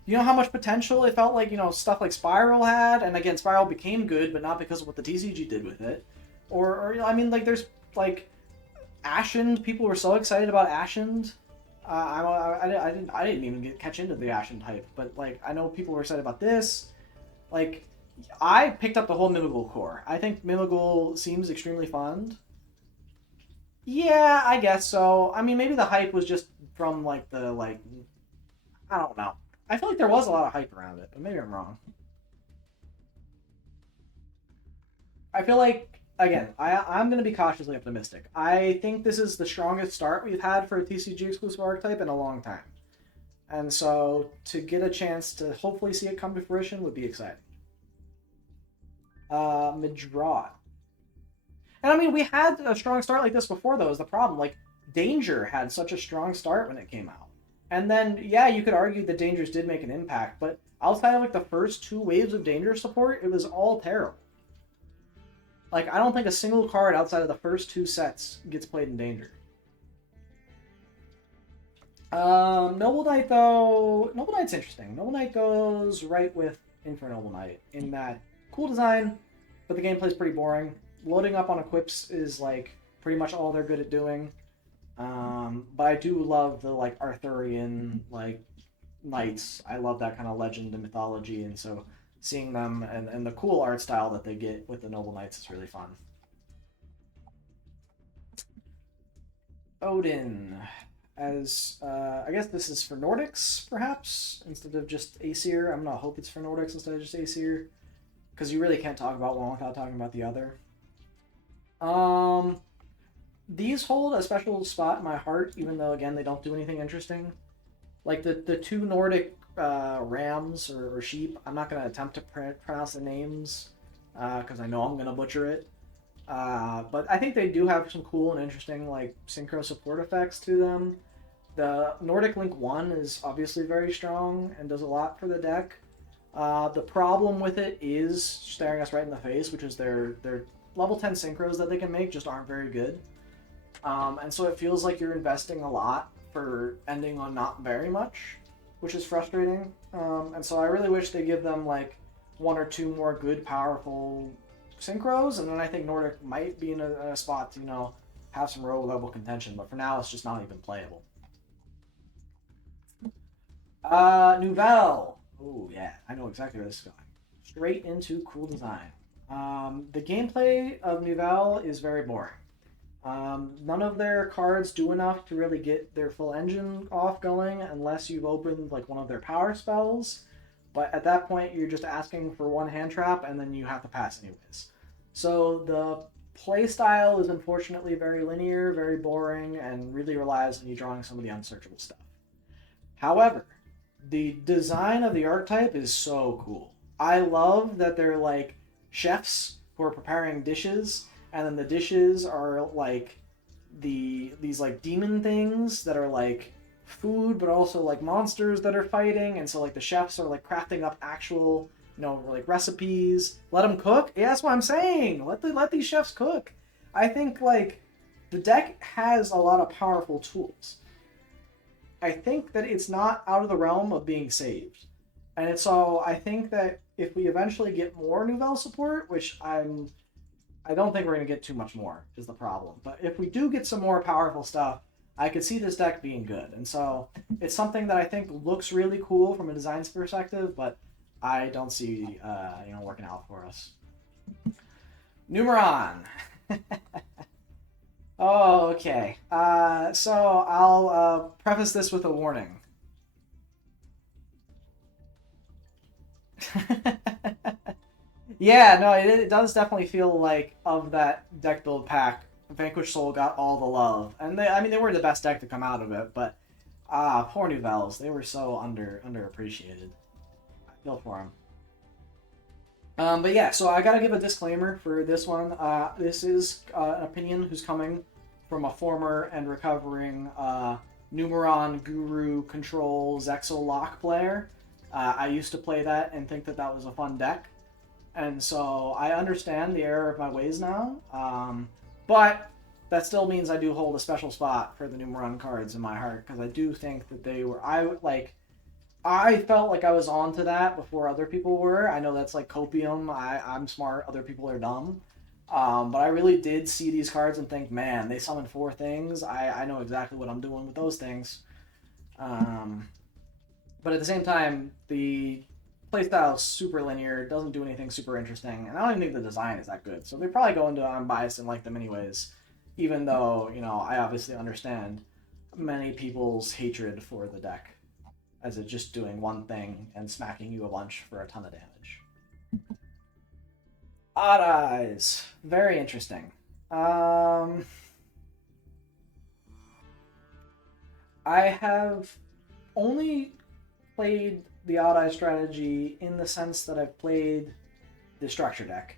You know how much potential it felt like, you know, stuff like Spiral had, and again, Spiral became good, but not because of what the TCG did with it. Or I mean, like, there's, like, Ashened. People were so excited about Ashened. I didn't even catch into the Ashened hype, but, like, I know people were excited about this. Like, I picked up the whole Mimigul core. I think Mimigul seems extremely fun. Yeah, I guess so. I mean, maybe the hype was just from like the like I don't know. I feel like there was a lot of hype around it, but maybe I'm wrong. I feel like again, I'm gonna be cautiously optimistic. I think this is the strongest start we've had for a TCG exclusive archetype in a long time, and so to get a chance to hopefully see it come to fruition would be exciting. Midraw. And I mean, we had a strong start like this before, though, is the problem. Like, Danger had such a strong start when it came out. And then, yeah, you could argue that Dangers did make an impact, but outside of like the first two waves of Danger support, it was all terrible. Like, I don't think a single card outside of the first two sets gets played in Danger. Noble Knight, though, Noble Knight's interesting. Noble Knight goes right with Infer Noble Knight in that cool design, but the gameplay's pretty boring. Loading up on equips is like pretty much all they're good at doing. But I do love the like Arthurian like knights. I love that kind of legend and mythology, and so seeing them and the cool art style that they get with the Noble Knights is really fun. Odin, as I guess this is for Nordics, perhaps instead of just Aesir. I'm gonna hope it's for Nordics instead of just Aesir, because you really can't talk about one without talking about the other. Um, these hold a special spot in my heart, even though again they don't do anything interesting. Like the two Nordic rams or sheep. I'm not gonna attempt to pronounce the names because I know I'm gonna butcher it. But I think they do have some cool and interesting like synchro support effects to them. The Nordic Link 1 is obviously very strong and does a lot for the deck. The problem with it is staring us right in the face, which is their level 10 synchros that they can make just aren't very good. And so it feels like you're investing a lot for ending on not very much, which is frustrating. And so I really wish they give them like one or two more good, powerful synchros, and then I think Nordic might be in a spot to, have some row level contention, but for now it's just not even playable. Nouvelle. Oh yeah, I know exactly where this is going. Straight into cool design. The gameplay of Nouvelle is very boring. None of their cards do enough to really get their full engine off going unless you've opened like one of their power spells. But at that point, you're just asking for one hand trap, and then you have to pass anyways. So the play style is unfortunately very linear, very boring, and really relies on you drawing some of the unsearchable stuff. However, the design of the archetype is so cool. I love that they're like chefs who are preparing dishes, and then the dishes are like these like demon things that are like food, but also like monsters that are fighting, and so like the chefs are like crafting up actual like recipes. Let them cook. Yeah, that's what I'm saying. Let these chefs cook. I think like the deck has a lot of powerful tools. I think that it's not out of the realm of being saved. And so I think that if we eventually get more Nouvelle support, which I don't think we're going to get too much more, is the problem. But if we do get some more powerful stuff, I could see this deck being good. And so it's something that I think looks really cool from a design perspective, but I don't see working out for us. Numeron. Oh, okay. So I'll preface this with a warning. Yeah, no, it does definitely feel like of that deck build pack, Vanquish Soul got all the love, and they were the best deck to come out of it. But poor Nouvelles, they were so underappreciated. I feel for them. But yeah, so I gotta give a disclaimer for this one. This is an opinion who's coming from a former and recovering Numeron Guru Control Zexal Lock player. I used to play that and think that that was a fun deck. And so I understand the error of my ways now. But that still means I do hold a special spot for the Numeron cards in my heart, because I do think that they were... I felt like I was onto that before other people were. I know that's like copium. I'm smart. Other people are dumb. But I really did see these cards and think, man, they summon 4 things. I know exactly what I'm doing with those things. But at the same time, the playstyle is super linear. Doesn't do anything super interesting. And I don't even think the design is that good. So they're probably going to I'm biased and like them anyways. Even though, you know, I obviously understand many people's hatred for the deck as it just doing one thing and smacking you a bunch for a ton of damage. Odd Eyes. Very interesting. I have only played the Odd Eye strategy in the sense that I've played the structure deck.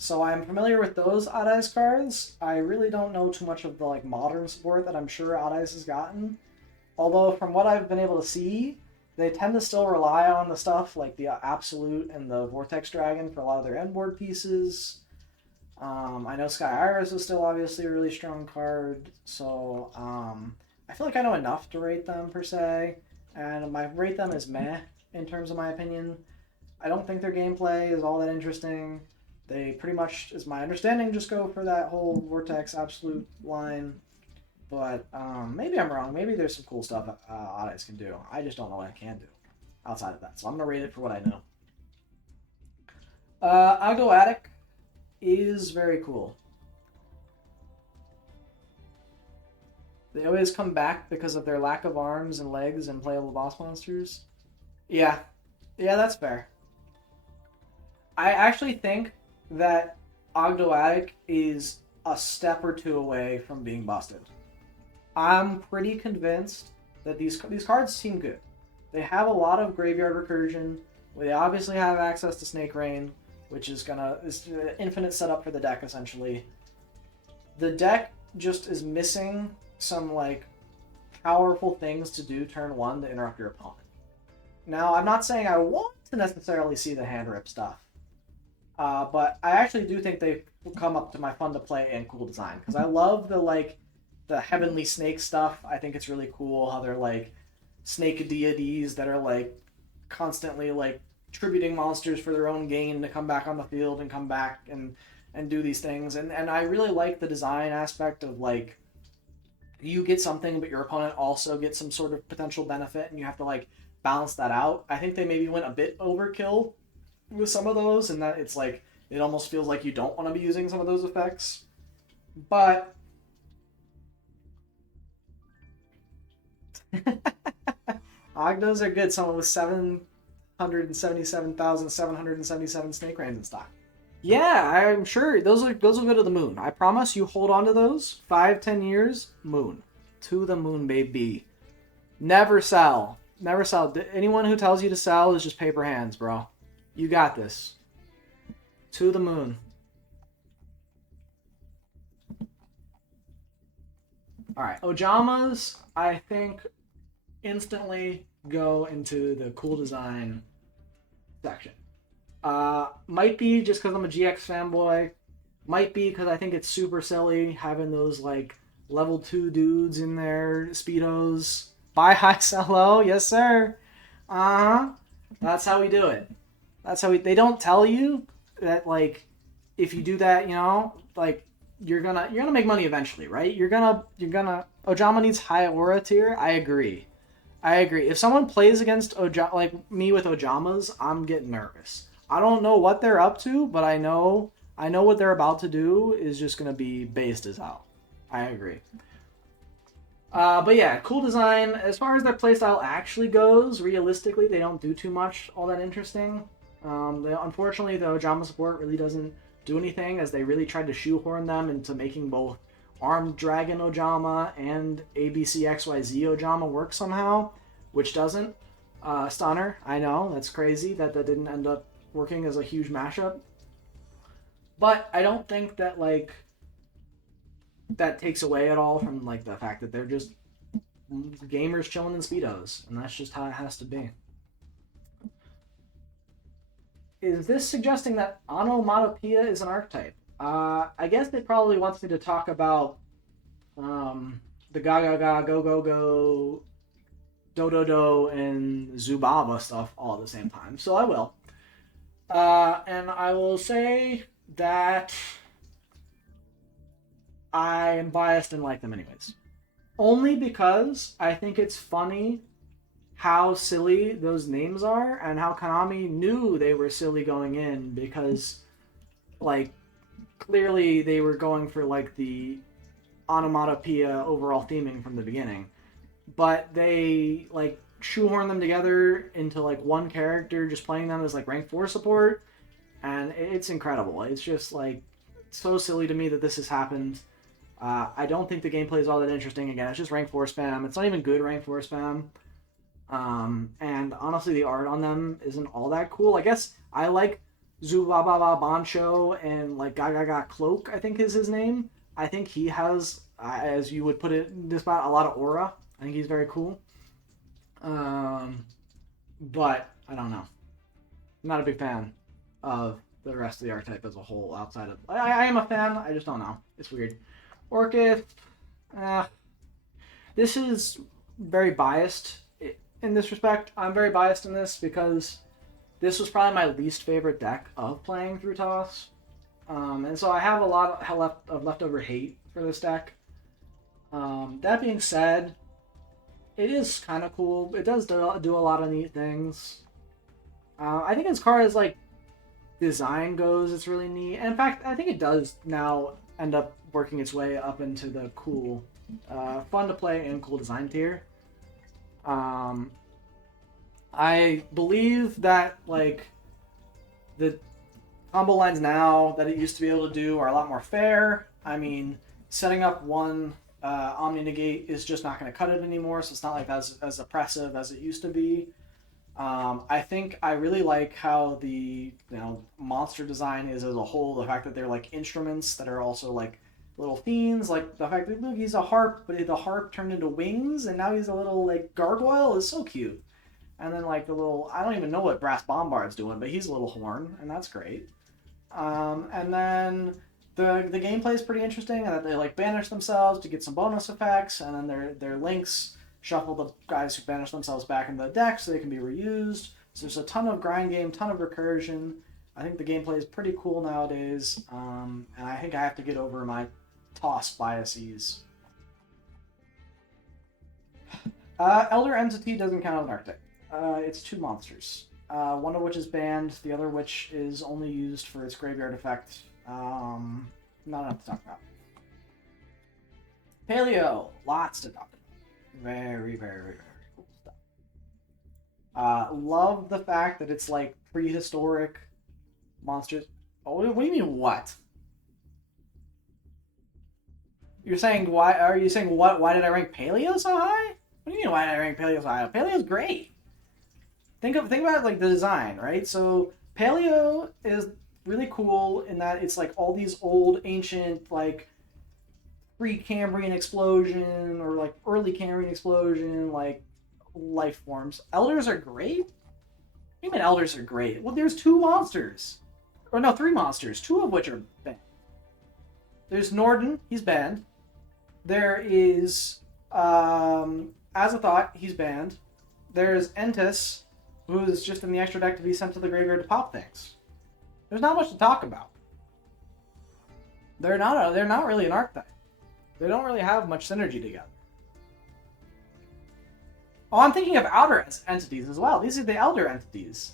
So I'm familiar with those Odd Eyes cards. I really don't know too much of the like modern support that I'm sure Odd Eyes has gotten. Although from what I've been able to see, they tend to still rely on the stuff like the Absolute and the Vortex Dragon for a lot of their end board pieces. I know Sky Iris is still obviously a really strong card, so I feel like I know enough to rate them per se, and my rate them is meh in terms of my opinion. I don't think their gameplay is all that interesting. They pretty much, is my understanding, just go for that whole Vortex Absolute line. But maybe I'm wrong. Maybe there's some cool stuff Odd Eyes can do. I just don't know what it can do outside of that. So I'm going to rate it for what I know. Ogdo Attic is very cool. They always come back because of their lack of arms and legs and playable boss monsters. Yeah. Yeah, that's fair. I actually think that Ogdo Attic is a step or two away from being busted. I'm pretty convinced that these cards seem good. They have a lot of graveyard recursion. They obviously have access to Snake Rain, which is an infinite setup for the deck essentially. The deck just is missing some like powerful things to do turn one to interrupt your opponent. Now, I'm not saying I want to necessarily see the hand rip stuff, but I actually do think they will come up to my fun to play and cool design because I love the Heavenly Snake stuff. I think it's really cool how they're like snake deities that are like constantly like tributing monsters for their own gain to come back on the field and come back and do these things. And I really like the design aspect of like you get something but your opponent also gets some sort of potential benefit and you have to like balance that out. I think they maybe went a bit overkill with some of those and that it's like it almost feels like you don't want to be using some of those effects. But Ogdos are good. Someone with 777,777 snake rains in stock. Yeah, I'm sure those will go to the moon. I promise you hold on to those. 5-10 years, moon. To the moon, baby. Never sell. Never sell. Anyone who tells you to sell is just paper hands, bro. You got this. To the moon. Alright, Ojamas, I think, instantly go into the cool design section. Might be just because I'm a GX fanboy. Might be because I think it's super silly having those like level 2 dudes in their Speedos. Buy high, sell low. Yes, sir. That's how we do it. That's how they don't tell you that like if you do that, you know, like you're gonna make money eventually, right? You're gonna Ojama needs high aura tier. I agree. If someone plays against like me with Ojamas, I'm getting nervous. I don't know what they're up to, but I know what they're about to do is just gonna be based as hell. I agree. But yeah, cool design. As far as their playstyle actually goes, realistically, they don't do too much all that interesting. Unfortunately, the Ojama support really doesn't do anything, as they really tried to shoehorn them into making both Armed Dragon Ojama and ABCXYZ Ojama work somehow, which doesn't. Stunner, I know, that's crazy that didn't end up working as a huge mashup. But I don't think that, like, that takes away at all from, like, the fact that they're just gamers chilling in Speedos, and that's just how it has to be. Is this suggesting that onomatopoeia is an archetype? I guess it probably wants me to talk about the ga go go go do and Zubaba stuff all at the same time. So I will. And I will say that I am biased and like them anyways. Only because I think it's funny how silly those names are and how Konami knew they were silly going in because, like, clearly they were going for like the onomatopoeia overall theming from the beginning, but they like shoehorn them together into like one character, just playing them as like rank 4 support, and it's incredible. It's just like so silly to me that this has happened. I don't think the gameplay is all that interesting. Again, it's just rank 4 spam. It's not even good rank 4 spam. And honestly, the art on them isn't all that cool. I guess I like Zubababa Bancho and like Gaga Cloak, I think is his name. I think he has, as you would put it in this spot, a lot of aura. I think he's very cool. But I don't know. I'm not a big fan of the rest of the archetype as a whole outside of... I am a fan, I just don't know. It's weird. Orchid, this is very biased in this respect. I'm very biased in this because this was probably my least favorite deck of playing through Toss. And so I have a lot of leftover hate for this deck. That being said, it is kind of cool. It does do a lot of neat things. I think as far as like design goes, it's really neat. And in fact, I think it does now end up working its way up into the cool, fun to play and cool design tier. I believe that like the combo lines now that it used to be able to do are a lot more fair. I mean, setting up one Omni Negate is just not going to cut it anymore, so it's not like as oppressive as it used to be. I think I really like how the monster design is as a whole. The fact that they're like instruments that are also like little fiends, like the fact that look, he's a harp, but the harp turned into wings, and now he's a little like gargoyle is so cute. And then like the little, I don't even know what Brass Bombard's doing, but he's a little horn, and that's great. And then the gameplay is pretty interesting, and that they like banish themselves to get some bonus effects, and then their links shuffle the guys who banish themselves back into the deck so they can be reused. So there's a ton of grind game, ton of recursion. I think the gameplay is pretty cool nowadays, and I think I have to get over my Toss biases. Elder Entity doesn't count as an archetype. It's 2 monsters. One of which is banned, the other which is only used for its graveyard effect. Not enough to talk about. Paleo, lots to talk about. Very, very, very cool stuff. Love the fact that it's like prehistoric monsters. Oh, what do you mean what? You're saying why? Are you saying what? Why did I rank Paleo so high? What do you mean why did I rank Paleo so high? Paleo's great. Think about like the design, right? So Paleo is really cool in that it's like all these old ancient like pre-Cambrian explosion or like early Cambrian explosion like life forms. Elders are great? What do you mean elders are great? Well, there's 2 monsters. Or no, 3 monsters, 2 of which are banned. There's Norden, he's banned. There is Azathoth, he's banned. There's Entis, who is just in the extra deck to be sent to the graveyard to pop things. There's not much to talk about. They're not really an archetype. They don't really have much synergy together. Oh, I'm thinking of outer entities as well. These are the elder entities.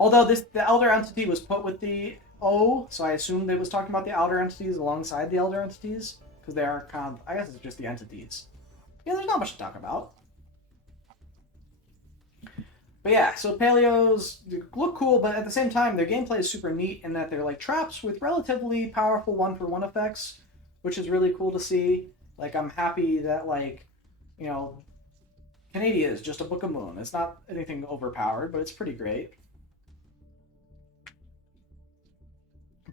Although the elder entity was put with the O, so I assumed it was talking about the outer entities alongside the elder entities, because they are kind of, I guess it's just the entities. Yeah, there's not much to talk about. But yeah, so Paleos look cool, but at the same time, their gameplay is super neat in that they're like traps with relatively powerful 1-for-1 effects, which is really cool to see. Like, I'm happy that, like, you know, Canada is just a Book of Moon. It's not anything overpowered, but it's pretty great.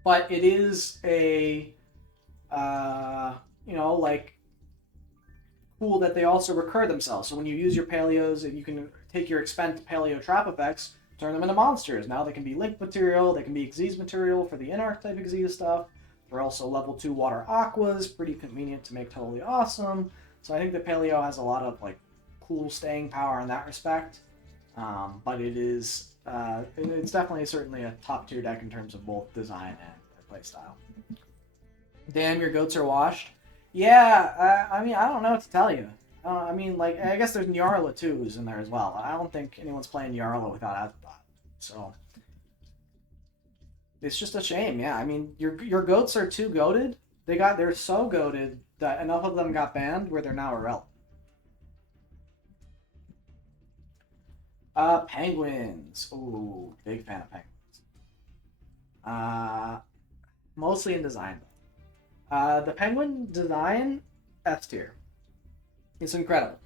But it is a, you know, like, cool that they also recur themselves. So when you use your Paleos, you can take your expend Paleo trap effects, turn them into monsters. Now they can be Link material, they can be Xyz material for the in-archetype Xyz stuff. They're also level 2 water aquas, pretty convenient to make totally awesome. So I think the Paleo has a lot of like cool staying power in that respect. But it is, it's definitely certainly a top tier deck in terms of both design and playstyle. Damn, your goats are washed. Yeah, I mean, I don't know what to tell you. I mean, like, I guess there's Nyarla too who's in there as well. I don't think anyone's playing Nyarla without Azathoth. So, It's just a shame. Yeah, I mean, your goats are too goated. They're so goated that enough of them got banned where they're now irrelevant. Penguins. Ooh, big fan of penguins. Uh, Mostly in design. The penguin design, S tier. It's incredible.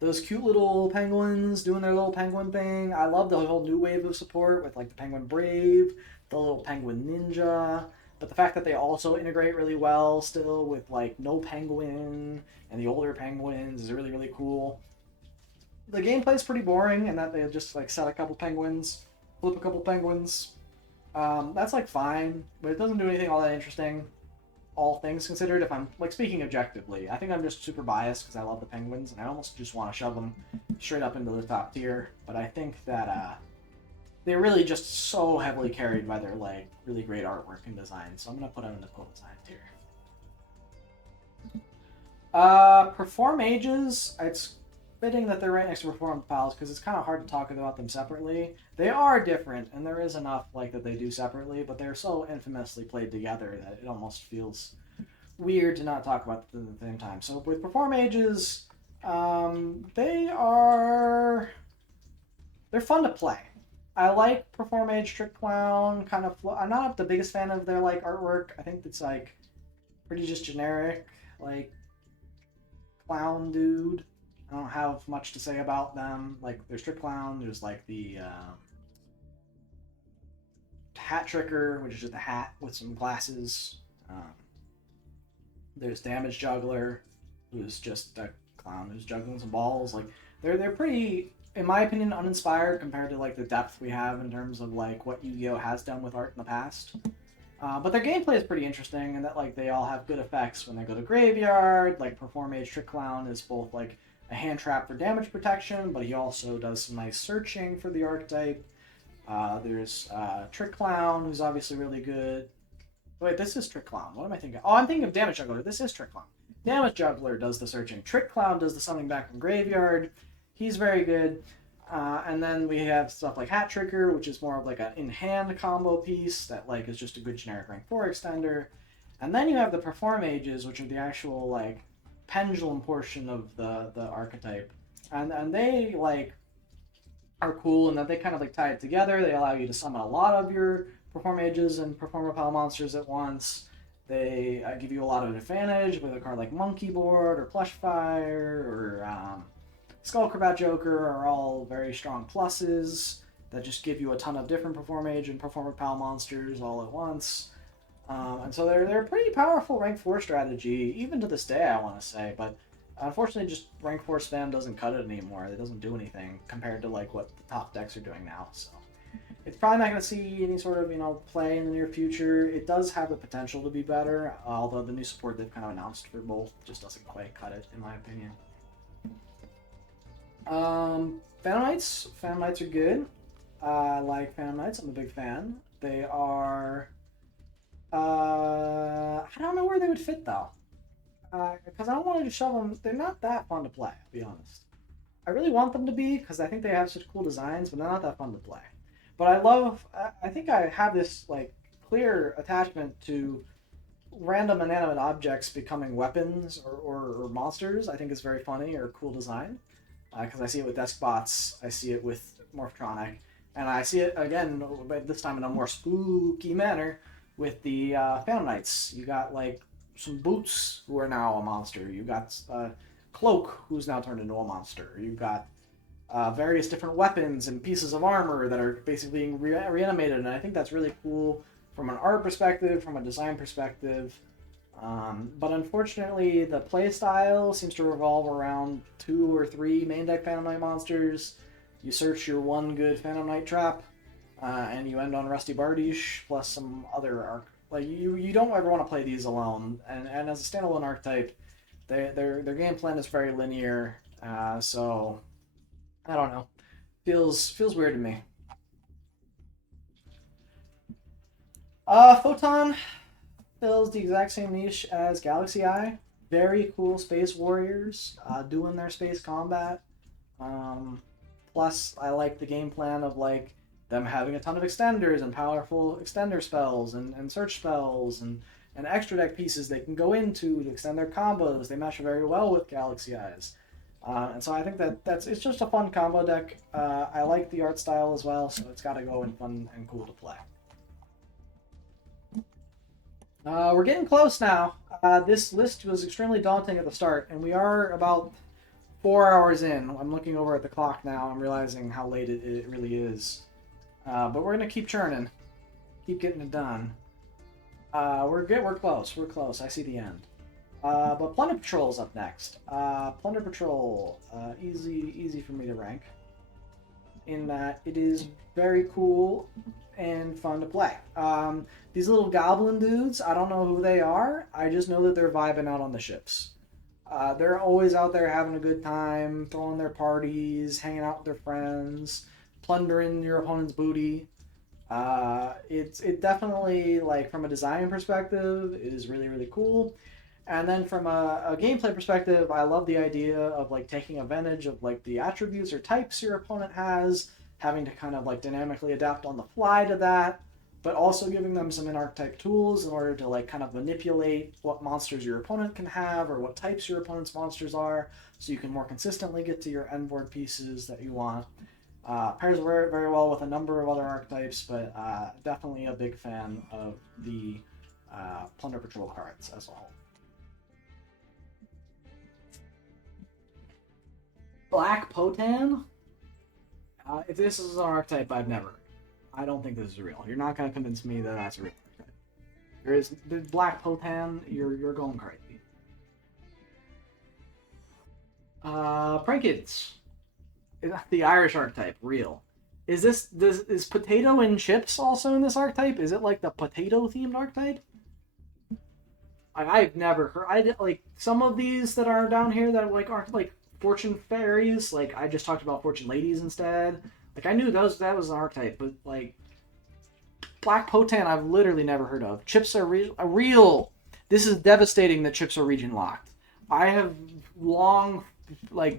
Those cute little penguins doing their little penguin thing. I love the whole new wave of support with like the penguin brave, the little penguin ninja. But the fact that they also integrate really well still with like no penguin and the older penguins is really really cool. The gameplay is pretty boring in that they just like set a couple penguins, flip a couple penguins. That's like fine, but it doesn't do anything all that interesting. All things considered, if I'm like speaking objectively, I think I'm just super biased because I love the penguins and I almost just want to shove them straight up into the top tier. But I think that they're really just so heavily carried by their like really great artwork and design. So I'm gonna put them in the cool design tier. Perform ages. It's fitting that they're right next to perform pals because it's kind of hard to talk about them separately. They are different, and there is enough like that they do separately, but they're so infamously played together that it almost feels weird to not talk about them at the same time. So with perform ages, they're fun to play. I like perform age trick clown kind of. I'm not the biggest fan of their like artwork. I think it's like pretty just generic, like clown dude. I don't have much to say about them. Like, there's Trick Clown, there's like the Hat Tricker, which is just a hat with some glasses. There's Damage Juggler, who's just a clown who's juggling some balls. Like, they're pretty, in my opinion, uninspired compared to like the depth we have in terms of like what Yu-Gi-Oh has done with art in the past. But their gameplay is pretty interesting, and that like they all have good effects when they go to graveyard. Like Perform Age Trick Clown is both like a hand trap for damage protection, but he also does some nice searching for the archetype. There's Trick Clown, who's obviously really good. Wait, this is Trick Clown. What am I thinking? Oh, I'm thinking of Damage Juggler. This is Trick Clown. Damage Juggler does the searching. Trick Clown does the summoning back from graveyard. He's very good. And then we have stuff like Hat Tricker, which is more of like an in-hand combo piece that like is just a good generic rank 4 extender. And then you have the Perform Ages, which are the actual like pendulum portion of the archetype. And they like are cool in that they kind of like tie it together. They allow you to summon a lot of your Perform Ages and Perform Repel monsters at once. They give you a lot of advantage with a card like Monkey Board or Plush Fire or Skullcrabat Joker are all very strong pluses that just give you a ton of different Perform Age and Perform Repel monsters all at once. And so they're a pretty powerful rank 4 strategy, even to this day, I want to say. But unfortunately, just rank 4 spam doesn't cut it anymore. It doesn't do anything compared to like what the top decks are doing now. So it's probably not going to see any sort of play in the near future. It does have the potential to be better, although the new support they've kind of announced for both just doesn't quite cut it, in my opinion. Phantom Knights. Phantom Knights are good. I like Phantom Knights. I'm a big fan. They are. I don't know where they would fit though, because I don't want to just shove them. They're not that fun to play, to be honest. I really want them to be because I think they have such cool designs, but they're not that fun to play. But I love. I think I have this like clear attachment to random inanimate objects becoming weapons or monsters. I think is very funny or cool design. Because I see it with Deskbots, I see it with Morphtronic, and I see it again, but this time in a more spooky manner, with the Phantom Knights. You got like some Boots, who are now a monster. You got Cloak, who's now turned into a monster. You got various different weapons and pieces of armor that are basically being reanimated, and I think that's really cool from an art perspective, from a design perspective. But unfortunately, the playstyle seems to revolve around 2 or 3 main deck Phantom Knight monsters. You search your one good Phantom Knight trap, and you end on Rusty Bardiche plus some other arc. Like you don't ever want to play these alone. And as a standalone archetype, their game plan is very linear. So I don't know, feels weird to me. Photon fills the exact same niche as Galaxy Eye. Very cool space warriors doing their space combat. Plus, I like the game plan of like them having a ton of extenders and powerful extender spells and search spells and extra deck pieces they can go into to extend their combos. They mesh very well with Galaxy Eyes. And so I think it's just a fun combo deck. I like the art style as well, so it's got to go and fun and cool to play. We're getting close now. This list was extremely daunting at the start, and we are about 4 hours in. I'm looking over at the clock now. I'm realizing how late it really is. But we're going to keep churning. Keep getting it done. We're good. We're close. We're close. I see the end. But Plunder Patrol's up next. Plunder Patrol, easy for me to rank, in that it is very cool and fun to play. These little goblin dudes, I don't know who they are. I just know that they're vibing out on the ships. They're always out there having a good time, throwing their parties, hanging out with their friends, plundering your opponent's booty. It definitely, like, from a design perspective, is really, really cool. And then from a gameplay perspective, I love the idea of, like, taking advantage of, like, the attributes or types your opponent has, having to kind of, like, dynamically adapt on the fly to that, but also giving them some in-archetype tools in order to, like, kind of manipulate what monsters your opponent can have or what types your opponent's monsters are, so you can more consistently get to your end board pieces that you want. Pairs very, very well with a number of other archetypes, but definitely a big fan of the Plunder Patrol cards as a whole. Black Potan? If this is an archetype I've never heard, I don't think this is real. You're not going to convince me that that's a real archetype. There is the Black Potan, you're going crazy. Prankids. The Irish archetype, real. Is potato and chips also in this archetype? Is it like the potato themed archetype? I've never heard. Like some of these that are down here that aren't like Fortune Fairies. Like I just talked about Fortune Ladies instead. Like I knew that was an archetype, but like Black Potan, I've literally never heard of. Chips are real. This is devastating that chips are region locked. I have long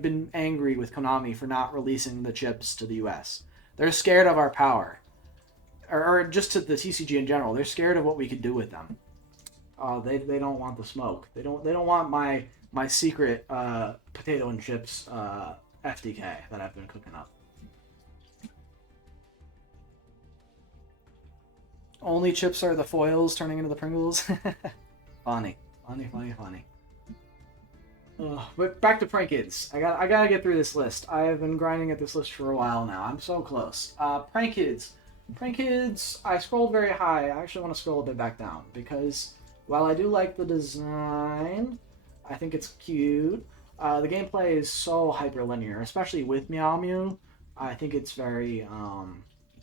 been angry with Konami for not releasing the chips to the US. They're scared of our power, or just to the TCG in general. They're scared of what we could do with them. They don't want the smoke. They don't want my secret potato and chips FDK that I've been cooking up. Only chips are the foils turning into the Pringles. Funny. But back to Prankids. I gotta get through this list. I have been grinding at this list for a while now. I'm so close. Prankids. I scrolled very high. I actually want to scroll a bit back down because while I do like the design, I think it's cute. The gameplay is so hyperlinear, especially with Meow Mew. I think it's very,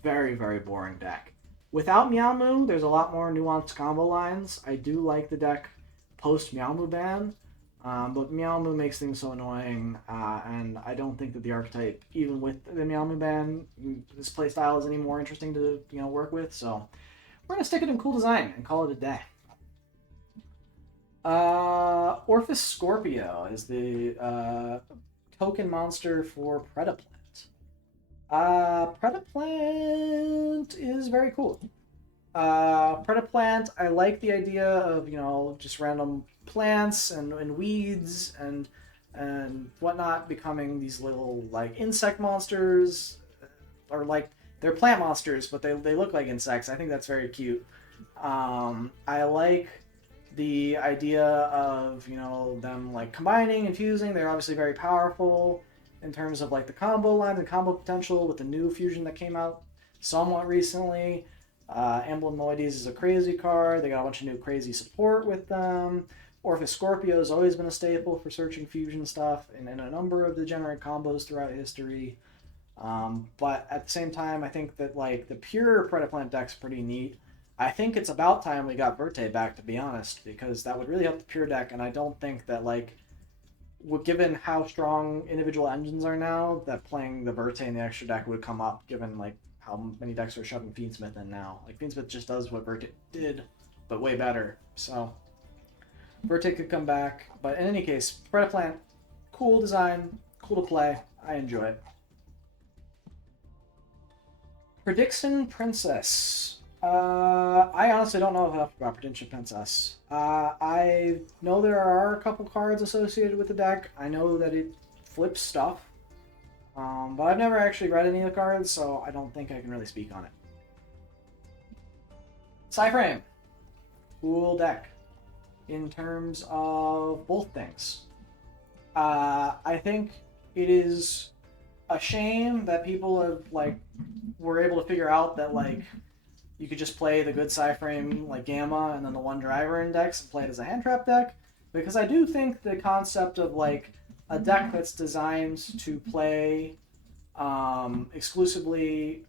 very boring deck. Without Meow Mew, there's a lot more nuanced combo lines. I do like the deck post Meow Mew ban. But Meow Moo makes things so annoying, and I don't think that the archetype, even with the Meow Moo ban, this playstyle is any more interesting to work with. So we're gonna stick it in cool design and call it a day. Orphis Scorpio is the token monster for Predaplant. Predaplant is very cool. Predaplant, I like the idea of just random plants and weeds and whatnot becoming these little insect monsters, or they're plant monsters but they look like insects. I think that's very cute. I like the idea of them combining and fusing. They're obviously very powerful in terms of the combo line and combo potential with the new fusion that came out somewhat recently. Amblemoides is a crazy card. They got a bunch of new crazy support with them. Orphis Scorpio has always been a staple for searching fusion stuff in a number of degenerate combos throughout history. But at the same time, I think that the pure Predaplant deck's pretty neat. I think it's about time we got Verte back, to be honest, because that would really help the pure deck, and I don't think that given how strong individual engines are now, that playing the Verte in the extra deck would come up, given how many decks are shoving Fiendsmith in now. Fiendsmith just does what Verte did, but way better. So Verte could come back. But in any case, Predaplant, cool design, cool to play. I enjoy it. Prediction Princess. I honestly don't know enough about Prediction Princess. I know there are a couple cards associated with the deck. I know that it flips stuff. But I've never actually read any of the cards, so I don't think I can really speak on it. Psyframe. Cool deck. In terms of both things. I think it is a shame that people have, like, were able to figure out that, like, you could just play the good Psyframe, like Gamma, and then the one driver index and play it as a hand trap deck. Because I do think the concept of, like, a deck that's designed to play exclusively,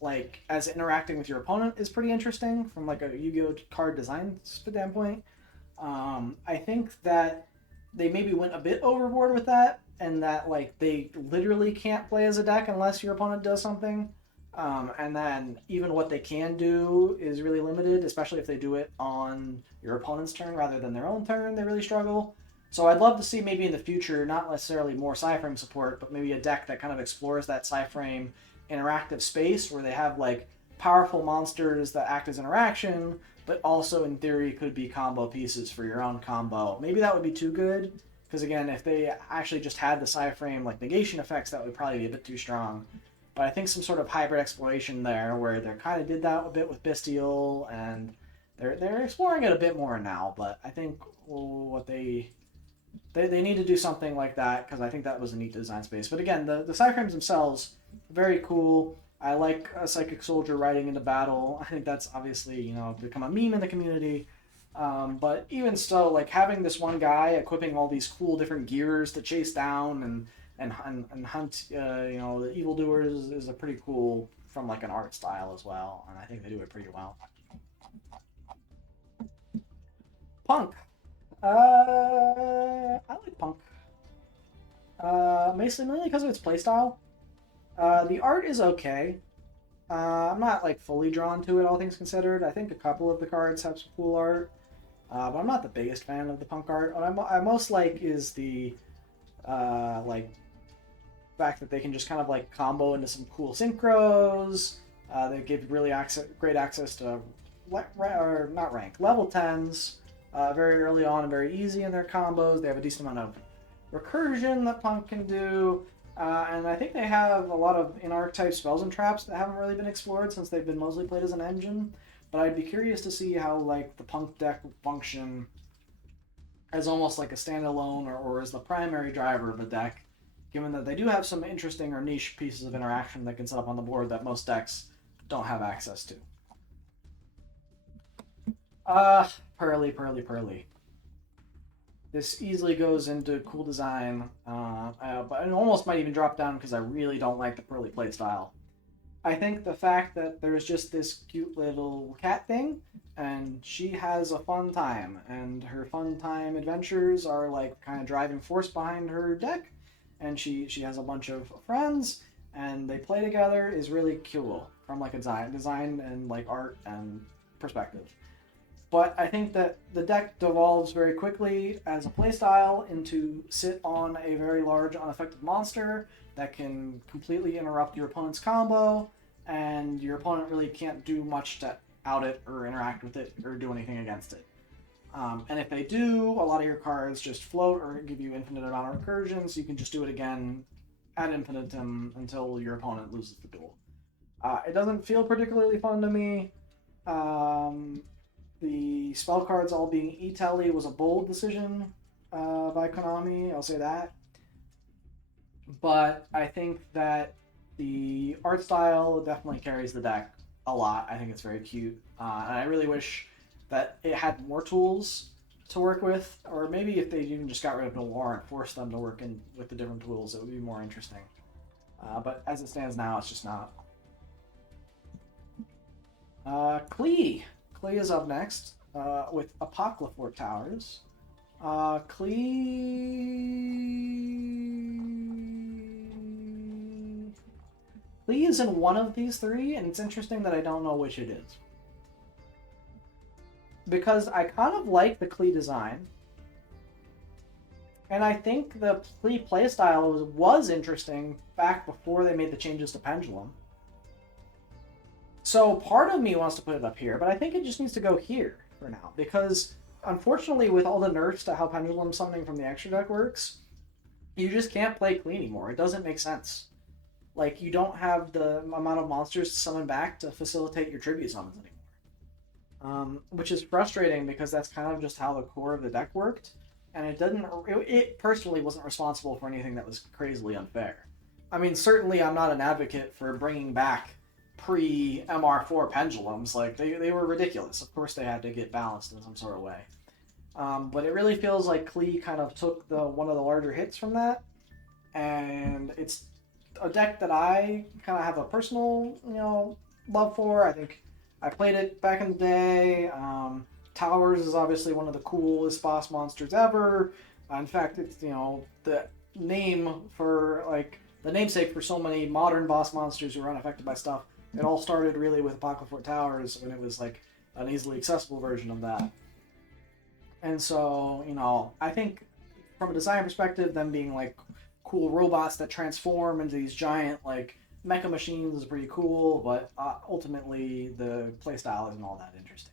like, as interacting with your opponent is pretty interesting from, like, a Yu-Gi-Oh card design standpoint. I think that they maybe went a bit overboard with that, and that, like, they literally can't play as a deck unless your opponent does something. And then even what they can do is really limited, especially if they do it on your opponent's turn rather than their own turn. They really struggle. So I'd love to see maybe in the future, not necessarily more Psyframe support, but maybe a deck that kind of explores that Psyframe interactive space where they have, like, powerful monsters that act as interaction, but also in theory could be combo pieces for your own combo. Maybe that would be too good, because again, if they actually just had the Psyframe, like, negation effects, that would probably be a bit too strong. But I think some sort of hybrid exploration there, where they kind of did that a bit with Bestial, and they're exploring it a bit more now. But I think what they need to do something like that, because I think that was a neat design space. But again, the Psyframes themselves, very cool. I like a Psychic Soldier riding into battle. I think that's obviously, you know, become a meme in the community. But even still, like, having this one guy equipping all these cool different gears to chase down and hunt, you know, the evildoers is a pretty cool, from, like, an art style as well, and I think they do it pretty well. Punk. I like Punk. Mainly because of its playstyle. The art is okay. I'm not, like, fully drawn to it, all things considered. I think a couple of the cards have some cool art, but I'm not the biggest fan of the Punk art. What I most like is the, like, fact that they can just kind of, like, combo into some cool synchros. They give really great access to, or not rank, level 10s very early on and very easy in their combos. They have a decent amount of recursion that Punk can do. And I think they have a lot of in-archetype spells and traps that haven't really been explored since they've been mostly played as an engine. But I'd be curious to see how, like, the Punk deck would function as almost like a standalone or as the primary driver of the deck, given that they do have some interesting or niche pieces of interaction that can set up on the board that most decks don't have access to. Pearly, Pearly, Pearly. This easily goes into cool design, but it almost might even drop down because I really don't like the Pearly playstyle. I think the fact that there's just this cute little cat thing, and she has a fun time, and her fun time adventures are, like, kind of driving force behind her deck, and she has a bunch of friends, and they play together is really cool from, like, a design and, like, art and perspective. But I think that the deck devolves very quickly as a playstyle into sit on a very large unaffected monster that can completely interrupt your opponent's combo, and your opponent really can't do much to out it or interact with it or do anything against it. And if they do, a lot of your cards just float or give you infinite amount of recursion, so you can just do it again ad infinitum until your opponent loses the duel. It doesn't feel particularly fun to me. The spell cards all being E-Telly was a bold decision by Konami, I'll say that. But I think that the art style definitely carries the deck a lot. I think it's very cute. And I really wish that it had more tools to work with, or maybe if they even just got rid of Noir and forced them to work in with the different tools, it would be more interesting. But as it stands now, it's just not. Klee. Klee is up next with Apocryphal Towers. Klee is in one of these three, and it's interesting that I don't know which it is. Because I kind of like the Klee design, and I think the Klee playstyle was interesting back before they made the changes to Pendulum. So part of me wants to put it up here, but I think it just needs to go here for now because unfortunately, with all the nerfs to how pendulum summoning from the extra deck works, you just can't play clean anymore. It doesn't make sense. Like you don't have the amount of monsters to summon back to facilitate your tribute summons anymore. Which is frustrating because that's kind of just how the core of the deck worked, and it didn't. It personally wasn't responsible for anything that was crazily unfair. I mean, certainly I'm not an advocate for bringing back pre MR4 pendulums. Like they were ridiculous. Of course, they had to get balanced in some sort of way. But it really feels like Klee kind of took the one of the larger hits from that, and it's a deck that I kind of have a personal, love for. I think I played it back in the day. Towers is obviously one of the coolest boss monsters ever. In fact, it's the name for the namesake for so many modern boss monsters who are unaffected by stuff. It all started really with Apocalypse Towers when it was like an easily accessible version of that. And so, I think from a design perspective, them being like cool robots that transform into these giant mecha machines is pretty cool, but ultimately the playstyle isn't all that interesting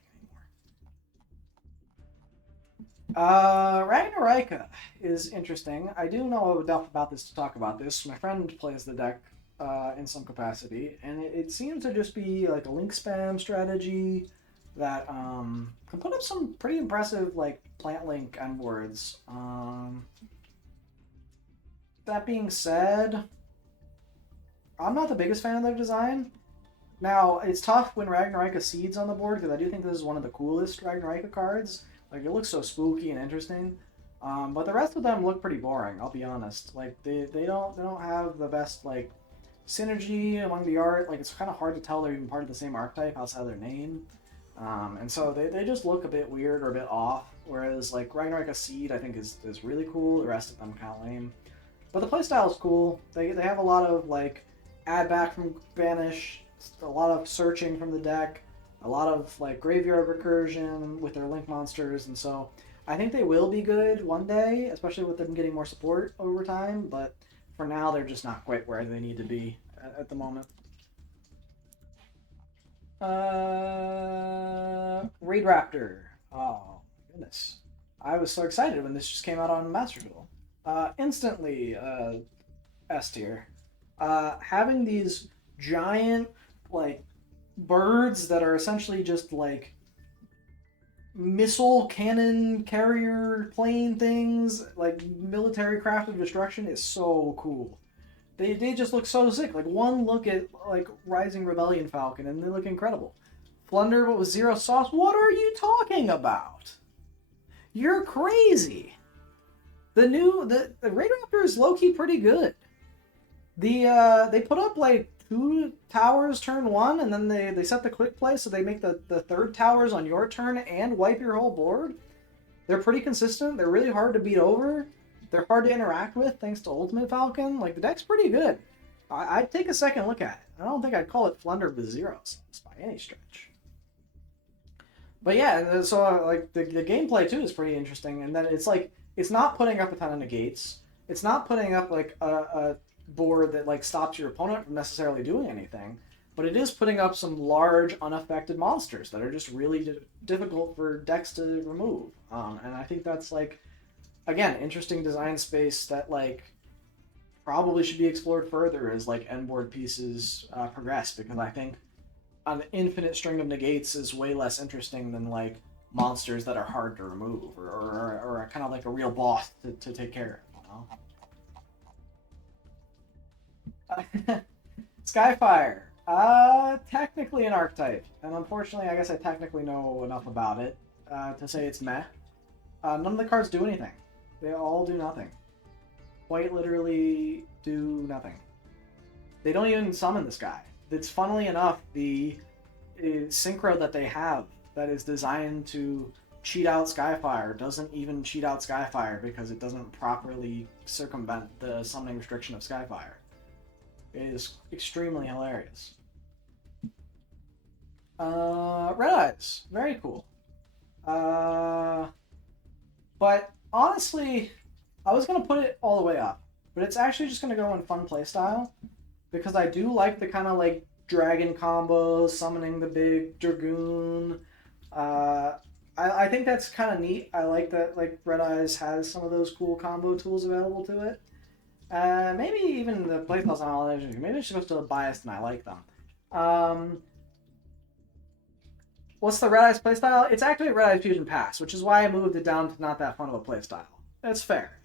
anymore. Ragnarika is interesting. I do know enough about this to talk about this. My friend plays the deck in some capacity, and it seems to just be like a link spam strategy that can put up some pretty impressive plant link endboards. That being said, I'm not the biggest fan of their design. Now, it's tough when Ragnarika seeds on the board, because I do think this is one of the coolest Ragnarika cards. It looks so spooky and interesting. But the rest of them look pretty boring, I'll be honest. They don't have the best synergy among the art. It's kind of hard to tell they're even part of the same archetype outside of their name. And so they just look a bit weird or a bit off. Whereas Ragnarika Seed I think is really cool. The rest of them kind of lame. But the playstyle is cool. They have a lot of add back from banish, a lot of searching from the deck, a lot of graveyard recursion with their link monsters, and so I think they will be good one day, especially with them getting more support over time. But for now, they're just not quite where they need to be at the moment. Raid Raptor. Oh my goodness, I was so excited when this just came out on Master Duel. Instantly S tier. Having these giant birds that are essentially just missile cannon carrier plane things, military craft of destruction is so cool. They just look so sick. One look at Rising Rebellion Falcon and they look incredible. Flunder but with 0 sauce? What are you talking about? You're crazy. The Raid Raptor is low-key pretty good. They put up 2 towers turn 1, and then they set the quick play so they make the third towers on your turn and wipe your whole board. They're pretty consistent. They're really hard to beat over. They're hard to interact with thanks to Ultimate Falcon. The deck's pretty good. I'd take a second look at it. I don't think I'd call it Flunder with 0 by any stretch. But yeah, so the gameplay too is pretty interesting, and then it's not putting up a ton of negates. It's not putting up a board that stops your opponent from necessarily doing anything, but it is putting up some large unaffected monsters that are just really difficult for decks to remove. And I think that's again, interesting design space that probably should be explored further as end board pieces progress, because I think an infinite string of negates is way less interesting than monsters that are hard to remove or kind of a real boss to take care of. Skyfire. Technically an archetype, and unfortunately I guess I technically know enough about it to say it's meh. None of the cards do anything. They all do nothing. Quite literally do nothing. They don't even summon this guy. It's funnily enough the synchro that they have that is designed to cheat out Skyfire doesn't even cheat out Skyfire because it doesn't properly circumvent the summoning restriction of Skyfire. It is extremely hilarious. Red Eyes. Very cool. But honestly, I was going to put it all the way up. But it's actually just going to go in fun playstyle. Because I do like the kind of dragon combos, summoning the big dragoon. I think that's kind of neat. I like that like Red Eyes has some of those cool combo tools available to it. Maybe even the playstyles on all maybe it's supposed to be biased and I like them. What's the Red Eyes playstyle? It's actually Red Eyes Fusion Pass, which is why I moved it down to not that fun of a playstyle. That's fair.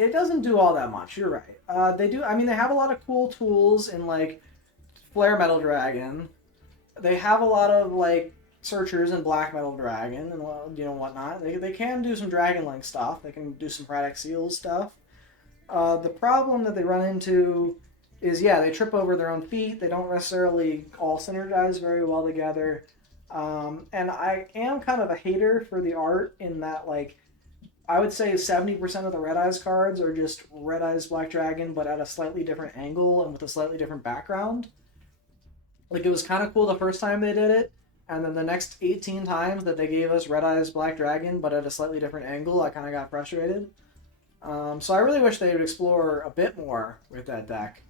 It doesn't do all that much. You're right. They do. I mean, they have a lot of cool tools in like Flare Metal Dragon. They have a lot of like searchers in Black Metal Dragon and whatnot. They can do some Dragon Link stuff. They can do some Pratic Seals stuff. The problem that they run into is they trip over their own feet. They don't necessarily all synergize very well together. And I am kind of a hater for the art in that, like, I would say 70% of the Red Eyes cards are just Red Eyes Black Dragon, but at a slightly different angle and with a slightly different background. Like, it was kind of cool the first time they did it, and then the next 18 times that they gave us Red Eyes Black Dragon, but at a slightly different angle, I kind of got frustrated. So I really wish they would explore a bit more with that deck.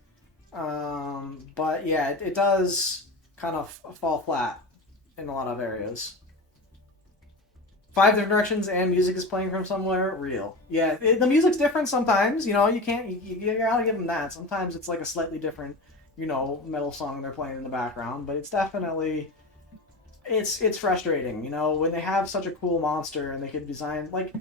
But yeah, it does kind of fall flat in a lot of areas. 5 different directions and music is playing from somewhere. Real. Yeah, the music's different sometimes. You gotta give them that. Sometimes it's like a slightly different, metal song they're playing in the background. But it's definitely, it's frustrating. When they have such a cool monster and they could design like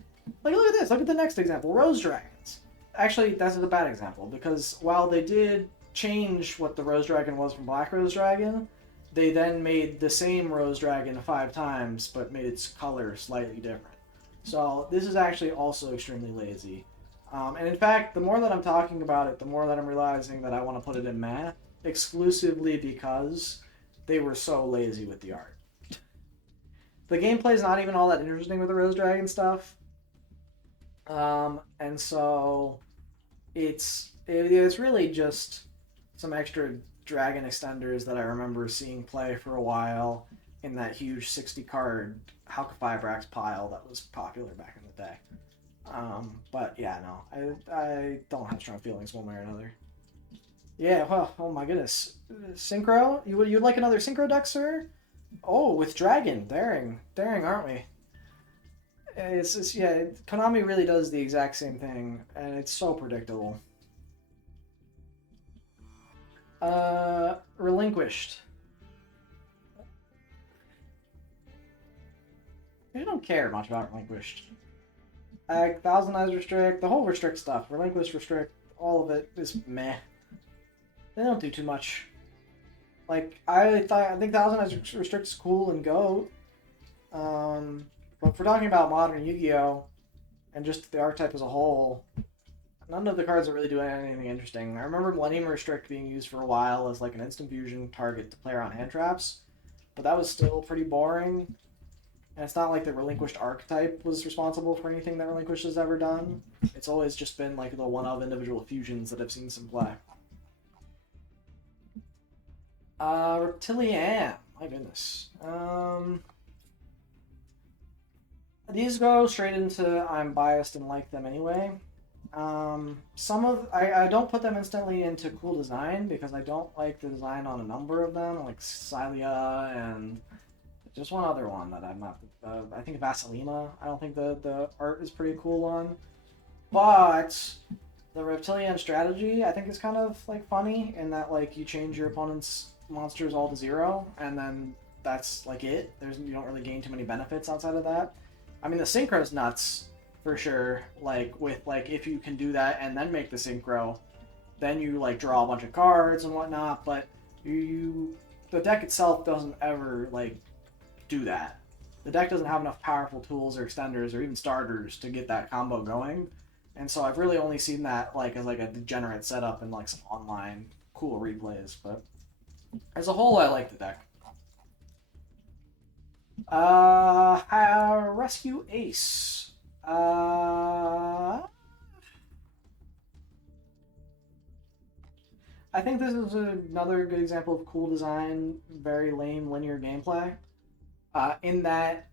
look at this. Look at the next example. Rose Dragons. Actually, that's a bad example because while they did change what the Rose Dragon was from Black Rose Dragon, they then made the same Rose Dragon 5 times, but made its color slightly different. So this is actually also extremely lazy. And in fact, the more that I'm talking about it, the more that I'm realizing that I want to put it in math, exclusively because they were so lazy with the art. The gameplay is not even all that interesting with the Rose Dragon stuff. And so it's really just some extra dragon extenders that I remember seeing play for a while in that huge 60-card Halka-Fibrax pile that was popular back in the day. But yeah, no, I don't have strong feelings one way or another. Yeah, well, oh my goodness. Synchro? You'd like another Synchro deck, sir? Oh, with Dragon. Daring, aren't we? It's just, Konami really does the exact same thing, and it's so predictable. Relinquished. I don't care much about Relinquished. Thousand Eyes Restrict, the whole Restrict stuff. Relinquish, Restrict, all of it is meh. They don't do too much. Like, I think Thousand Eyes Restrict is cool and GOAT. But if we're talking about modern Yu-Gi-Oh! And just the archetype as a whole, none of the cards are really doing anything interesting. I remember Millennium Restrict being used for a while as like an instant fusion target to play around hand traps, but that was still pretty boring. And it's not like the Relinquished Archetype was responsible for anything that Relinquished has ever done. It's always just been like the one-of individual fusions that I've seen some play. Reptilian. My goodness. These go straight into I'm biased and like them anyway. I don't put them instantly into cool design because I don't like the design on a number of them, like Silia and just one other one that I'm not. I think Vasilima. I don't think the art is pretty cool on, but the Reptilian strategy I think is kind of like funny in that like you change your opponent's monsters all to 0 and then that's like it. You don't really gain too many benefits outside of that. I mean, the synchro's nuts for sure. Like with like if you can do that and then make the synchro, then you like draw a bunch of cards and whatnot. But the deck itself doesn't ever like do that. The deck doesn't have enough powerful tools or extenders or even starters to get that combo going. And so I've really only seen that like as like a degenerate setup in like some online cool replays. But as a whole, I like the deck. Rescue Ace. I think this is another good example of cool design, very lame linear gameplay. In that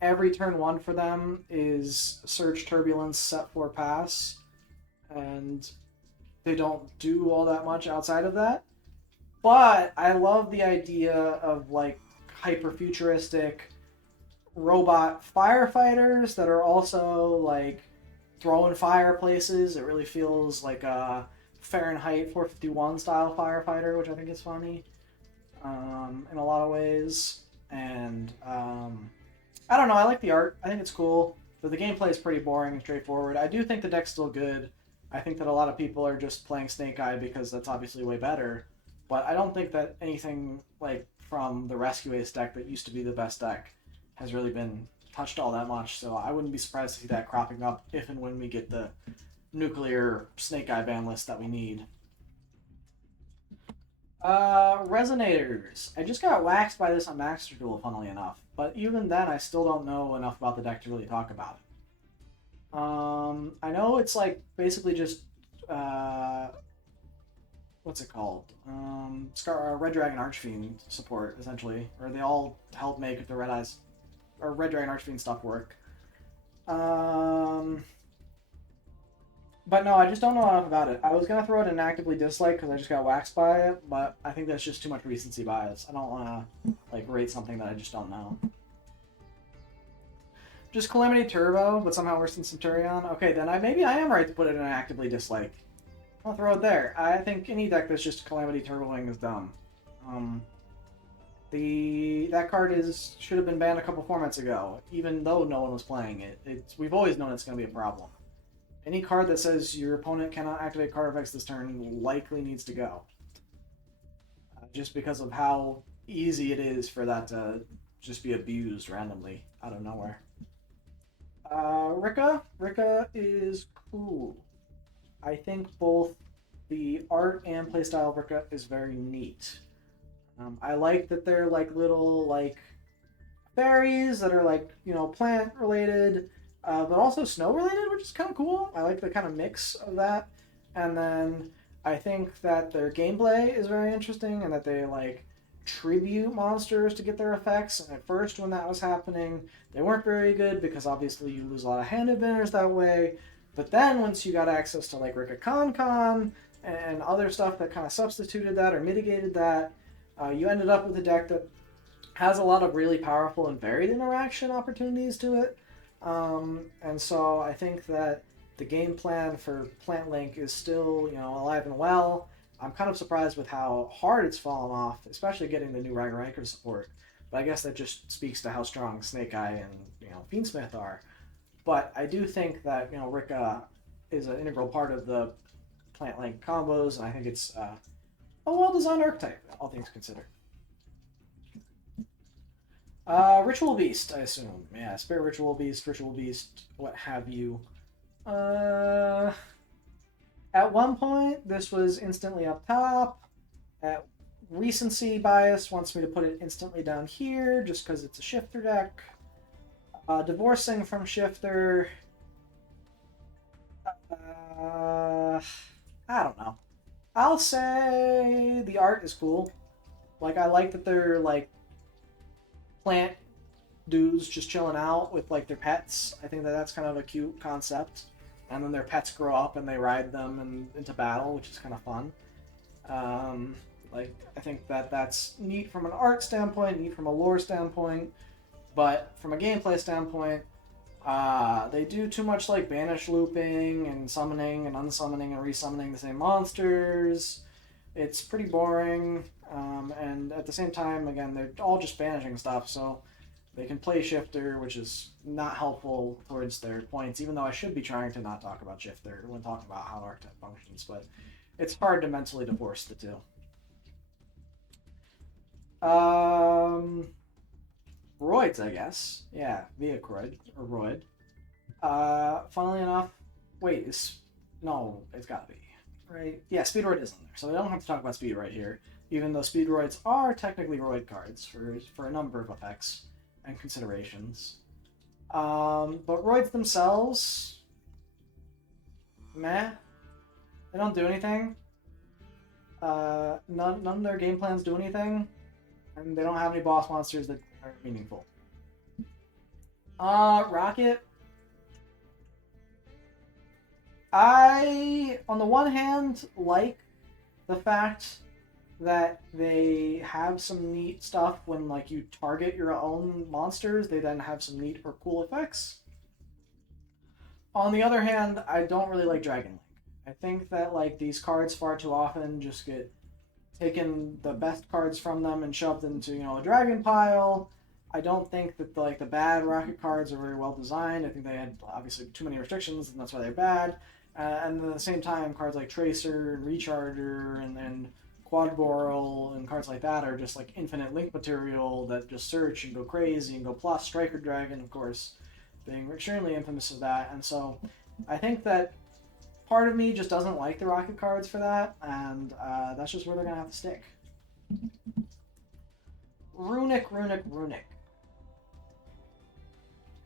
every turn 1 for them is Search, Turbulence, Set 4, Pass. And they don't do all that much outside of that. But I love the idea of like hyper futuristic robot firefighters that are also like throwing fireplaces. It really feels like a Fahrenheit 451 style firefighter, which I think is funny in a lot of ways. And I don't know, I like the art. I think it's cool. But the gameplay is pretty boring and straightforward. I do think the deck's still good. I think that a lot of people are just playing Snake Eye because that's obviously way better. But I don't think that anything like from the Rescue Ace deck that used to be the best deck has really been touched all that much. So I wouldn't be surprised to see that cropping up if and when we get the nuclear Snake Eye ban list that we need. Resonators. I just got waxed by this on Master Duel, funnily enough. But even then, I still don't know enough about the deck to really talk about it. I know it's like basically just what's it called? Red Dragon Archfiend support essentially, or they all help make the Red Eyes or Red Dragon Archfiend stuff work. But no, I just don't know enough about it. I was gonna throw it in actively dislike because I just got waxed by it, but I think that's just too much recency bias. I don't want to like rate something that I just don't know. Just Calamity Turbo, but somehow worse than Centurion. Okay, then maybe I am right to put it in an actively dislike. I'll throw it there. I think any deck that's just Calamity Turboing is dumb. That card should have been banned a couple formats ago, even though no one was playing it. We've always known it's going to be a problem. Any card that says your opponent cannot activate card effects this turn likely needs to go. Just because of how easy it is for that to just be abused randomly out of nowhere. Rika? Rika is cool. I think both the art and playstyle of Rika is very neat. I like that they're like little like fairies that are like, you know, plant related. But also snow related, which is kind of cool. I like the kind of mix of that. And then I think that their gameplay is very interesting and that they like tribute monsters to get their effects. And at first when that was happening, they weren't very good because obviously you lose a lot of hand advantage that way. But then once you got access to like Rika Con and other stuff that kind of substituted that or mitigated that, you ended up with a deck that has a lot of really powerful and varied interaction opportunities to it. And so I think that the game plan for Plant Link is still, you know, alive and well. I'm kind of surprised with how hard it's fallen off, especially getting the new Riker support. But I guess that just speaks to how strong Snake Eye and, you know, Fiendsmith are. But I do think that, you know, Rika is an integral part of the Plant Link combos, and I think it's a well-designed archetype, all things considered. Ritual Beast, I assume. Yeah, Spirit Ritual Beast, what have you. At one point, this was instantly up top. Recency bias wants me to put it instantly down here, just because it's a shifter deck. Divorcing from shifter. I don't know. I'll say the art is cool. Like, I like that they're, like, plant dudes just chilling out with like their pets. I think that that's kind of a cute concept. And then their pets grow up and they ride them into battle, which is kind of fun. Like, I think that that's neat from an art standpoint, neat from a lore standpoint, but from a gameplay standpoint, they do too much like banish looping and summoning and unsummoning and resummoning the same monsters. It's pretty boring, and at the same time, again, they're all just banishing stuff, so they can play Shifter, which is not helpful towards their points, even though I should be trying to not talk about Shifter when talking about how Archetype functions, but it's hard to mentally divorce the two. Roids, I guess. Yeah, Viacroid, or Roid. Funnily enough, wait, no, it's gotta be. Right? Yeah, Speedroid is in there, so we don't have to talk about Speedroid here, even though Speedroids are technically Roid cards for a number of effects and considerations. But Roids themselves, meh. They don't do anything. None of their game plans do anything, and they don't have any boss monsters that are meaningful. Rocket. I, on the one hand, like the fact that they have some neat stuff when like you target your own monsters. They then have some neat or cool effects. On the other hand, I don't really like Dragon Link. I think that like these cards far too often just get taken the best cards from them and shoved into a dragon pile. I don't think that the bad rocket cards are very well designed. I think they had obviously too many restrictions, and that's why they're bad. And at the same time, cards like Tracer and Recharger and Quadboral and cards like that are just like infinite link material that just search and go crazy and go plus. Striker Dragon, of course, being extremely infamous of that. And so I think that part of me just doesn't like the rocket cards for that, and that's just where they're going to have to stick. Runic.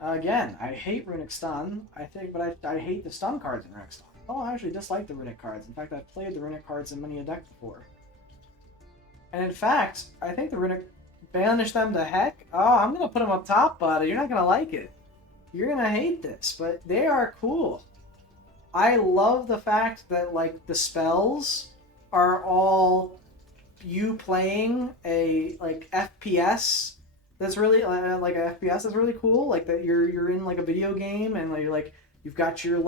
Again, I hate Runic Stun, but I hate the stun cards in Runic Stun. Oh, I actually dislike the Runic cards. In fact, I've played the Runic cards in many a deck before. And in fact, I think the Runic, banish them to heck. Oh, I'm going to put them up top, but you're not going to like it. You're going to hate this, but they are cool. I love the fact that like the spells are all you playing a like FPS that's really like a FPS that's really cool. Like that you're in like a video game and like you've got your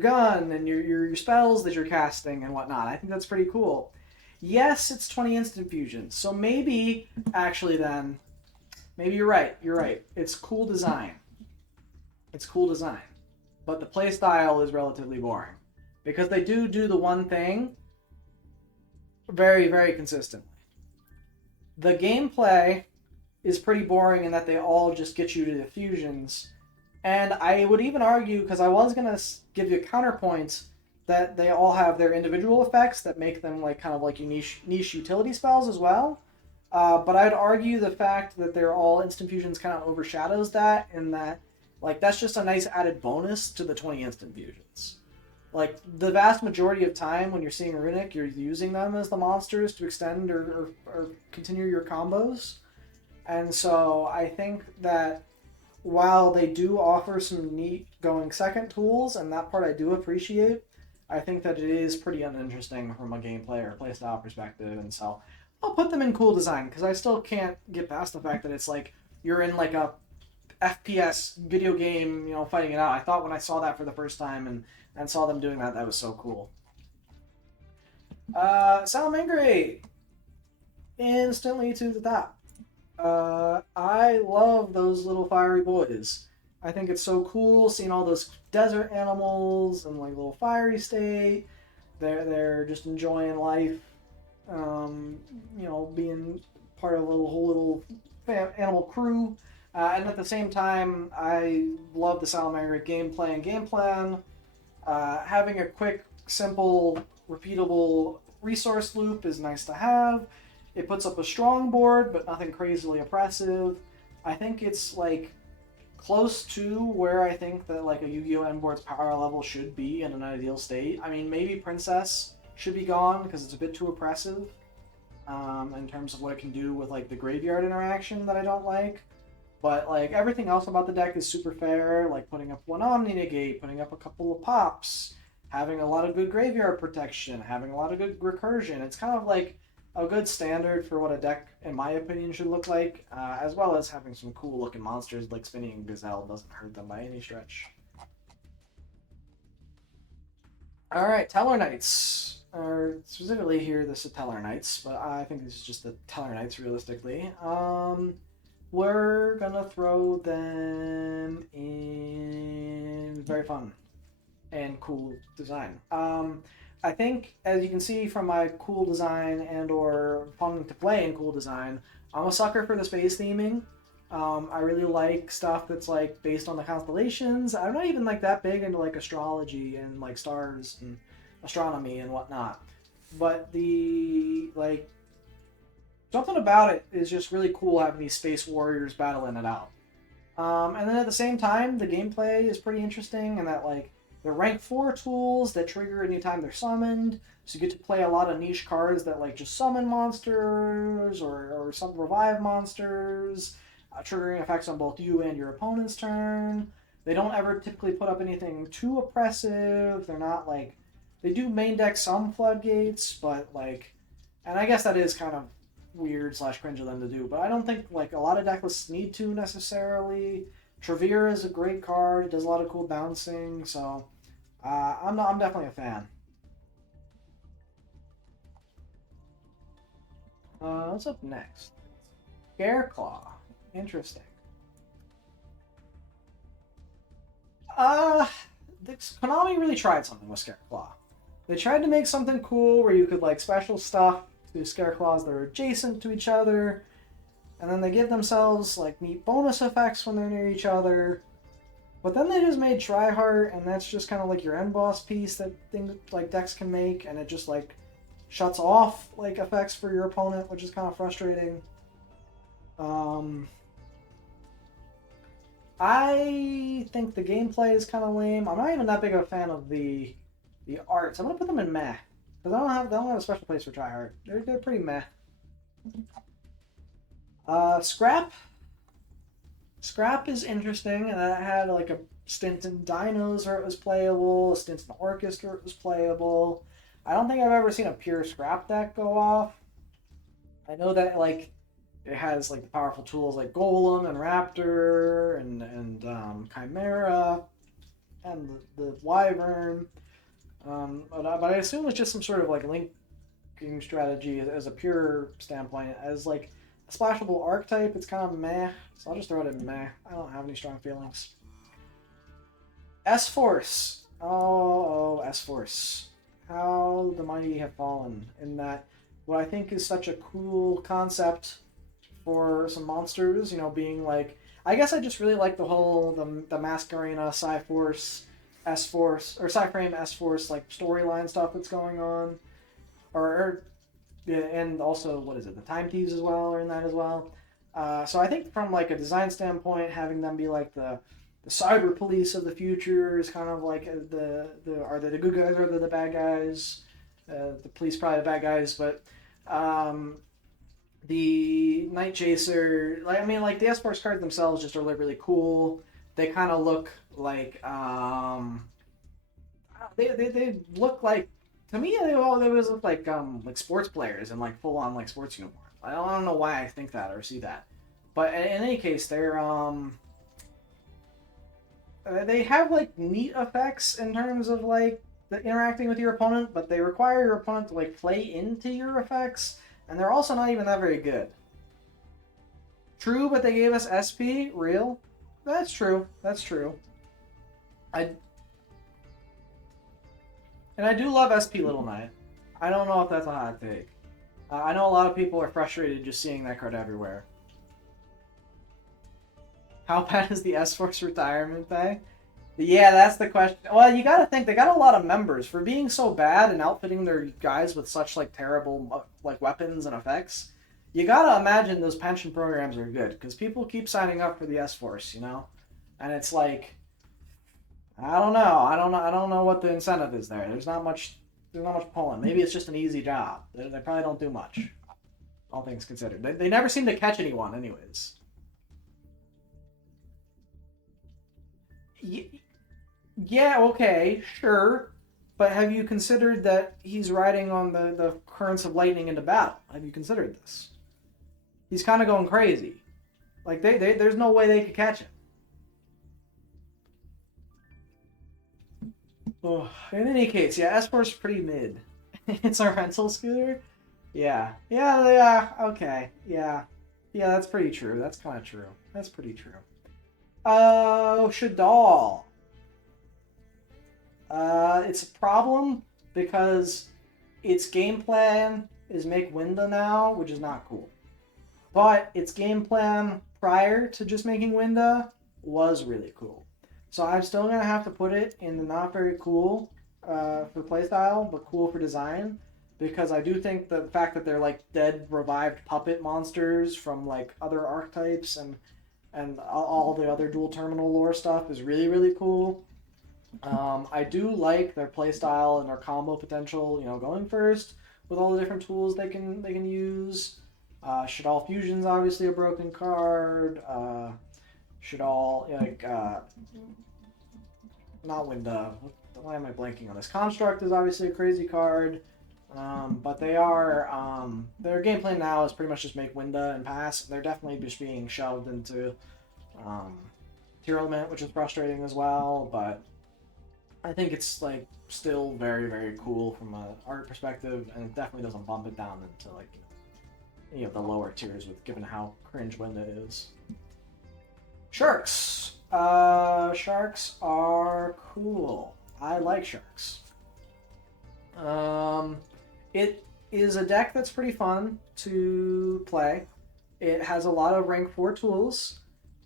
gun and your spells that you're casting and whatnot. I think that's pretty cool. Yes, it's 20 instant fusions, so maybe actually then maybe you're right. You're right. It's cool design. It's cool design. But the playstyle is relatively boring. Because they do the one thing very, very consistently. The gameplay is pretty boring in that they all just get you to the fusions. And I would even argue, because I was going to give you a counterpoint, that they all have their individual effects that make them like kind of like niche utility spells as well. But I'd argue the fact that they're all instant fusions kind of overshadows that, in that like that's just a nice added bonus to the 20 instant fusions. Like the vast majority of time when you're seeing Runic, you're using them as the monsters to extend or continue your combos. And so I think that while they do offer some neat going second tools, and that part I do appreciate, I think that it is pretty uninteresting from a gameplay or playstyle perspective. And so I'll put them in cool design, because I still can't get past the fact that it's like you're in like a FPS video game, fighting it out. I thought when I saw that for the first time and saw them doing that was so cool. Salamangre! Instantly to the top. I love those little fiery boys. I think it's so cool seeing all those desert animals and like little fiery state. They're just enjoying life. Being part of a whole little animal crew. And at the same time, I love the Salamangre gameplay and game plan. Having a quick, simple, repeatable resource loop is nice to have. It puts up a strong board, but nothing crazily oppressive. I think it's like close to where I think that like a Yu-Gi-Oh! End board's power level should be in an ideal state. I mean, maybe Princess should be gone because it's a bit too oppressive in terms of what it can do with like the graveyard interaction that I don't like. But like everything else about the deck is super fair, like putting up one Omni Negate, putting up a couple of pops, having a lot of good graveyard protection, having a lot of good recursion. It's kind of like a good standard for what a deck, in my opinion, should look like, as well as having some cool looking monsters like Spinning Gazelle doesn't hurt them by any stretch. Alright, Teller Knights. Or specifically here, this is Teller Knights, but I think this is just the Teller Knights realistically. We're gonna throw them in very fun and cool design. I think, as you can see from my cool design and or fun to play in cool design, I'm a sucker for the space theming. I really like stuff that's like based on the constellations. I'm not even like that big into like astrology and like stars and astronomy and whatnot. But the like something about it is just really cool having these space warriors battling it out. And then at the same time, the gameplay is pretty interesting in that like they're rank 4 tools that trigger anytime they're summoned. So you get to play a lot of niche cards that like just summon monsters or some revive monsters, triggering effects on both you and your opponent's turn. They don't ever typically put up anything too oppressive. They're not like they do main deck some floodgates, but like, and I guess that is kind of weird / cringe of them to do. But I don't think like a lot of deck lists need to necessarily. Travera is a great card. It does a lot of cool bouncing, so I'm definitely a fan. What's up next? Scareclaw. Interesting. Konami really tried something with Scareclaw. They tried to make something cool where you could like special stuff to Scareclaws that are adjacent to each other, and then they give themselves like neat bonus effects when they're near each other. But then they just made Tryhard, and that's just kind of like your end boss piece that things like decks can make, and it just like shuts off like effects for your opponent, which is kind of frustrating. I think the gameplay is kind of lame. I'm not even that big of a fan of the arts. I'm gonna put them in meh because they don't have a special place for Tryhard. They're pretty meh. Scrap. Scrap is interesting, and that had like a stint in Dinos where it was playable, a stint in Orchestra where it was playable. I don't think I've ever seen a pure Scrap deck go off. I know that like it has like the powerful tools like Golem and Raptor and Chimera and the Wyvern. But I assume it's just some sort of like linking strategy as a pure standpoint. As like a splashable archetype, it's kind of meh. So I'll just throw it in meh. I don't have any strong feelings. S-Force. Oh, S-Force. How the mighty have fallen in that what I think is such a cool concept for some monsters, you know, being like, I guess I just really like the whole, the Masquerena, Psyforce, S-Force, or Psyframe, S-Force, like, storyline stuff that's going on. Yeah, and also, what is it, the Time Thieves as well are in that as well. So I think from, like, a design standpoint, having them be, like, the cyber police of the future is kind of like are they the good guys or are they the bad guys? The police probably the bad guys, but the Night Chaser, like I mean, like the S-Force cards themselves just are really cool. They kind of look like they look like to me they always look like sports players and like full on like sports uniforms. I don't know why I think that or see that, but in any case, they have like neat effects in terms of like the interacting with your opponent, but they require your opponent to like play into your effects, and they're also not even that very good. True, but they gave us SP. Real? That's true. That's true. I and I do love SP Little Knight. I don't know if that's a hot take. I know a lot of people are frustrated just seeing that card everywhere. How bad is the S-Force retirement pay? Yeah, that's the question. Well, you gotta think they got a lot of members for being so bad and outfitting their guys with such like terrible like weapons and effects. You gotta imagine those pension programs are good because people keep signing up for the S-Force, you know, and it's like I don't know, I don't know what the incentive is there. There's not much pulling. Maybe it's just an easy job. They probably don't do much, all things considered. They never seem to catch anyone, anyways. Yeah, okay, sure. But have you considered that he's riding on the currents of lightning into battle? Have you considered this? He's kind of going crazy. Like, there's no way they could catch him. Oh, in any case, yeah, S-Force pretty mid. It's a rental scooter? Yeah. Yeah, okay. Yeah. Yeah, that's pretty true. That's kind of true. That's pretty true. Oh, Shadal. It's a problem because its game plan is make Winda now, which is not cool. But its game plan prior to just making Winda was really cool. So I'm still going to have to put it in the not very cool for playstyle, but cool for design. Because I do think the fact that they're like dead, revived puppet monsters from like other archetypes and all the other dual terminal lore stuff is really, really cool. I do like their playstyle and their combo potential, you know, going first with all the different tools they can use. Shadal Fusion's obviously a broken card. Shadal, like, not Winda. Why am I blanking on this? Construct is obviously a crazy card. But they are, their game plan now is pretty much just make Winda and pass. They're definitely just being shoved into Tier Element, which is frustrating as well, but I think it's like still very, very cool from an art perspective, and it definitely doesn't bump it down into like any of the lower tiers with given how cringe Winda is. Sharks. Sharks are cool. I like sharks. It is a deck that's pretty fun to play. It has a lot of rank 4 tools.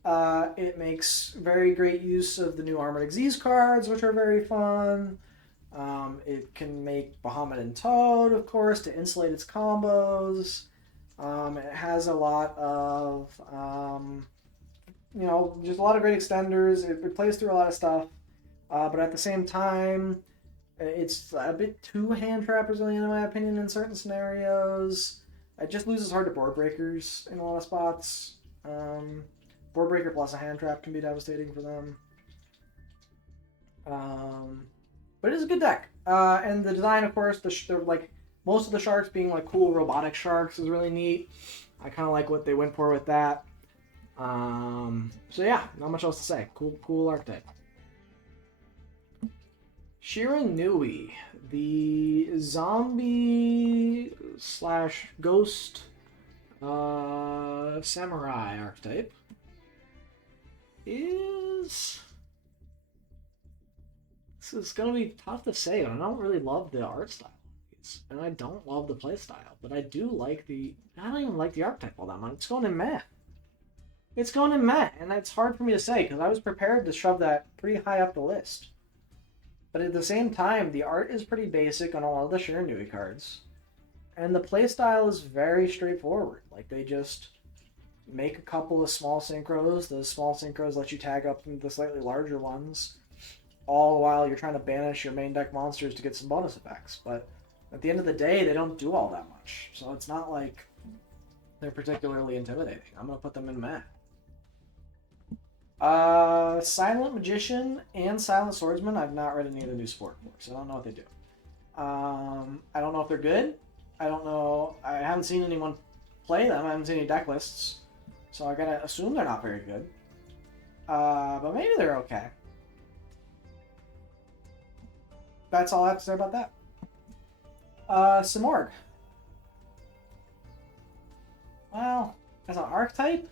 It makes very great use of the new Armored Xyz cards, which are very fun. It can make Bahamut and Toad, of course, to insulate its combos. It has a lot of, just a lot of great extenders. It plays through a lot of stuff. But at the same time, it's a bit too hand trap resilient in my opinion in certain scenarios. It just loses hard to board breakers in a lot of spots. Board breaker plus a hand trap can be devastating for them. But it is a good deck. And the design, of course, like most of the sharks being like cool robotic sharks is really neat. I kind of like what they went for with that. So yeah, not much else to say. Cool archetype. Shiranui, the zombie / ghost samurai archetype, is... This is going to be tough to say, but I don't really love the art style. And I don't love the play style, but I do like the... I don't even like the archetype all that much. It's going in meh. It's going in meh, and it's hard for me to say, because I was prepared to shove that pretty high up the list. But at the same time, the art is pretty basic on a lot of the Shiranui cards. And the playstyle is very straightforward. Like, they just make a couple of small synchros. Those small synchros let you tag up into the slightly larger ones. All while you're trying to banish your main deck monsters to get some bonus effects. But at the end of the day, they don't do all that much. So it's not like they're particularly intimidating. I'm going to put them in meh. Silent Magician and Silent Swordsman, I've not read any of the new support for, so I don't know what they do. I don't know if they're good. I don't know. I haven't seen anyone play them. I haven't seen any deck lists, so I gotta assume they're not very good. But maybe they're okay. That's all I have to say about that. Simorg. Well, as an archetype,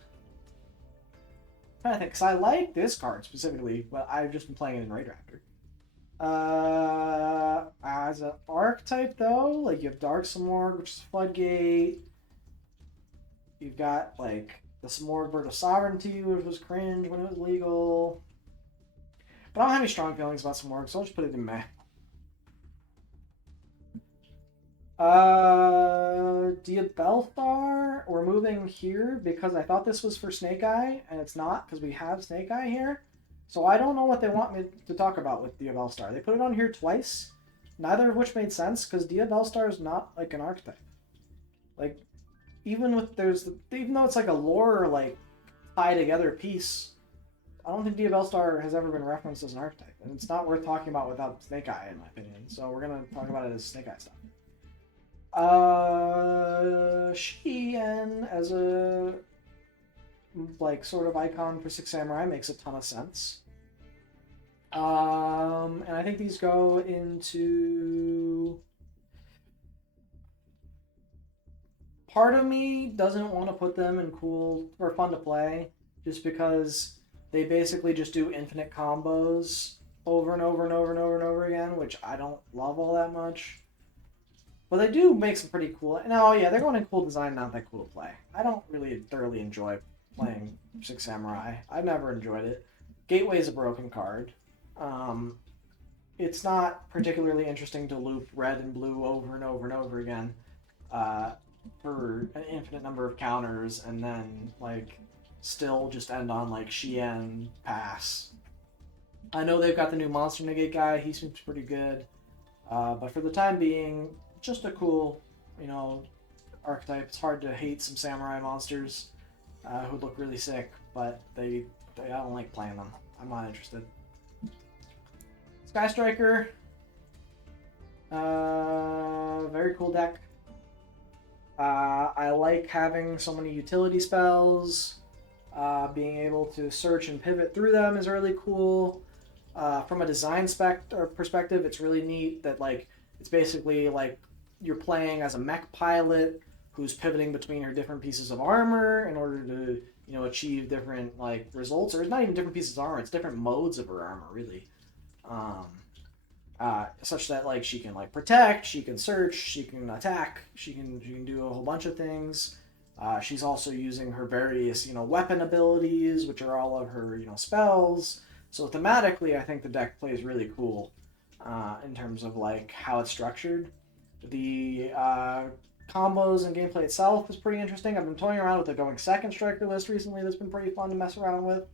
I'm trying to think, because I like this card specifically, but I've just been playing it in Raid Raptor. As an archetype, though, like you have Dark Simorg, which is Floodgate. You've got like the Simorg Bird of Sovereignty, which was cringe when it was legal. But I don't have any strong feelings about Simorg, so I'll just put it in meh. Diabellstar, we're moving here because I thought this was for Snake Eye, and it's not because we have Snake Eye here. So I don't know what they want me to talk about with Diabellstar. They put it on here twice, neither of which made sense because Diabellstar is not like an archetype. Like, even though it's like a lore like tie together piece, I don't think Diabellstar has ever been referenced as an archetype, and it's not worth talking about without Snake Eye, in my opinion. So we're gonna talk about it as Snake Eye stuff. Shien as a like sort of icon for Six Samurai makes a ton of sense. And I think these go into... Part of me doesn't want to put them in cool or fun to play just because they basically just do infinite combos over and over and over and over and over again, which I don't love all that much. But they do make some pretty cool... No, yeah, they're going in cool design, not that cool to play. I don't really thoroughly enjoy playing Six Samurai. I've never enjoyed it. Gateway is a broken card. It's not particularly interesting to loop red and blue over and over and over again for an infinite number of counters and then, like, still just end on, like, Shien pass. I know they've got the new Monster Negate guy. He seems pretty good. But for the time being... just a cool, archetype. It's hard to hate some samurai monsters who look really sick, but I don't like playing them. I'm not interested. Sky Striker. Very cool deck. I like having so many utility spells. Being able to search and pivot through them is really cool. From a design perspective, it's really neat that like it's basically like you're playing as a mech pilot who's pivoting between her different pieces of armor in order to achieve different like results. Or it's not even different pieces of armor; it's different modes of her armor, really. Such that like she can like protect, she can search, she can attack, she can do a whole bunch of things. She's also using her various weapon abilities, which are all of her spells. So thematically, I think the deck plays really cool in terms of like how it's structured. The combos and gameplay itself is pretty interesting. I've been toying around with the going second striker list recently. That's been pretty fun to mess around with.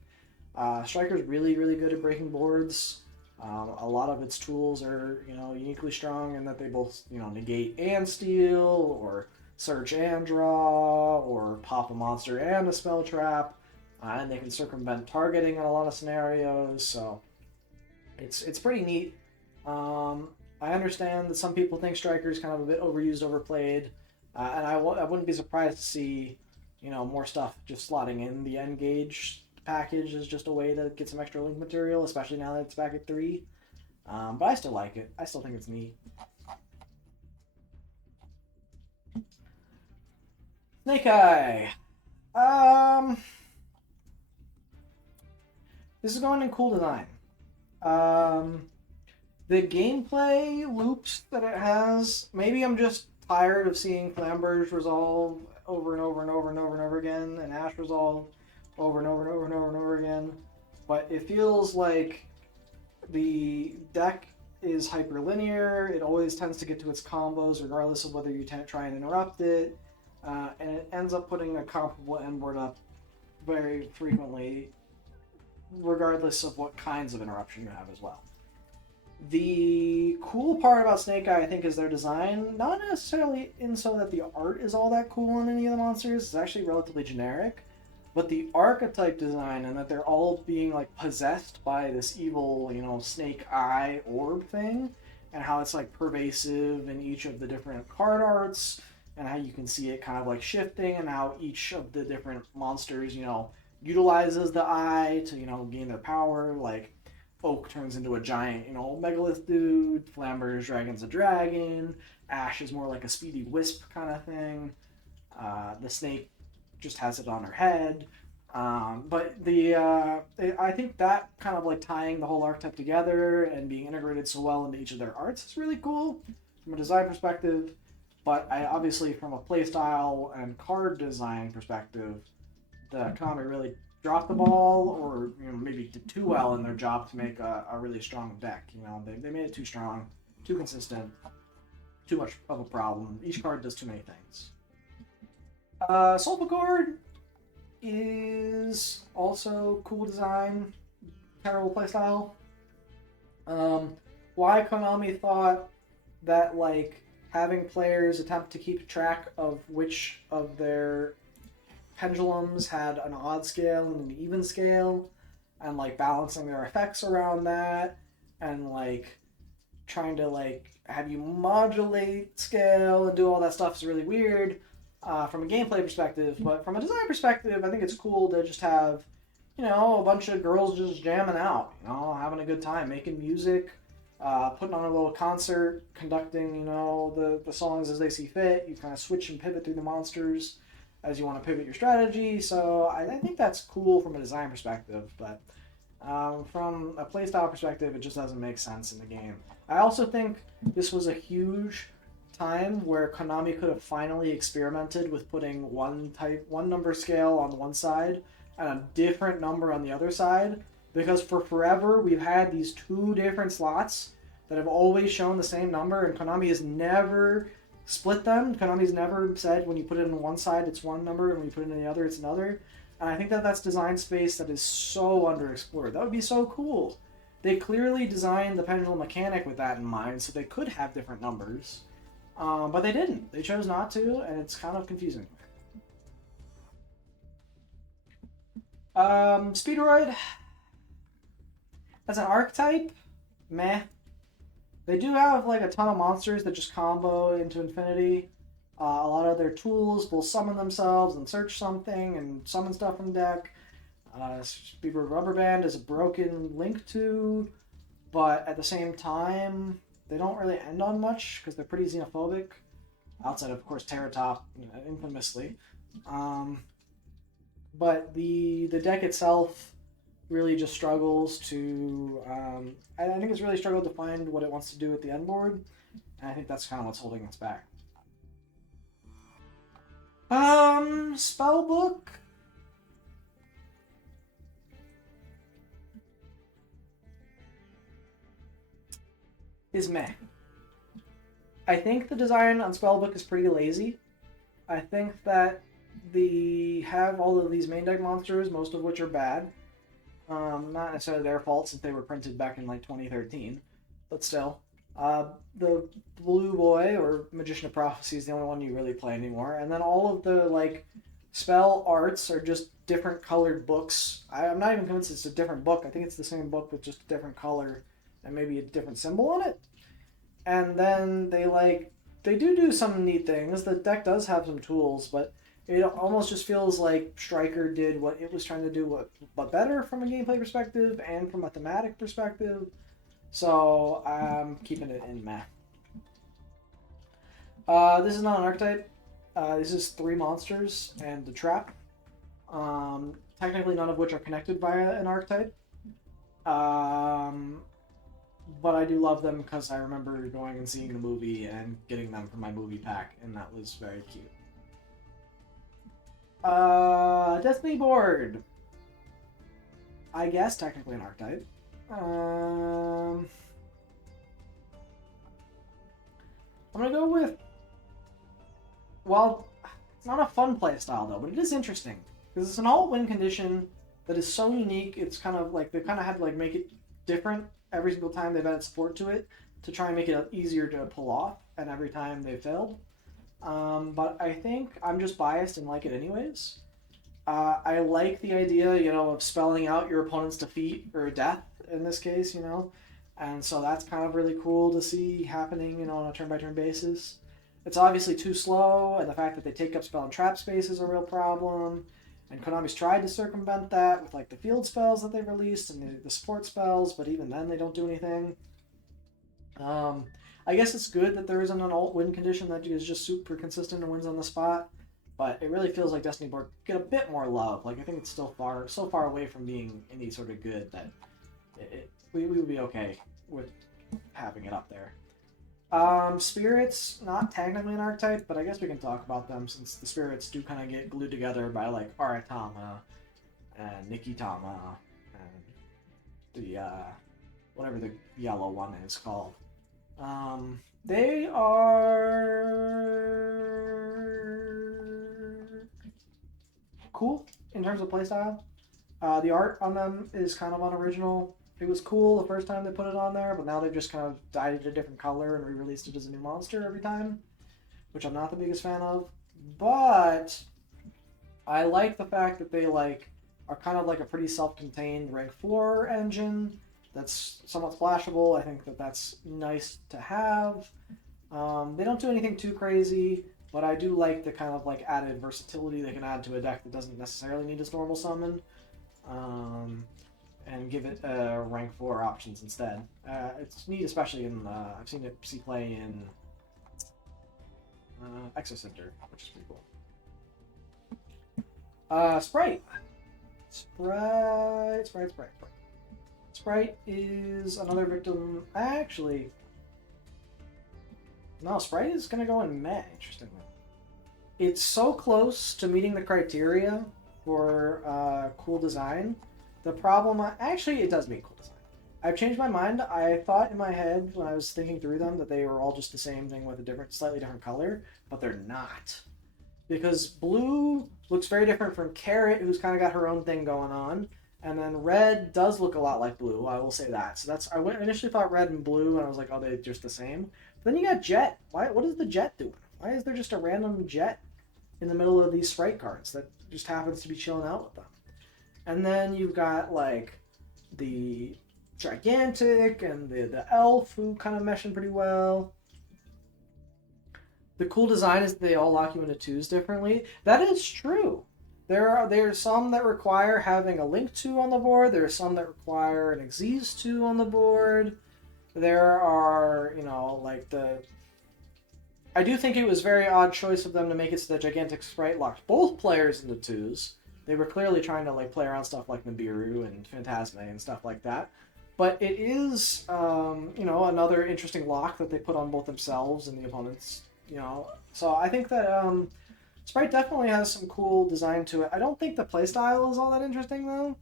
Striker's really good at breaking boards. A lot of its tools are uniquely strong in that they both negate and steal, or search and draw, or pop a monster and a spell trap, and they can circumvent targeting in a lot of scenarios. So it's pretty neat. I understand that some people think Striker is kind of a bit overused, overplayed, and I wouldn't be surprised to see more stuff just slotting in the N-Gage package is just a way to get some extra link material, especially now that it's back at 3. But I still like it. I still think it's neat. Snake Eye. This is going in cool design. The gameplay loops that it has, maybe I'm just tired of seeing Flamberge resolve over and over and over and over and over again, and Ash resolve over and over and over and over and over again, but it feels like the deck is hyperlinear. It always tends to get to its combos regardless of whether you try and interrupt it, and it ends up putting a comparable end board up very frequently regardless of what kinds of interruption you have as well. The cool part about Snake Eye, I think, is their design. Not necessarily in so that the art is all that cool in any of the monsters. It's actually relatively generic. But the archetype design, and that they're all being like possessed by this evil, snake eye orb thing, and how it's like pervasive in each of the different card arts, and how you can see it kind of like shifting, and how each of the different monsters, utilizes the eye to, gain their power. Like Oak turns into a giant, megalith dude. Flamberge Dragon's a dragon. Ash is more like a speedy wisp kind of thing. The snake just has it on her head. But I think that kind of like tying the whole archetype together and being integrated so well into each of their arts is really cool from a design perspective. But obviously from a playstyle and card design perspective, the Konami really dropped the ball, or maybe did too well in their job to make a really strong deck. They made it too strong, too consistent, too much of a problem. Each card does too many things. Sulfur is also cool design, terrible playstyle. Why Konami thought that like having players attempt to keep track of which of their pendulums had an odd scale and an even scale, and like balancing their effects around that, and like trying to like have you modulate scale and do all that stuff is really weird. From a gameplay perspective, but from a design perspective, I think it's cool to just have, a bunch of girls just jamming out, having a good time, making music, putting on a little concert, conducting, the songs as they see fit. You kind of switch and pivot through the monsters as you want to pivot your strategy. So I think that's cool from a design perspective, but from a playstyle perspective, it just doesn't make sense in the game. I also think this was a huge time where Konami could have finally experimented with putting one number scale on one side and a different number on the other side, because for forever we've had these two different slots that have always shown the same number, and Konami has never split them. Konami's never said when you put it in one side it's one number and when you put it in the other it's another, and I think that's design space that is so underexplored. That would be so cool. They clearly designed the pendulum mechanic with that in mind, so they could have different numbers. But they didn't. They chose not to, and it's kind of confusing. Speedroid. As an archetype, meh. They do have like a ton of monsters that just combo into infinity. A lot of their tools will summon themselves and search something and summon stuff from deck. Speedbird Rubber Band is a broken Link to, but at the same time, they don't really end on much because they're pretty xenophobic. Outside of course, Terratop, infamously. But the deck itself really just struggles to. I think it's really struggled to find what it wants to do with the end board, and I think that's kind of what's holding us back. Spellbook. Is meh. I think the design on Spellbook is pretty lazy. I think that they have all of these main deck monsters, most of which are bad. Not necessarily their fault since they were printed back in like 2013, but still. The Blue Boy or Magician of Prophecy is the only one you really play anymore, and then all of the like spell arts are just different colored books. I'm not even convinced it's a different book. I think it's the same book with just a different color and maybe a different symbol on it. And then they do some neat things. The deck does have some tools, but it almost just feels like Striker did what it was trying to do, but better from a gameplay perspective and from a thematic perspective. So I'm keeping it in meh. This is not an archetype. This is 3 monsters and the trap. Technically none of which are connected via an archetype. But I do love them because I remember going and seeing the movie and getting them from my movie pack, and that was very cute. Destiny board. I guess technically an archetype. I'm gonna go with. Well, it's not a fun playstyle though, but it is interesting because it's an alt-win condition that is so unique. It's kind of like they kind of had to like make it different every single time they've added support to it to try and make it easier to pull off, and every time they failed. But I think I'm just biased and like it anyways. I like the idea, of spelling out your opponent's defeat or death in this case, and so that's kind of really cool to see happening, on a turn-by-turn basis. It's obviously too slow, and the fact that they take up spell and trap space is a real problem. And Konami's tried to circumvent that with like the field spells that they've released and the support spells, but even then they don't do anything. I guess it's good that there isn't an alt win condition that is just super consistent and wins on the spot, but it really feels like Destiny board get a bit more love. Like I think it's still so far away from being any sort of good that we would be okay with having it up there. Spirits, not technically an archetype, but I guess we can talk about them since the spirits do kind of get glued together by like Aratama and Nikitama and the whatever the yellow one is called. They are cool in terms of playstyle. The art on them is kind of unoriginal. It was cool the first time they put it on there, but now they've just kind of dyed it a different color and re-released it as a new monster every time, which I'm not the biggest fan of. But I like the fact that they are kind of like a pretty self-contained rank 4 engine that's somewhat splashable. I think that that's nice to have. They don't do anything too crazy, but I do like the kind of like added versatility they can add to a deck that doesn't necessarily need its normal summon. And give it rank 4 options instead. It's neat, especially in I've seen it see play in Exocenter, which is pretty cool. Sprite. Sprite is another victim. Actually, no, Sprite is gonna go in meh. Interestingly, it's so close to meeting the criteria for cool design. The problem, actually, it does mean cool design. I've changed my mind. I thought in my head when I was thinking through them that they were all just the same thing with a slightly different color, but they're not. Because blue looks very different from Carrot, who's kind of got her own thing going on, and then red does look a lot like blue. I will say that. So I initially thought red and blue, and I was like, oh, they're just the same. But then you got Jet. What is the Jet doing? Why is there just a random Jet in the middle of these Sprite cards that just happens to be chilling out with them? And then you've got like the gigantic, and the elf who kind of meshing pretty well. The cool design is they all lock you into twos differently. That is true. There's some that require having a link 2 on the board. There are some that require an Xyz 2 on the board. There are, you know, like the... I do think it was a very odd choice of them to make it so that Gigantic Sprite locked both players into twos. They were clearly trying to like play around stuff like Nibiru and Phantasme and stuff like that. But it is, you know, another interesting lock that they put on both themselves and the opponents, you know. So I think that Sprite definitely has some cool design to it. I don't think the playstyle is all that interesting, though.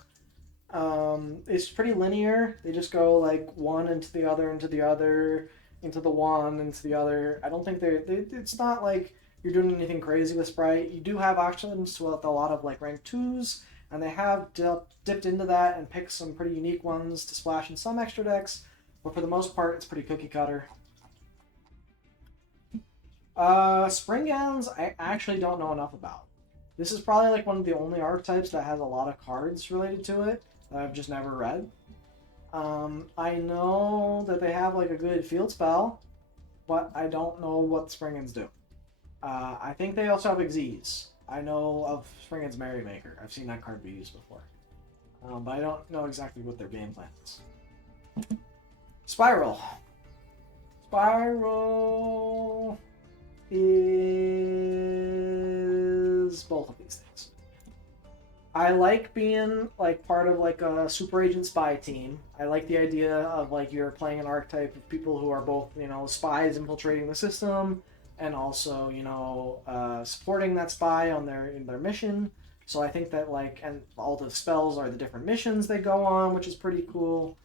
It's pretty linear. They just go like one into the other, into the other, into the one, into the other. I don't think it's not like you're doing anything crazy with Sprite. You do have options with a lot of like rank 2s, and they have dipped into that and picked some pretty unique ones to splash in some extra decks, but for the most part, it's pretty cookie cutter. Spring Gowns, I actually don't know enough about. This is probably like one of the only archetypes that has a lot of cards related to it that I've just never read. I know that they have like a good field spell, but I don't know what Springans do. I think they also have Xyz. I know of Springans Merrymaker. I've seen that card be used before. But I don't know exactly what their game plan is. Spiral. Spiral is both of these things. I like being like part of like a super agent spy team. I like the idea of like you're playing an archetype of people who are both, you know, spies infiltrating the system and also, you know, supporting that spy on their mission. So I think that like, and all the spells are the different missions they go on, which is pretty cool.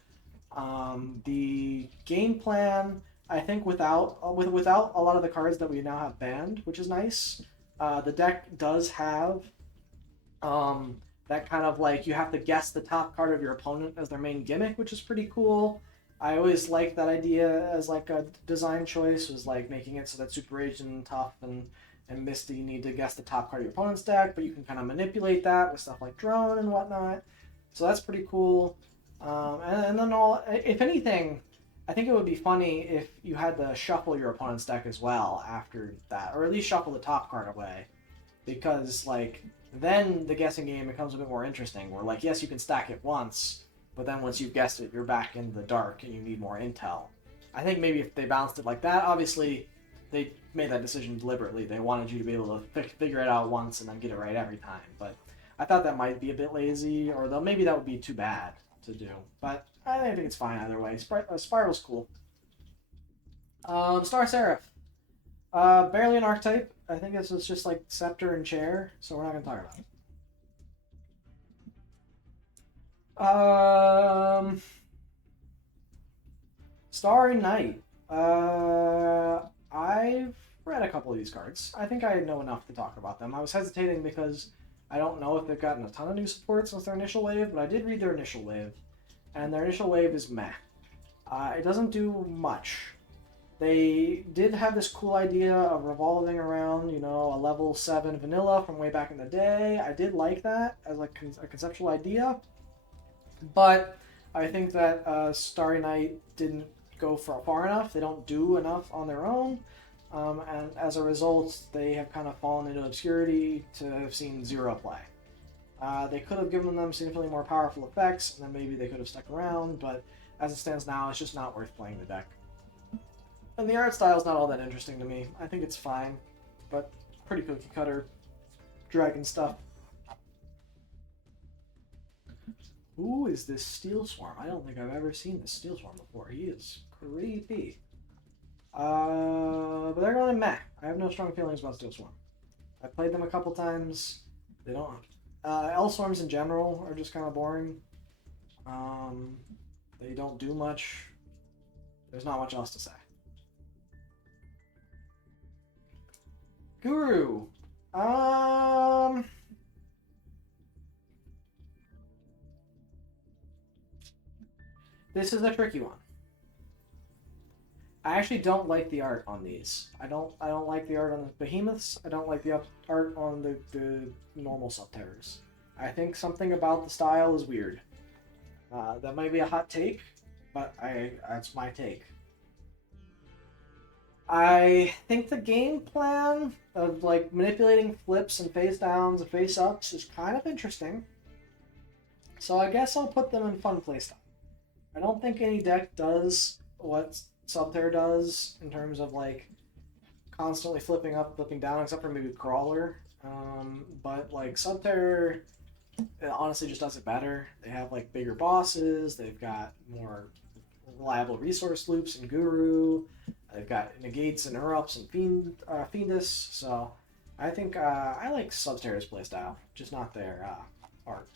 The game plan, I think without a lot of the cards that we now have banned, which is nice. The deck does have that kind of like you have to guess the top card of your opponent as their main gimmick, which is pretty cool. I always liked that idea as like a design choice, was like making it so that Super Agent, Tough, and Misty need to guess the top card of your opponent's deck, but you can kind of manipulate that with stuff like Drone and whatnot. So that's pretty cool. And then if anything, I think it would be funny if you had to shuffle your opponent's deck as well after that, or at least shuffle the top card away, because like then the guessing game becomes a bit more interesting. Where like yes, you can stack it once, but then once you've guessed it, you're back in the dark and you need more intel. I think maybe if they balanced it like that, obviously they made that decision deliberately. They wanted you to be able to figure it out once and then get it right every time. But I thought that might be a bit lazy, or though maybe that would be too bad to do. But I think it's fine either way. Spiral's cool. Star Seraph. Barely an archetype. I think this was just like Scepter and Chair, so we're not going to talk about it. Starry Night. I've read a couple of these cards. I think I know enough to talk about them. I was hesitating because I don't know if they've gotten a ton of new support since their initial wave, but I did read their initial wave, and their initial wave is meh. It doesn't do much. They did have this cool idea of revolving around, you know, a level 7 vanilla from way back in the day. I did like that as like a conceptual idea, but I think that Starry Night didn't go far enough. They don't do enough on their own, and as a result, they have kind of fallen into obscurity to have seen zero play. They could have given them significantly more powerful effects, and then maybe they could have stuck around, but as it stands now, it's just not worth playing the deck. And the art style is not all that interesting to me. I think it's fine, but pretty cookie cutter dragon stuff. Who is this Steel Swarm? I don't think I've ever seen this Steel Swarm before. He is creepy. But they're going meh. I have no strong feelings about Steel Swarm. I've played them a couple times. They don't. L Swarms in general are just kind of boring. They don't do much. There's not much else to say. Guru. This is a tricky one. I actually don't like the art on these. I don't like the art on the behemoths. I don't like the art on the normal subterrors. I think something about the style is weird. That might be a hot take, but that's my take. I think the game plan of like manipulating flips and face downs and face ups is kind of interesting. So I guess I'll put them in fun playstyle. I don't think any deck does what Subterra does in terms of like constantly flipping up, flipping down, except for maybe Crawler. But like Subterra, it honestly just does it better. They have like bigger bosses. They've got more reliable resource loops and Guru. They've got negates and erupts and Fiendus. So I think I like Subterra's playstyle, just not their art.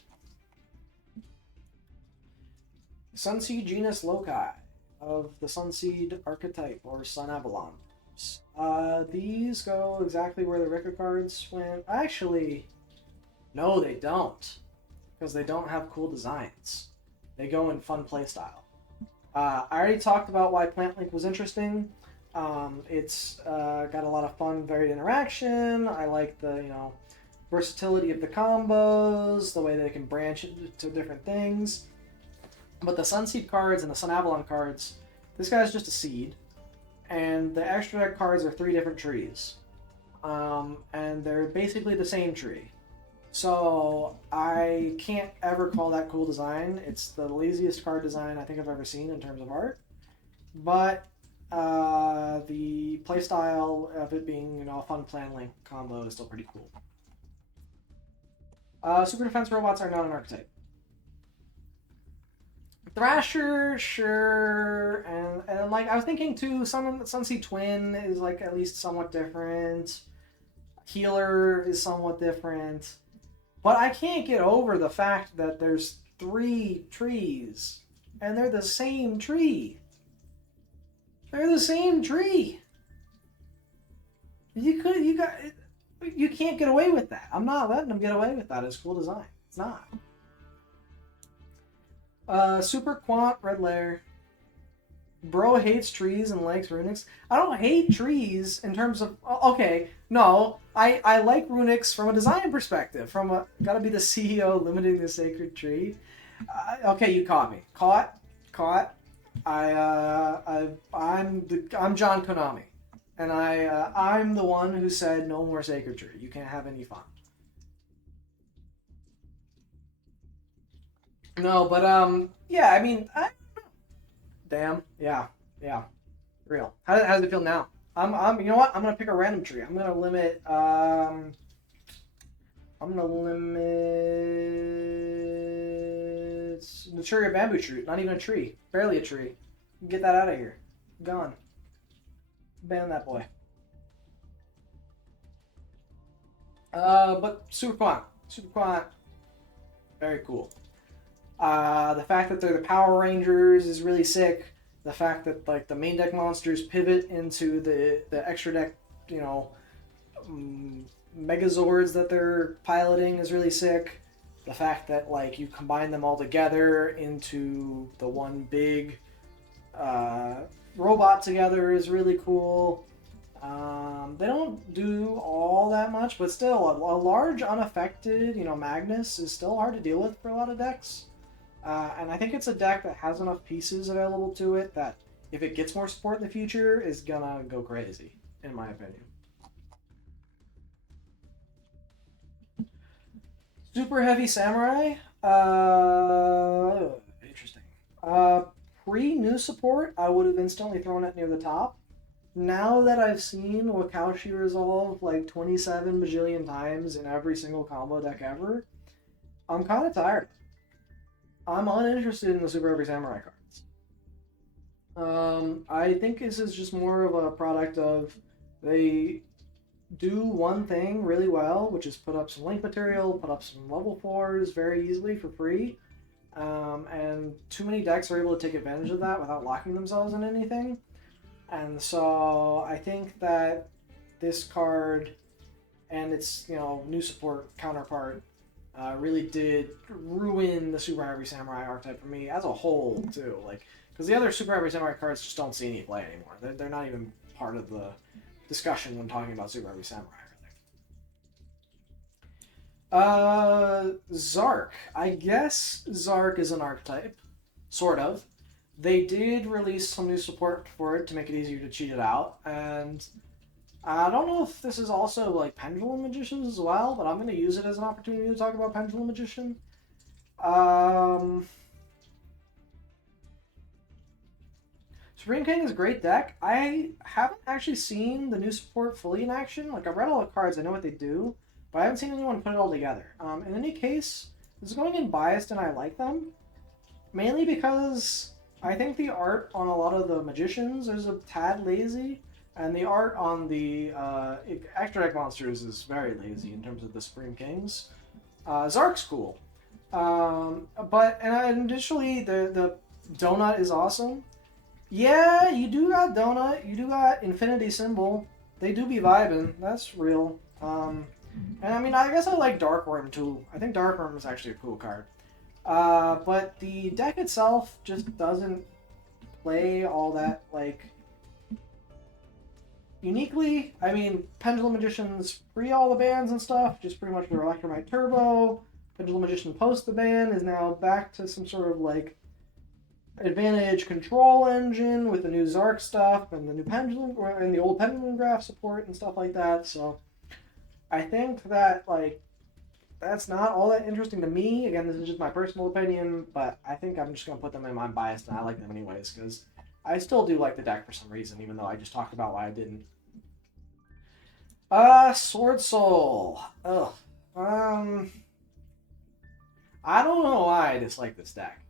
Sunseed genus Loci of the Sunseed archetype or Sun Avalon. These go exactly where the Rika cards went. Actually, no, they don't, because they don't have cool designs. They go in fun playstyle. I already talked about why Plant Link was interesting. It's got a lot of fun, varied interaction. I like the versatility of the combos, the way they can branch into different things. But the Sunseed cards and the Sun Avalon cards, this guy's just a seed, and the extra deck cards are 3 different trees, and they're basically the same tree. So I can't ever call that cool design. It's the laziest card design I think I've ever seen in terms of art. But the playstyle of it being a fun Plan Link combo is still pretty cool. Super defense robots are not an archetype. Thrasher, sure, and like I was thinking too, Sunseed Twin is like at least somewhat different. Healer is somewhat different, but I can't get over the fact that there's 3 trees, and they're the same tree. They're the same tree. You can't get away with that. I'm not letting them get away with that as cool design. It's not. Super Quant, Red Lair. Bro hates trees and likes runics. I don't hate trees in terms of... Okay, no. I like runics from a design perspective. Gotta be the CEO limiting the sacred tree. Okay, you caught me. Caught. I'm John Konami. And I'm the one who said no more sacred tree. You can't have any fun. No, but yeah, I mean, damn, yeah, real. How does it feel now? You know what? I'm gonna pick a random tree. I'm gonna limit the cherry bamboo tree. Not even a tree, barely a tree. Get that out of here. Gone. Ban that boy. But Super Quant, very cool. The fact that they're the Power Rangers is really sick. The fact that like the main deck monsters pivot into the extra deck, Megazords that they're piloting is really sick. The fact that like you combine them all together into the one big robot together is really cool. They don't do all that much, but still a large unaffected, Magnus is still hard to deal with for a lot of decks. And I think it's a deck that has enough pieces available to it that if it gets more support in the future, is gonna go crazy, in my opinion. Super Heavy Samurai. Interesting. Pre-new support, I would have instantly thrown it near the top. Now that I've seen Wakaushi resolve like 27 bajillion times in every single combo deck ever, I'm kind of tired. I'm uninterested in the Super Heavy Samurai cards. I think this is just more of a product of they do one thing really well, which is put up some link material, put up some level 4s very easily for free, and too many decks are able to take advantage of that without locking themselves in anything. And so I think that this card and its new support counterpart really did ruin the Super Heavy Samurai archetype for me as a whole too. Because the other Super Heavy Samurai cards just don't see any play anymore. They're not even part of the discussion when talking about Super Heavy Samurai. Really. Zark. I guess Zark is an archetype, sort of. They did release some new support for it to make it easier to cheat it out, and I don't know if this is also like Pendulum Magicians as well, but I'm going to use it as an opportunity to talk about Pendulum Magician. Supreme King is a great deck. I haven't actually seen the new support fully in action. Like, I've read all the cards, I know what they do, but I haven't seen anyone put it all together. In any case, this is going in biased and I like them, mainly because I think the art on a lot of the Magicians is a tad lazy, and the art on the extra deck monsters is very lazy in terms of the Supreme Kings. Zark's cool. And additionally, the Donut is awesome. Yeah, you do got Donut, you do got Infinity Symbol. They do be vibing, that's real. And I mean, I guess I like Darkworm too. I think Darkworm is actually a cool card. But the deck itself just doesn't play all that, like, uniquely. I mean, Pendulum Magician's pre all the bans and stuff, just pretty much their Electromite Turbo. Pendulum Magician post the ban is now back to some sort of, like, advantage control engine with the new Zark stuff and the new Pendulum, and the old Pendulum Graph support and stuff like that, so I think that, like, that's not all that interesting to me. Again, this is just my personal opinion, but I think I'm just going to put them in my bias, and I like them anyways, because I still do like the deck for some reason, even though I just talked about why I didn't. Sword Soul. Ugh. I don't know why I dislike this deck.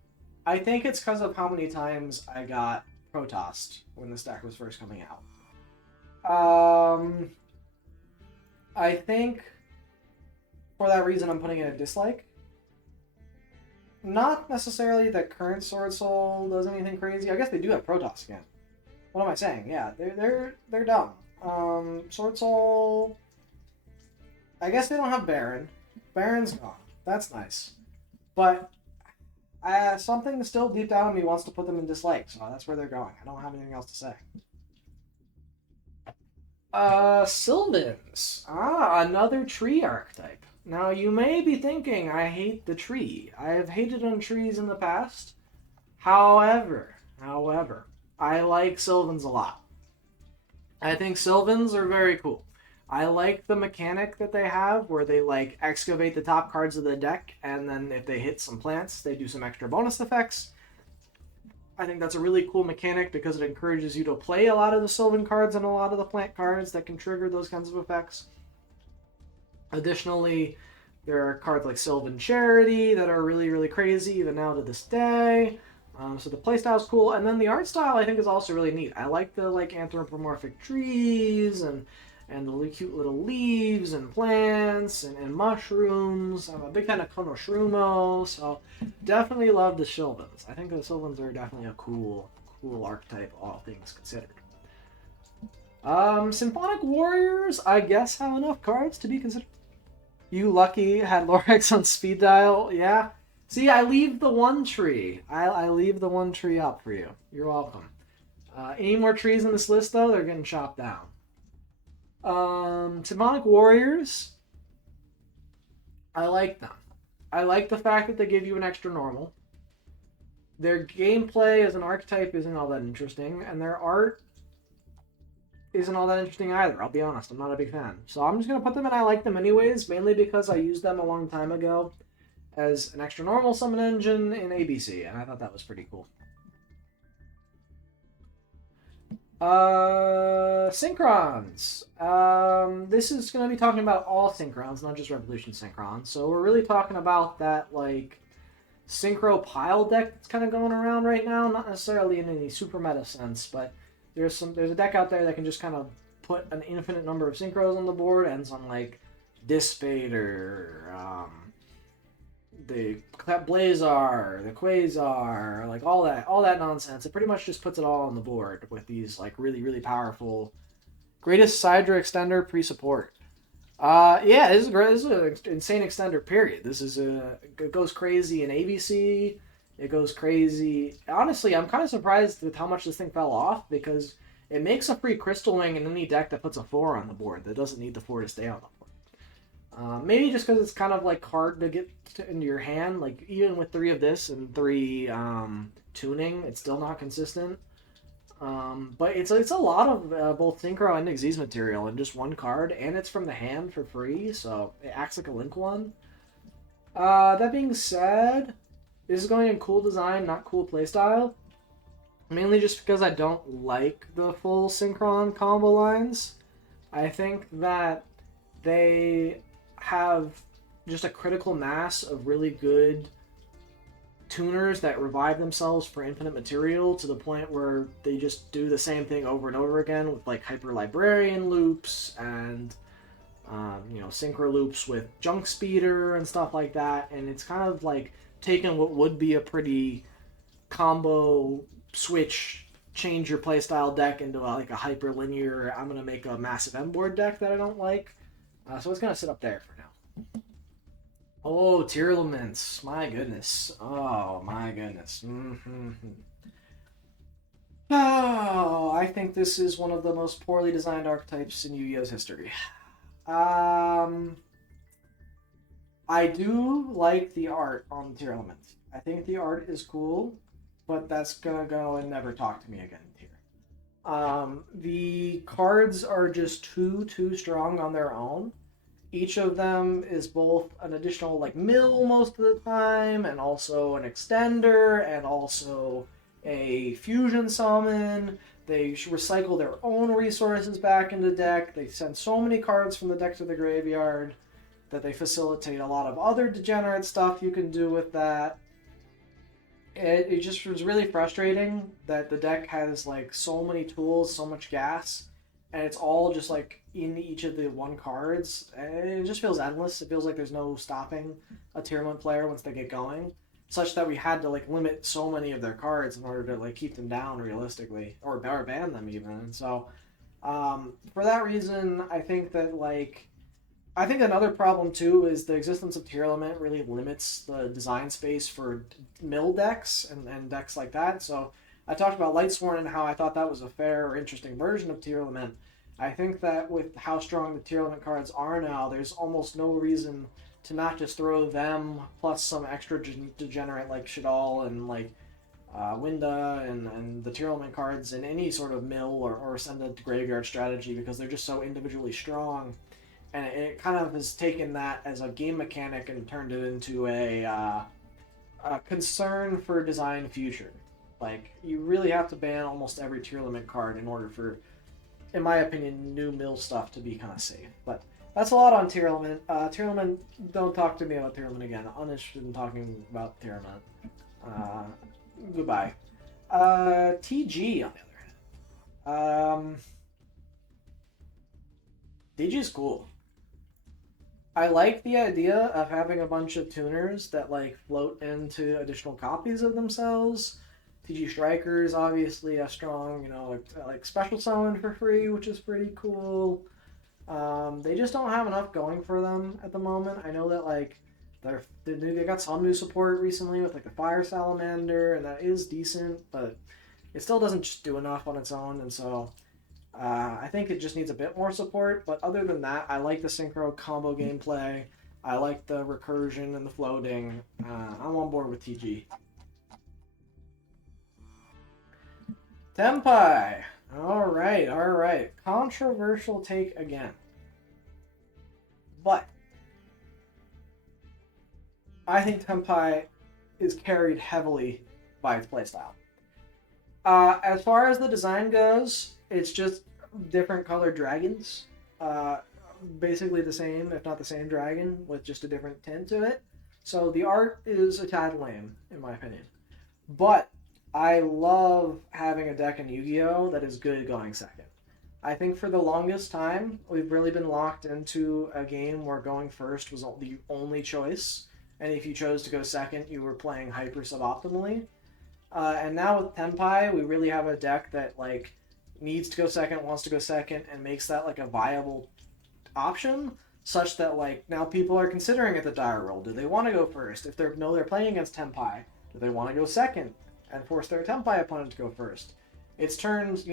I think it's because of how many times I got Protossed when this deck was first coming out. I think for that reason I'm putting it a dislike. Not necessarily that current Sword Soul does anything crazy. I guess they do have Protoss again. What am I saying? Yeah, they're dumb. Sword Soul. I guess they don't have Baron. Baron's gone. That's nice. But something still deep down in me wants to put them in dislike, so that's where they're going. I don't have anything else to say. Sylvans. Another tree archetype. Now, you may be thinking, I hate the tree. I have hated on trees in the past. However, I like Sylvans a lot. I think Sylvans are very cool. I like the mechanic that they have where they, like, excavate the top cards of the deck, and then if they hit some plants, they do some extra bonus effects. I think that's a really cool mechanic because it encourages you to play a lot of the Sylvan cards and a lot of the plant cards that can trigger those kinds of effects. Additionally, there are cards like Sylvan Charity that are really, really crazy even now to this day. So the playstyle is cool, and then the art style I think is also really neat. I like the, like, anthropomorphic trees and the cute little leaves and plants and mushrooms. I'm a big fan of Konoshrumo, so definitely love the Sylvans. I think the Sylvans are definitely a cool archetype, all things considered. Symphonic Warriors, I guess, have enough cards to be considered. You lucky had Lorax on speed dial, yeah. See, I leave the one tree. I leave the one tree up for you. You're welcome. Any more trees in this list, though, they're getting chopped down. Symphonic Warriors, I like them. I like the fact that they give you an extra normal. Their gameplay as an archetype isn't all that interesting, and their art isn't all that interesting either, I'll be honest. I'm not a big fan. So I'm just going to put them in I like them anyways, mainly because I used them a long time ago as an extra normal summon engine in ABC, and I thought that was pretty cool. Synchrons. This is going to be talking about all Synchrons, not just Revolution Synchrons. So we're really talking about that, like, Synchro pile deck that's kind of going around right now. Not necessarily in any super meta sense, but there's a deck out there that can just kind of put an infinite number of Synchros on the board and some, like, Dispater, the Blazar, the Quasar, like all that nonsense. It pretty much just puts it all on the board with these, like, really, really powerful greatest Sidra extender pre-support. Yeah, this is great. This is an insane extender, period. It goes crazy in ABC. It goes crazy. Honestly, I'm kind of surprised with how much this thing fell off, because it makes a free Crystal Wing in any deck that puts a 4 on the board that doesn't need the 4 to stay on the board. Maybe just because it's kind of like hard to get into your hand. Like even with 3 of this and 3 tuning, it's still not consistent. But it's a lot of both synchro and Xyz material in just one card, and it's from the hand for free, so it acts like a link one. That being said, this is going in cool design, not cool playstyle. Mainly just because I don't like the full synchron combo lines. I think that they have just a critical mass of really good tuners that revive themselves for infinite material to the point where they just do the same thing over and over again with like hyper librarian loops and synchro loops with junk speeder and stuff like that. And it's kind of like taking what would be a pretty combo switch, change your playstyle deck into like a hyper linear, I'm gonna make a massive M board deck that I don't like. So it's gonna sit up there for now. Oh, Tearlaments. My goodness. Oh, my goodness. Mm-hmm. Oh, I think this is one of the most poorly designed archetypes in Yu-Gi-Oh's history. I do like the art on the Tearlaments. I think the art is cool, but that's gonna go and never talk to me again here. The cards are just too strong on their own. Each of them is both an additional like mill most of the time, and also an extender, and also a fusion summon. They recycle their own resources back into the deck. They send so many cards from the deck to the graveyard that they facilitate a lot of other degenerate stuff you can do with that. It just was really frustrating that the deck has like so many tools, so much gas, and it's all just like in each of the one cards. And it just feels endless. It feels like there's no stopping a tier 1 player once they get going, such that we had to like limit so many of their cards in order to like keep them down realistically, or ban them even. And so for that reason, I think another problem too is the existence of Tier Element really limits the design space for mill decks and decks like that. So I talked about Lightsworn and how I thought that was a fair or interesting version of Tier Element. I think that with how strong the Tier Element cards are now, there's almost no reason to not just throw them plus some extra degenerate like Shadal and like Winda and the Tier Element cards in any sort of mill or send it to graveyard strategy, because they're just so individually strong. And it kind of has taken that as a game mechanic and turned it into a concern for design future. Like, you really have to ban almost every Tier Limit card in order for, in my opinion, new mill stuff to be kind of safe. But that's a lot on Tier Element. Tier Element, don't talk to me about Tier Element again. Uninterested in talking about Tier Element. Goodbye. TG, on the other hand. TG is cool. I like the idea of having a bunch of tuners that like float into additional copies of themselves. TG Striker is obviously a strong, like special summon for free, which is pretty cool. They just don't have enough going for them at the moment. I know that like they got some new support recently with like the Fire Salamander, and that is decent, but it still doesn't just do enough on its own, and so I think it just needs a bit more support. But other than that, I like the synchro combo gameplay. I like the recursion and the floating. I'm on board with TG. Tenpai! Alright. Controversial take again. But I think Tenpai is carried heavily by its playstyle. As far as the design goes, it's just different colored dragons. Basically the same, if not the same dragon, with just a different tint to it. So the art is a tad lame, in my opinion. But I love having a deck in Yu-Gi-Oh! That is good going second. I think for the longest time, we've really been locked into a game where going first was the only choice. And if you chose to go second, you were playing hyper suboptimally. And now with Tenpai, we really have a deck that like needs to go second, wants to go second, and makes that like a viable option, such that like now people are considering at the die roll, do they want to go first? If they're playing against Tenpai, do they want to go second and force their Tenpai opponent to go first? It's turned,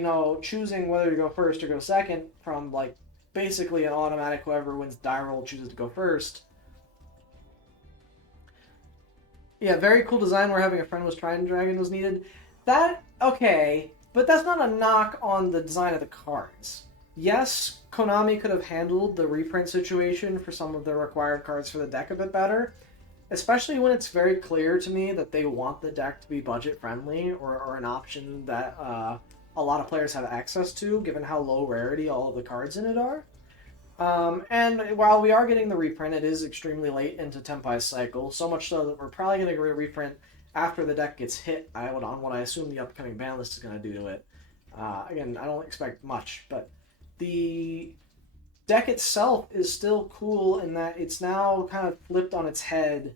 choosing whether to go first or go second from like basically an automatic whoever wins die roll chooses to go first. Yeah, very cool design where having a friend was Trident Dragon was needed. That, okay, but that's not a knock on the design of the cards. Yes, Konami could have handled the reprint situation for some of the required cards for the deck a bit better, especially when it's very clear to me that they want the deck to be budget friendly or an option that a lot of players have access to, given how low rarity all of the cards in it are. And while we are getting the reprint, it is extremely late into Tenpai's cycle, so much so that we're probably going to get a reprint after the deck gets hit on what I assume the upcoming ban list is going to do to it. Again, I don't expect much, but the deck itself is still cool in that it's now kind of flipped on its head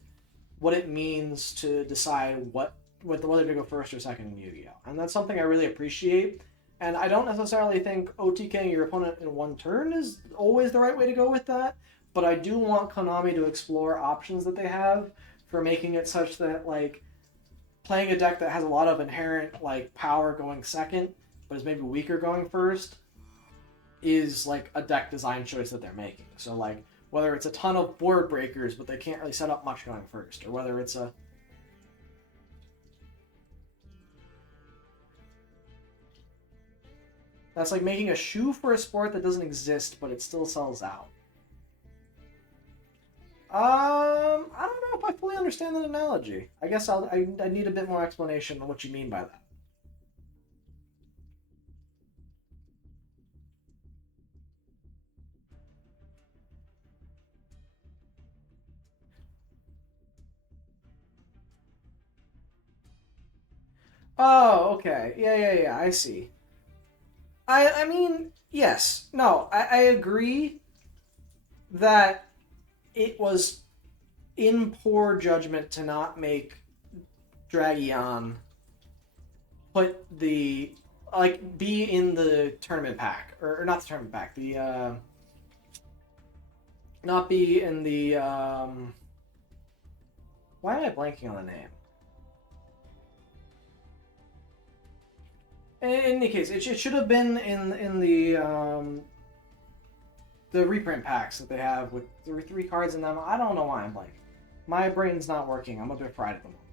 what it means to decide whether to go first or second in Yu-Gi-Oh! And that's something I really appreciate. And I don't necessarily think OTKing your opponent in one turn is always the right way to go with that, but I do want Konami to explore options that they have for making it such that, like, playing a deck that has a lot of inherent, like, power going second, but is maybe weaker going first, is, like, a deck design choice that they're making. So, like, whether it's a ton of board breakers, but they can't really set up much going first, or whether it's a... That's like making a shoe for a sport that doesn't exist, but it still sells out. I don't know if I fully understand that analogy. I guess I need a bit more explanation on what you mean by that. Oh, okay. Yeah, I see. I mean, yes. No, I agree that it was in poor judgment to not make Dragion put the, like, be in the tournament pack. Or not the tournament pack, the, not be in the, why am I blanking on the name? In any case, it should have been in the reprint packs that they have with three cards in them. I don't know why I'm blanking. My brain's not working. I'm a bit fried at the moment.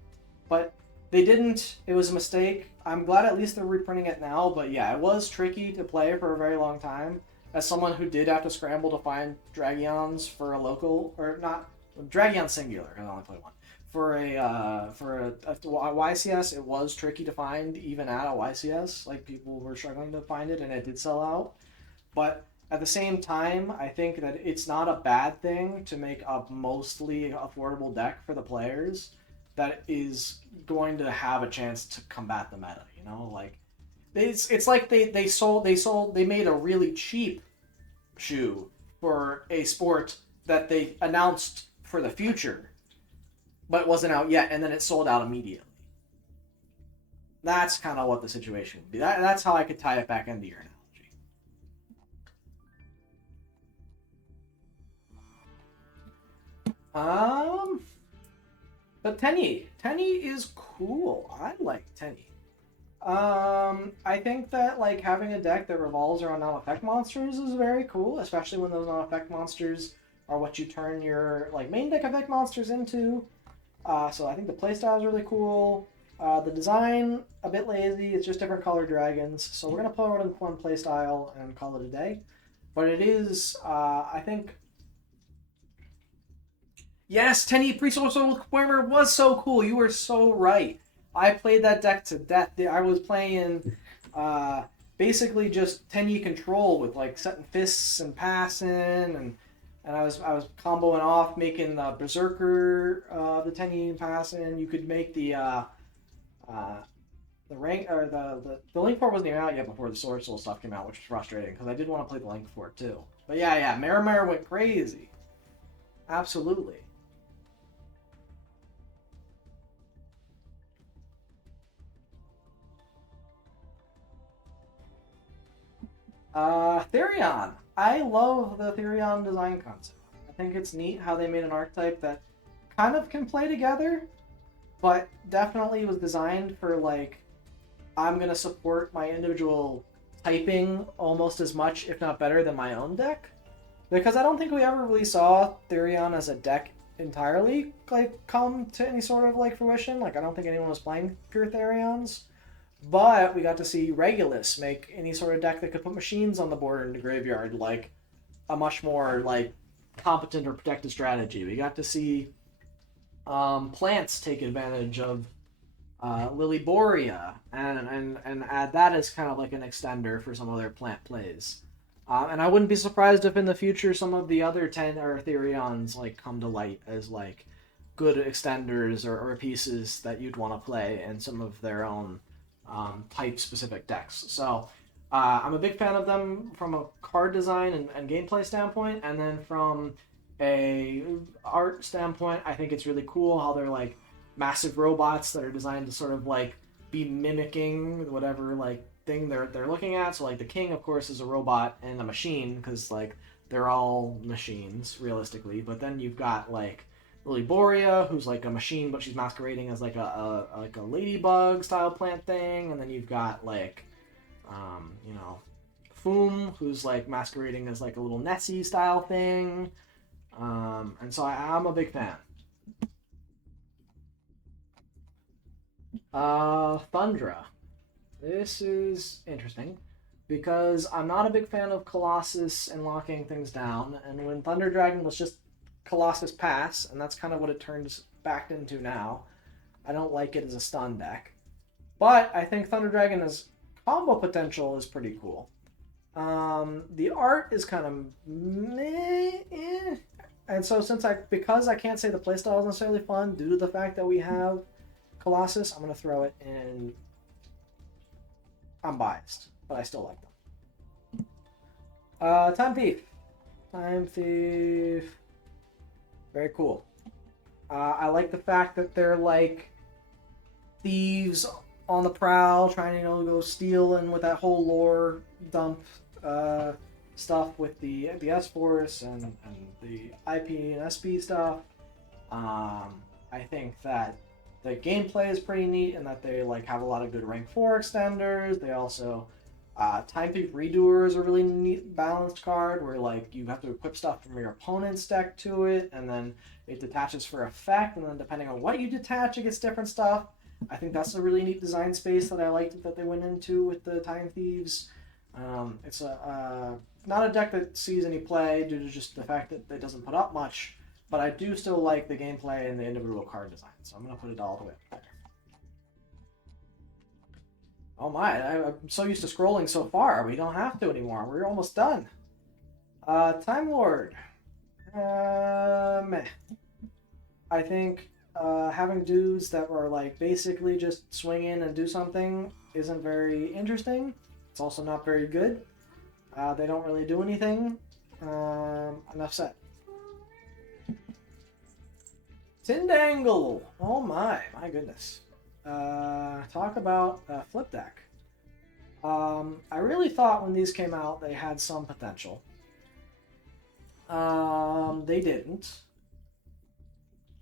But they didn't. It was a mistake. I'm glad at least they're reprinting it now. But yeah, it was tricky to play for a very long time. As someone who did have to scramble to find Dragions for a local, or not Dragion singular, because I only played one. For a YCS, it was tricky to find even at a YCS. Like, people were struggling to find it, and it did sell out. But at the same time, I think that it's not a bad thing to make a mostly affordable deck for the players that is going to have a chance to combat the meta. You know, like it's like they made a really cheap shoe for a sport that they announced for the future, but it wasn't out yet, and then it sold out immediately. That's kind of what the situation would be. That's how I could tie it back into your analogy. But Tenyi is cool. I like Tenyi. I think that, like, having a deck that revolves around non-effect monsters is very cool, especially when those non-effect monsters are what you turn your, like, main deck effect monsters into. So I think the playstyle is really cool. The design, a bit lazy. It's just different colored dragons. So we're going to put out in one playstyle and call it a day. But it is, I think... Yes, Tenyi Pre-Social Warmer was so cool. You were so right. I played that deck to death. I was playing basically just Tenyi control with, like, setting fists and passing, and I was comboing off, making the Berserker, the Tenyi passing. You could make the rank, or the Link Fort wasn't even out yet before the Sword Soul stuff came out, which was frustrating because I did want to play the Link Fort too. But yeah, Miramar went crazy. Absolutely. Therion. I love the Therion design concept. I think it's neat how they made an archetype that kind of can play together, but definitely was designed for, like, I'm going to support my individual typing almost as much, if not better, than my own deck. Because I don't think we ever really saw Therion as a deck entirely like come to any sort of like fruition. Like I don't think anyone was playing pure Therions. But we got to see Regulus make any sort of deck that could put machines on the board in the graveyard like a much more like competent or protected strategy. We got to see plants take advantage of Lilyboria and add that as kind of like an extender for some other plant plays. And I wouldn't be surprised if in the future some of the other 10 or Therions like come to light as like good extenders or pieces that you'd want to play in some of their own type specific decks. So I'm a big fan of them from a card design and gameplay standpoint, and then from a art standpoint, I think it's really cool how they're like massive robots that are designed to sort of like be mimicking whatever like thing they're looking at. So like the king, of course, is a robot and a machine because like they're all machines realistically. But then you've got like Lilyboria, who's like a machine, but she's masquerading as like a ladybug style plant thing, and then you've got like you know, Foom, who's like masquerading as like a little Nessie style thing. And so I'm a big fan. Thundra. This is interesting because I'm not a big fan of Colossus and locking things down, and when Thunder Dragon was just Colossus Pass, and that's kind of what it turns back into now, I don't like it as a stun deck. But I think Thunder Dragon as combo potential is pretty cool. The art is kind of meh, and so because I can't say the playstyle is necessarily fun due to the fact that we have Colossus, I'm gonna throw it in. I'm biased, but I still like them. Time Thief. Time Thief. Very cool. I like the fact that they're like thieves on the prowl, trying to go steal, and with that whole lore dump stuff with the S-Force and the IP and SP stuff. I think that the gameplay is pretty neat and that they like have a lot of good rank 4 extenders. They also Time Thief Redoer is a really neat balanced card where like you have to equip stuff from your opponent's deck to it, and then it detaches for effect, and then depending on what you detach, it gets different stuff. I think that's a really neat design space that I liked that they went into with the Time Thieves. It's not a deck that sees any play due to just the fact that it doesn't put up much, but I do still like the gameplay and the individual card design, so I'm going to put it all the way up there. Oh my, I'm so used to scrolling so far. We don't have to anymore. We're almost done. Time Lord. Meh. I think having dudes that were like basically just swing in and do something isn't very interesting. It's also not very good. They don't really do anything. Enough said. Tindangle! Oh my goodness. Talk about flip deck. I really thought when these came out they had some potential. They didn't.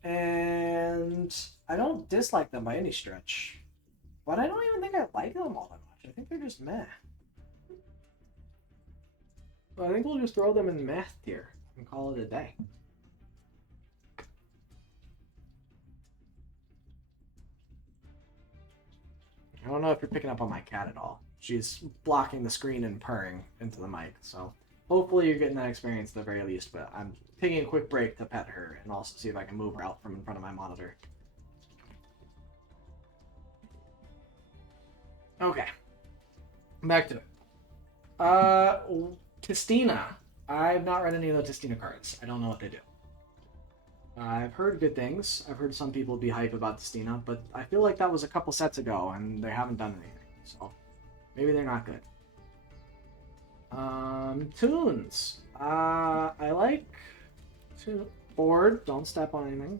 And I don't dislike them by any stretch. But I don't even think I like them all that much. I think they're just meh. So I think we'll just throw them in meh tier and call it a day. I don't know if you're picking up on my cat at all. She's blocking the screen and purring into the mic, so hopefully you're getting that experience at the very least, but I'm taking a quick break to pet her and also see if I can move her out from in front of my monitor. Okay. Back to it. Tistina. I've not read any of the Tistina cards. I don't know what they do. I've heard good things. I've heard some people be hype about Tistina, but I feel like that was a couple sets ago and they haven't done anything. So maybe they're not good. Tunes. I like board. Don't step on anything.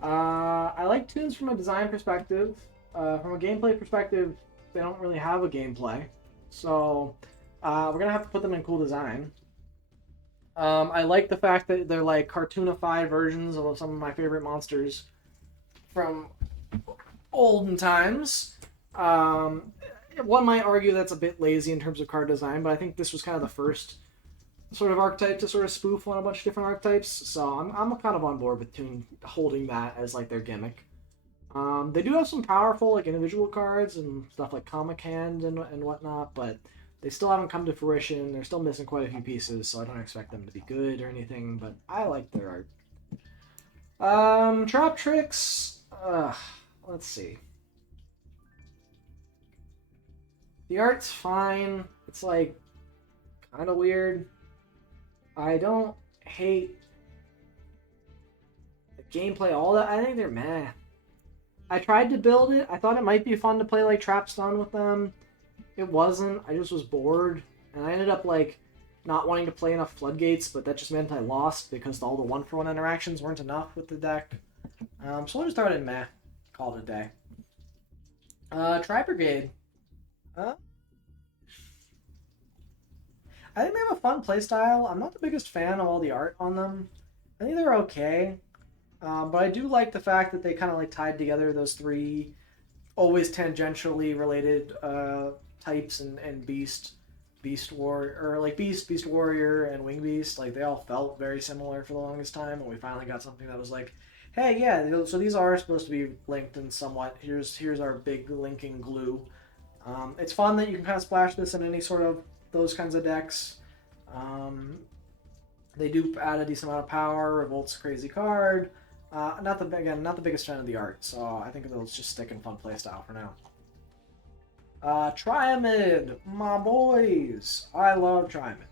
I like tunes from a design perspective. From a gameplay perspective, they don't really have a gameplay, so we're gonna have to put them in cool design. I like the fact that they're like cartoonified versions of some of my favorite monsters from olden times. one might argue that's a bit lazy in terms of card design, but I think this was kind of the first sort of archetype to sort of spoof on a bunch of different archetypes. So I'm kind of on board with holding that as like their gimmick. They do have some powerful like individual cards and stuff like Comic Hand and whatnot, but they still haven't come to fruition. They're still missing quite a few pieces, so I don't expect them to be good or anything. But I like their art. Trap tricks. Let's see. The art's fine. It's like kind of weird. I don't hate the gameplay, all that. I think they're meh. I tried to build it. I thought it might be fun to play like Trap Stun with them. It wasn't. I just was bored. And I ended up like not wanting to play enough Floodgates, but that just meant I lost because all the 1-for-1 interactions weren't enough with the deck. So we'll just throw it in meh. Call it a day. Tri-Brigade. I think they have a fun playstyle. I'm not the biggest fan of all the art on them. I think they're okay. But I do like the fact that they kind of like tied together those three always tangentially related types and beast warrior, or like beast warrior and wing beast. Like they all felt very similar for the longest time, and we finally got something that was like, hey, yeah, so these are supposed to be linked in somewhat. Here's our big linking glue. It's fun that you can kind of splash this in any sort of those kinds of decks. They do add a decent amount of power. Revolt's a crazy card. Not the biggest fan of the art, so I think it'll just stick in fun playstyle for now. Triamid, my boys. I love Triamid.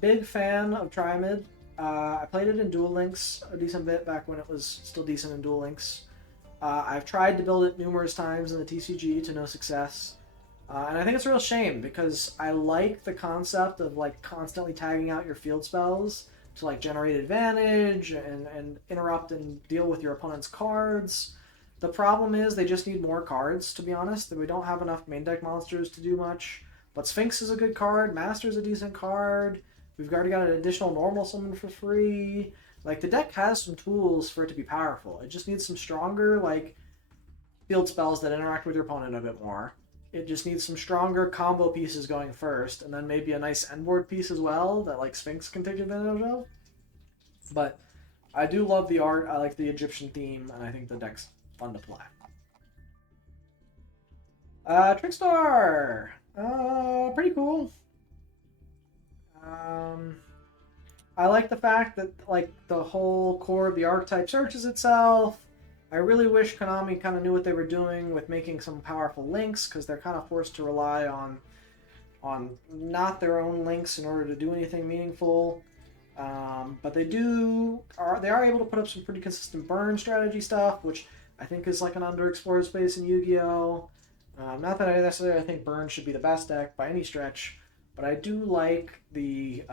Big fan of Triamid. I played it in Duel Links a decent bit back when it was still decent in Duel Links. I've tried to build it numerous times in the TCG to no success. And I think it's a real shame because I like the concept of like constantly tagging out your field spells to like generate advantage and interrupt and deal with your opponent's cards. The problem is they just need more cards, to be honest. We don't have enough main deck monsters to do much. But Sphinx is a good card, Master's a decent card. We've already got an additional normal summon for free. Like the deck has some tools for it to be powerful. It just needs some stronger like field spells that interact with your opponent a bit more. It just needs some stronger combo pieces going first, and then maybe a nice endboard piece as well that like Sphinx can take advantage of. But I do love the art. I like the Egyptian theme, and I think the deck's fun to play. Trickstar! Pretty cool. I like the fact that like the whole core of the archetype searches itself. I really wish Konami kind of knew what they were doing with making some powerful links, because they're kind of forced to rely on not their own links in order to do anything meaningful. But they are able to put up some pretty consistent burn strategy stuff, which I think is like an underexplored space in Yu-Gi-Oh! Not that I necessarily think burn should be the best deck by any stretch, but I do like the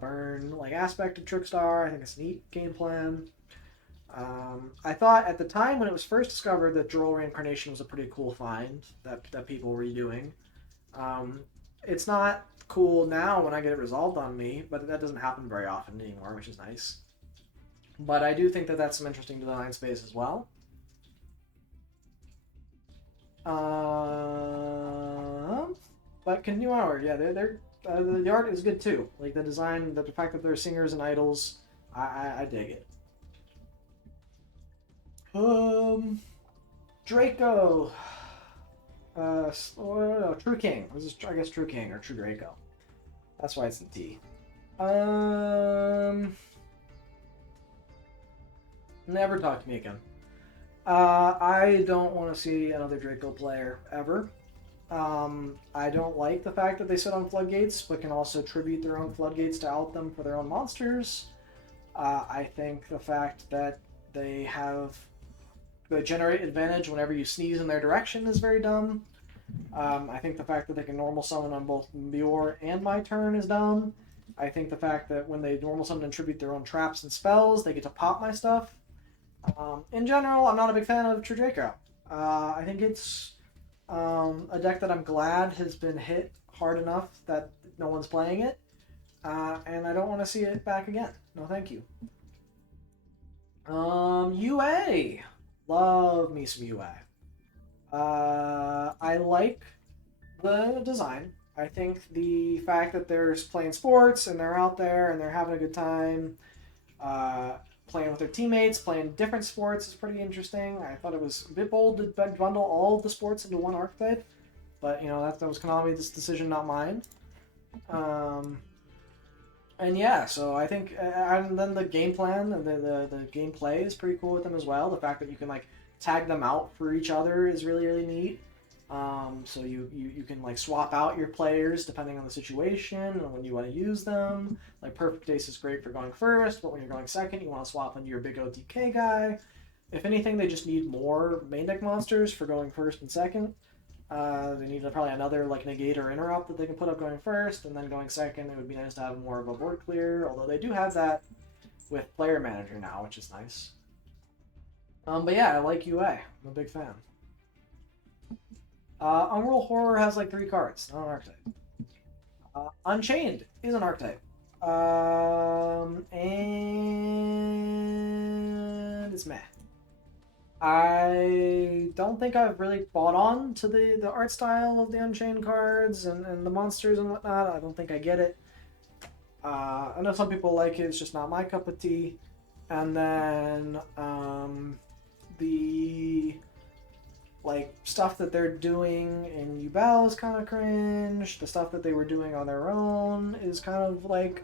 burn like aspect of Trickstar. I think it's a neat game plan. I thought at the time when it was first discovered that Droll Reincarnation was a pretty cool find that people were redoing. It's not cool now when I get it resolved on me, but that doesn't happen very often anymore, which is nice. But I do think that that's some interesting design space as well. But continue onward. Yeah, the art is good too. Like the design, the fact that they're singers and idols, I dig it. Draco. True King. This is, I guess, True King or True Draco. That's why it's the T. Never talk to me again. I don't want to see another Draco player ever. I don't like the fact that they sit on floodgates, but can also tribute their own floodgates to out them for their own monsters. I think the fact that they generate advantage whenever you sneeze in their direction is very dumb. I think the fact that they can normal summon on both your and my turn is dumb. I think the fact that when they normal summon and tribute their own traps and spells, they get to pop my stuff. In general, I'm not a big fan of True Draco. I think it's a deck that I'm glad has been hit hard enough that no one's playing it. And I don't want to see it back again. No, thank you. UA. Love me some UA. I like the design. I think the fact that they're playing sports and they're out there and they're having a good time, uh, playing with their teammates, playing different sports is pretty interesting. I thought it was a bit bold to bundle all of the sports into one archetype, but you know that was Konami's decision, not mine. Um, and yeah, so I think, and then the game plan, the gameplay is pretty cool with them as well. The fact that you can like tag them out for each other is really really neat. So you can like swap out your players depending on the situation and when you want to use them. Like Perfect Ace is great for going first, but when you're going second, you want to swap into your big OTK guy. If anything, they just need more main deck monsters for going first and second. They need probably another like negate or interrupt that they can put up going first, and then going second. It would be nice to have more of a board clear, although they do have that with Player Manager now, which is nice. But yeah, I like UA. I'm a big fan. Unreal Horror has like 3 cards, not an archetype. Unchained is an archetype. And it's meh. I don't think I've really bought on to the art style of the Unchained cards and the monsters and whatnot. I don't think I get it. I know some people like it, it's just not my cup of tea. And then the like stuff that they're doing in Yubel is kind of cringe. The stuff that they were doing on their own is kind of like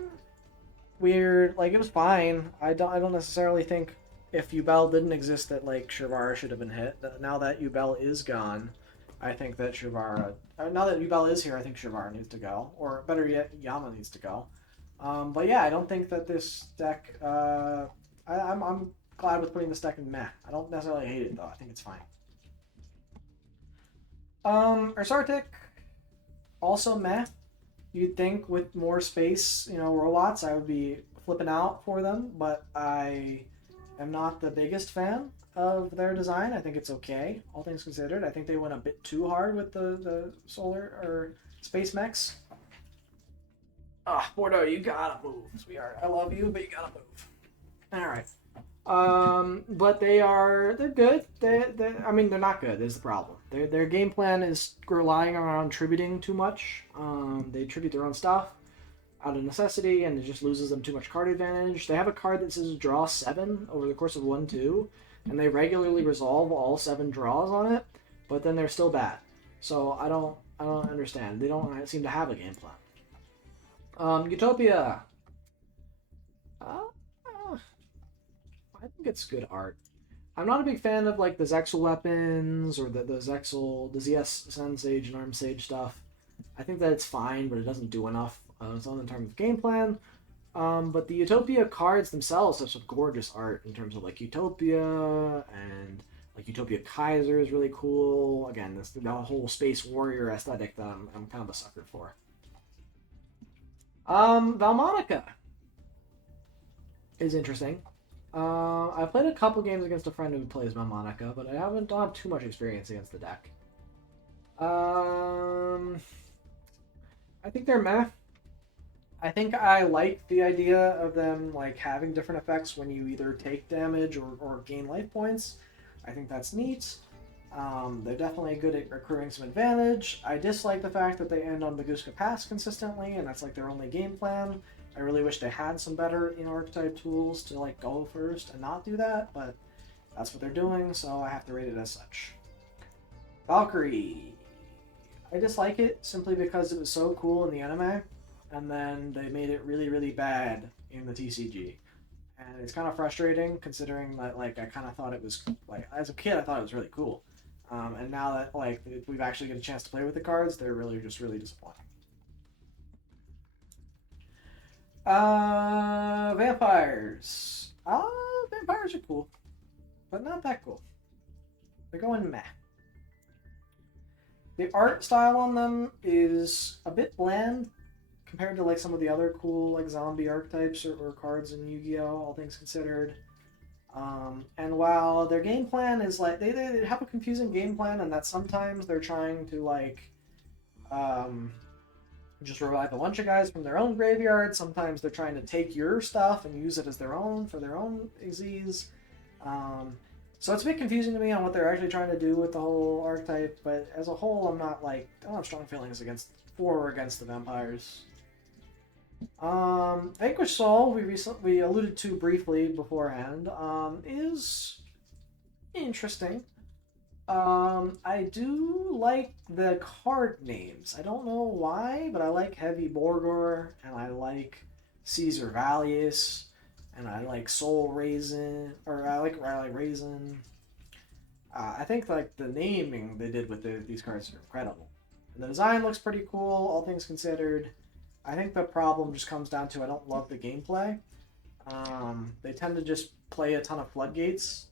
weird. Like it was fine. I don't necessarily think if Yubel didn't exist that like Shivara should have been hit. Now that Yubel is gone, I think that Shivara. Now that Yubel is here, I think Shivara needs to go, or better yet, Yama needs to go. But yeah, I don't think that this deck. I'm glad with putting this deck in meh. I don't necessarily hate it though. I think it's fine. Ursartic, also meh. You'd think with more space, you know, robots, I would be flipping out for them, but I am not the biggest fan of their design. I think it's okay, all things considered. I think they went a bit too hard with the solar or space mechs. Bordeaux, you gotta move, sweetheart. I love you, but you gotta move. All right. But they're good. I mean, they're not good. Is the problem. Their game plan is relying on tributing too much. They tribute their own stuff out of necessity, and it just loses them too much card advantage. They have a card that says draw 7 over the course of 1-2, and they regularly resolve all 7 draws on it, but then they're still bad. So I don't understand. They don't seem to have a game plan. Utopia. I think it's good art. I'm not a big fan of like the Zexal weapons or the ZS Sun Sage and Arm Sage stuff. I think that it's fine, but it doesn't do enough on its own in terms of game plan. But the Utopia cards themselves have some gorgeous art in terms of like Utopia and like Utopia Kaiser is really cool. Again, this the whole Space Warrior aesthetic that I'm kind of a sucker for. Valmonica is interesting. I've played a couple games against a friend who plays Valmonica, but I don't have too much experience against the deck. I think they're meh. I think I like the idea of them like having different effects when you either take damage or gain life points. I think that's neat. They're definitely good at accruing some advantage. I dislike the fact that they end on Baguska Pass consistently, and that's like their only game plan. I really wish they had some better archetype tools to like go first and not do that, but that's what they're doing, so I have to rate it as such. Valkyrie. I dislike it simply because it was so cool in the anime, and then they made it really, really bad in the TCG. And it's kind of frustrating considering that like I kind of thought it was like as a kid I thought it was really cool, and now that like we've actually got a chance to play with the cards, they're really just really disappointing. Vampires. Vampires are cool, but not that cool. They're going meh. The art style on them is a bit bland compared to like some of the other cool like zombie archetypes or cards in Yu-Gi-Oh, all things considered. And while their game plan is like they have a confusing game plan, and that sometimes they're trying to like just revive a bunch of guys from their own graveyard. Sometimes they're trying to take your stuff and use it as their own for their own Xyz. So it's a bit confusing to me on what they're actually trying to do with the whole archetype, but as a whole, I'm not like, I don't have strong feelings for or against the vampires. Vanquish Soul, we alluded to briefly beforehand, is interesting. I do like the card names. I don't know why, but I like Heavy Borgor, and I like Caesar Valius, and I like Soul Raisin, or I like Raisin. I think like the naming they did with these cards are incredible. And the design looks pretty cool, all things considered. I think the problem just comes down to I don't love the gameplay. They tend to just play a ton of floodgates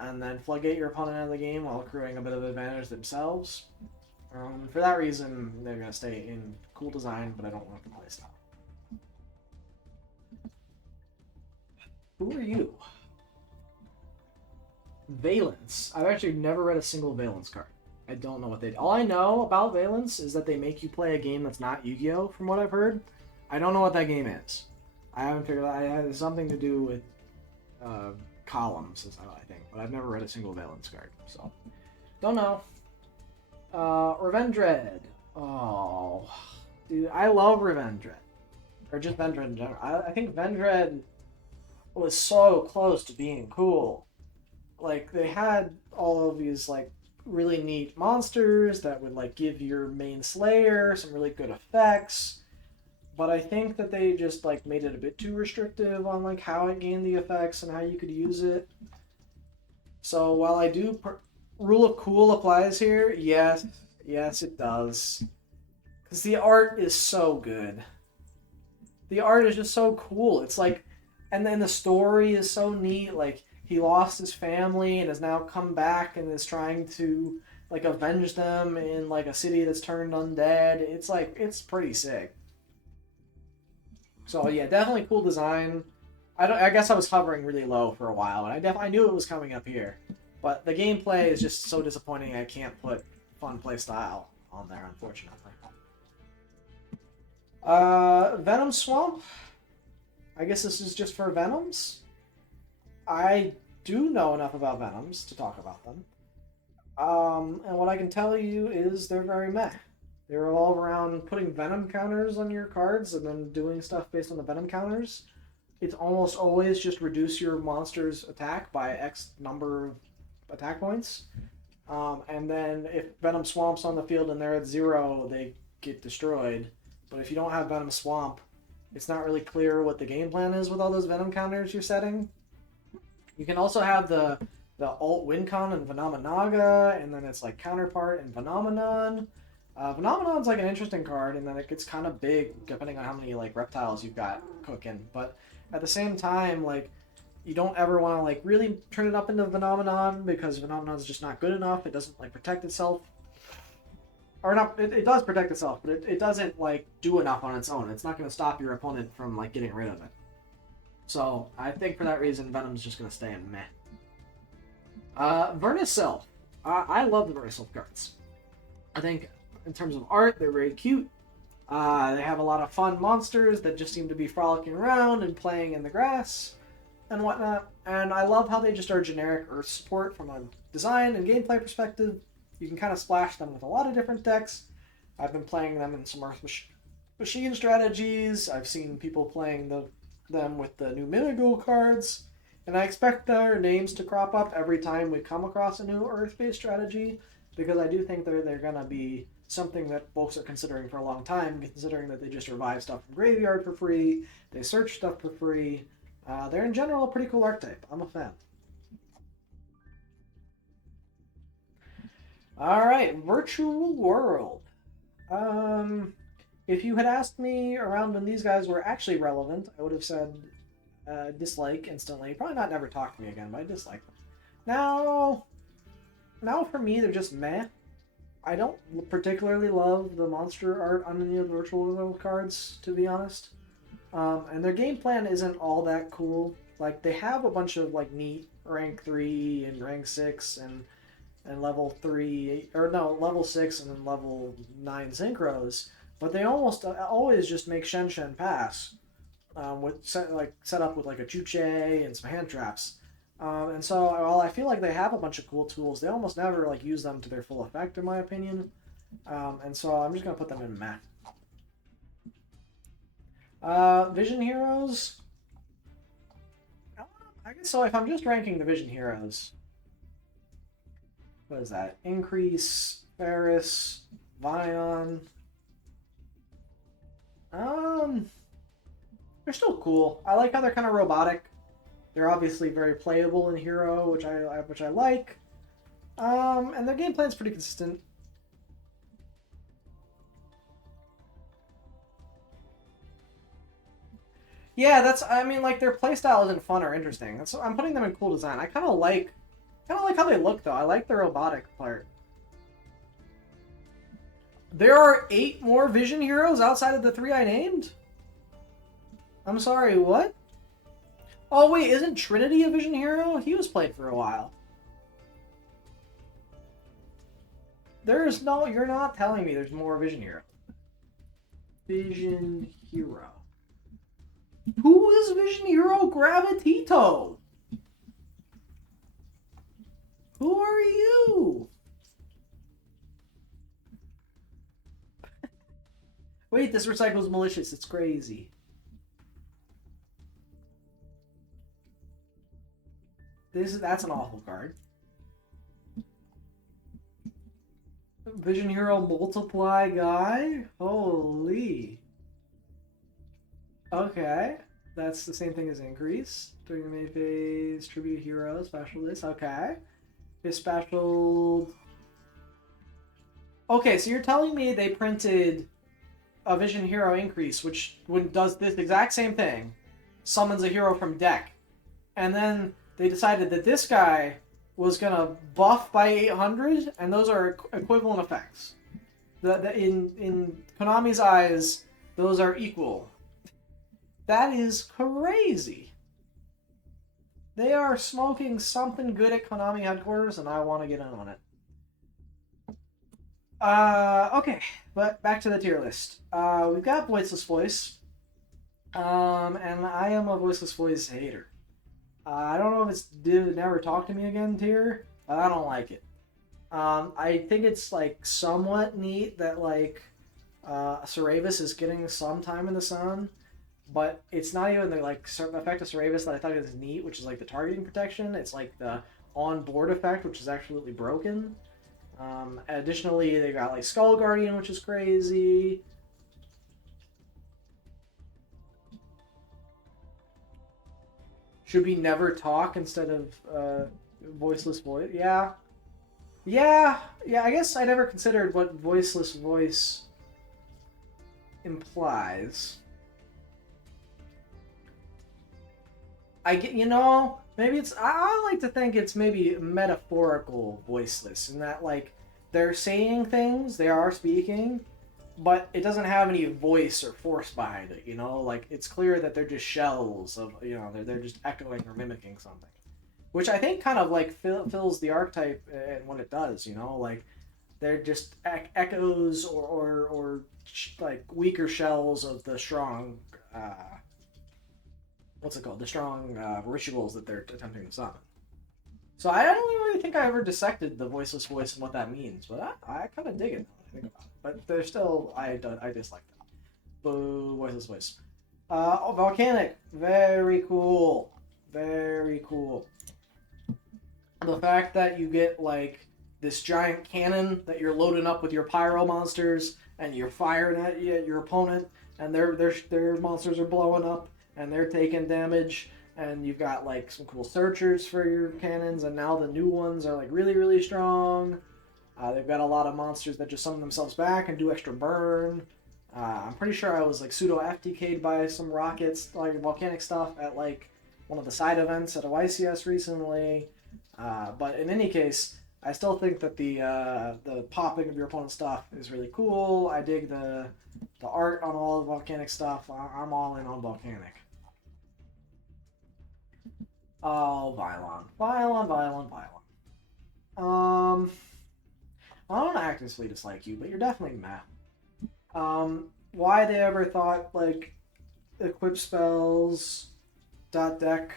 and then floodgate your opponent out of the game while accruing a bit of advantage themselves. For that reason, they're going to stay in cool design, but I don't want the playstyle. Who are you? Valence. I've actually never read a single Valence card. I don't know what they do. All I know about Valence is that they make you play a game that's not Yu-Gi-Oh! From what I've heard. I don't know what that game is. I haven't figured out. It has something to do with columns, I think. But I've never read a single Valence card. So, don't know. Revendred. Oh. Dude, I love Revendred. Or just Vendred in general. I think Vendred was so close to being cool. Like, they had all of these, like, really neat monsters that would, like, give your main slayer some really good effects. But I think that they just, like, made it a bit too restrictive on, like, how it gained the effects and how you could use it. So, while I do... Rule of cool applies here, yes, it does. Because the art is so good. The art is just so cool. It's like... And then the story is so neat, like... He lost his family and has now come back and is trying to like avenge them in like a city that's turned undead. It's like it's pretty sick. So yeah, definitely cool design. I guess I was hovering really low for a while, and I knew it was coming up here, but the gameplay is just so disappointing. I can't put fun play style on there, unfortunately. Venom Swamp. I guess this is just for Venoms. I do know enough about Venoms to talk about them. And what I can tell you is they're very meh. They revolve around putting Venom counters on your cards and then doing stuff based on the Venom counters. It's almost always just reduce your monster's attack by X number of attack points. And then if Venom Swamp's on the field and they're at 0, they get destroyed. But if you don't have Venom Swamp, it's not really clear what the game plan is with all those Venom counters you're setting. You can also have the alt Wincon and Phenomenaga, and then it's like counterpart and Phenomenon. Phenomenon's like an interesting card, and then it gets kind of big depending on how many like reptiles you've got cooking. But at the same time, like you don't ever want to like really turn it up into Phenomenon because Phenomenon's just not good enough. It doesn't like protect itself. Or not, it does protect itself, but it doesn't like do enough on its own. It's not going to stop your opponent from like getting rid of it. So, I think for that reason, Venom's just going to stay in meh. Vernus Sylph. I love the Vernus Sylph cards. I think, in terms of art, they're very cute. They have a lot of fun monsters that just seem to be frolicking around and playing in the grass and whatnot. And I love how they just are generic Earth support from a design and gameplay perspective. You can kind of splash them with a lot of different decks. I've been playing them in some Earth Machine strategies. I've seen people playing them with the new Minigo cards, and I expect their names to crop up every time we come across a new Earth-based strategy, because I do think they're going to be something that folks are considering for a long time, considering that they just revive stuff from Graveyard for free, they search stuff for free. They're in general a pretty cool archetype. I'm a fan. Alright, Virtual World. If you had asked me around when these guys were actually relevant, I would have said dislike instantly. Probably not never talk to me again, but I dislike them. Now for me, they're just meh. I don't particularly love the monster art on any of the Virtual World cards, to be honest. And their game plan isn't all that cool. Like, they have a bunch of, like, neat rank 3 and rank 6 and level 3, or no, level 6 and then level 9 synchros. But they almost always just make Shen Shen pass, set up with like a Chuche and some hand traps. And so, while I feel like they have a bunch of cool tools, they almost never like use them to their full effect, in my opinion. And so I'm just gonna put them in meh. Vision heroes. I guess so. If I'm just ranking the vision heroes, what is that? Increase, Ferris, Vion. They're still cool. I like how they're kind of robotic. They're obviously very playable in Hero, which I like. And their game plan's pretty consistent. Yeah, I mean, like, their playstyle isn't fun or interesting. I'm putting them in cool design. I kind of like how they look, though. I like the robotic part. There are 8 more Vision heroes outside of the 3 I named? I'm sorry, what? Oh, wait, isn't Trinity a Vision hero? He was played for a while. There's no... You're not telling me there's more Vision hero. Vision hero. Who is Vision hero Gravitito? Who are you? Wait, this recycle's malicious. It's crazy. That's an awful card. Vision hero multiply guy? Holy. Okay. That's the same thing as increase. During the main phase, tribute hero, special this. Okay. His special... Okay, so you're telling me they printed a Vision hero increase, which does this exact same thing, summons a hero from deck, and then they decided that this guy was gonna buff by 800, and those are equivalent effects. In Konami's eyes, those are equal. That is crazy. They are smoking something good at Konami headquarters, and I want to get in on it. Okay, but back to the tier list. We've got Voiceless Voice, and I am a Voiceless Voice hater. I don't know if it's did never talk to me again tier, but I don't like it. I think it's like somewhat neat that like Saravis is getting some time in the sun, but it's not even the like effect of Saravis that I thought was neat, which is like the targeting protection. It's like the on-board effect, which is absolutely broken. Additionally, they got like Skull Guardian, which is crazy. Should we never talk instead of voiceless voice? Yeah. Yeah, I guess I never considered what voiceless voice implies. I get, maybe it's, I like to think it's maybe metaphorical voiceless, in that, like, they're saying things, they are speaking, but it doesn't have any voice or force behind it, Like, it's clear that they're just shells of, they're just echoing or mimicking something. Which I think kind of, like, fills the archetype and what it does, Like, they're just echoes or like, weaker shells of the strong, what's it called? The strong rituals that they're attempting to summon. So I don't really think I ever dissected the voiceless voice and what that means, but I kind of dig it when I think about it. But there's still, I dislike that. Boo, voiceless voice. Volcanic, very cool. Very cool. The fact that you get, like, this giant cannon that you're loading up with your pyro monsters, and you're firing at your opponent, and their monsters are blowing up, and they're taking damage, and you've got like some cool searchers for your cannons, and now the new ones are like really, really strong. They've got a lot of monsters that just summon themselves back and do extra burn. I'm pretty sure I was like pseudo FTK'd by some rockets, like volcanic stuff, at like one of the side events at OICS recently. But in any case, I still think that the popping of your opponent's stuff is really cool. I dig the art on all the volcanic stuff. I'm all in on volcanic. Oh, Vylon. I don't actively dislike you, but you're definitely meh. Why they ever thought, like, equip spells, dot deck,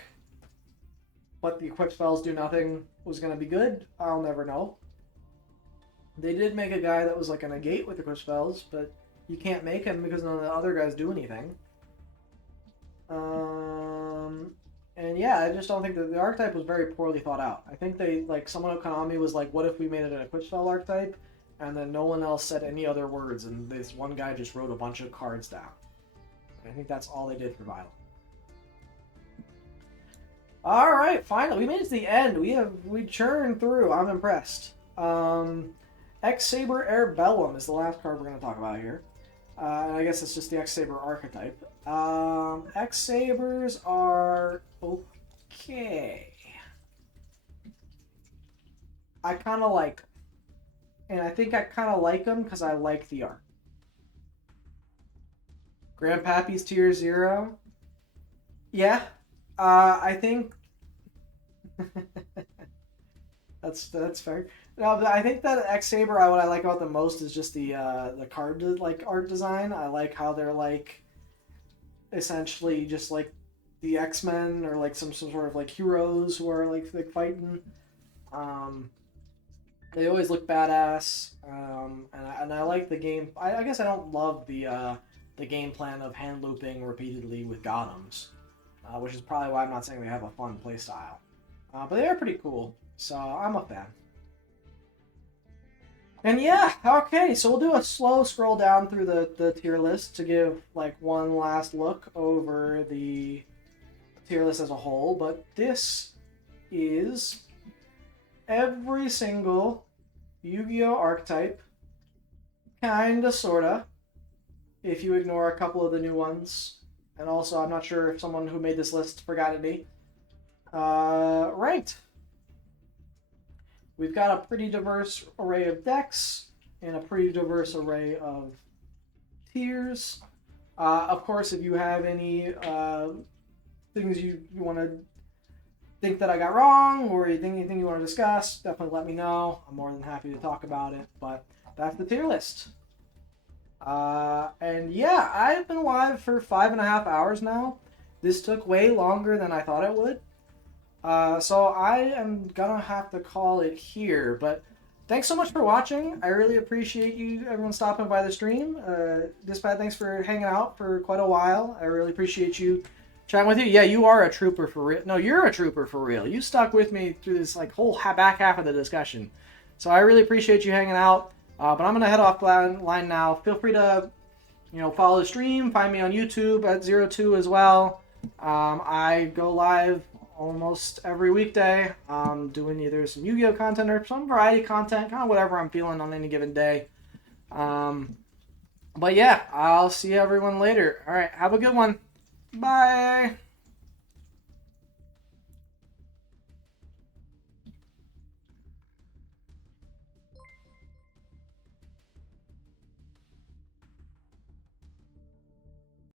but the equip spells do nothing was going to be good. I'll never know. They did make a guy that was like a negate with equip spells, but you can't make him because none of the other guys do anything. And yeah, I just don't think that the archetype was very poorly thought out. I think they, like, someone at Konami was like, what if we made it an equip spell archetype? And then no one else said any other words, and this one guy just wrote a bunch of cards down. I think that's all they did for Vital. All right, finally, we made it to the end. We churned through. I'm impressed. X-Saber Air Bellum is the last card we're going to talk about here. And I guess it's just the X-Saber archetype. X-Sabers are okay. I kind of like them. And I think I kind of like them because I like the art. Grandpappy's Tier 0. Yeah. I think... that's fair. No, I think that X-Saber, what I like about them most is just the card like art design. I like how they're like essentially just like the X-Men or like some sort of like heroes who are like fighting. They always look badass, and I like the game. I guess I don't love the game plan of hand looping repeatedly with Gothams, which is probably why I'm not saying they have a fun playstyle. But they are pretty cool, so I'm a fan. And yeah, okay, so we'll do a slow scroll down through the tier list to give like one last look over the tier list as a whole, but this is every single Yu-Gi-Oh archetype, kinda, sorta, if you ignore a couple of the new ones. And also, I'm not sure if someone who made this list forgot any. Right. We've got a pretty diverse array of decks and a pretty diverse array of tiers. Of course, if you have any things you want to think that I got wrong, or you think anything you want to discuss, definitely let me know. I'm more than happy to talk about it. But that's the tier list. And yeah, I've been live for 5.5 hours now. This took way longer than I thought it would. So I am gonna have to call it here, but thanks so much for watching. I really appreciate everyone stopping by the stream. Dispatch, thanks for hanging out for quite a while. I really appreciate you chatting with you. Yeah, you are a trooper for real. No, you're a trooper for real. You stuck with me through this like whole back half of the discussion. So I really appreciate you hanging out. But I'm gonna head off line now. Feel free to, follow the stream. Find me on YouTube at 02 as well. I go live almost every weekday, doing either some Yu-Gi-Oh content or some variety content, kind of whatever I'm feeling on any given day. But yeah, I'll see everyone later. All right, have a good one. Bye.